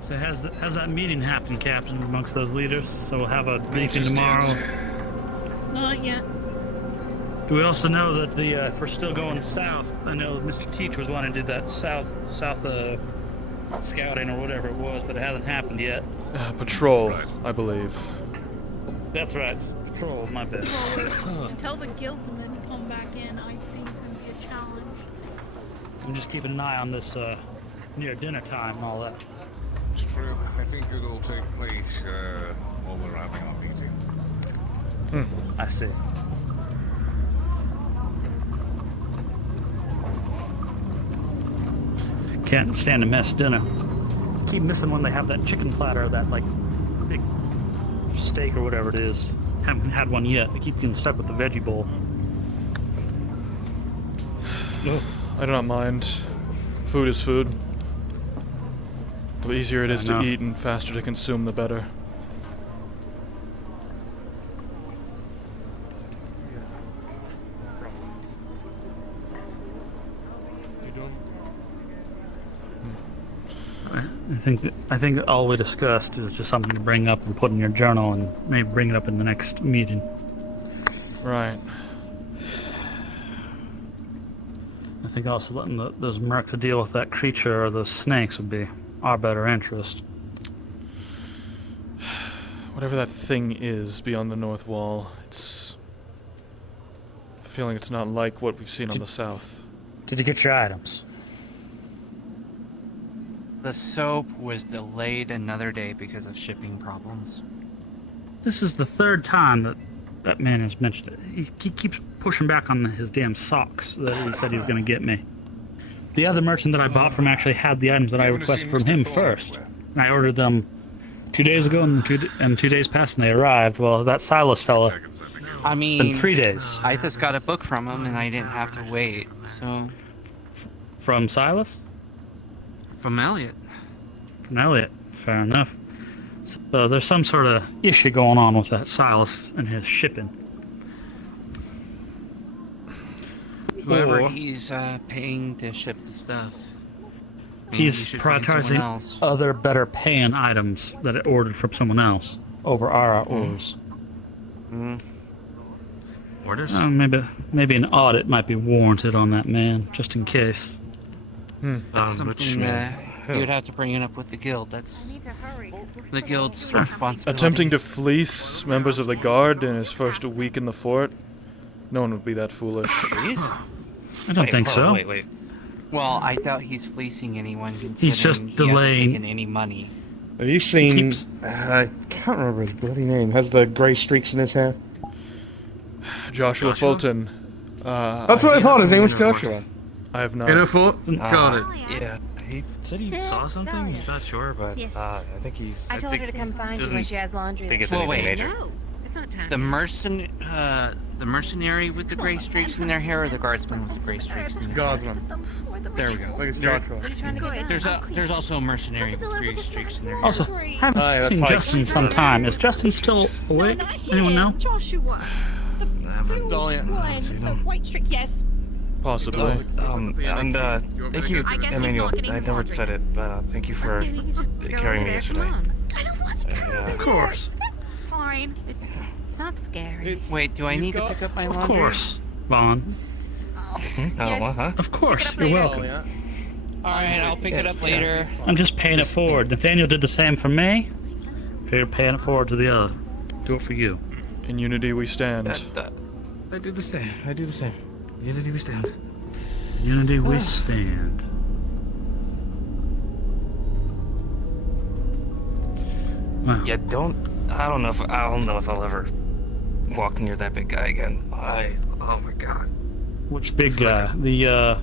So has that meeting happened, Captain, amongst those leaders? So we'll have a briefing tomorrow. Not yet. Do we also know that if we're still going south, I know Mr. Teach was wanting to do that south scouting or whatever it was, but it hasn't happened yet. Patrol, I believe. That's right, patrol, my bad. Until the guildsmen come back in, I think it's going to be a challenge. I'm just keeping an eye on this near dinner time and all that. It's true. I think it'll take place while we're having our meeting. I see. Can't stand a mess dinner. Keep missing when they have that chicken platter, that like big steak or whatever it is. Haven't had one yet. I keep getting stuck with the veggie bowl. I do not mind. Food is food. The easier it is to eat and faster to consume, the better. I think all we discussed is just something to bring up and put in your journal, and maybe bring it up in the next meeting. Right. I think also letting those mercs deal with that creature or those snakes would be our better interest. Whatever that thing is beyond the north wall, it's... I have a feeling it's not like what we've seen on the south. Did you get your items? The soap was delayed another day because of shipping problems. This is the third time that man has mentioned it. He keeps pushing back on his damn socks that he said he was going to get me. The other merchant that I bought from actually had the items that I requested from him first. And I ordered them 2 days ago, and 2 days passed and they arrived. Well, that Silas fella, I mean, it's been 3 days. I just got a book from him and I didn't have to wait, so... From Silas? From Elliot. From Elliot, fair enough. So there's some sort of issue going on with that Silas and his shipping. Whoever he's paying to ship the stuff. He's prioritizing other better paying items that I ordered from someone else over our orders. Orders? Maybe an audit might be warranted on that man, just in case. That's something that you would have to bring it up with the guild. That's the guild's responsibility. Attempting to fleece members of the guard in his first week in the fort? No one would be that foolish. I don't think so. Wait. Well, I doubt he's fleecing anyone. He's just delaying. He hasn't taken any money. Have you seen... I can't remember his bloody name. Has the grey streaks in his hair? Joshua Fulton. That's what I thought. His name was Joshua. I have not. In a fort? Got it. Yeah, he said he saw something. He's not sure, but I think he's. I told her to come find you when she has laundry. Think it's anything major. No, it's not time. The mercenary with the gray streaks in their hair, or the guardsman with the gray streaks in their hair? Guardsman. There we go. Like it's Joshua. There's also a mercenary with gray streaks in their hair. Also, I haven't seen Justin in some time. Is Justin still awake? Anyone know? Joshua. The blue one. The white streak. Yes. Possibly. And thank you, Emmanuel. I never said it, but thank you for carrying me yesterday. Of course. Fine. It's not scary. Wait, do I need to pick up my laundry? Of course, Vaughn. Yes. Of course, you're welcome. Alright, I'll pick it up later. I'm just paying it forward. Nathaniel did the same for me. Figure paying it forward to the other. Do it for you. In unity we stand. I do the same. Unity we stand. Unity we stand. Wow. Yeah, I don't know if I'll ever walk near that big guy again. Oh my god. Which big guy? The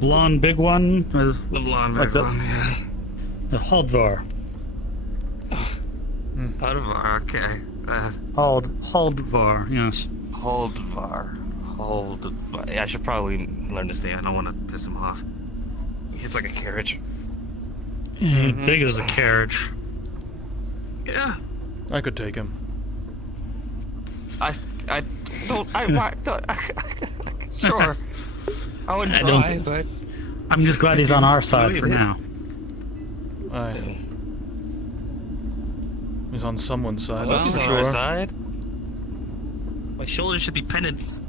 blonde big one? The blonde big one, yeah. The Holdvar. Holdvar, okay. Holdvar, yes. Holdvar. I should probably learn to stay. I don't want to piss him off. It's like a carriage. Yeah, big as a carriage. Yeah. I could take him. Sure. I would try, but... I'm just glad he's on our side for now. Aye. He's on someone's side, Well, that's for he's sure. on our side. My shoulders should be pendants.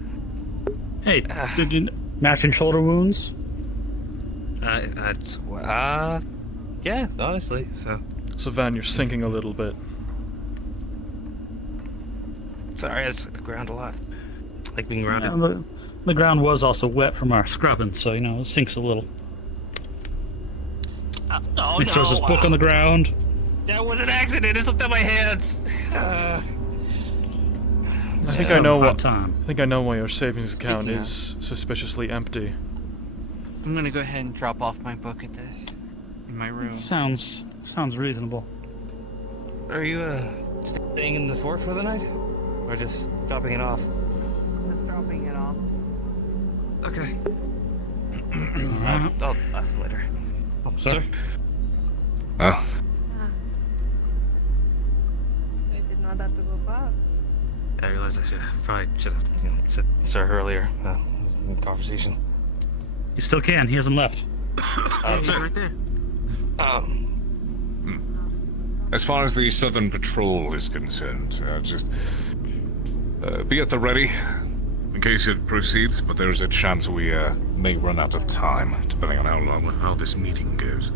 Hey, did you matching shoulder wounds? Yeah, honestly, so... So Van, you're sinking a little bit. Sorry, I just like the ground a lot. I like being grounded. Yeah, the ground was also wet from our scrubbing, so, it sinks a little. He throws his book on the ground. That was an accident. It slipped out my hands. I think I know why your savings account is suspiciously empty. I'm gonna go ahead and drop off my book in my room. Sounds reasonable. Are you staying in the fort for the night, or just dropping it off? Just dropping it off. Okay. I'll ask them later. Oh, Sir? Oh, I did not have to go back. I realized I should have said sir earlier. Was in conversation. You still can. He hasn't left. He's right there. As far as the Southern Patrol is concerned, just be at the ready in case it proceeds, but there's a chance we may run out of time, depending on how this meeting goes.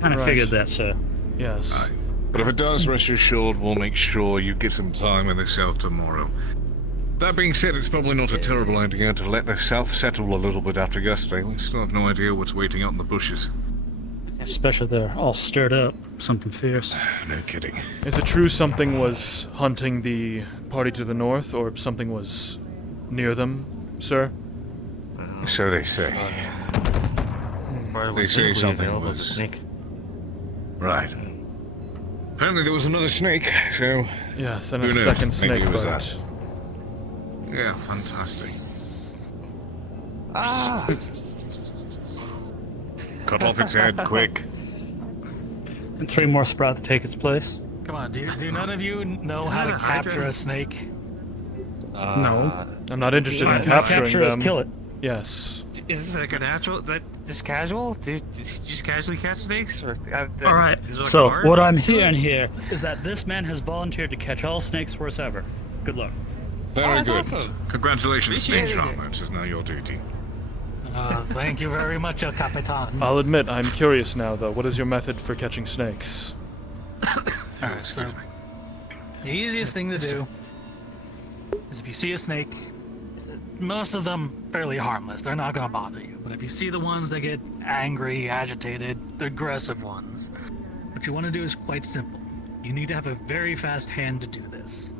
Kind of figured that, sir. Yes. Aye. But if it does, rest assured, we'll make sure you get some time in the South tomorrow. That being said, it's probably not a terrible idea to let the South settle a little bit after yesterday. We still have no idea what's waiting out in the bushes. Especially they're all stirred up. Something fierce. No kidding. Is it true something was hunting the party to the north, or something was near them, sir? So they say. They say something was a snake. Right. Apparently there was another snake, so... Yes, and who a knows? second snake Maybe it was bite. that. Yeah, fantastic. Cut off its head, quick. And 3 more sprout to take its place. Come on, do none of you know how to capture a snake? No. I'm not interested in Not capturing capture us, them. kill it. Yes. Is this like a natural? Is that just casual? Did you just casually catch snakes? Or, All right. is there like So an art what I'm to it? hearing here is that this man has volunteered to catch all snakes worth ever. Good luck. Very that's good. awesome. Congratulations, Snake Appreciate it. Charmer. It is now your duty. Thank you very much, El Capitan. I'll admit, I'm curious now, though. What is your method for catching snakes? Alright, so the easiest thing to do is if you see a snake, most of them fairly harmless. They're not going to bother you. But if you see the ones that get angry, agitated, the aggressive ones, what you want to do is quite simple. You need to have a very fast hand to do this.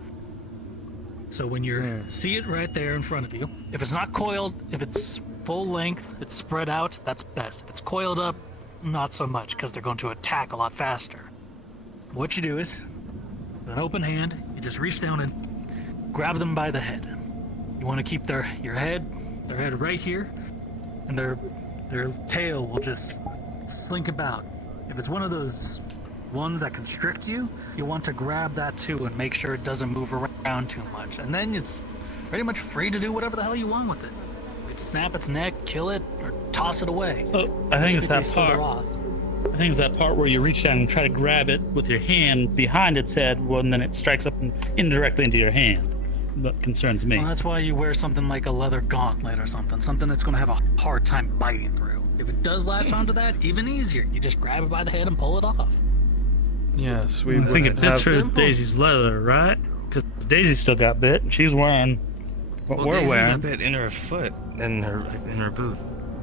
So when you see it right there in front of you, if it's not coiled, if it's full length, it's spread out, that's best. If it's coiled up, not so much, because they're going to attack a lot faster. What you do is, with an open hand, you just reach down and grab them by the head. You want to keep their head right here, and their tail will just slink about. If it's one of those ones that constrict you, you want to grab that too and make sure it doesn't move around too much. And then it's pretty much free to do whatever the hell you want with it. You could snap its neck, kill it, or toss it away. So I think it's that Typically slither part. off. I think it's that part where you reach down and try to grab it with your hand behind its head, well, and then it strikes up indirectly into your hand. That concerns me. Well, that's why you wear something like a leather gauntlet or something that's going to have a hard time biting through. If it does latch onto that, even easier. You just grab it by the head and pull it off. Yes, we I think it would fits have... for Daisy's leather, right? Because Daisy still got bit, and she's wearing what Well, we're Daisy wearing. got bit in her foot and her boot,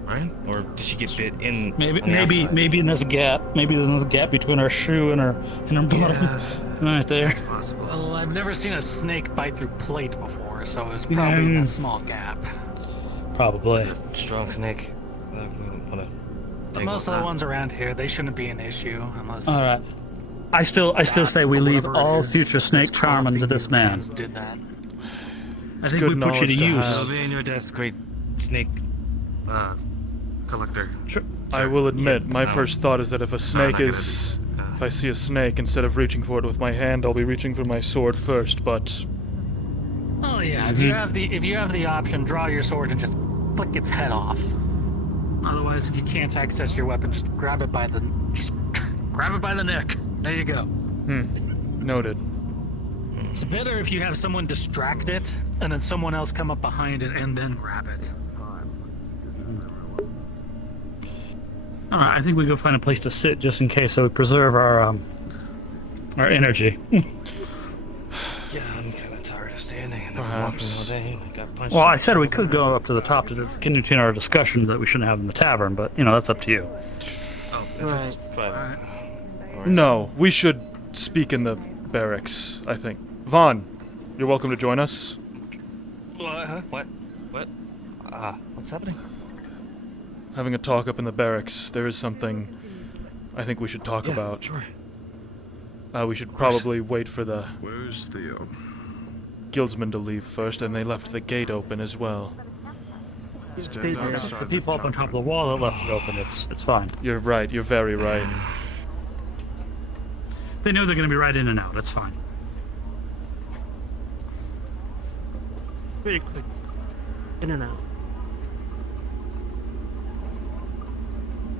right? Or did she get bit in? Maybe on the outside? maybe in this gap. Maybe there's a gap between her shoe and her bottom. Right there. That's possible. Well, I've never seen a snake bite through plate before, so it's probably that small gap. Probably. It's a strong snake. But most of the ones around here, they shouldn't be an issue unless. All right. I still say we leave all future snake charming to this man. Did that. I think we put you to use. I'll be in your desk, great snake collector. Sure. I will admit, my no. first thought is that if a snake not gonna is... If I see a snake, instead of reaching for it with my hand, I'll be reaching for my sword first, but... Oh yeah, if you have the option, draw your sword and just flick its head off. Otherwise, if you can't access your weapon, just grab it by the neck. There you go. Noted. It's better if you have someone distract it, and then someone else come up behind it and then grab it. All right. I think we go find a place to sit just in case, so we preserve our energy. Yeah, I'm kind of tired of standing and walking all day. I got punched. Well, I said we could go up to the top to continue our discussion that we shouldn't have in the tavern, but that's up to you. Oh, if it's private. No, we should speak in the barracks, I think. Vaughn, you're welcome to join us. What? What's happening? Having a talk up in the barracks. There is something I think we should talk about. Sure. We should probably wait for the Where's Theo? guildsmen to leave first, and they left the gate open as well. The people up on top of the wall that left it open, it's fine. You're right. You're very right. They know they're going to be right in and out. That's fine. Pretty quick. In and out.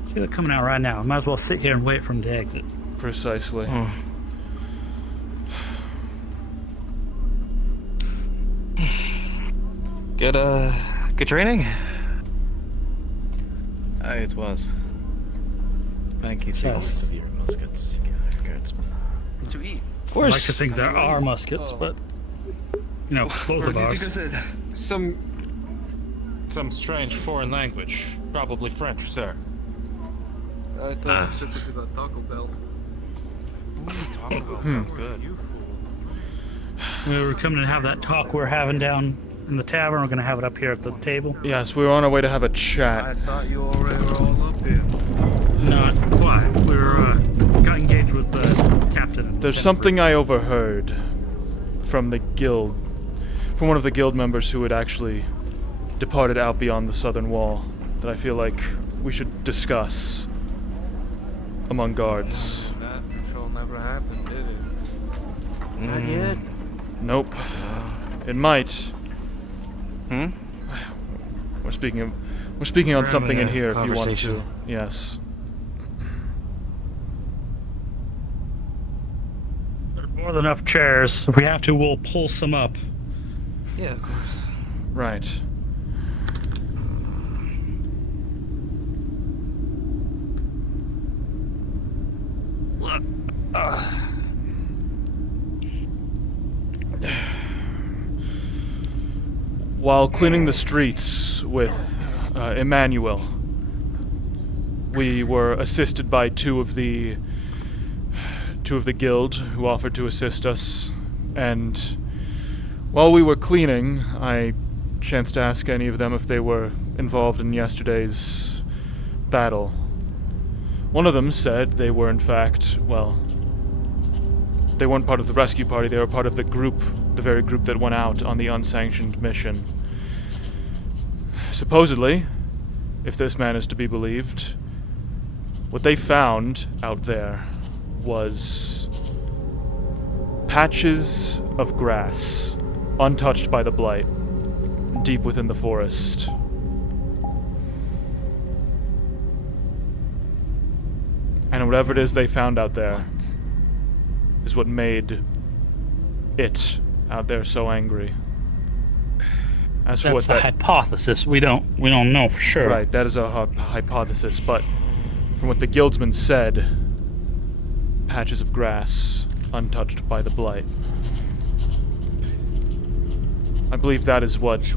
See, they're coming out right now. Might as well sit here and wait for them to exit. Precisely. Good training? It was. Thank you to all of your muskets. To eat. Of course. I'd like to think there are muskets, but you know, both of ours. Some strange foreign language, probably French, sir. I thought you said something about Taco Bell. Taco Bell sounds good. We were coming to have that talk we're having down in the tavern. We're going to have it up here at the table. Yes, we were on our way to have a chat. I thought you already were all up here. Not quite. We were got engaged with the captain. There's something I overheard from the guild, from one of the guild members who had actually departed out beyond the southern wall, that I feel like we should discuss among guards. That patrol never happened, did it? Not yet. Nope. It might. We're speaking on something in here if you want to. Yes. There's more than enough chairs. If we have to, we'll pull some up. Yeah, of course. Right. While cleaning the streets with Emmanuel, we were assisted by two of the guild who offered to assist us, and while we were cleaning, I chanced to ask any of them if they were involved in yesterday's battle. One of them said they were in fact, well, they weren't part of the rescue party, they were part of the group, the very group that went out on the unsanctioned mission. Supposedly, if this man is to be believed, what they found out there was patches of grass, untouched by the blight, deep within the forest. And whatever it is they found out there is what made it out there so angry. As for That's what the that hypothesis. We don't know for sure. Right, that is our hypothesis, but from what the guildsman said, patches of grass untouched by the blight. I believe that is what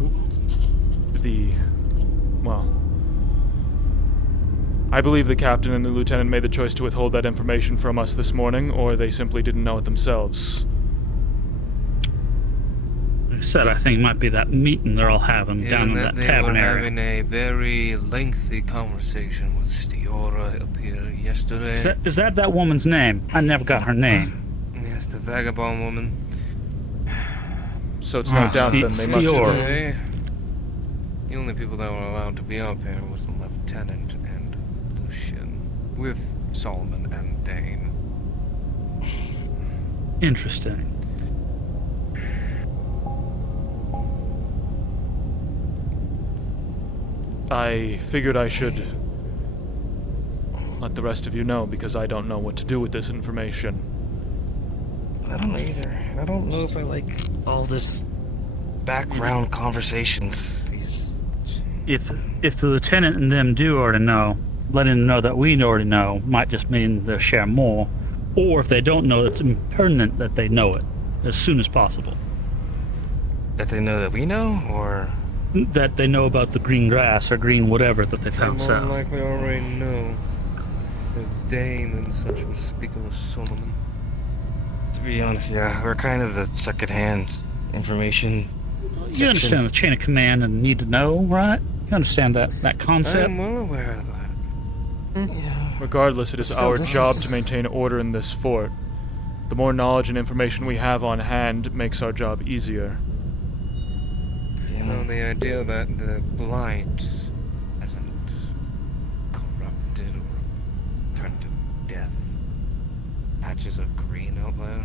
I believe the captain and the lieutenant made the choice to withhold that information from us this morning, or they simply didn't know it themselves. Like I said, I think it might be that meeting they're all having down in that tavern They were area. having a very lengthy conversation with Stiora up here yesterday. Is that woman's name? I never got her name. Yes, the vagabond woman. So it's no doubt then they must have... The only people that were allowed to be up here was the lieutenant and Lucian, with Solomon and Dane. Interesting. I figured I should let the rest of you know, because I don't know what to do with this information. I don't either. I don't know if I like all this background conversations. If the lieutenant and them do already know, letting them know that we already know might just mean they'll share more. Or if they don't know, it's pertinent that they know it as soon as possible. That they know that we know, or that they know about the green grass or green whatever that they found More south. likely already know that Dane and such were speaking with Solomon. to be honest, yeah, we're kind of the second-hand information. You understand the chain of command and need to know, right? You understand that concept? I'm well aware of that. Yeah. Regardless, it is Still, our this job is- to maintain order in this fort. The more knowledge and information we have on hand makes our job easier. You know, the idea that the blight hasn't corrupted or turned to death. Patches of green out there.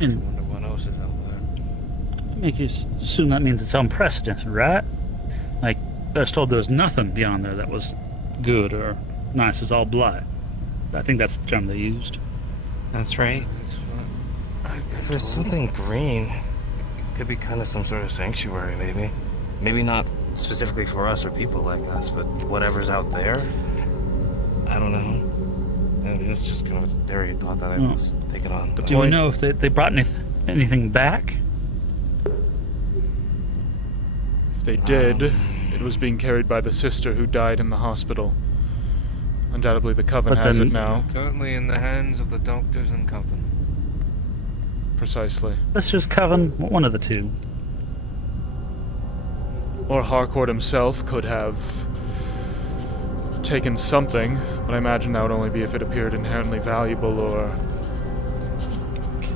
I wonder what else is out there. Make you assume that means it's unprecedented, right? Like, I was told there was nothing beyond there that was good or nice. It's all blight. I think that's the term they used. That's right. If there's something green, it could be kind of some sort of sanctuary, maybe. Maybe not specifically for us or people like us, but whatever's out there. I don't know. And it's just kind of a theory thought that I was taking on. Do we know if they brought anything back? If they did, it was being carried by the sister who died in the hospital. Undoubtedly the Coven has it now. Currently in the hands of the doctors and Coven. Precisely. Let's just Coven, one of the two. Or Harcourt himself could have taken something, but I imagine that would only be if it appeared inherently valuable or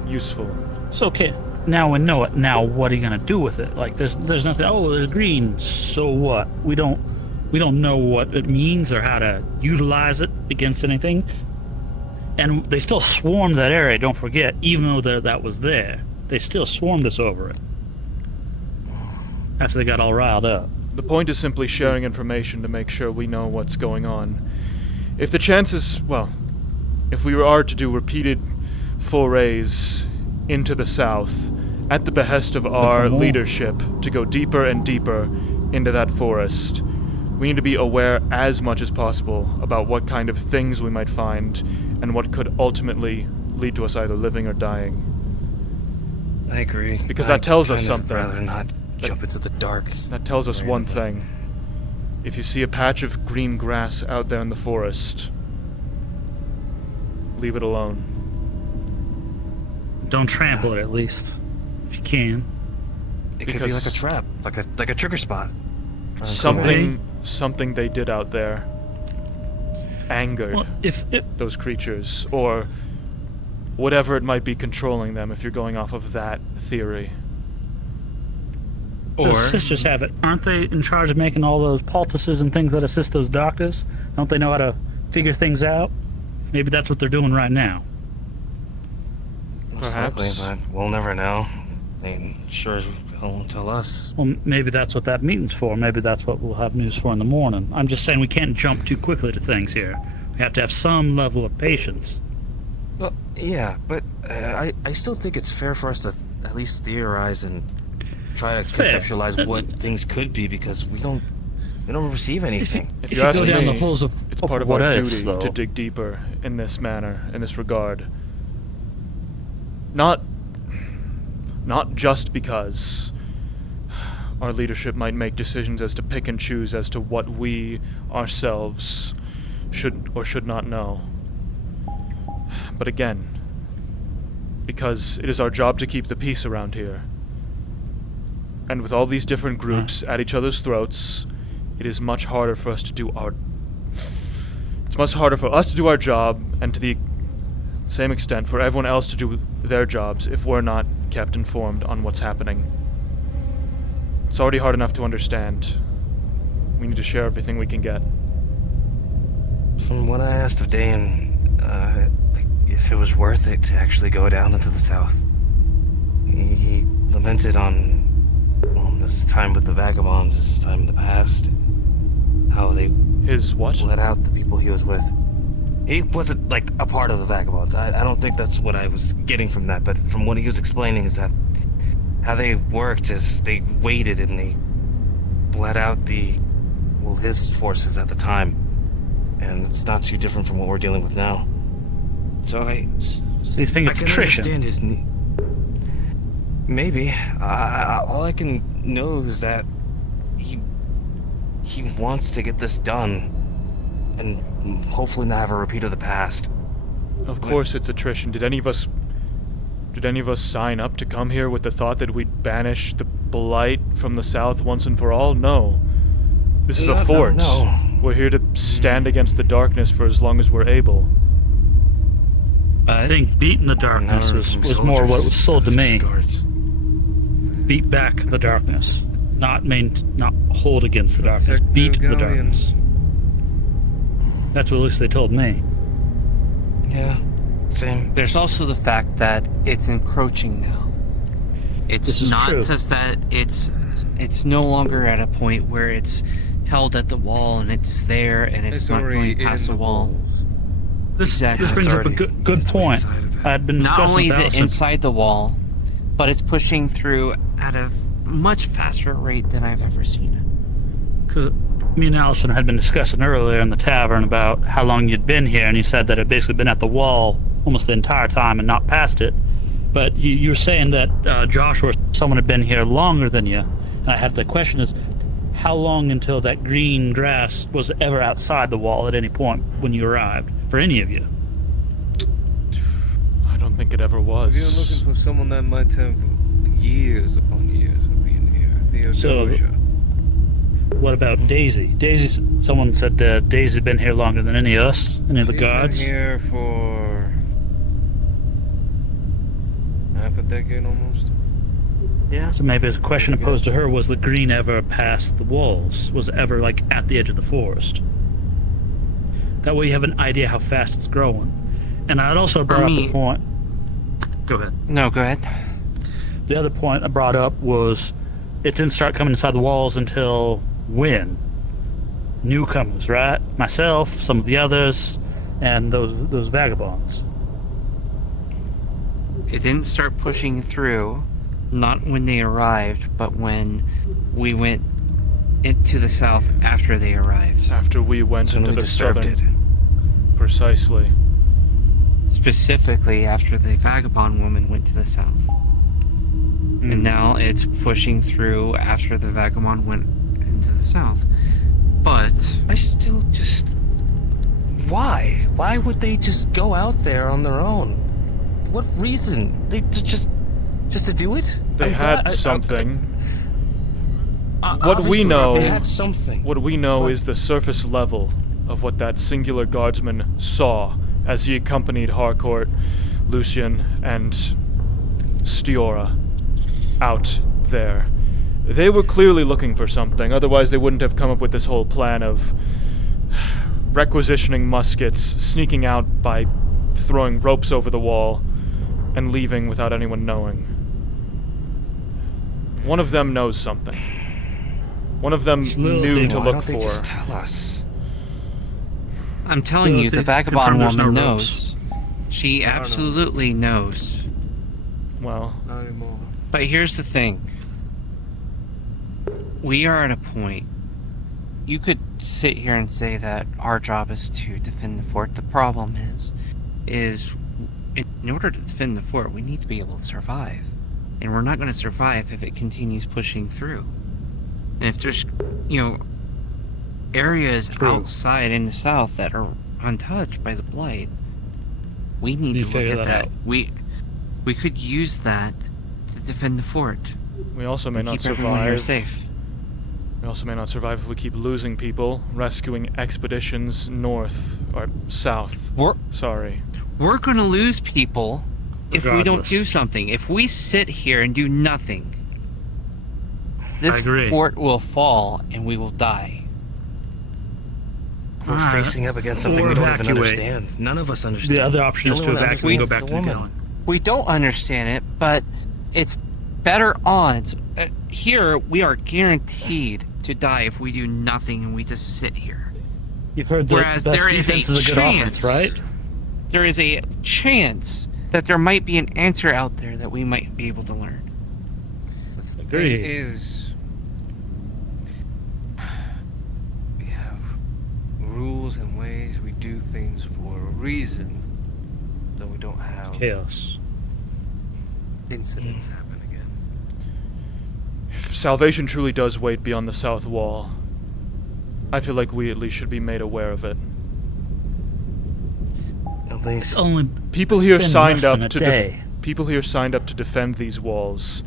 useful. It's okay. Now we know it. Now what are you gonna do with it? Like there's nothing. Oh, there's green. So what? We don't know what it means or how to utilize it against anything. And they still swarmed that area. Don't forget, even though that was there, they still swarmed us over it. After they got all riled up. The point is simply sharing information to make sure we know what's going on. If the chances, well, if we are to do repeated forays into the south, at the behest of our leadership, to go deeper and deeper into that forest, we need to be aware as much as possible about what kind of things we might find and what could ultimately lead to us either living or dying. I agree. Because that tells us something. I'd rather not jump into the dark. That tells us one thing. If you see a patch of green grass out there in the forest, leave it alone. Don't trample it, at least, if you can. It could be like a trap, like a trigger spot. Something they did out there angered those creatures, or whatever it might be controlling them, if you're going off of that theory. Or those sisters have it. Aren't they in charge of making all those poultices and things that assist those doctors? Don't they know how to figure things out? Maybe that's what they're doing right now. Perhaps. But we'll never know. They sure as hell won't tell us. Well, maybe that's what that meeting's for. Maybe that's what we'll have news for in the morning. I'm just saying we can't jump too quickly to things here. We have to have some level of patience. Well, yeah, but I still think it's fair for us to at least theorize and try to conceptualize what things could be, because we don't receive anything. If you ask me, it's part of our duty to dig deeper in this manner, in this regard. Not just because our leadership might make decisions as to pick and choose as to what we ourselves should or should not know. But again, because it is our job to keep the peace around here. And with all these different groups at each other's throats, it is much harder for us to do our... It's much harder for us to do our job, and to the same extent for everyone else to do their jobs if we're not kept informed on what's happening. It's already hard enough to understand. We need to share everything we can get. From what I asked of Dane, if it was worth it to actually go down into the south, he lamented on his time with the vagabonds, his time in the past, how they let out the people he was with. He wasn't like a part of the vagabonds. I don't think that's what I was getting from that, but from what he was explaining is that how they worked is they waited and they bled out his forces at the time, and it's not too different from what we're dealing with now. So So you think it's I can understand his need. Maybe. All I can know is that he wants to get this done, and hopefully not have a repeat of the past. Of course it's attrition. Did any of us sign up to come here with the thought that we'd banish the blight from the south once and for all? No. This is a fort. No. We're here to stand against the darkness for as long as we're able. I think beating the darkness was more what was sold to me. beat back the darkness. Not hold against the darkness. Beat the darkness. That's what at least they told me. Yeah, same. There's also the fact that it's encroaching now. It's not just that it's no longer at a point where it's held at the wall and it's there and it's not going past the wall. This brings up a good point. I'd been not only is it Allison. inside the wall, but it's pushing through at a much faster rate than I've ever seen it. Because me and Allison had been discussing earlier in the tavern about how long you'd been here, and you said that it had basically been at the wall almost the entire time and not past it. But you were saying that Joshua or someone had been here longer than you. And I had the question is, how long until that green grass was ever outside the wall at any point when you arrived, for any of you? I don't think it ever was. If you're looking for someone that might have years upon years of being here, Theodosia. What about Daisy? Daisy, someone said Daisy had been here longer than any of us, any of the guards. She's been here for half a decade almost. Yeah. So maybe the question posed to her was the green ever past the walls? Was it ever like at the edge of the forest? That way you have an idea how fast it's growing. And I'd also brought up the point. Go ahead. No, go ahead. The other point I brought up was it didn't start coming inside the walls until when? Newcomers, right? Myself, some of the others, and those vagabonds. It didn't start pushing through, not when they arrived, but when we went into the south after they arrived. After we went into the southern. Precisely. Specifically after the vagabond woman went to the south. And now it's pushing through after the vagabond went into the south. But I still just... Why? Why would they just go out there on their own? What reason? They just to do it? They had something. What we Obviously, know, they had something. What we know is the surface level of what that singular guardsman saw as he accompanied Harcourt, Lucian, and Stiora out there. They were clearly looking for something, otherwise they wouldn't have come up with this whole plan of requisitioning muskets, sneaking out by throwing ropes over the wall, and leaving without anyone knowing. One of them knows something. One of them knew to look for. Just tell us. I'm telling you, the vagabond woman knows. She absolutely knows. Well, not anymore. But here's the thing. We are at a point. You could sit here and say that our job is to defend the fort. The problem is in order to defend the fort, we need to be able to survive. And we're not going to survive if it continues pushing through. And if there's, areas outside in the south that are untouched by the blight, we need to look at that. We could use that to defend the fort. We also may not keep everyone here survive. safe. We also may not survive if we keep losing people, rescuing expeditions north or south. We're going to lose people if we don't Regardless. do something. If we sit here and do nothing, this agree. fort will fall and we will die. We're facing up against something we don't even understand. None of us understand. The other option is The to only one evacuate and go understands back is to the the woman. Gallon. We don't understand it, but it's better odds. Here, we are guaranteed to die if we do nothing and we just sit here. You've heard that Whereas the best there is a defense is a good offense, chance, right? There is a chance that there might be an answer out there that we might be able to learn. Agreed. It is. We have rules and ways we do things for a reason, so we don't have Chaos. incidents happen again. If salvation truly does wait beyond the south wall, I feel like we at least should be made aware of it. At least Only People here been signed less up than a to day. people here signed up to defend these walls,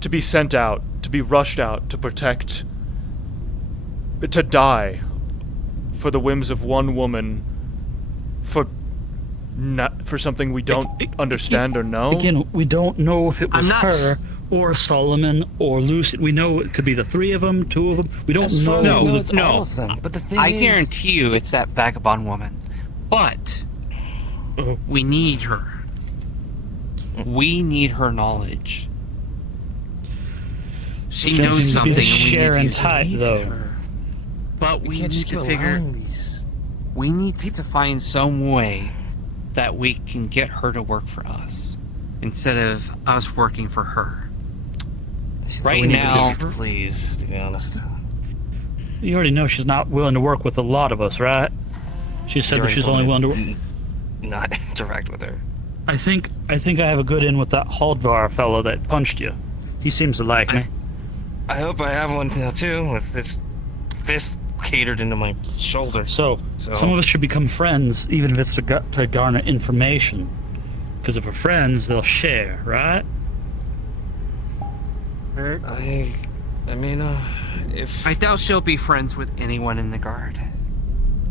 to be sent out, to be rushed out, to protect, to die for the whims of one woman, for something we don't understand or know. Again, we don't know if it was I'm not her or Solomon or Lucy. We know it could be the three of them, two of them. We don't know. No, it's all of them. But the thing I guarantee you it's that vagabond woman. But we need her. We need her knowledge. She knows something, and we need to use her. But we need to figure. We need to find some way that we can get her to work for us instead of us working for her. Right now, please, to be honest. You already know she's not willing to work with a lot of us, right? She said that she's only willing to work. Not interact with her. I think I have a good in with that Haldvar fellow that punched you. He seems to like me. I hope I have one now too, with this fist catered into my shoulder. So some of us should become friends, even if it's to garner information. Because if we're friends, they'll share, right? I mean, if I doubt she'll be friends with anyone in the guard.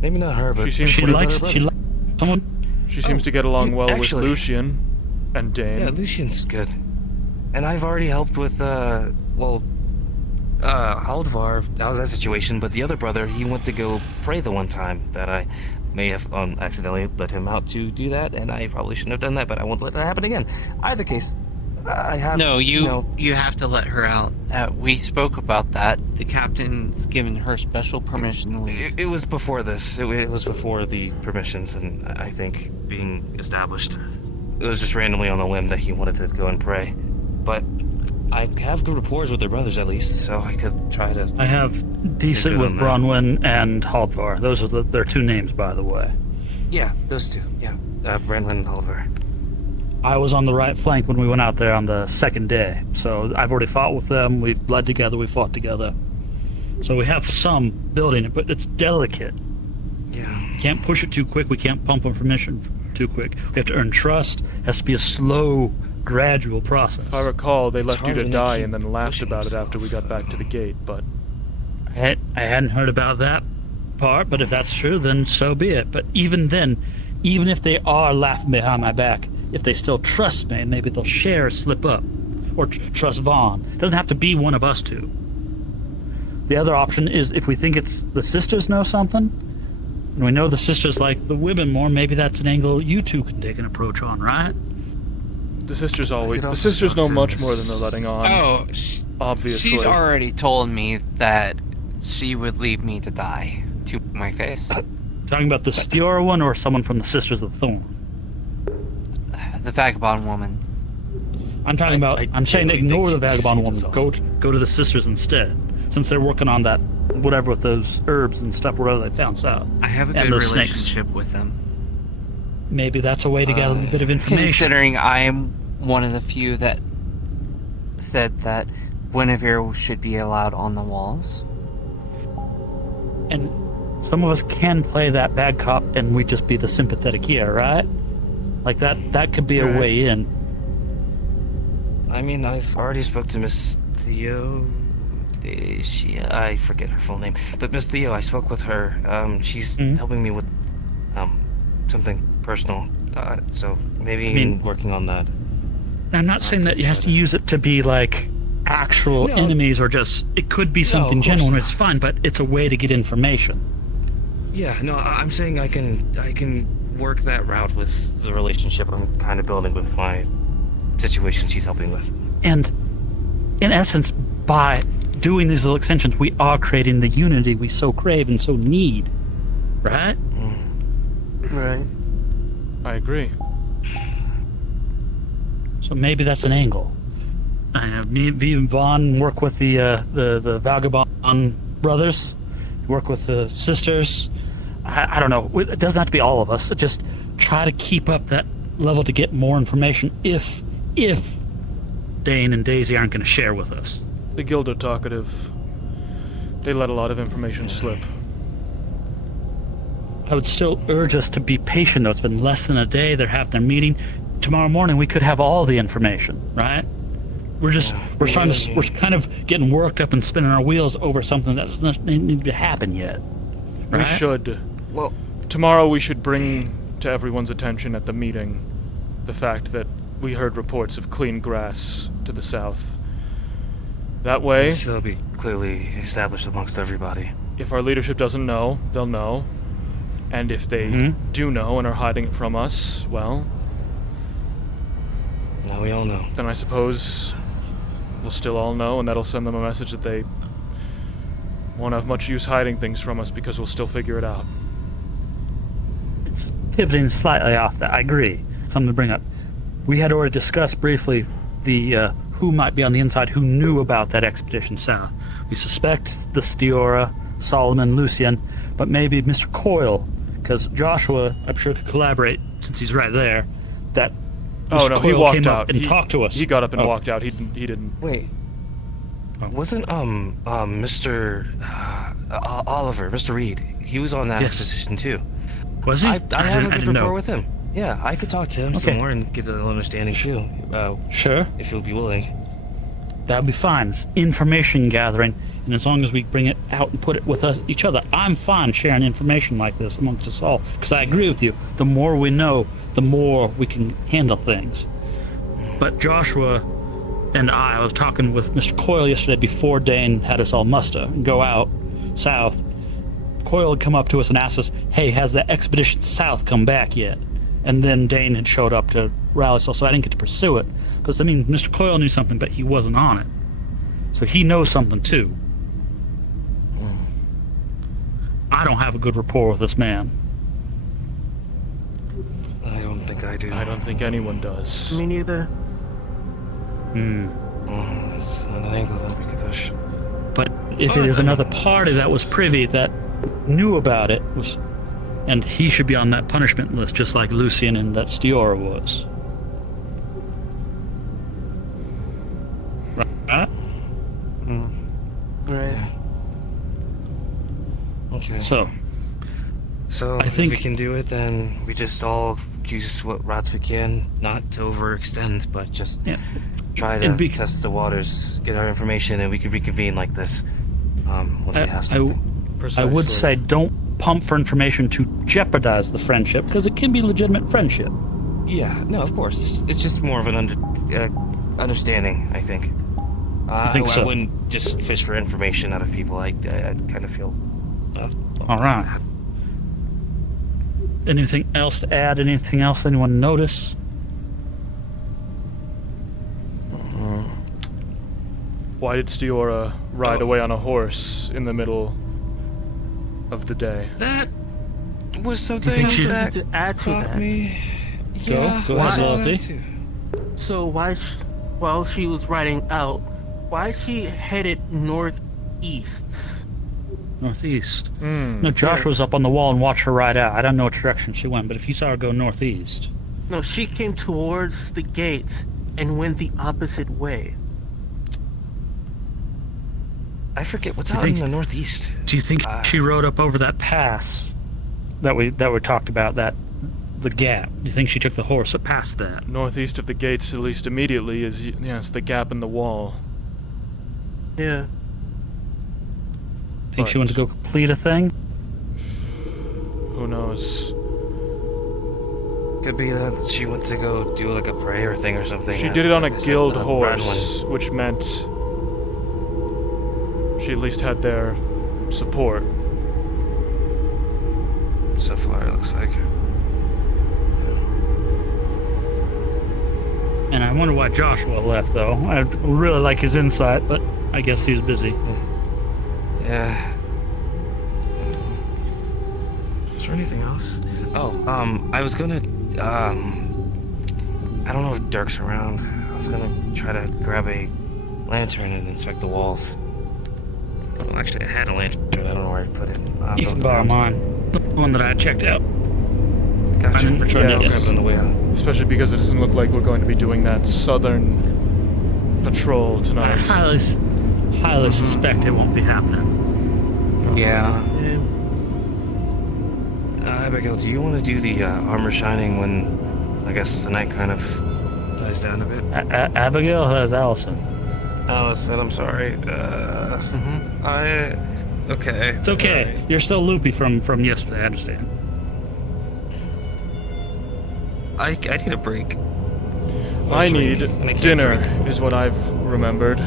Maybe not her, but she likes someone. She seems to get along well actually, with Lucian and Dane. Yeah, Lucian's good. And I've already helped with, Haldvar. That was that situation, but the other brother, he went to go pray the one time that I may have accidentally let him out to do that, and I probably shouldn't have done that, but I won't let that happen again. Either case, I have... No, you have to let her out. We spoke about that. The captain's given her special permission to leave. It was before this. It was before the permissions, and I think being established. It was just randomly on a whim that he wanted to go and pray. But I have good rapport with their brothers, at least, so I could try to... I have decent with Bronwyn and Haldvar. Those are their two names, by the way. Yeah, those two. Yeah, Bronwyn and Haldvar. I was on the right flank when we went out there on the second day, so I've already fought with them. We bled together, we fought together. So we have some building it, but it's delicate. Yeah. Can't push it too quick. We can't pump information too quick. We have to earn trust. It has to be a slow, gradual process. If I recall, they left you to die and then laughed about it after we got back to the gate, but... I hadn't heard about that part, but if that's true, then so be it. But even then, even if they are laughing behind my back, if they still trust me, maybe they'll share or slip up. Or trust Vaughn. It doesn't have to be one of us two. The other option is if we think it's the sisters know something, and we know the sisters like the women more, maybe that's an angle you two can take an approach on, right? The sisters know much more than they're letting on. Oh, obviously. She's already told me that she would leave me to die to my face. Talking about the Stiora one or someone from the Sisters of the Thorn? The vagabond woman. I'm talking about. I'm saying ignore the vagabond woman. Go to the sisters instead, since they're working on that whatever with those herbs and stuff, whatever they found south. I have a good relationship with them. Maybe that's a way to get a little bit of information. Considering I'm one of the few that said that Guinevere should be allowed on the walls. And some of us can play that bad cop, and we just be the sympathetic ear, right? Like that could be a way in. I mean, I've already spoke to Miss Theo. I forget her full name, but Miss Theo, I spoke with her. She's helping me with something personal. So maybe working on that. I'm not saying that you have to use it to be like actual enemies or just. It could be something genuine. It's fine, but it's a way to get information. Yeah, no, I'm saying I can work that route with the relationship I'm kind of building with my situation she's helping with. And in essence, by doing these little extensions, we are creating the unity we so crave and so need. Right? Right. I agree. So maybe that's an angle. Me and Vaughn work with the Vagabond brothers, work with the sisters. I don't know. It doesn't have to be all of us. Just try to keep up that level to get more information if Dane and Daisy aren't going to share with us. The guild are talkative. They let a lot of information slip. I would still urge us to be patient, though. It's been less than a day. They're having their meeting. Tomorrow morning, we could have all the information, right? We're kind of getting worked up and spinning our wheels over something that doesn't need to happen yet. Right? We should. Well, tomorrow we should bring to everyone's attention at the meeting the fact that we heard reports of clean grass to the south, That way, This will be clearly established amongst everybody. if our leadership doesn't know, they'll know. And if they do know and are hiding it from us, well... Now we all know. Then I suppose we'll still all know, and that'll send them a message that they won't have much use hiding things from us because we'll still figure it out. Pivoting slightly off that, I agree. Something to bring up. We had already discussed briefly the who might be on the inside, who knew about that expedition south. We suspect the Stiora, Solomon, Lucian, but maybe Mr. Coyle, because Joshua, I'm sure, could collaborate since he's right there. That Oh Mr. no, Coyle he walked came up out and he talked to us. He got up and walked out. He didn't. Wait. Wasn't Mr. Oliver, Mr. Reed? He was on that expedition too. Was he? I have a good rapport know. with him. Yeah, I could talk to him some more and get a little understanding too. Sure. If he'll be willing. That'd be fine. It's information gathering, and as long as we bring it out and put it with each other, I'm fine sharing information like this amongst us all. Because I agree with you. The more we know, the more we can handle things. But Joshua and I was talking with Mr. Coyle yesterday before Dane had us all muster and go out south. Coyle had come up to us and asked us, hey, has that expedition south come back yet? And then Dane had showed up to rally us all, so I didn't get to pursue it. Because, I mean, Mr. Coyle knew something, but he wasn't on it. So he knows something, too. I don't have a good rapport with this man. I don't think I do. I don't think anyone does. Me neither. It's not an angle that we could push. But if it is another party that was privy that knew about it, and he should be on that punishment list, just like Lucian and that Stiora was. Right? Right. Okay. So I think if we can do it, then we just all use what routes we can, not to overextend, but just try to test the waters, get our information, and we could reconvene like this once we have something. I would say don't pump for information to jeopardize the friendship, because it can be legitimate friendship. Yeah, no, of course. It's just more of an understanding, I think. I think so. I wouldn't just fish for information out of people. I kind of feel... All right. Anything else to add? Anything else anyone notice? Why did Stiora ride away on a horse in the middle of the day? That was Do something you think she that to add to caught that? me. Go ahead, Dorothy. So why, while she was riding out, why she headed northeast? Northeast. No, Josh was up on the wall and watched her ride out. I don't know which direction she went, but if you saw her go northeast. No, she came towards the gate and went the opposite way. I forget what's out in the northeast. Do you think she rode up over that pass that we talked about, the gap? Do you think she took the horse up past that? Northeast of the gates, at least immediately, is it's the gap in the wall. Yeah. Think she went to go complete a thing? Who knows? Could be that she went to go do like a prayer thing or something. She did it on a guild horse, which meant she at least had their support. So far, it looks like. And I wonder why Joshua left, though. I really like his insight, but I guess he's busy. Yeah. Is there anything else? Oh, I was gonna, I don't know if Dirk's around. I was gonna try to grab a lantern and inspect the walls. Well, actually, I had a lantern. I don't know where I put it. You can borrow mine. The one that I checked out. Gotcha. I'm Yes. Grab it on the way out. Especially because it doesn't look like we're going to be doing that southern patrol tonight. I highly suspect it won't be happening. Yeah. Abigail, do you want to do the armor shining when, I guess, the night kind of dies down a bit? Abigail has Allison. Allison, I'm sorry. Okay. It's okay. You're still loopy from yesterday, I understand. I need a break. I need dinner, is what I've remembered.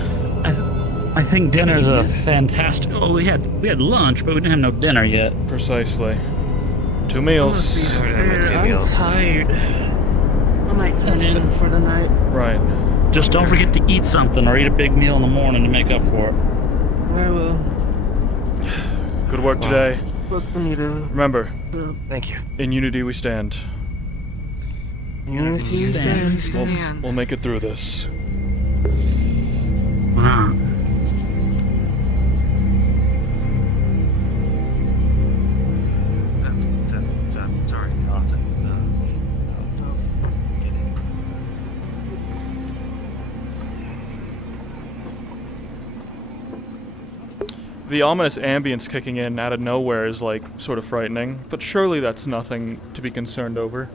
I think dinner's a fantastic. Oh, we had lunch, but we didn't have no dinner yet. Precisely. 2 meals. I'm tired. I might turn in for the night. Right. Just don't forget to eat something or eat a big meal in the morning to make up for it. I will. Good work today. Remember, Thank you. in unity we stand. Unity stand. We'll make it through this. Sorry, Austin. The ominous ambience kicking in out of nowhere is like sort of frightening, but surely that's nothing to be concerned over.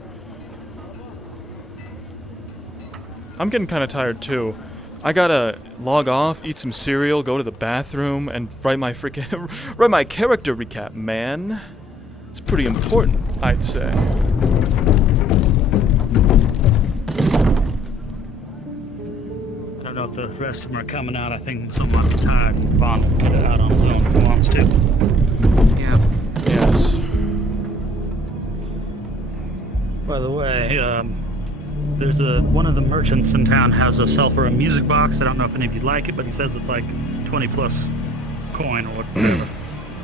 I'm getting kind of tired too. I gotta log off, eat some cereal, go to the bathroom, and write my write my character recap, man. It's pretty important, I'd say. I don't know if the rest of them are coming out. I think someone's tired and Vaughn will get it out on his own if he wants to. Yeah. Yes. By the way, there's one of the merchants in town has a sell for a music box. I don't know if any of you like it, but he says it's like 20 plus coin or whatever.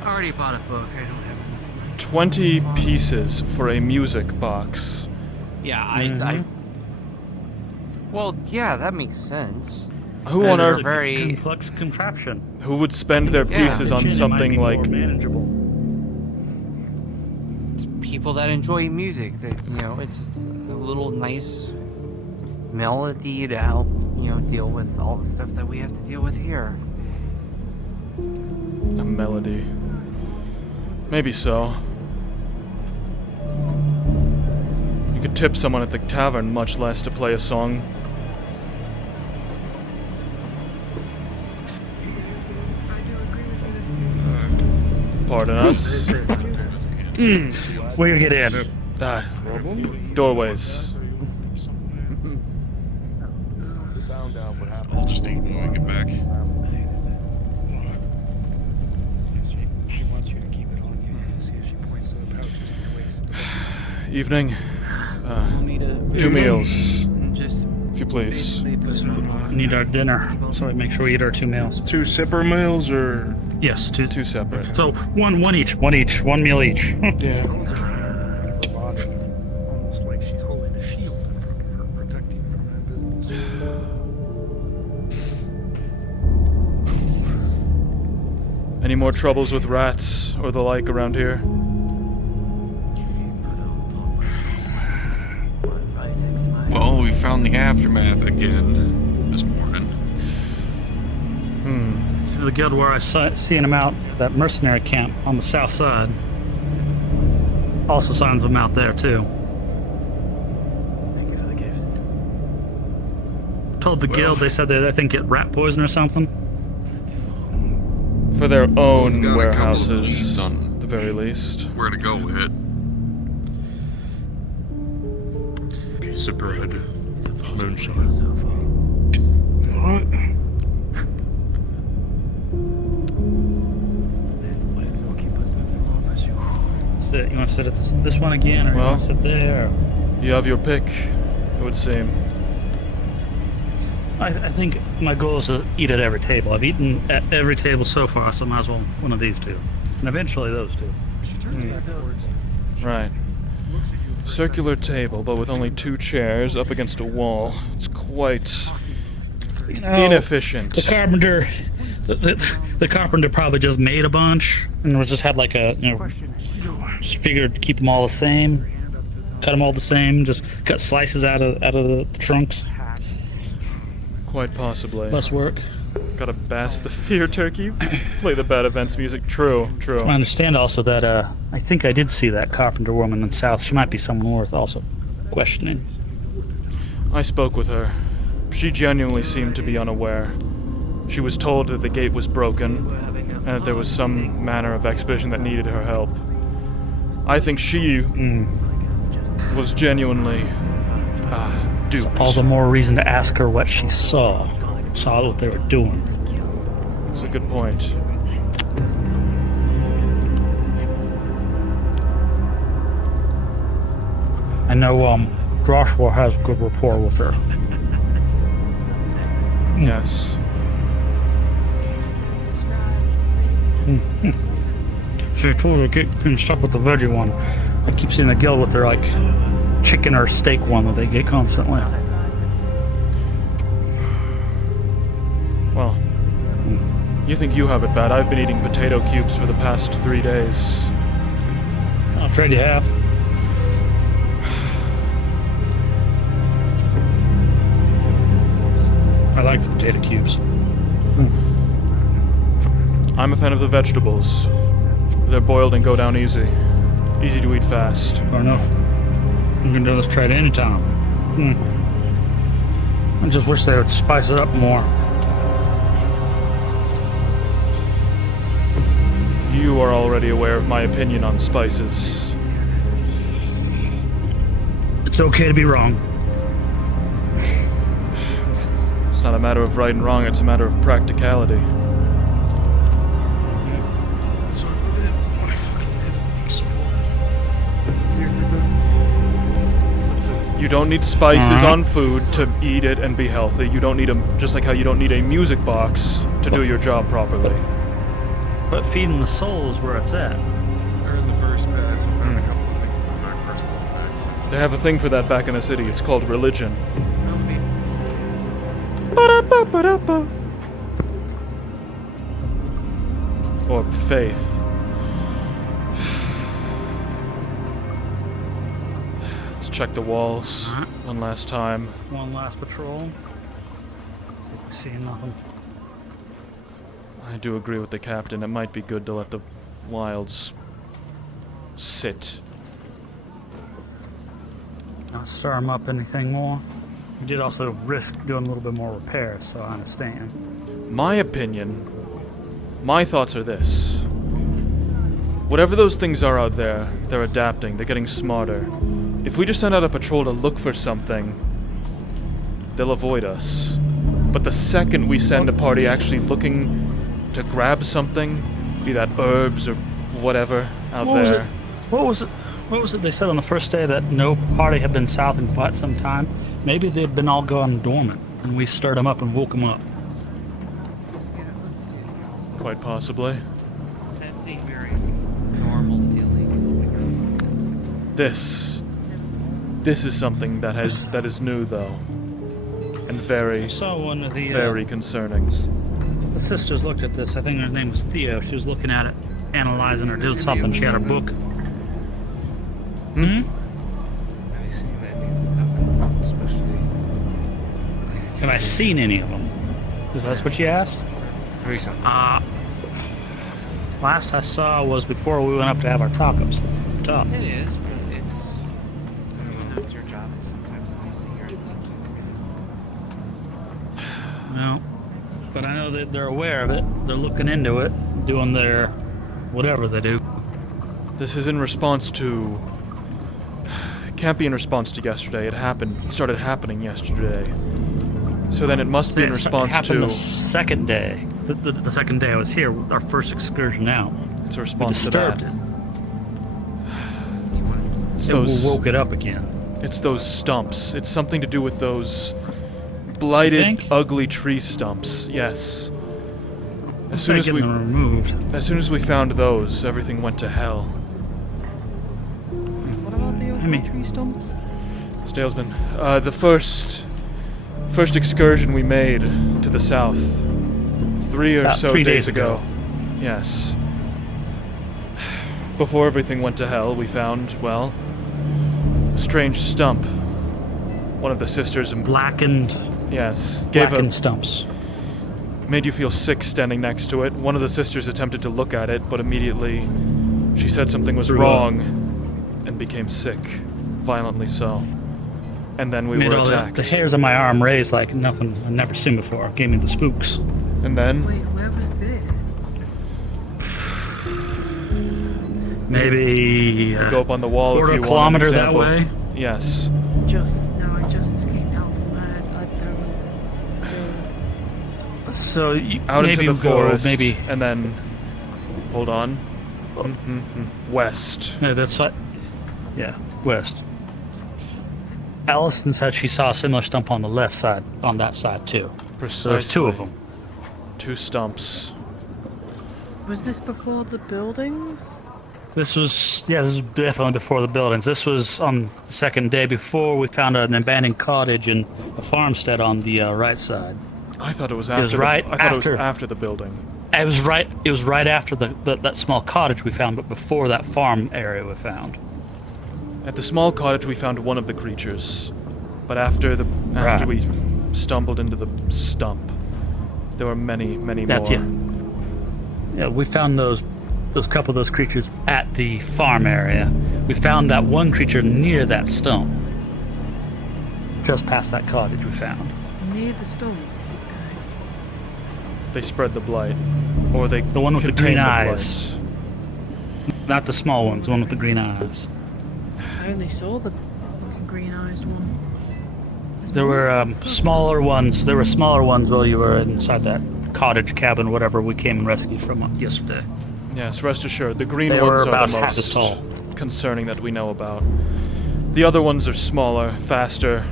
I already bought a book. I don't have enough money. 20 pieces for a music box. Yeah, I well, yeah, that makes sense. Who on earth? Very complex contraption. Who would spend their pieces on something like? Manageable. People that enjoy music, that it's just a little nice melody to help deal with all the stuff that we have to deal with here. A melody. Maybe so. You could tip someone at the tavern, much less to play a song. Pardon us. Where you get in? Doorways. I'll just eat when we get back. She wants you to keep it on you and see if she points to the pouches in your waist. Evening. 2 meals, if you please. We need our dinner, so we make sure we eat our 2 meals. 2 separate meals, or yes, two separate. So one each, 1 meal each. Yeah. Almost like she's holding a shield in front of her, protecting from invisible. Any more troubles with rats or the like around here? Well, we found the aftermath again this morning. To the guild where I seen him out, that mercenary camp on the south side. Also signs of him out there too. Thank you for the gift. Told the guild, they said they I think get rat poison or something. For their own warehouses, at the very least. Where to go with it? Piece of bread. Moonshine. What? Sit. You want to sit at this one again, or you want to sit there? You have your pick, it would seem. I think my goal is to eat at every table. I've eaten at every table so far, so I might as well one of these two. And eventually those two. Right. Circular table, but with only 2 chairs up against a wall. It's quite inefficient. The carpenter, the carpenter probably just made a bunch and just had like a, just figured to keep them all the same, cut them all the same, just cut slices out of the trunks. Quite possibly. Less work. Gotta bass the fear turkey, play the bad events music. True. I understand also that I think I did see that carpenter woman in the south. She might be someone worth also questioning. I spoke with her. She genuinely seemed to be unaware. She was told that the gate was broken, and that there was some manner of expedition that needed her help. I think she was genuinely duped. All the more reason to ask her what she saw what they were doing. That's a good point. I know Joshua has good rapport with her. Yes. So I told her getting stuck with the veggie one. I keep seeing the guild with their like chicken or steak one that they get constantly. Well, you think you have it bad. I've been eating potato cubes for the past 3 days. I'll trade you half. I like the potato cubes. I'm a fan of the vegetables. They're boiled and go down easy. Easy to eat fast. Fair enough. You can do this trade anytime. I just wish they would spice it up more. You are already aware of my opinion on spices. It's okay to be wrong. It's not a matter of right and wrong, it's a matter of practicality. You don't need spices on food to eat it and be healthy. You don't need just like how you don't need a music box to do your job properly. But feeding the soul is where it's at. They're in the first pass. I found a couple of things with my personal effects. They have a thing for that back in the city. It's called religion. Or faith. Let's check the walls one last time. One last patrol. See if we see nothing. I do agree with the captain. It might be good to let the wilds sit. Not stir them up anything more. We did also risk doing a little bit more repairs, so I understand. My opinion, my thoughts are this. Whatever those things are out there, they're adapting, they're getting smarter. If we just send out a patrol to look for something, they'll avoid us. But the second we send a party actually looking to grab something, be that herbs or whatever out there. What was it they said on the first day that no party had been south in quite some time? Maybe they'd been all gone dormant, and we stirred them up and woke them up. Quite possibly. That's a very normal feeling. This is something that is new though, and very concerning. The sisters looked at this. I think her name was Theo. She was looking at it, analyzing or doing something. She had her book. Have I seen any of them? Is that what you asked? Recently. Last I saw was before we went up to have our talk-ups. Top. It is, but it's... I mean, that's your job. It's sometimes nice to hear it. No. But I know that they're aware of it. They're looking into it, doing their whatever they do. This is in response to... It can't be in response to yesterday. It started happening yesterday. So then it must be in response to... the second day. The second day I was here, our first excursion out. It's a response to that. It woke it up again. It's those stumps. It's something to do with those blighted, ugly tree stumps. Yes. As soon as we found those, everything went to hell. What about the old tree stumps? Stalesman, the first excursion we made to the south, 3 or so days ago. Yes. Before everything went to hell, we found, well, a strange stump. One of the sisters... Blackened... Yes. Blackened stumps. Made you feel sick standing next to it. One of the sisters attempted to look at it, but immediately she said something was wrong and became sick. Violently so. And then we were attacked. The hairs on my arm raised like nothing I'd never seen before. Gave me the spooks. And then... Wait, where was this? Maybe... go up on the wall if you want an kilometer example. that way? Yes. I just came down from that. So out into maybe the we'll go forest, maybe and then hold on, west. Yeah, that's what. Yeah, west. Allison said she saw a similar stump on the left side, on that side too. Precisely. So there's two of them. 2 stumps. Was this before the buildings? This was definitely before the buildings. This was on the second day before we found an abandoned cottage and a farmstead on the right side. I thought it was It was after. right I thought it was after- after the building. It was right after that small cottage we found, but before that farm area we found. At the small cottage, we found one of the creatures, but after Right. we stumbled into the stump, there were many more. That's it. Yeah, we found those couple of those creatures at the farm area. We found that one creature near that stump, just past that cottage we found. Near the stump. They spread the blight, or they The one with the contained green the eyes. Not the small ones, the one with the green eyes. I only saw the fucking green-eyed one. There were smaller ones. There were smaller ones while you were inside that cottage cabin, whatever we came and rescued from yesterday. Yes, rest assured, the green They ones were are about the half as most tall. concerning that we know about. The other ones are smaller, faster,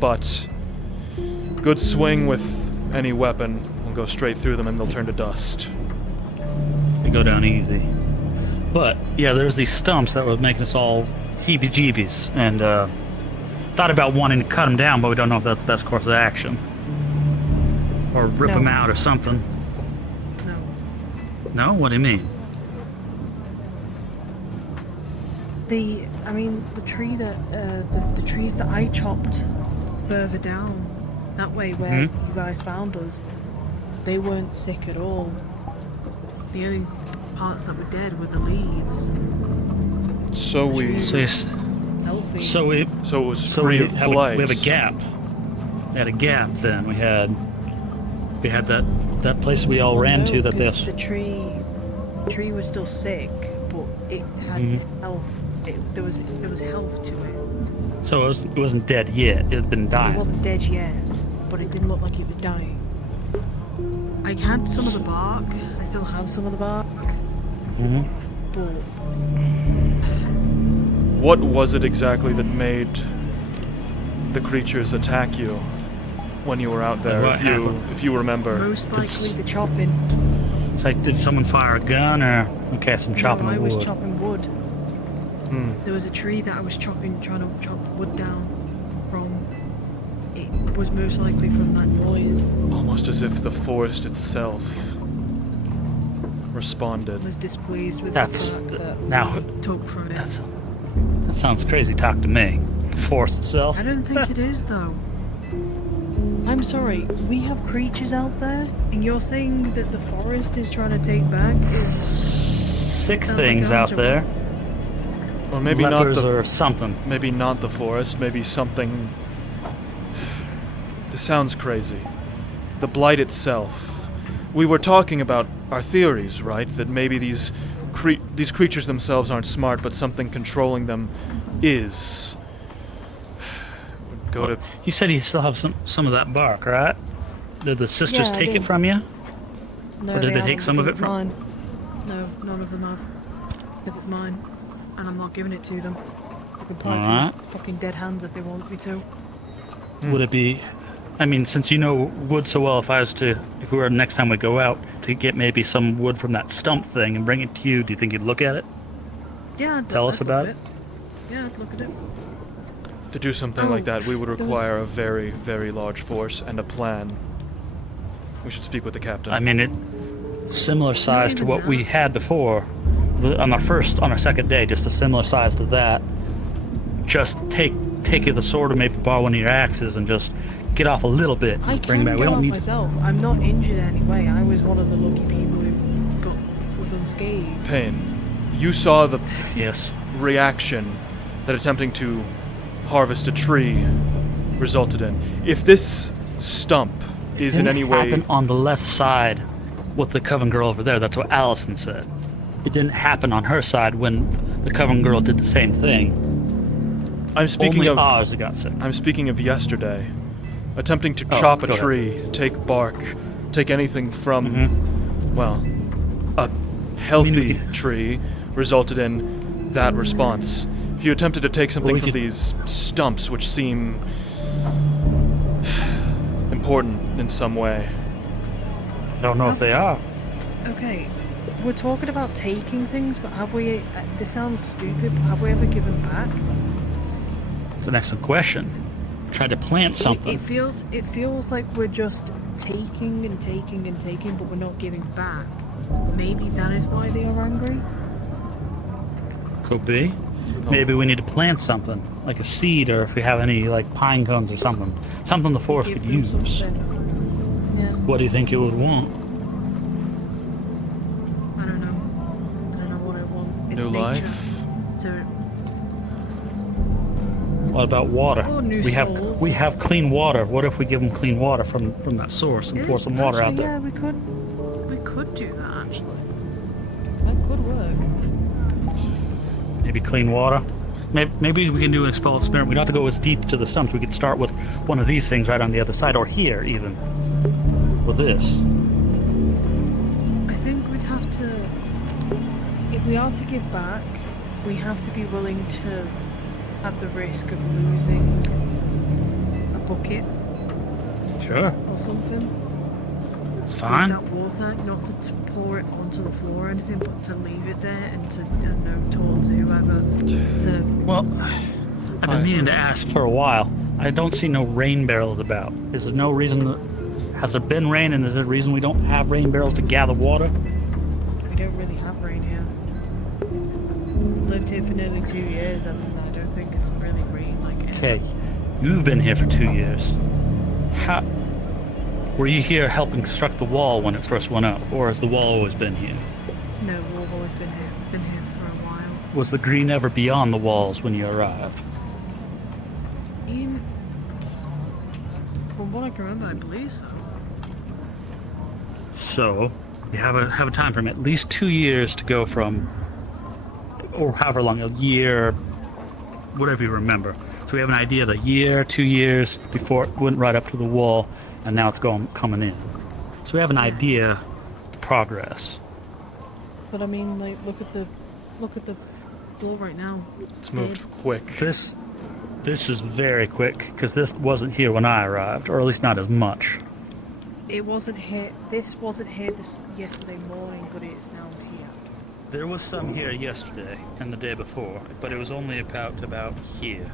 but good swing with any weapon will go straight through them and they'll turn to dust. They go down easy. But yeah, there's these stumps that were making us all heebie-jeebies, and thought about wanting to cut them down, but we don't know if that's the best course of action. Or rip No. them out or something. No. No? What do you mean? The tree that, the trees that I chopped further down, that way where you guys found us, they weren't sick at all. The only parts that were dead were the leaves. So we. Healthy. So it was free of blight. We have a gap. We had a gap then. We had that place we all ran to that because this. the tree was still sick, but it had health. There was health to it. So it wasn't dead yet. It had been dying. It wasn't dead yet, but it didn't look like it was dying. I had some of the bark. I still have some of the bark. But What was it exactly that made the creatures attack you when you were out there? What happened? If you remember. most likely the chopping. It's like, did someone fire a gun or okay, some chopping No, I of was wood? chopping wood. There was a tree that I was trying to chop wood down from. It was most likely from that noise. Almost as if the forest itself responded. Was displeased with That's the fact that now. we took from it. That sounds crazy talk to me. The forest itself. I don't think it is though. I'm sorry, we have creatures out there, and you're saying that the forest is trying to take back? Sick Sounds like things a out hunter. there. Or maybe Lepers not the or something. Maybe not the forest. Maybe something. This sounds crazy. The blight itself. We were talking about our theories, right? That maybe these creatures themselves aren't smart, but something controlling them is. Go to. You said you still have some of that bark, right? Did the sisters Yeah, I take did. it from you? No, Or did they take haven't, some of because it from? it's mine. No, none of them have. Because it's mine. And I'm not giving it to them. I can buy it Alright. from fucking dead hands if they want me to. Would it be? I mean, since you know wood so well, if we were next time we go out to get maybe some wood from that stump thing and bring it to you, do you think you'd look at it? Yeah, Tell us I'd look about at it. Yeah, I'd look at it. To do something like that, we would require a very, very large force and a plan. We should speak with the captain. I mean, it's similar size to what we had before on our second day. Just a similar size to that. Just take the sword and maybe borrow one of your axes and just get off a little bit. I Bring can back. We get don't off need. myself. I'm not injured anyway. I was one of the lucky people who was unscathed. Pain. You saw the yes reaction that attempting to harvest a tree resulted in. If this stump is in any way Happen on the left side with the coven girl over there. That's what Allison said. It didn't happen on her side when the coven girl did the same thing. I'm speaking Only of ours that got sick. I'm speaking of yesterday. Attempting to Oh, chop a go ahead. tree, take bark, take anything from, well, a healthy tree resulted in that response. If you attempted to take something from these stumps, which seem important in some way. I don't know if they are. Okay, we're talking about taking things, but have we, this sounds stupid, but have we ever given back? It's an excellent question. Try to plant something. It feels like we're just taking and taking and taking, but we're not giving back. Maybe that is why they are angry? Could be. Maybe we need to plant something, like a seed, or if we have any like pine cones or something. Something the forest could use. Yeah. What do you think you would want? I don't know what I want. It's New nature. life? So, What about water? or new We souls. have clean water. What if we give them clean water from that source and pour some water out Actually, there? yeah, we could do that actually. That could work. Maybe clean water. Maybe we can do an experiment. We don't have to go as deep to the stumps. We could start with one of these things right on the other side, or here even, with this. I think we'd have to, if we are to give back, we have to be willing to have the risk of losing a bucket Sure. or something. It's fine. That water, not to pour it onto the floor or anything, but to leave it there and to, I don't know, talk to whoever. Well, I've been meaning to ask for a while. I don't see no rain barrels about. Is there no reason? Has there been rain, and is there a reason we don't have rain barrels to gather water? We don't really have rain here. Lived here for nearly 2 years, and I don't think it's really rained like it. Okay, you've been here for 2 years. How were you here helping construct the wall when it first went up, or has the wall always been here? No, we've always been here for a while. Was the green ever beyond the walls when you arrived? From what I can remember, I believe so. So, you have a time frame, at least 2 years to go from, or however long, a year, whatever you remember. So we have an idea of the year, 2 years before it went right up to the wall, and now it's coming in. So we have an idea of the progress. But I mean, like, look at the floor right now. It's moved quick. This is very quick, because this wasn't here when I arrived, or at least not as much. It wasn't here. This wasn't here yesterday morning, but it's now here. There was some here yesterday and the day before, but it was only about here,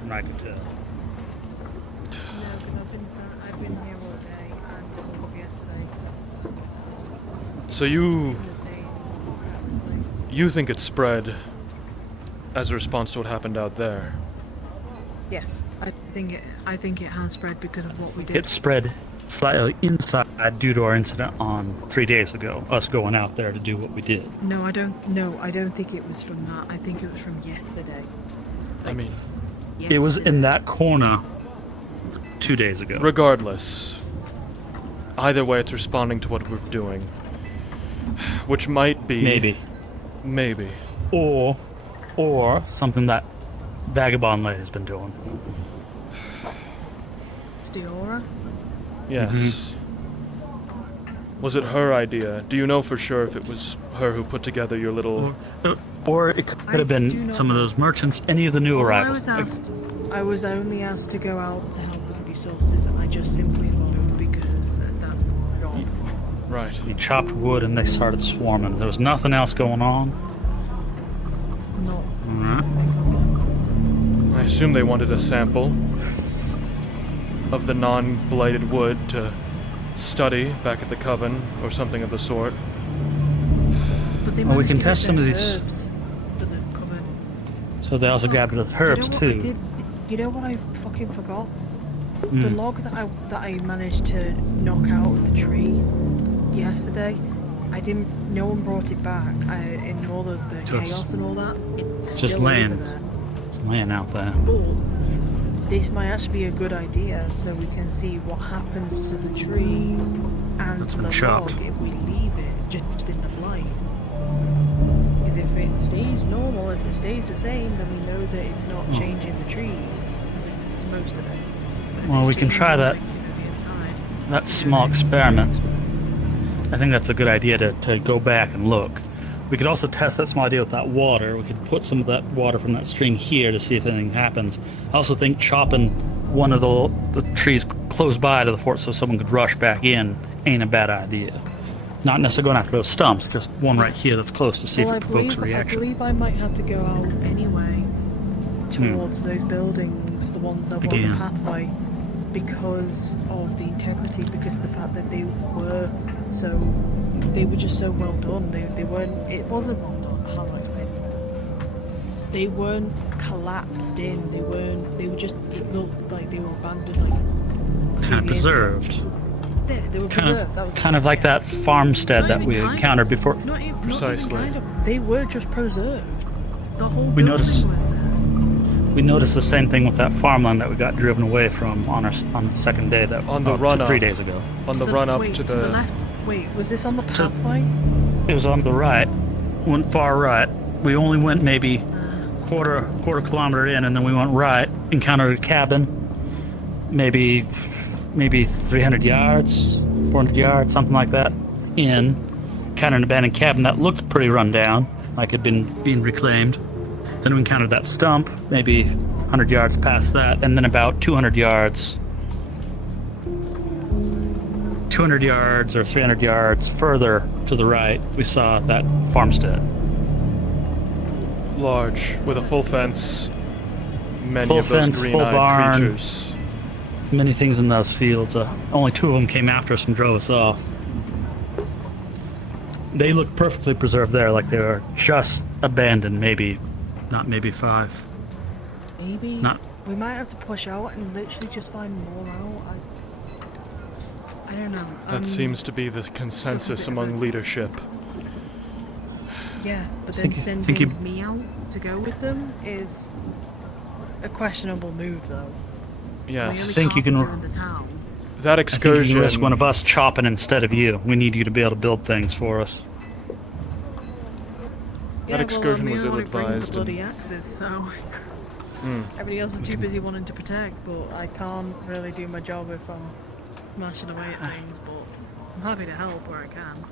from I could tell. No, because I've been here all day and all of yesterday. So you think it spread as a response to what happened out there? Yes, I think it has spread because of what we did. It spread slightly inside due to our incident on 3 days ago, us going out there to do what we did. No, I don't think it was from that. I think it was from yesterday. I mean, it was in that corner 2 days ago. Regardless, either way, it's responding to what we're doing, which might be maybe, or something that Vagabond Lady has been doing. Stiora? Yes. Was it her idea? Do you know for sure if it was her who put together your little... Or it could have been some of those merchants, any of the new arrivals. I was only asked to go out to help with resources, and I just simply followed because that's my job. Right. You chopped wood and they started swarming. There was nothing else going on? No. Alright. I assume they wanted a sample of the non-blighted wood to study back at the coven or something of the sort. But they we can managed to test get some of their these. herbs for the coven. So they also grabbed the herbs too. You know what I fucking forgot? The Mm. log that I managed to knock out of the tree yesterday. No one brought it back. In all the So chaos and all that. It's just still laying. over there. It's laying out there. But this might actually be a good idea, so we can see what happens to the tree and That's the been log chopped. if we leave it just in the blight. Because if it stays normal, if it stays the same, then we know that it's not changing the trees. It's most of it. But if Well, it's we can try changing, that. like, the inside. that small experiment, I think that's a good idea to go back and look. We could also test that small idea with that water. We could put some of that water from that stream here to see if anything happens. I also think chopping one of the trees close by to the fort so someone could rush back in ain't a bad idea. Not necessarily going after those stumps, just one right here that's close to see if it provokes a reaction. I believe I might have to go out anyway towards those buildings, the ones that were on the pathway, because of the integrity, because of the fact that they were just so well done. They weren't. It wasn't. How do I explain it? They weren't collapsed in. They weren't. They were just. It looked like they were abandoned, like kind of preserved. They were preserved. That was kind of like that farmstead that we encountered before. Precisely. They were just preserved. The whole We building noticed. was there. We noticed the same thing with that farmland that we got driven away from on the second day, that On the run up. 3 days ago. On the run up wait, to to the left. Wait, was this on the pathway? It was on the right. Went far right. We only went maybe quarter kilometer in, and then we went right. Encountered a cabin, maybe 300 yards, 400 yards, something like that. In encountered an abandoned cabin that looked pretty run down, like it had been being reclaimed. Then we encountered that stump, maybe 100 yards past that, and then about 200 yards or 300 yards further to the right, we saw that farmstead. Large, with a full fence, many Full of those fence, full green-eyed barn, creatures. many things in those fields. Only 2 of them came after us and drove us off. They look perfectly preserved there, like they were just abandoned, maybe 5. Maybe Not. we might have to push out and literally just find more out. I don't know. That seems to be the consensus among leadership. Yeah, but then sending me out to go with them is a questionable move, though. Yes. I think you can. That excursion. I think you can risk one of us chopping instead of you. We need you to be able to build things for us. That excursion was The ill-advised. bloody axes, so everybody else is too busy wanting to protect. But I can't really do my job if I'm mashing away at things. But I'm happy to help where I can.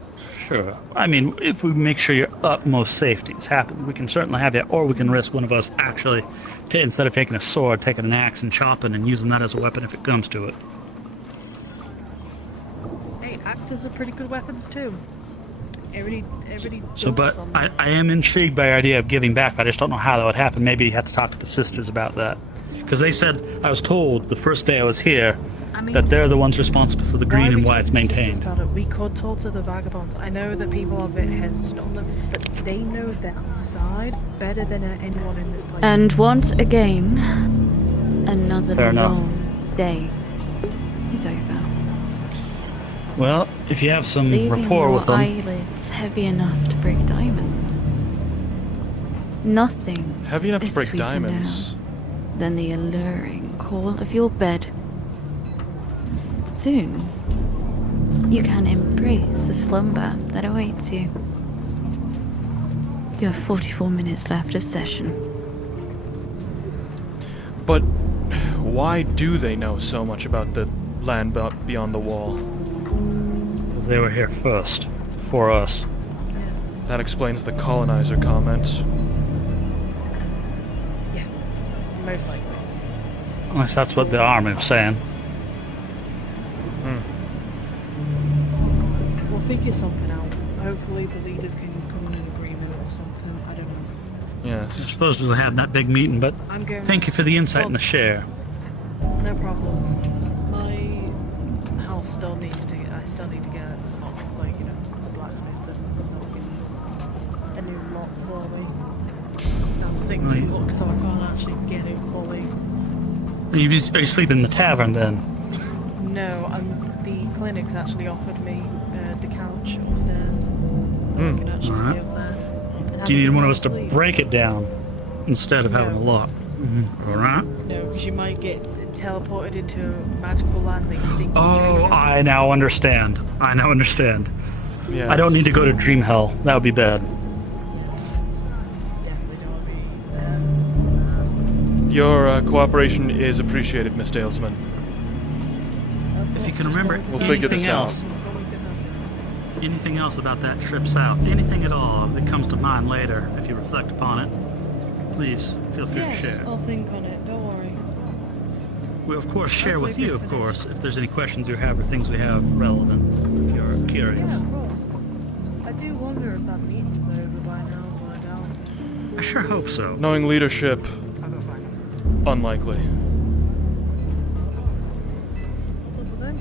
Sure. I mean, if we make sure your utmost safety is happening, we can certainly have you, or we can risk one of us actually, instead of taking a sword, taking an axe and chopping and using that as a weapon if it comes to it. Hey, axes are pretty good weapons too. Everybody So, but I am intrigued by the idea of giving back. I just don't know how that would happen. Maybe you have to talk to the sisters about that. Because they said, I was told the first day I was here, that they're the ones responsible for the green and why it's maintained. We could talk to the vagabonds. I know that people are a bit hesitant on them, but they know that side better than anyone in this place. And once again, another Fair enough. long day is over. Well, if you have some Leaving rapport your with them, eyelids heavy enough to break diamonds. Nothing Heavy enough to is break sweeter diamonds. now than the alluring call of your bed. Soon, you can embrace the slumber that awaits you. You have 44 minutes left of session. But why do they know so much about the land beyond the wall? they were here first, for us. That explains the colonizer comment. Yeah, most likely. Unless that's what the army was saying. We'll figure something out. Hopefully the leaders can come in an agreement or something. I don't know. Yes. I suppose we'll have that big meeting, but I'm going thank you for the insight and the share. No problem. My house still needs to. I still need to get a blacksmith to knock in a new lock for me. That thing's Right. locked, so I can't actually get it fully. Are you sleeping in the tavern then? No, the clinic's actually offered me the couch upstairs. I can actually Alright. stay up there. and Do you have need a one of good us to sleep. break it down instead of having a lock? Alright. No, because you might get teleported into a magical land that you think Oh, I now understand. Yes. I don't need to go to Dream Hell. That would be bad. Your cooperation is appreciated, Miss Dalesman. If you can remember We'll figure this anything out. else, anything else about that trip south, anything at all that comes to mind later, if you reflect upon it, please feel free to share. I'll think on it. Don't worry. We'll of course share with you, of course, if there's any questions you have or things we have relevant, if you're curious. Yeah, of course. I do wonder if that meeting's over by now, but I doubt it. I sure hope so. Knowing leadership, unlikely. What's up with it?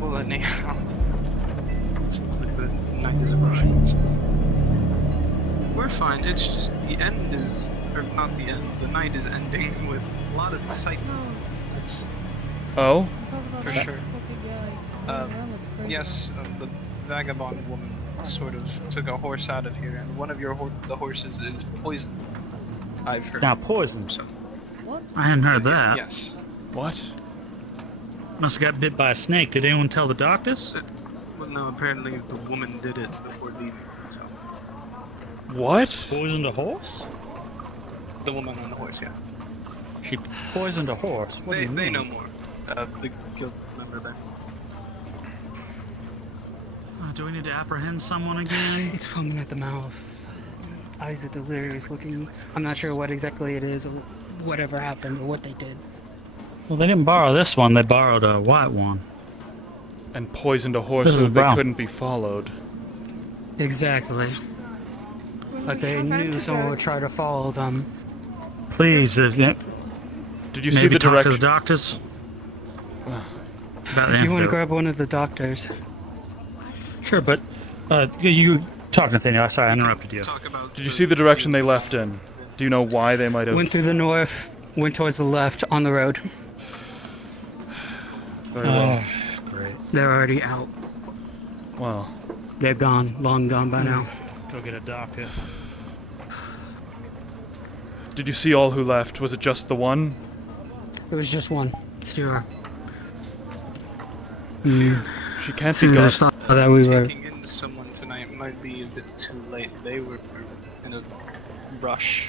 Well, anyhow, it's like the night is approaching. So we're fine. It's just the end is, or not the end. The night is ending with a lot of excitement. It's Oh? for sure. Yes, the vagabond woman sort of took a horse out of here, and one of the horses is poisoned. I've heard. Now poisoned. So, I hadn't heard that. yes. What? Must have got bit by a snake. Did anyone tell the doctors? Well, no, apparently the woman did it before leaving. So. What? Poisoned a horse? The woman on the horse, yeah. She poisoned a horse? What do you They mean? know more. The guild member there. Do we need to apprehend someone again? He's foaming at the mouth. Eyes are delirious looking. I'm not sure what exactly it is or whatever happened or what they did. Well, they didn't borrow this one. They borrowed a white one. And poisoned a horse This so is that they brown. couldn't be followed. Exactly. Like they knew someone would try to follow them. Please, Did you maybe see the talk direction? to the doctors? About the If you want to antidote. grab one of the doctors. Sure, but you talk, Nathaniel. Sorry, I interrupted you. Did you see the direction they left in? Do you know why they might have... Went through the north, went towards the left on the road. Very well. Great. They're already out. Wow. They're gone, long gone by now. Go get a doctor. Did you see all who left? Was it just the one? It was just one. Sure. She can't As be soon as I gone. saw that we were. Taking in someone tonight might be a bit too late. They were in a rush,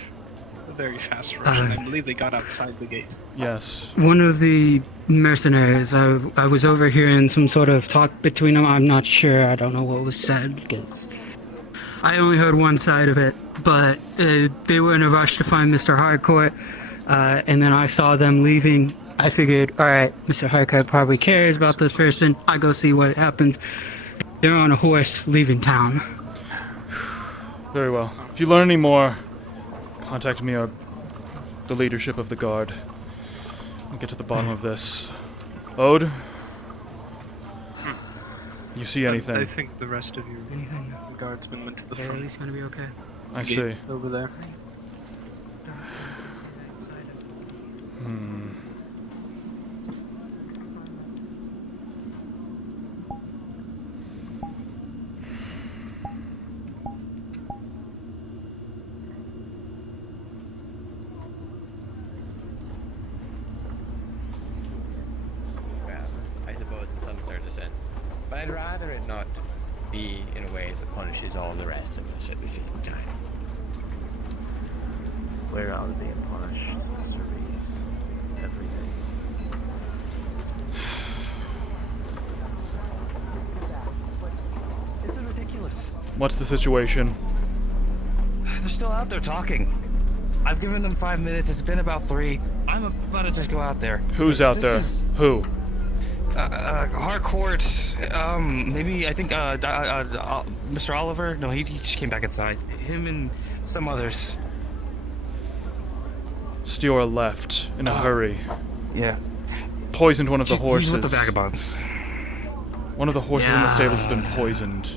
a very fast rush, and I believe they got outside the gate. Yes. One of the mercenaries, I was overhearing some sort of talk between them. I'm not sure. I don't know what was said because I only heard one side of it. But they were in a rush to find Mr. Harcourt, and then I saw them leaving. I figured, all right, Mr. Harcourt probably cares about this person. I go see what happens. They're on a horse leaving town. Very well. If you learn any more, contact me or the leadership of the guard. I'll get to the bottom of this. Ode? You see anything? I think the rest of you, the guardsmen went to the front. At least gonna be okay. I Gate see. over there. Hmm. Well, I suppose in some sort of sense. But I'd rather it not be in a way that punishes all the rest of us at the same time. We're all being punished, Mr. Reeves. Every day. This is ridiculous. What's the situation? They're still out there talking. I've given them 5 minutes. It's been about 3. I'm about to just go out there. Who's out there? Who? Harcourt. Maybe I think Mr. Oliver. No, he just came back inside. Him and some others. Steora left in a hurry. Yeah. Poisoned one of the He's horses. with the vagabonds. One of the horses in the stable has been poisoned.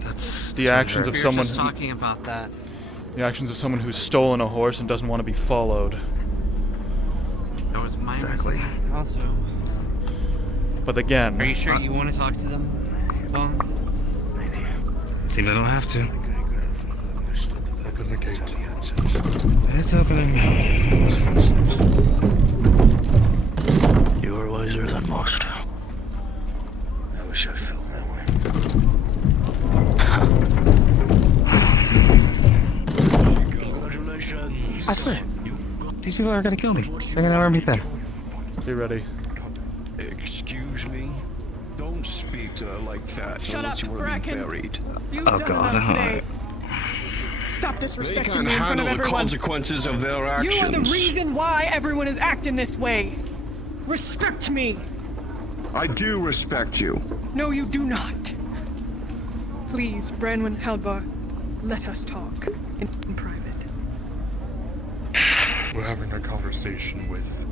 That's the actions of We were someone. just talking about that. The actions of someone who's stolen a horse and doesn't want to be followed. That was my Exactly. reason also. But again, Are you sure you want to talk to them, Vaughn? Seems I don't have to. Open the gate. It's opening. You are wiser than most. I wish I felt that way. I swear, these people are gonna kill me. They're gonna wear me thin. Be ready. Excuse me? Don't speak to her like that Shut unless up, you want to be Bracken. buried. You've done enough today. Stop They disrespecting can't me in front handle of the everyone. consequences of their actions. You are the reason why everyone is acting this way. Respect me. I do respect you. No, you do not. Please, Branwen Halvar, let us talk in private. We're having a conversation with.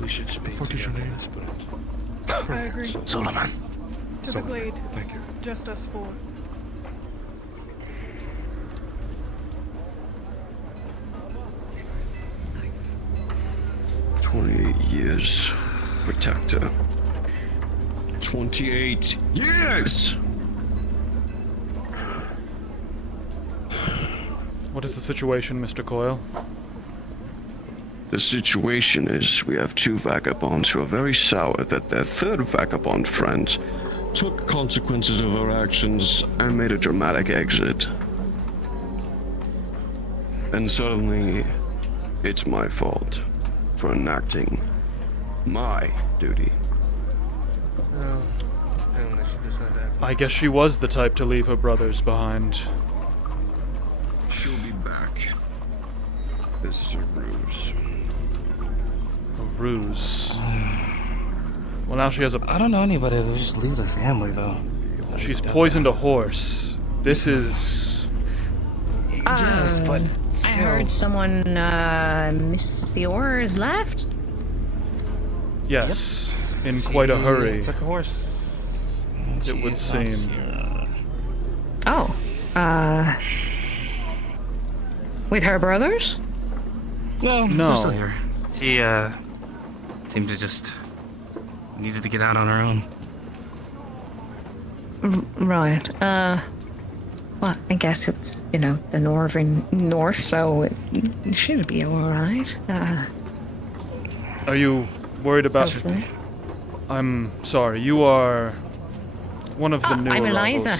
We should speak. What is your name? I agree. Solomon. To the Solomon. glade. Thank you. Just us four. – 28 years, protector. 28 years! What is the situation, Mr. Coyle? The situation is we have two vagabonds who are very sour that their third vagabond friend took consequences of her actions and made a dramatic exit. And suddenly, it's my fault for enacting my duty. I guess she was the type to leave her brothers behind. She'll be back. This is a ruse. A ruse. Well, now she has a... I don't know anybody that just leaves their family, though. She's poisoned a horse. This is... Yes, but I heard someone missed the oars left. Yes, in quite a hurry, Took a horse. it would seem. Oh, with her brothers? No, No. they're still here. She, seemed to just needed to get out on her own. Right. Well, I guess it's, you know, the north, so it should be alright. Are you worried about... Hopefully. I'm sorry, you are one of the new I'm Eliza.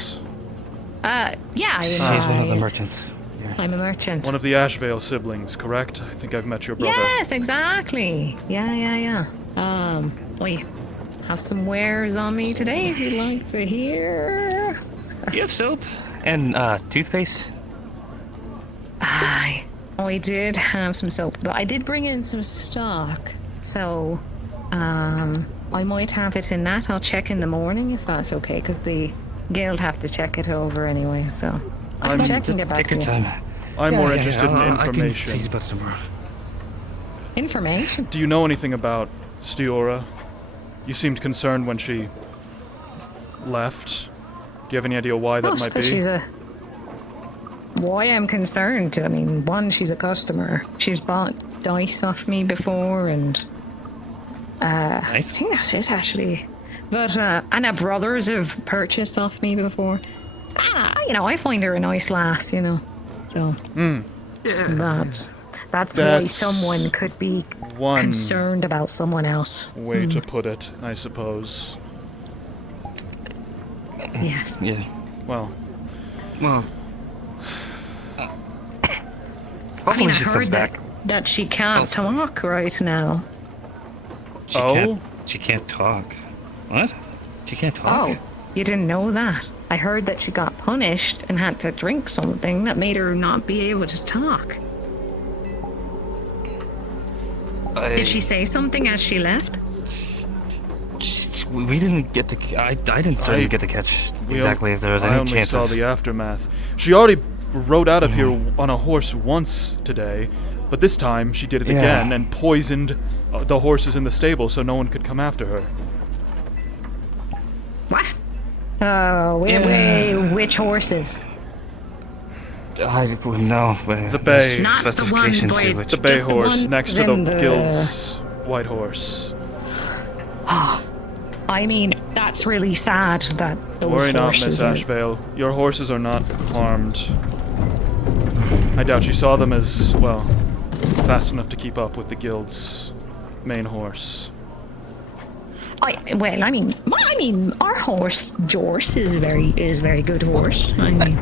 arrivals. Yeah, She's one of the merchants. I'm a merchant. One of the Ashvale siblings, correct? I think I've met your brother. Yes, exactly. Yeah. We have some wares on me today if you'd like to hear. Do you have soap? And, toothpaste? I did have some soap, but I did bring in some stock. So, I might have it in that. I'll check in the morning if that's okay, because the guild have to check it over anyway, so I can check and get back Take to your you. time. I'm more interested in I can information. see about tomorrow. Information? Do you know anything about Stiora? You seemed concerned when she left. Do you have any idea why that might be? She's why I'm concerned. I mean, one, she's a customer. She's bought dice off me before, and Nice. I think that's it actually. But and her brothers have purchased off me before. You know, I find her a nice lass. You know, so that's why someone could be one concerned about someone else. way to put it, I suppose. Yes. Yeah. Well. I mean, I she comes heard back. that she can't talk right now. She can't talk. What? She can't talk? Oh, you didn't know that? I heard that she got punished and had to drink something that made her not be able to talk. Did she say something as she left? We didn't get to. I didn't certainly get to catch exactly if there was I any only chance saw of. the aftermath. She already rode out of here on a horse once today, but this time she did it again and poisoned the horses in the stable so no one could come after her. What? Which horses? I wouldn't know. The bay. Not the one by- the bay just the horse one next to the in the- guild's white horse. I mean, that's really sad that those Worry not, horses Miss are- Ashvale. Your horses are not harmed. I doubt you saw them as, well, fast enough to keep up with the guild's main horse. I mean, our horse, Jorse, is very good horse. I mean,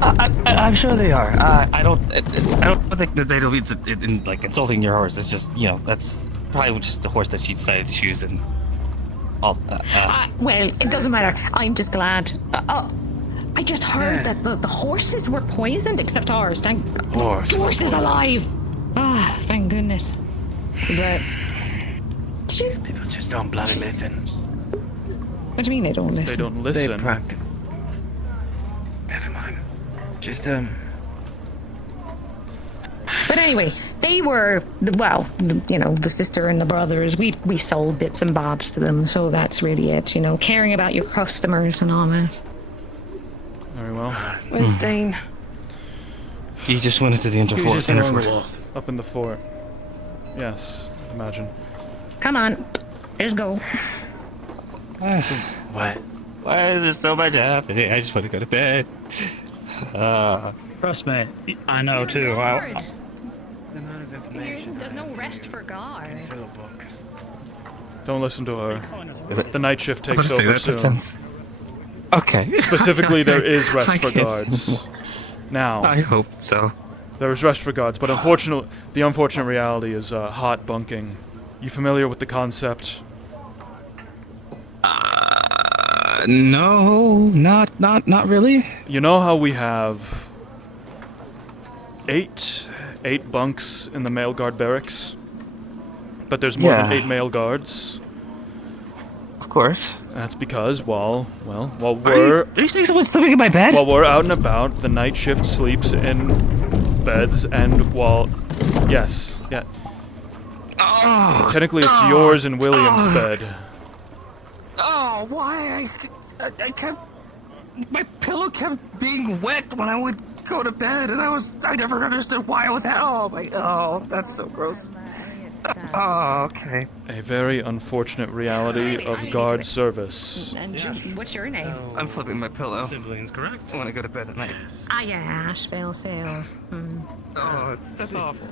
I'm sure they are. I don't But they don't mean like insulting your horse. It's just, that's probably just the horse that she decided to choose and all. Well, it doesn't matter. I'm just glad. I just heard that the horses were poisoned, except ours. Thank Horse is alive. Thank goodness. But people just don't bloody listen. What do you mean they don't listen? They don't listen. They practice. Never mind. Just But anyway, they were, the sister and the brothers. We sold bits and bobs to them, so that's really it. Caring about your customers and all that. Very well. Where's Dane? He just went into the interfort. Up in the fort. Yes, imagine. Come on, let's go. What? Why is there so much happening? I just want to go to bed. Trust me, I know too. There's no rest for God. Don't listen to her. The night shift takes over soon. Okay. Specifically, there is rest for guards. Now. I hope so. There is rest for guards, but the unfortunate reality is hot bunking. You familiar with the concept? No, not really. You know how we have eight bunks in the male guard barracks? But there's more than 8 male guards. Of course. That's because, while we're... Are you saying someone's sleeping in my bed? While we're out and about, the night shift sleeps in beds, and Yes, yeah. Technically, it's yours and William's bed. Oh, why? I kept... My pillow kept being wet when I would go to bed, and I never understood why it was... Oh, that's so gross. Oh, okay. A very unfortunate reality of guard service. And what's your name? I'm flipping my pillow. Siblings, correct? When I go to bed at night. Yeah, spell sales. Oh, that's awful.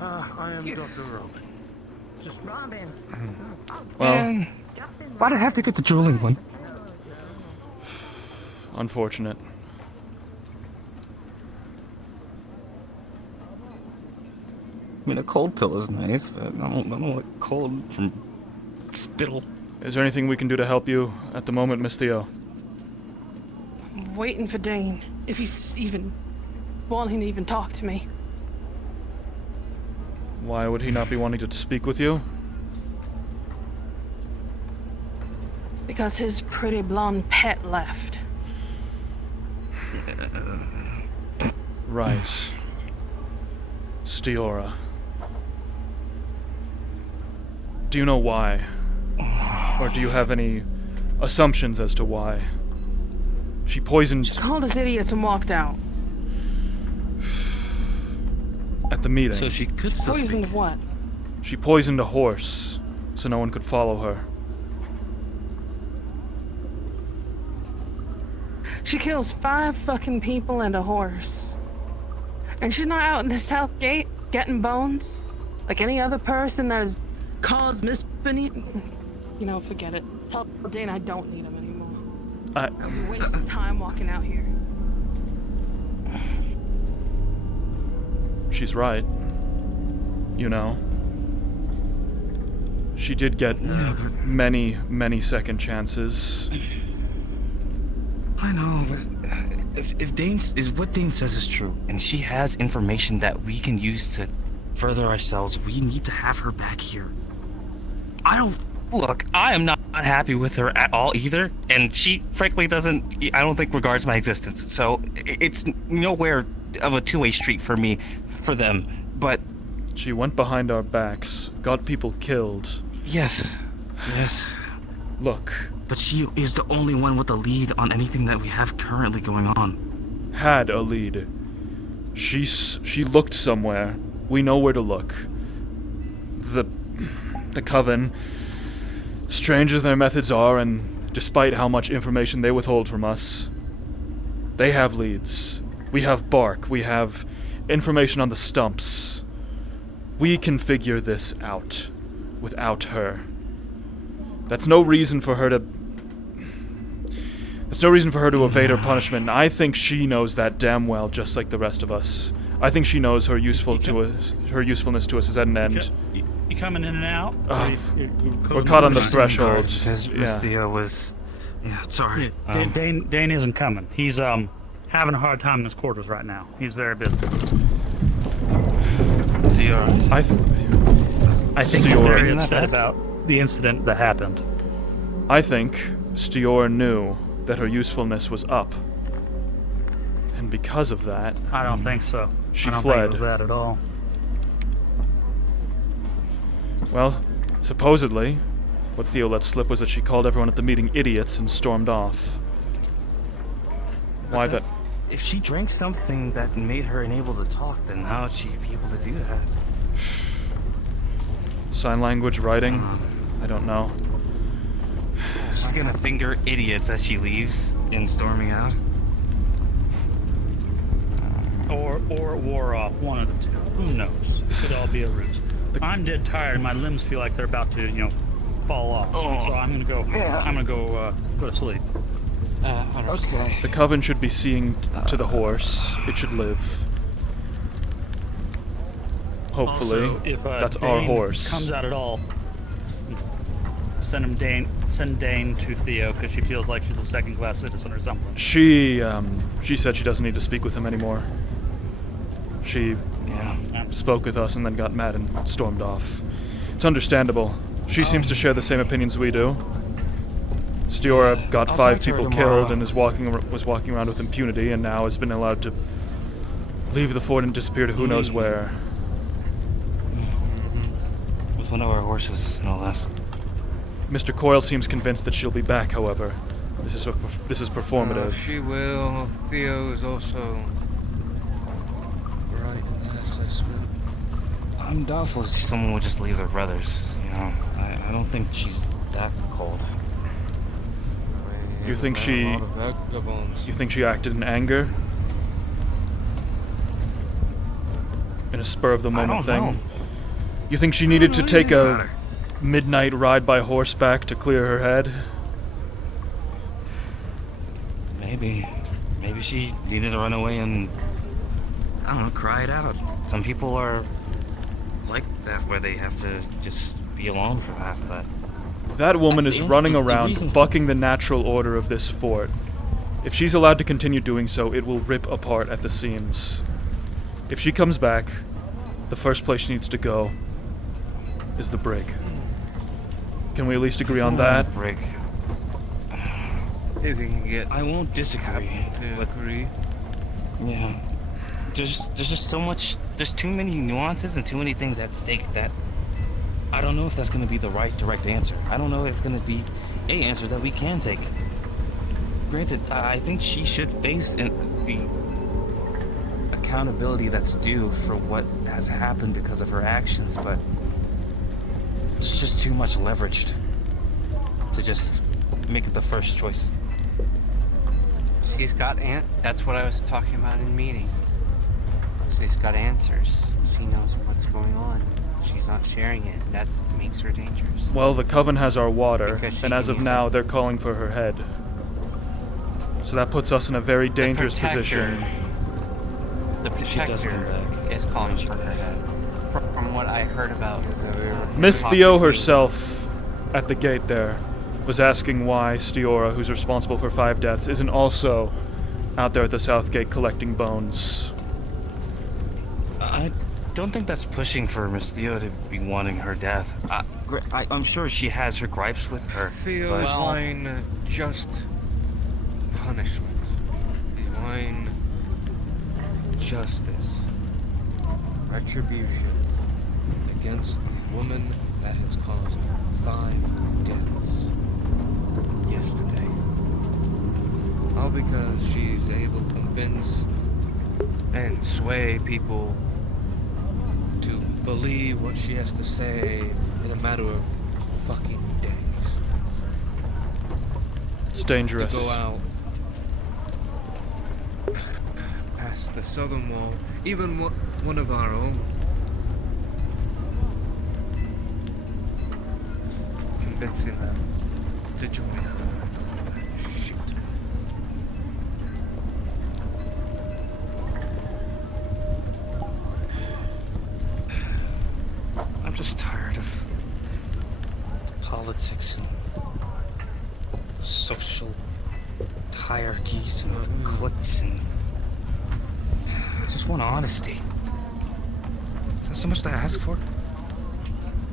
I am Dr. Robin. Robin. Well, why'd I have to get the drooling one? Unfortunate. I mean, a cold pill is nice, but I don't like cold from spittle. Is there anything we can do to help you at the moment, Miss Theo? I'm waiting for Dane. If he's even wanting to even talk to me. Why would he not be wanting to speak with you? Because his pretty blonde pet left. Right. Stiora. Do you know why? Or do you have any assumptions as to why? She poisoned... She called us idiots and walked out. At the meeting. So she could still Poisoned speak. what? She poisoned a horse, so no one could follow her. She kills 5 fucking people and a horse. And she's not out in the South Gate getting bones? Like any other person that has caused misbeneath... forget it. Tell Dane I don't need him anymore. He wastes his time walking out here. She's right. She did get many, many second chances. I know, but if what Dane says is true, and she has information that we can use to further ourselves, we need to have her back here. I am not happy with her at all either, and she frankly I don't think regards my existence, so it's nowhere of a two-way street for me, for them, but... She went behind our backs, got people killed. Yes. Look. But she is the only one with a lead on anything that we have currently going on. Had a lead. She looked somewhere. We know where to look. The Coven, strange as their methods are, and despite how much information they withhold from us, they have leads. We have bark. We have information on the stumps. We can figure this out without her. That's no reason for her to evade her punishment. I think she knows that damn well, just like the rest of us. I think she knows her usefulness to us is at an end. You coming in and out? We're caught on the threshold. Because Theo was... Yeah, sorry. Dane isn't coming. He's having a hard time in his quarters right now. He's very busy. Is he alright? I think he's very upset about the incident that happened. I think Stiora knew that her usefulness was up. And because of that... I don't think so. She I don't fled. think it was that at all. Well, supposedly, what Theo let slip was that she called everyone at the meeting idiots and stormed off. Why that? If she drank something that made her unable to talk, then how would she be able to do that? Sign language, writing? I don't know. She's gonna finger idiots as she leaves in storming out. Or it wore off, one of the two. Who knows? It could all be a ruse. I'm dead tired. My limbs feel like they're about to, fall off. So I'm gonna go. I'm gonna go to sleep. Okay. The coven should be seeing to the horse. It should live. Hopefully, Also, if that's Dane our horse. comes out at all, send Dane to Theo because she feels like she's a second-class citizen or something. She said she doesn't need to speak with him anymore. She spoke with us and then got mad and stormed off. It's understandable. She seems to share the same opinions we do. Stiora got I'll 5 talk to her people tomorrow. killed and was walking around with impunity, and now has been allowed to leave the fort and disappear to who knows where. With one of our horses, no less. Mr. Coyle seems convinced that she'll be back, however. This is performative. She will. Theo is also right in that assessment. I'm doubtful someone would just leave their brothers, I don't think she's that cold. You think she acted in anger? In a spur of the moment thing? know. You think she needed to take a midnight ride by horseback to clear her head? Maybe she needed to run away and, I don't know, cry it out. Some people are like that, where they have to just be alone for that, but... That woman is running the around, reasons- bucking the natural order of this fort. If she's allowed to continue doing so, it will rip apart at the seams. If she comes back, the first place she needs to go is the brig. Can we at least agree on that? Brig. If we can get... I won't disagree. agree. Yeah. There's just so much... There's too many nuances and too many things at stake that... I don't know if that's going to be the right direct answer. I don't know if it's going to be a answer that we can take. Granted, I think she should face the accountability that's due for what has happened because of her actions, but it's just too much leveraged to just make it the first choice. She's got that's what I was talking about in the meeting. She's got answers. She knows what's going on. She's not sharing it, and that makes her dangerous. Well, the coven has our water, Because she and as can of use now, it. they're calling for her head. So that puts us in a very dangerous position. The She does come protector back. is calling for her head. From what I heard about Miss Theo herself, at the gate there, was asking why Stiora, who's responsible for 5 deaths, isn't also out there at the south gate collecting bones. I don't think that's pushing for Miss Theo to be wanting her death. I'm sure she has her gripes with her. Theo is wanting just punishment. He's wanting justice. Retribution against the woman that has caused 5 deaths yesterday. All because she's able to convince and sway people to believe what she has to say in a matter of fucking days. It's dangerous. To go out past the southern wall, even one of our own, convincing them to join her. Shit. politics and the social hierarchies and the cliques and I just want honesty. Is that so much to ask for?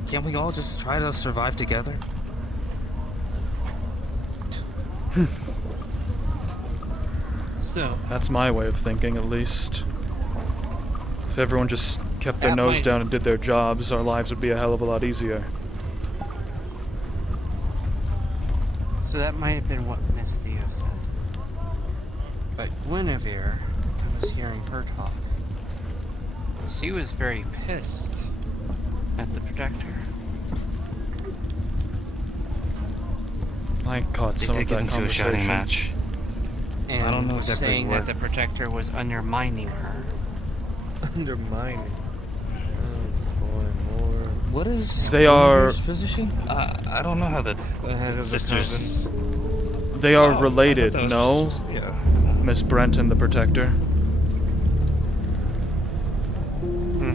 Can't we all just try to survive together? So That's my way of thinking, at least. If everyone just kept their That nose might- down and did their jobs, our lives would be a hell of a lot easier. So that might have been what Miss Theo said. But Guinevere, I was hearing her talk. She was very pissed at the Protector. I caught They some did of get that into a conversation. shouting match. And I don't know was exactly saying what. that the Protector was undermining her. Undermining. Oh boy, more. What is They are- Guinevere's position? I don't know how the head of the sisters. They are Oh, I related, thought that no? was just- yeah. Miss Brent and the Protector?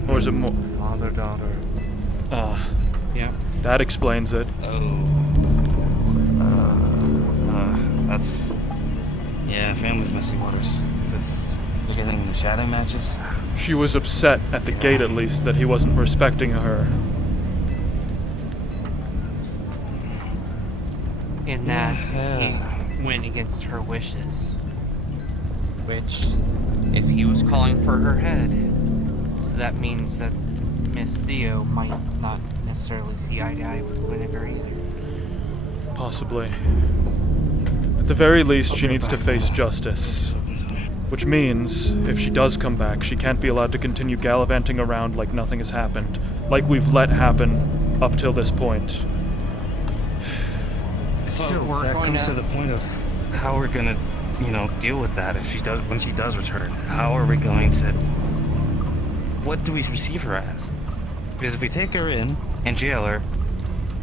Or is it more? Father, daughter. Ah. Yeah. That explains it. That's. Yeah, family's messy waters. That's. You're getting into shadow matches? She was upset, at the gate at least, that he wasn't respecting her. In that he went against her wishes. Which, if he was calling for her head, so that means that Miss Theo might not necessarily see eye to eye with Guinevere either. Possibly. At the very least, she needs to face justice. Which means, if she does come back, she can't be allowed to continue gallivanting around like nothing has happened. Like we've let happen up till this point. Still, that comes to the point of how we're gonna, deal with that if she does, when she does return. How are we going to? What do we receive her as? Because if we take her in and jail her,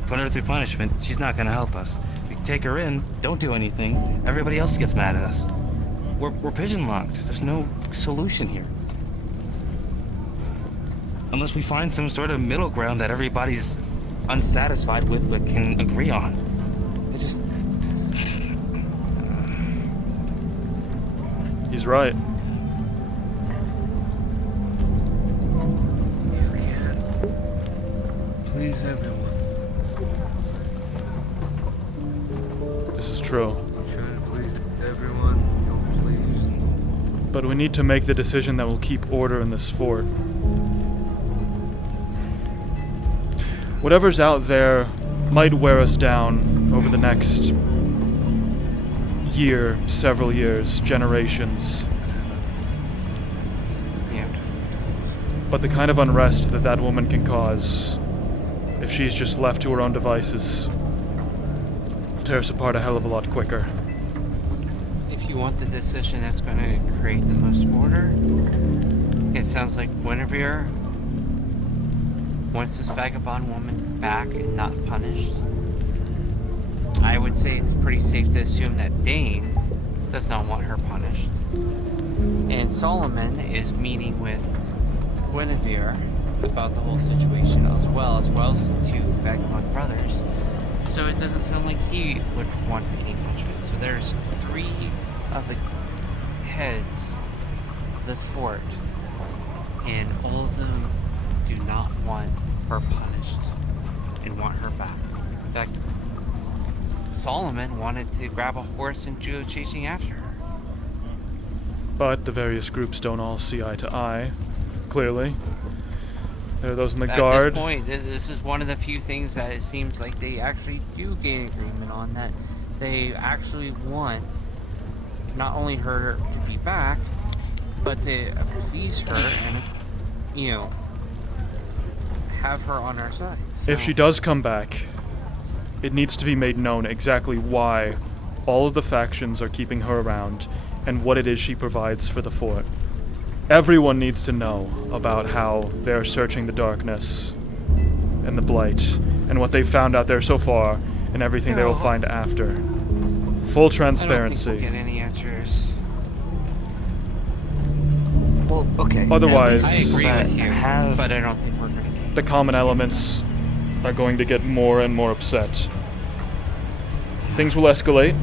put her through punishment, she's not gonna help us. We take her in, don't do anything, everybody else gets mad at us. We're pigeon locked. There's no solution here. Unless we find some sort of middle ground that everybody's unsatisfied with but can agree on. It just. He's right. You can't please everyone. This is true. Trying to please everyone, don't please. But we need to make the decision that will keep order in this fort. Whatever's out there might wear us down over the next year, several years, generations. Yeah. But the kind of unrest that that woman can cause, if she's just left to her own devices, will tear us apart a hell of a lot quicker. If you want the decision that's going to create the most order, it sounds like Guinevere wants this vagabond woman back and not punished. I would say it's pretty safe to assume that Dane does not want her punished. And Solomon is meeting with Guinevere about the whole situation as well as the two vagabond brothers. So it doesn't sound like he would want any punishment. So there's 3 of the heads of this fort, and all of them do not want her punished and want her back. In fact, Solomon wanted to grab a horse and go chasing after her. But the various groups don't all see eye to eye, clearly. There are those in the At guard. this point, this is one of the few things that it seems like they actually do gain agreement on, that they actually want not only her to be back, but to appease her and, have her on our side. So. If she does come back, it needs to be made known exactly why all of the factions are keeping her around and what it is she provides for the fort. Everyone needs to know about how they're searching the darkness and the blight and what they've found out there so far and everything they will find after. Full transparency. I don't think we'll get any answers. Well, okay. Otherwise, I agree with you, but I don't think we're going to get the common elements are going to get more and more upset. Things will escalate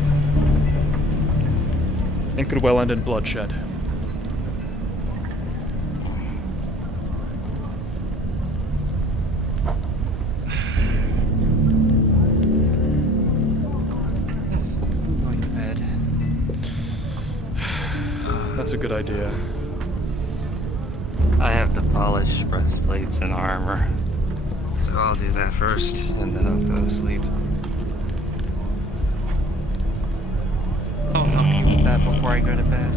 and could well end in bloodshed. I'm going to bed. That's a good idea. I have to polish breastplates and armor. So I'll do that first, and then I'll go to sleep. I'll help you with that before I go to bed.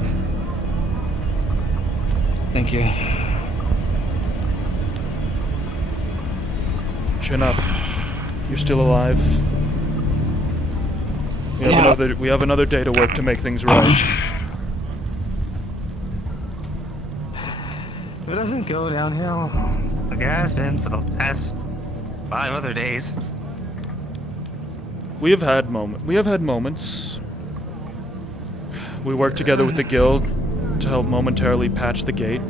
Thank you. Chin up. You're still alive. We have another day to work to make things right. If it doesn't go downhill like it has been for the past 5 other days. We have had moments. We work together with the guild to help momentarily patch the gate.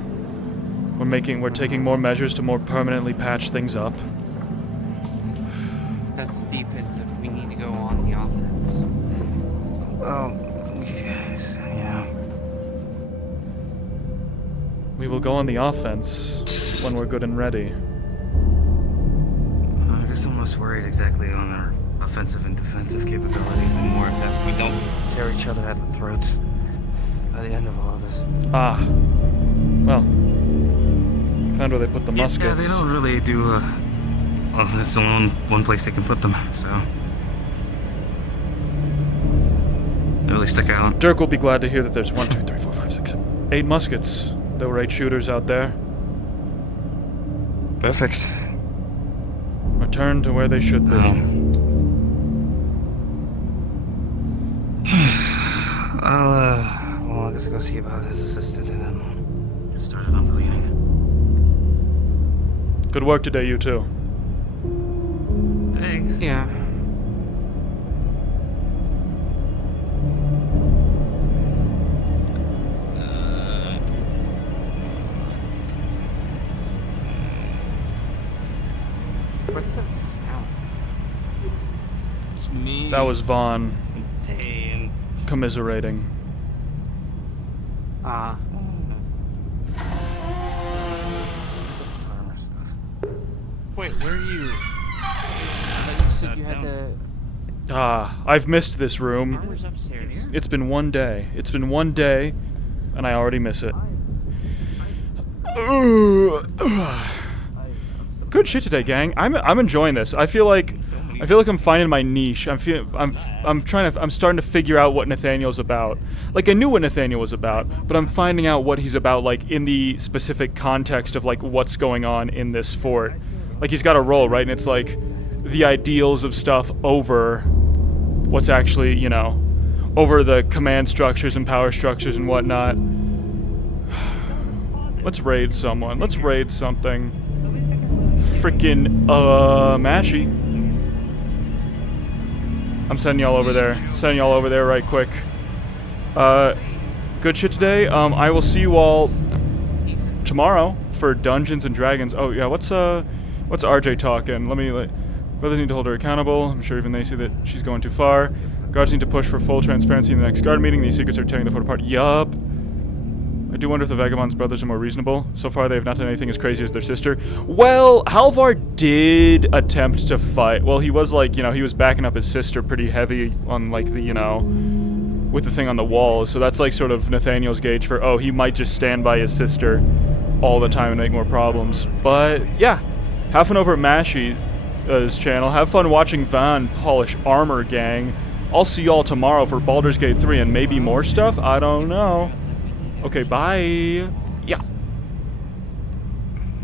We're taking more measures to more permanently patch things up. That's defensive. We need to go on the offense. Well, yeah. We will go on the offense when we're good and ready. I guess I'm less worried exactly on our offensive and defensive capabilities and more that we don't tear each other at the throats by the end of all of this. Ah. Well. Found where they put the muskets. Yeah, they don't really do, well, there's only one place they can put them, so. They really stick out. Dirk will be glad to hear that there's 1, 2, 3, 4, 5, 6, 7, 8 muskets. There were 8 shooters out there. Perfect. Return to where they should be. Well, I guess I'll go see about his assistant and then get started on cleaning. Good work today, you two. Thanks. Yeah. What's that sound? It's me. That was Vaughn Pain. commiserating. Ah. Wait, where are you? You said you had to. Ah, I've missed this room. Armor's upstairs. It's been one day. It's been one day, and I already miss it. Good shit today, gang. I'm enjoying this. I feel like I'm finding my niche. I'm starting to figure out what Nathaniel's about. Like, I knew what Nathaniel was about, but I'm finding out what he's about, like, in the specific context of, like, what's going on in this fort. Like, he's got a role, right? And it's like the ideals of stuff over what's actually, you know, over the command structures and power structures and whatnot. Let's raid someone. Let's raid something. Frickin' Mashy. I'm sending y'all over there. Sending y'all over there right quick. Good shit today. I will see you all tomorrow for Dungeons and Dragons. Oh yeah, what's RJ talking? Brothers need to hold her accountable. I'm sure even they see that she's going too far. Guards need to push for full transparency in the next guard meeting. These secrets are tearing the fort apart. Yup. I do wonder if the Vagabond's brothers are more reasonable. So far, they have not done anything as crazy as their sister. Well, Halvar did attempt to fight. Well, he was like, you know, he was backing up his sister pretty heavy on, like, the, you know, with the thing on the wall. So that's, like, sort of Nathaniel's gauge for, oh, he might just stand by his sister all the time and make more problems. But, yeah. Have fun over at Mashy's channel. Have fun watching Van polish armor, gang. I'll see y'all tomorrow for Baldur's Gate 3 and maybe more stuff. I don't know. Okay, bye. Yeah.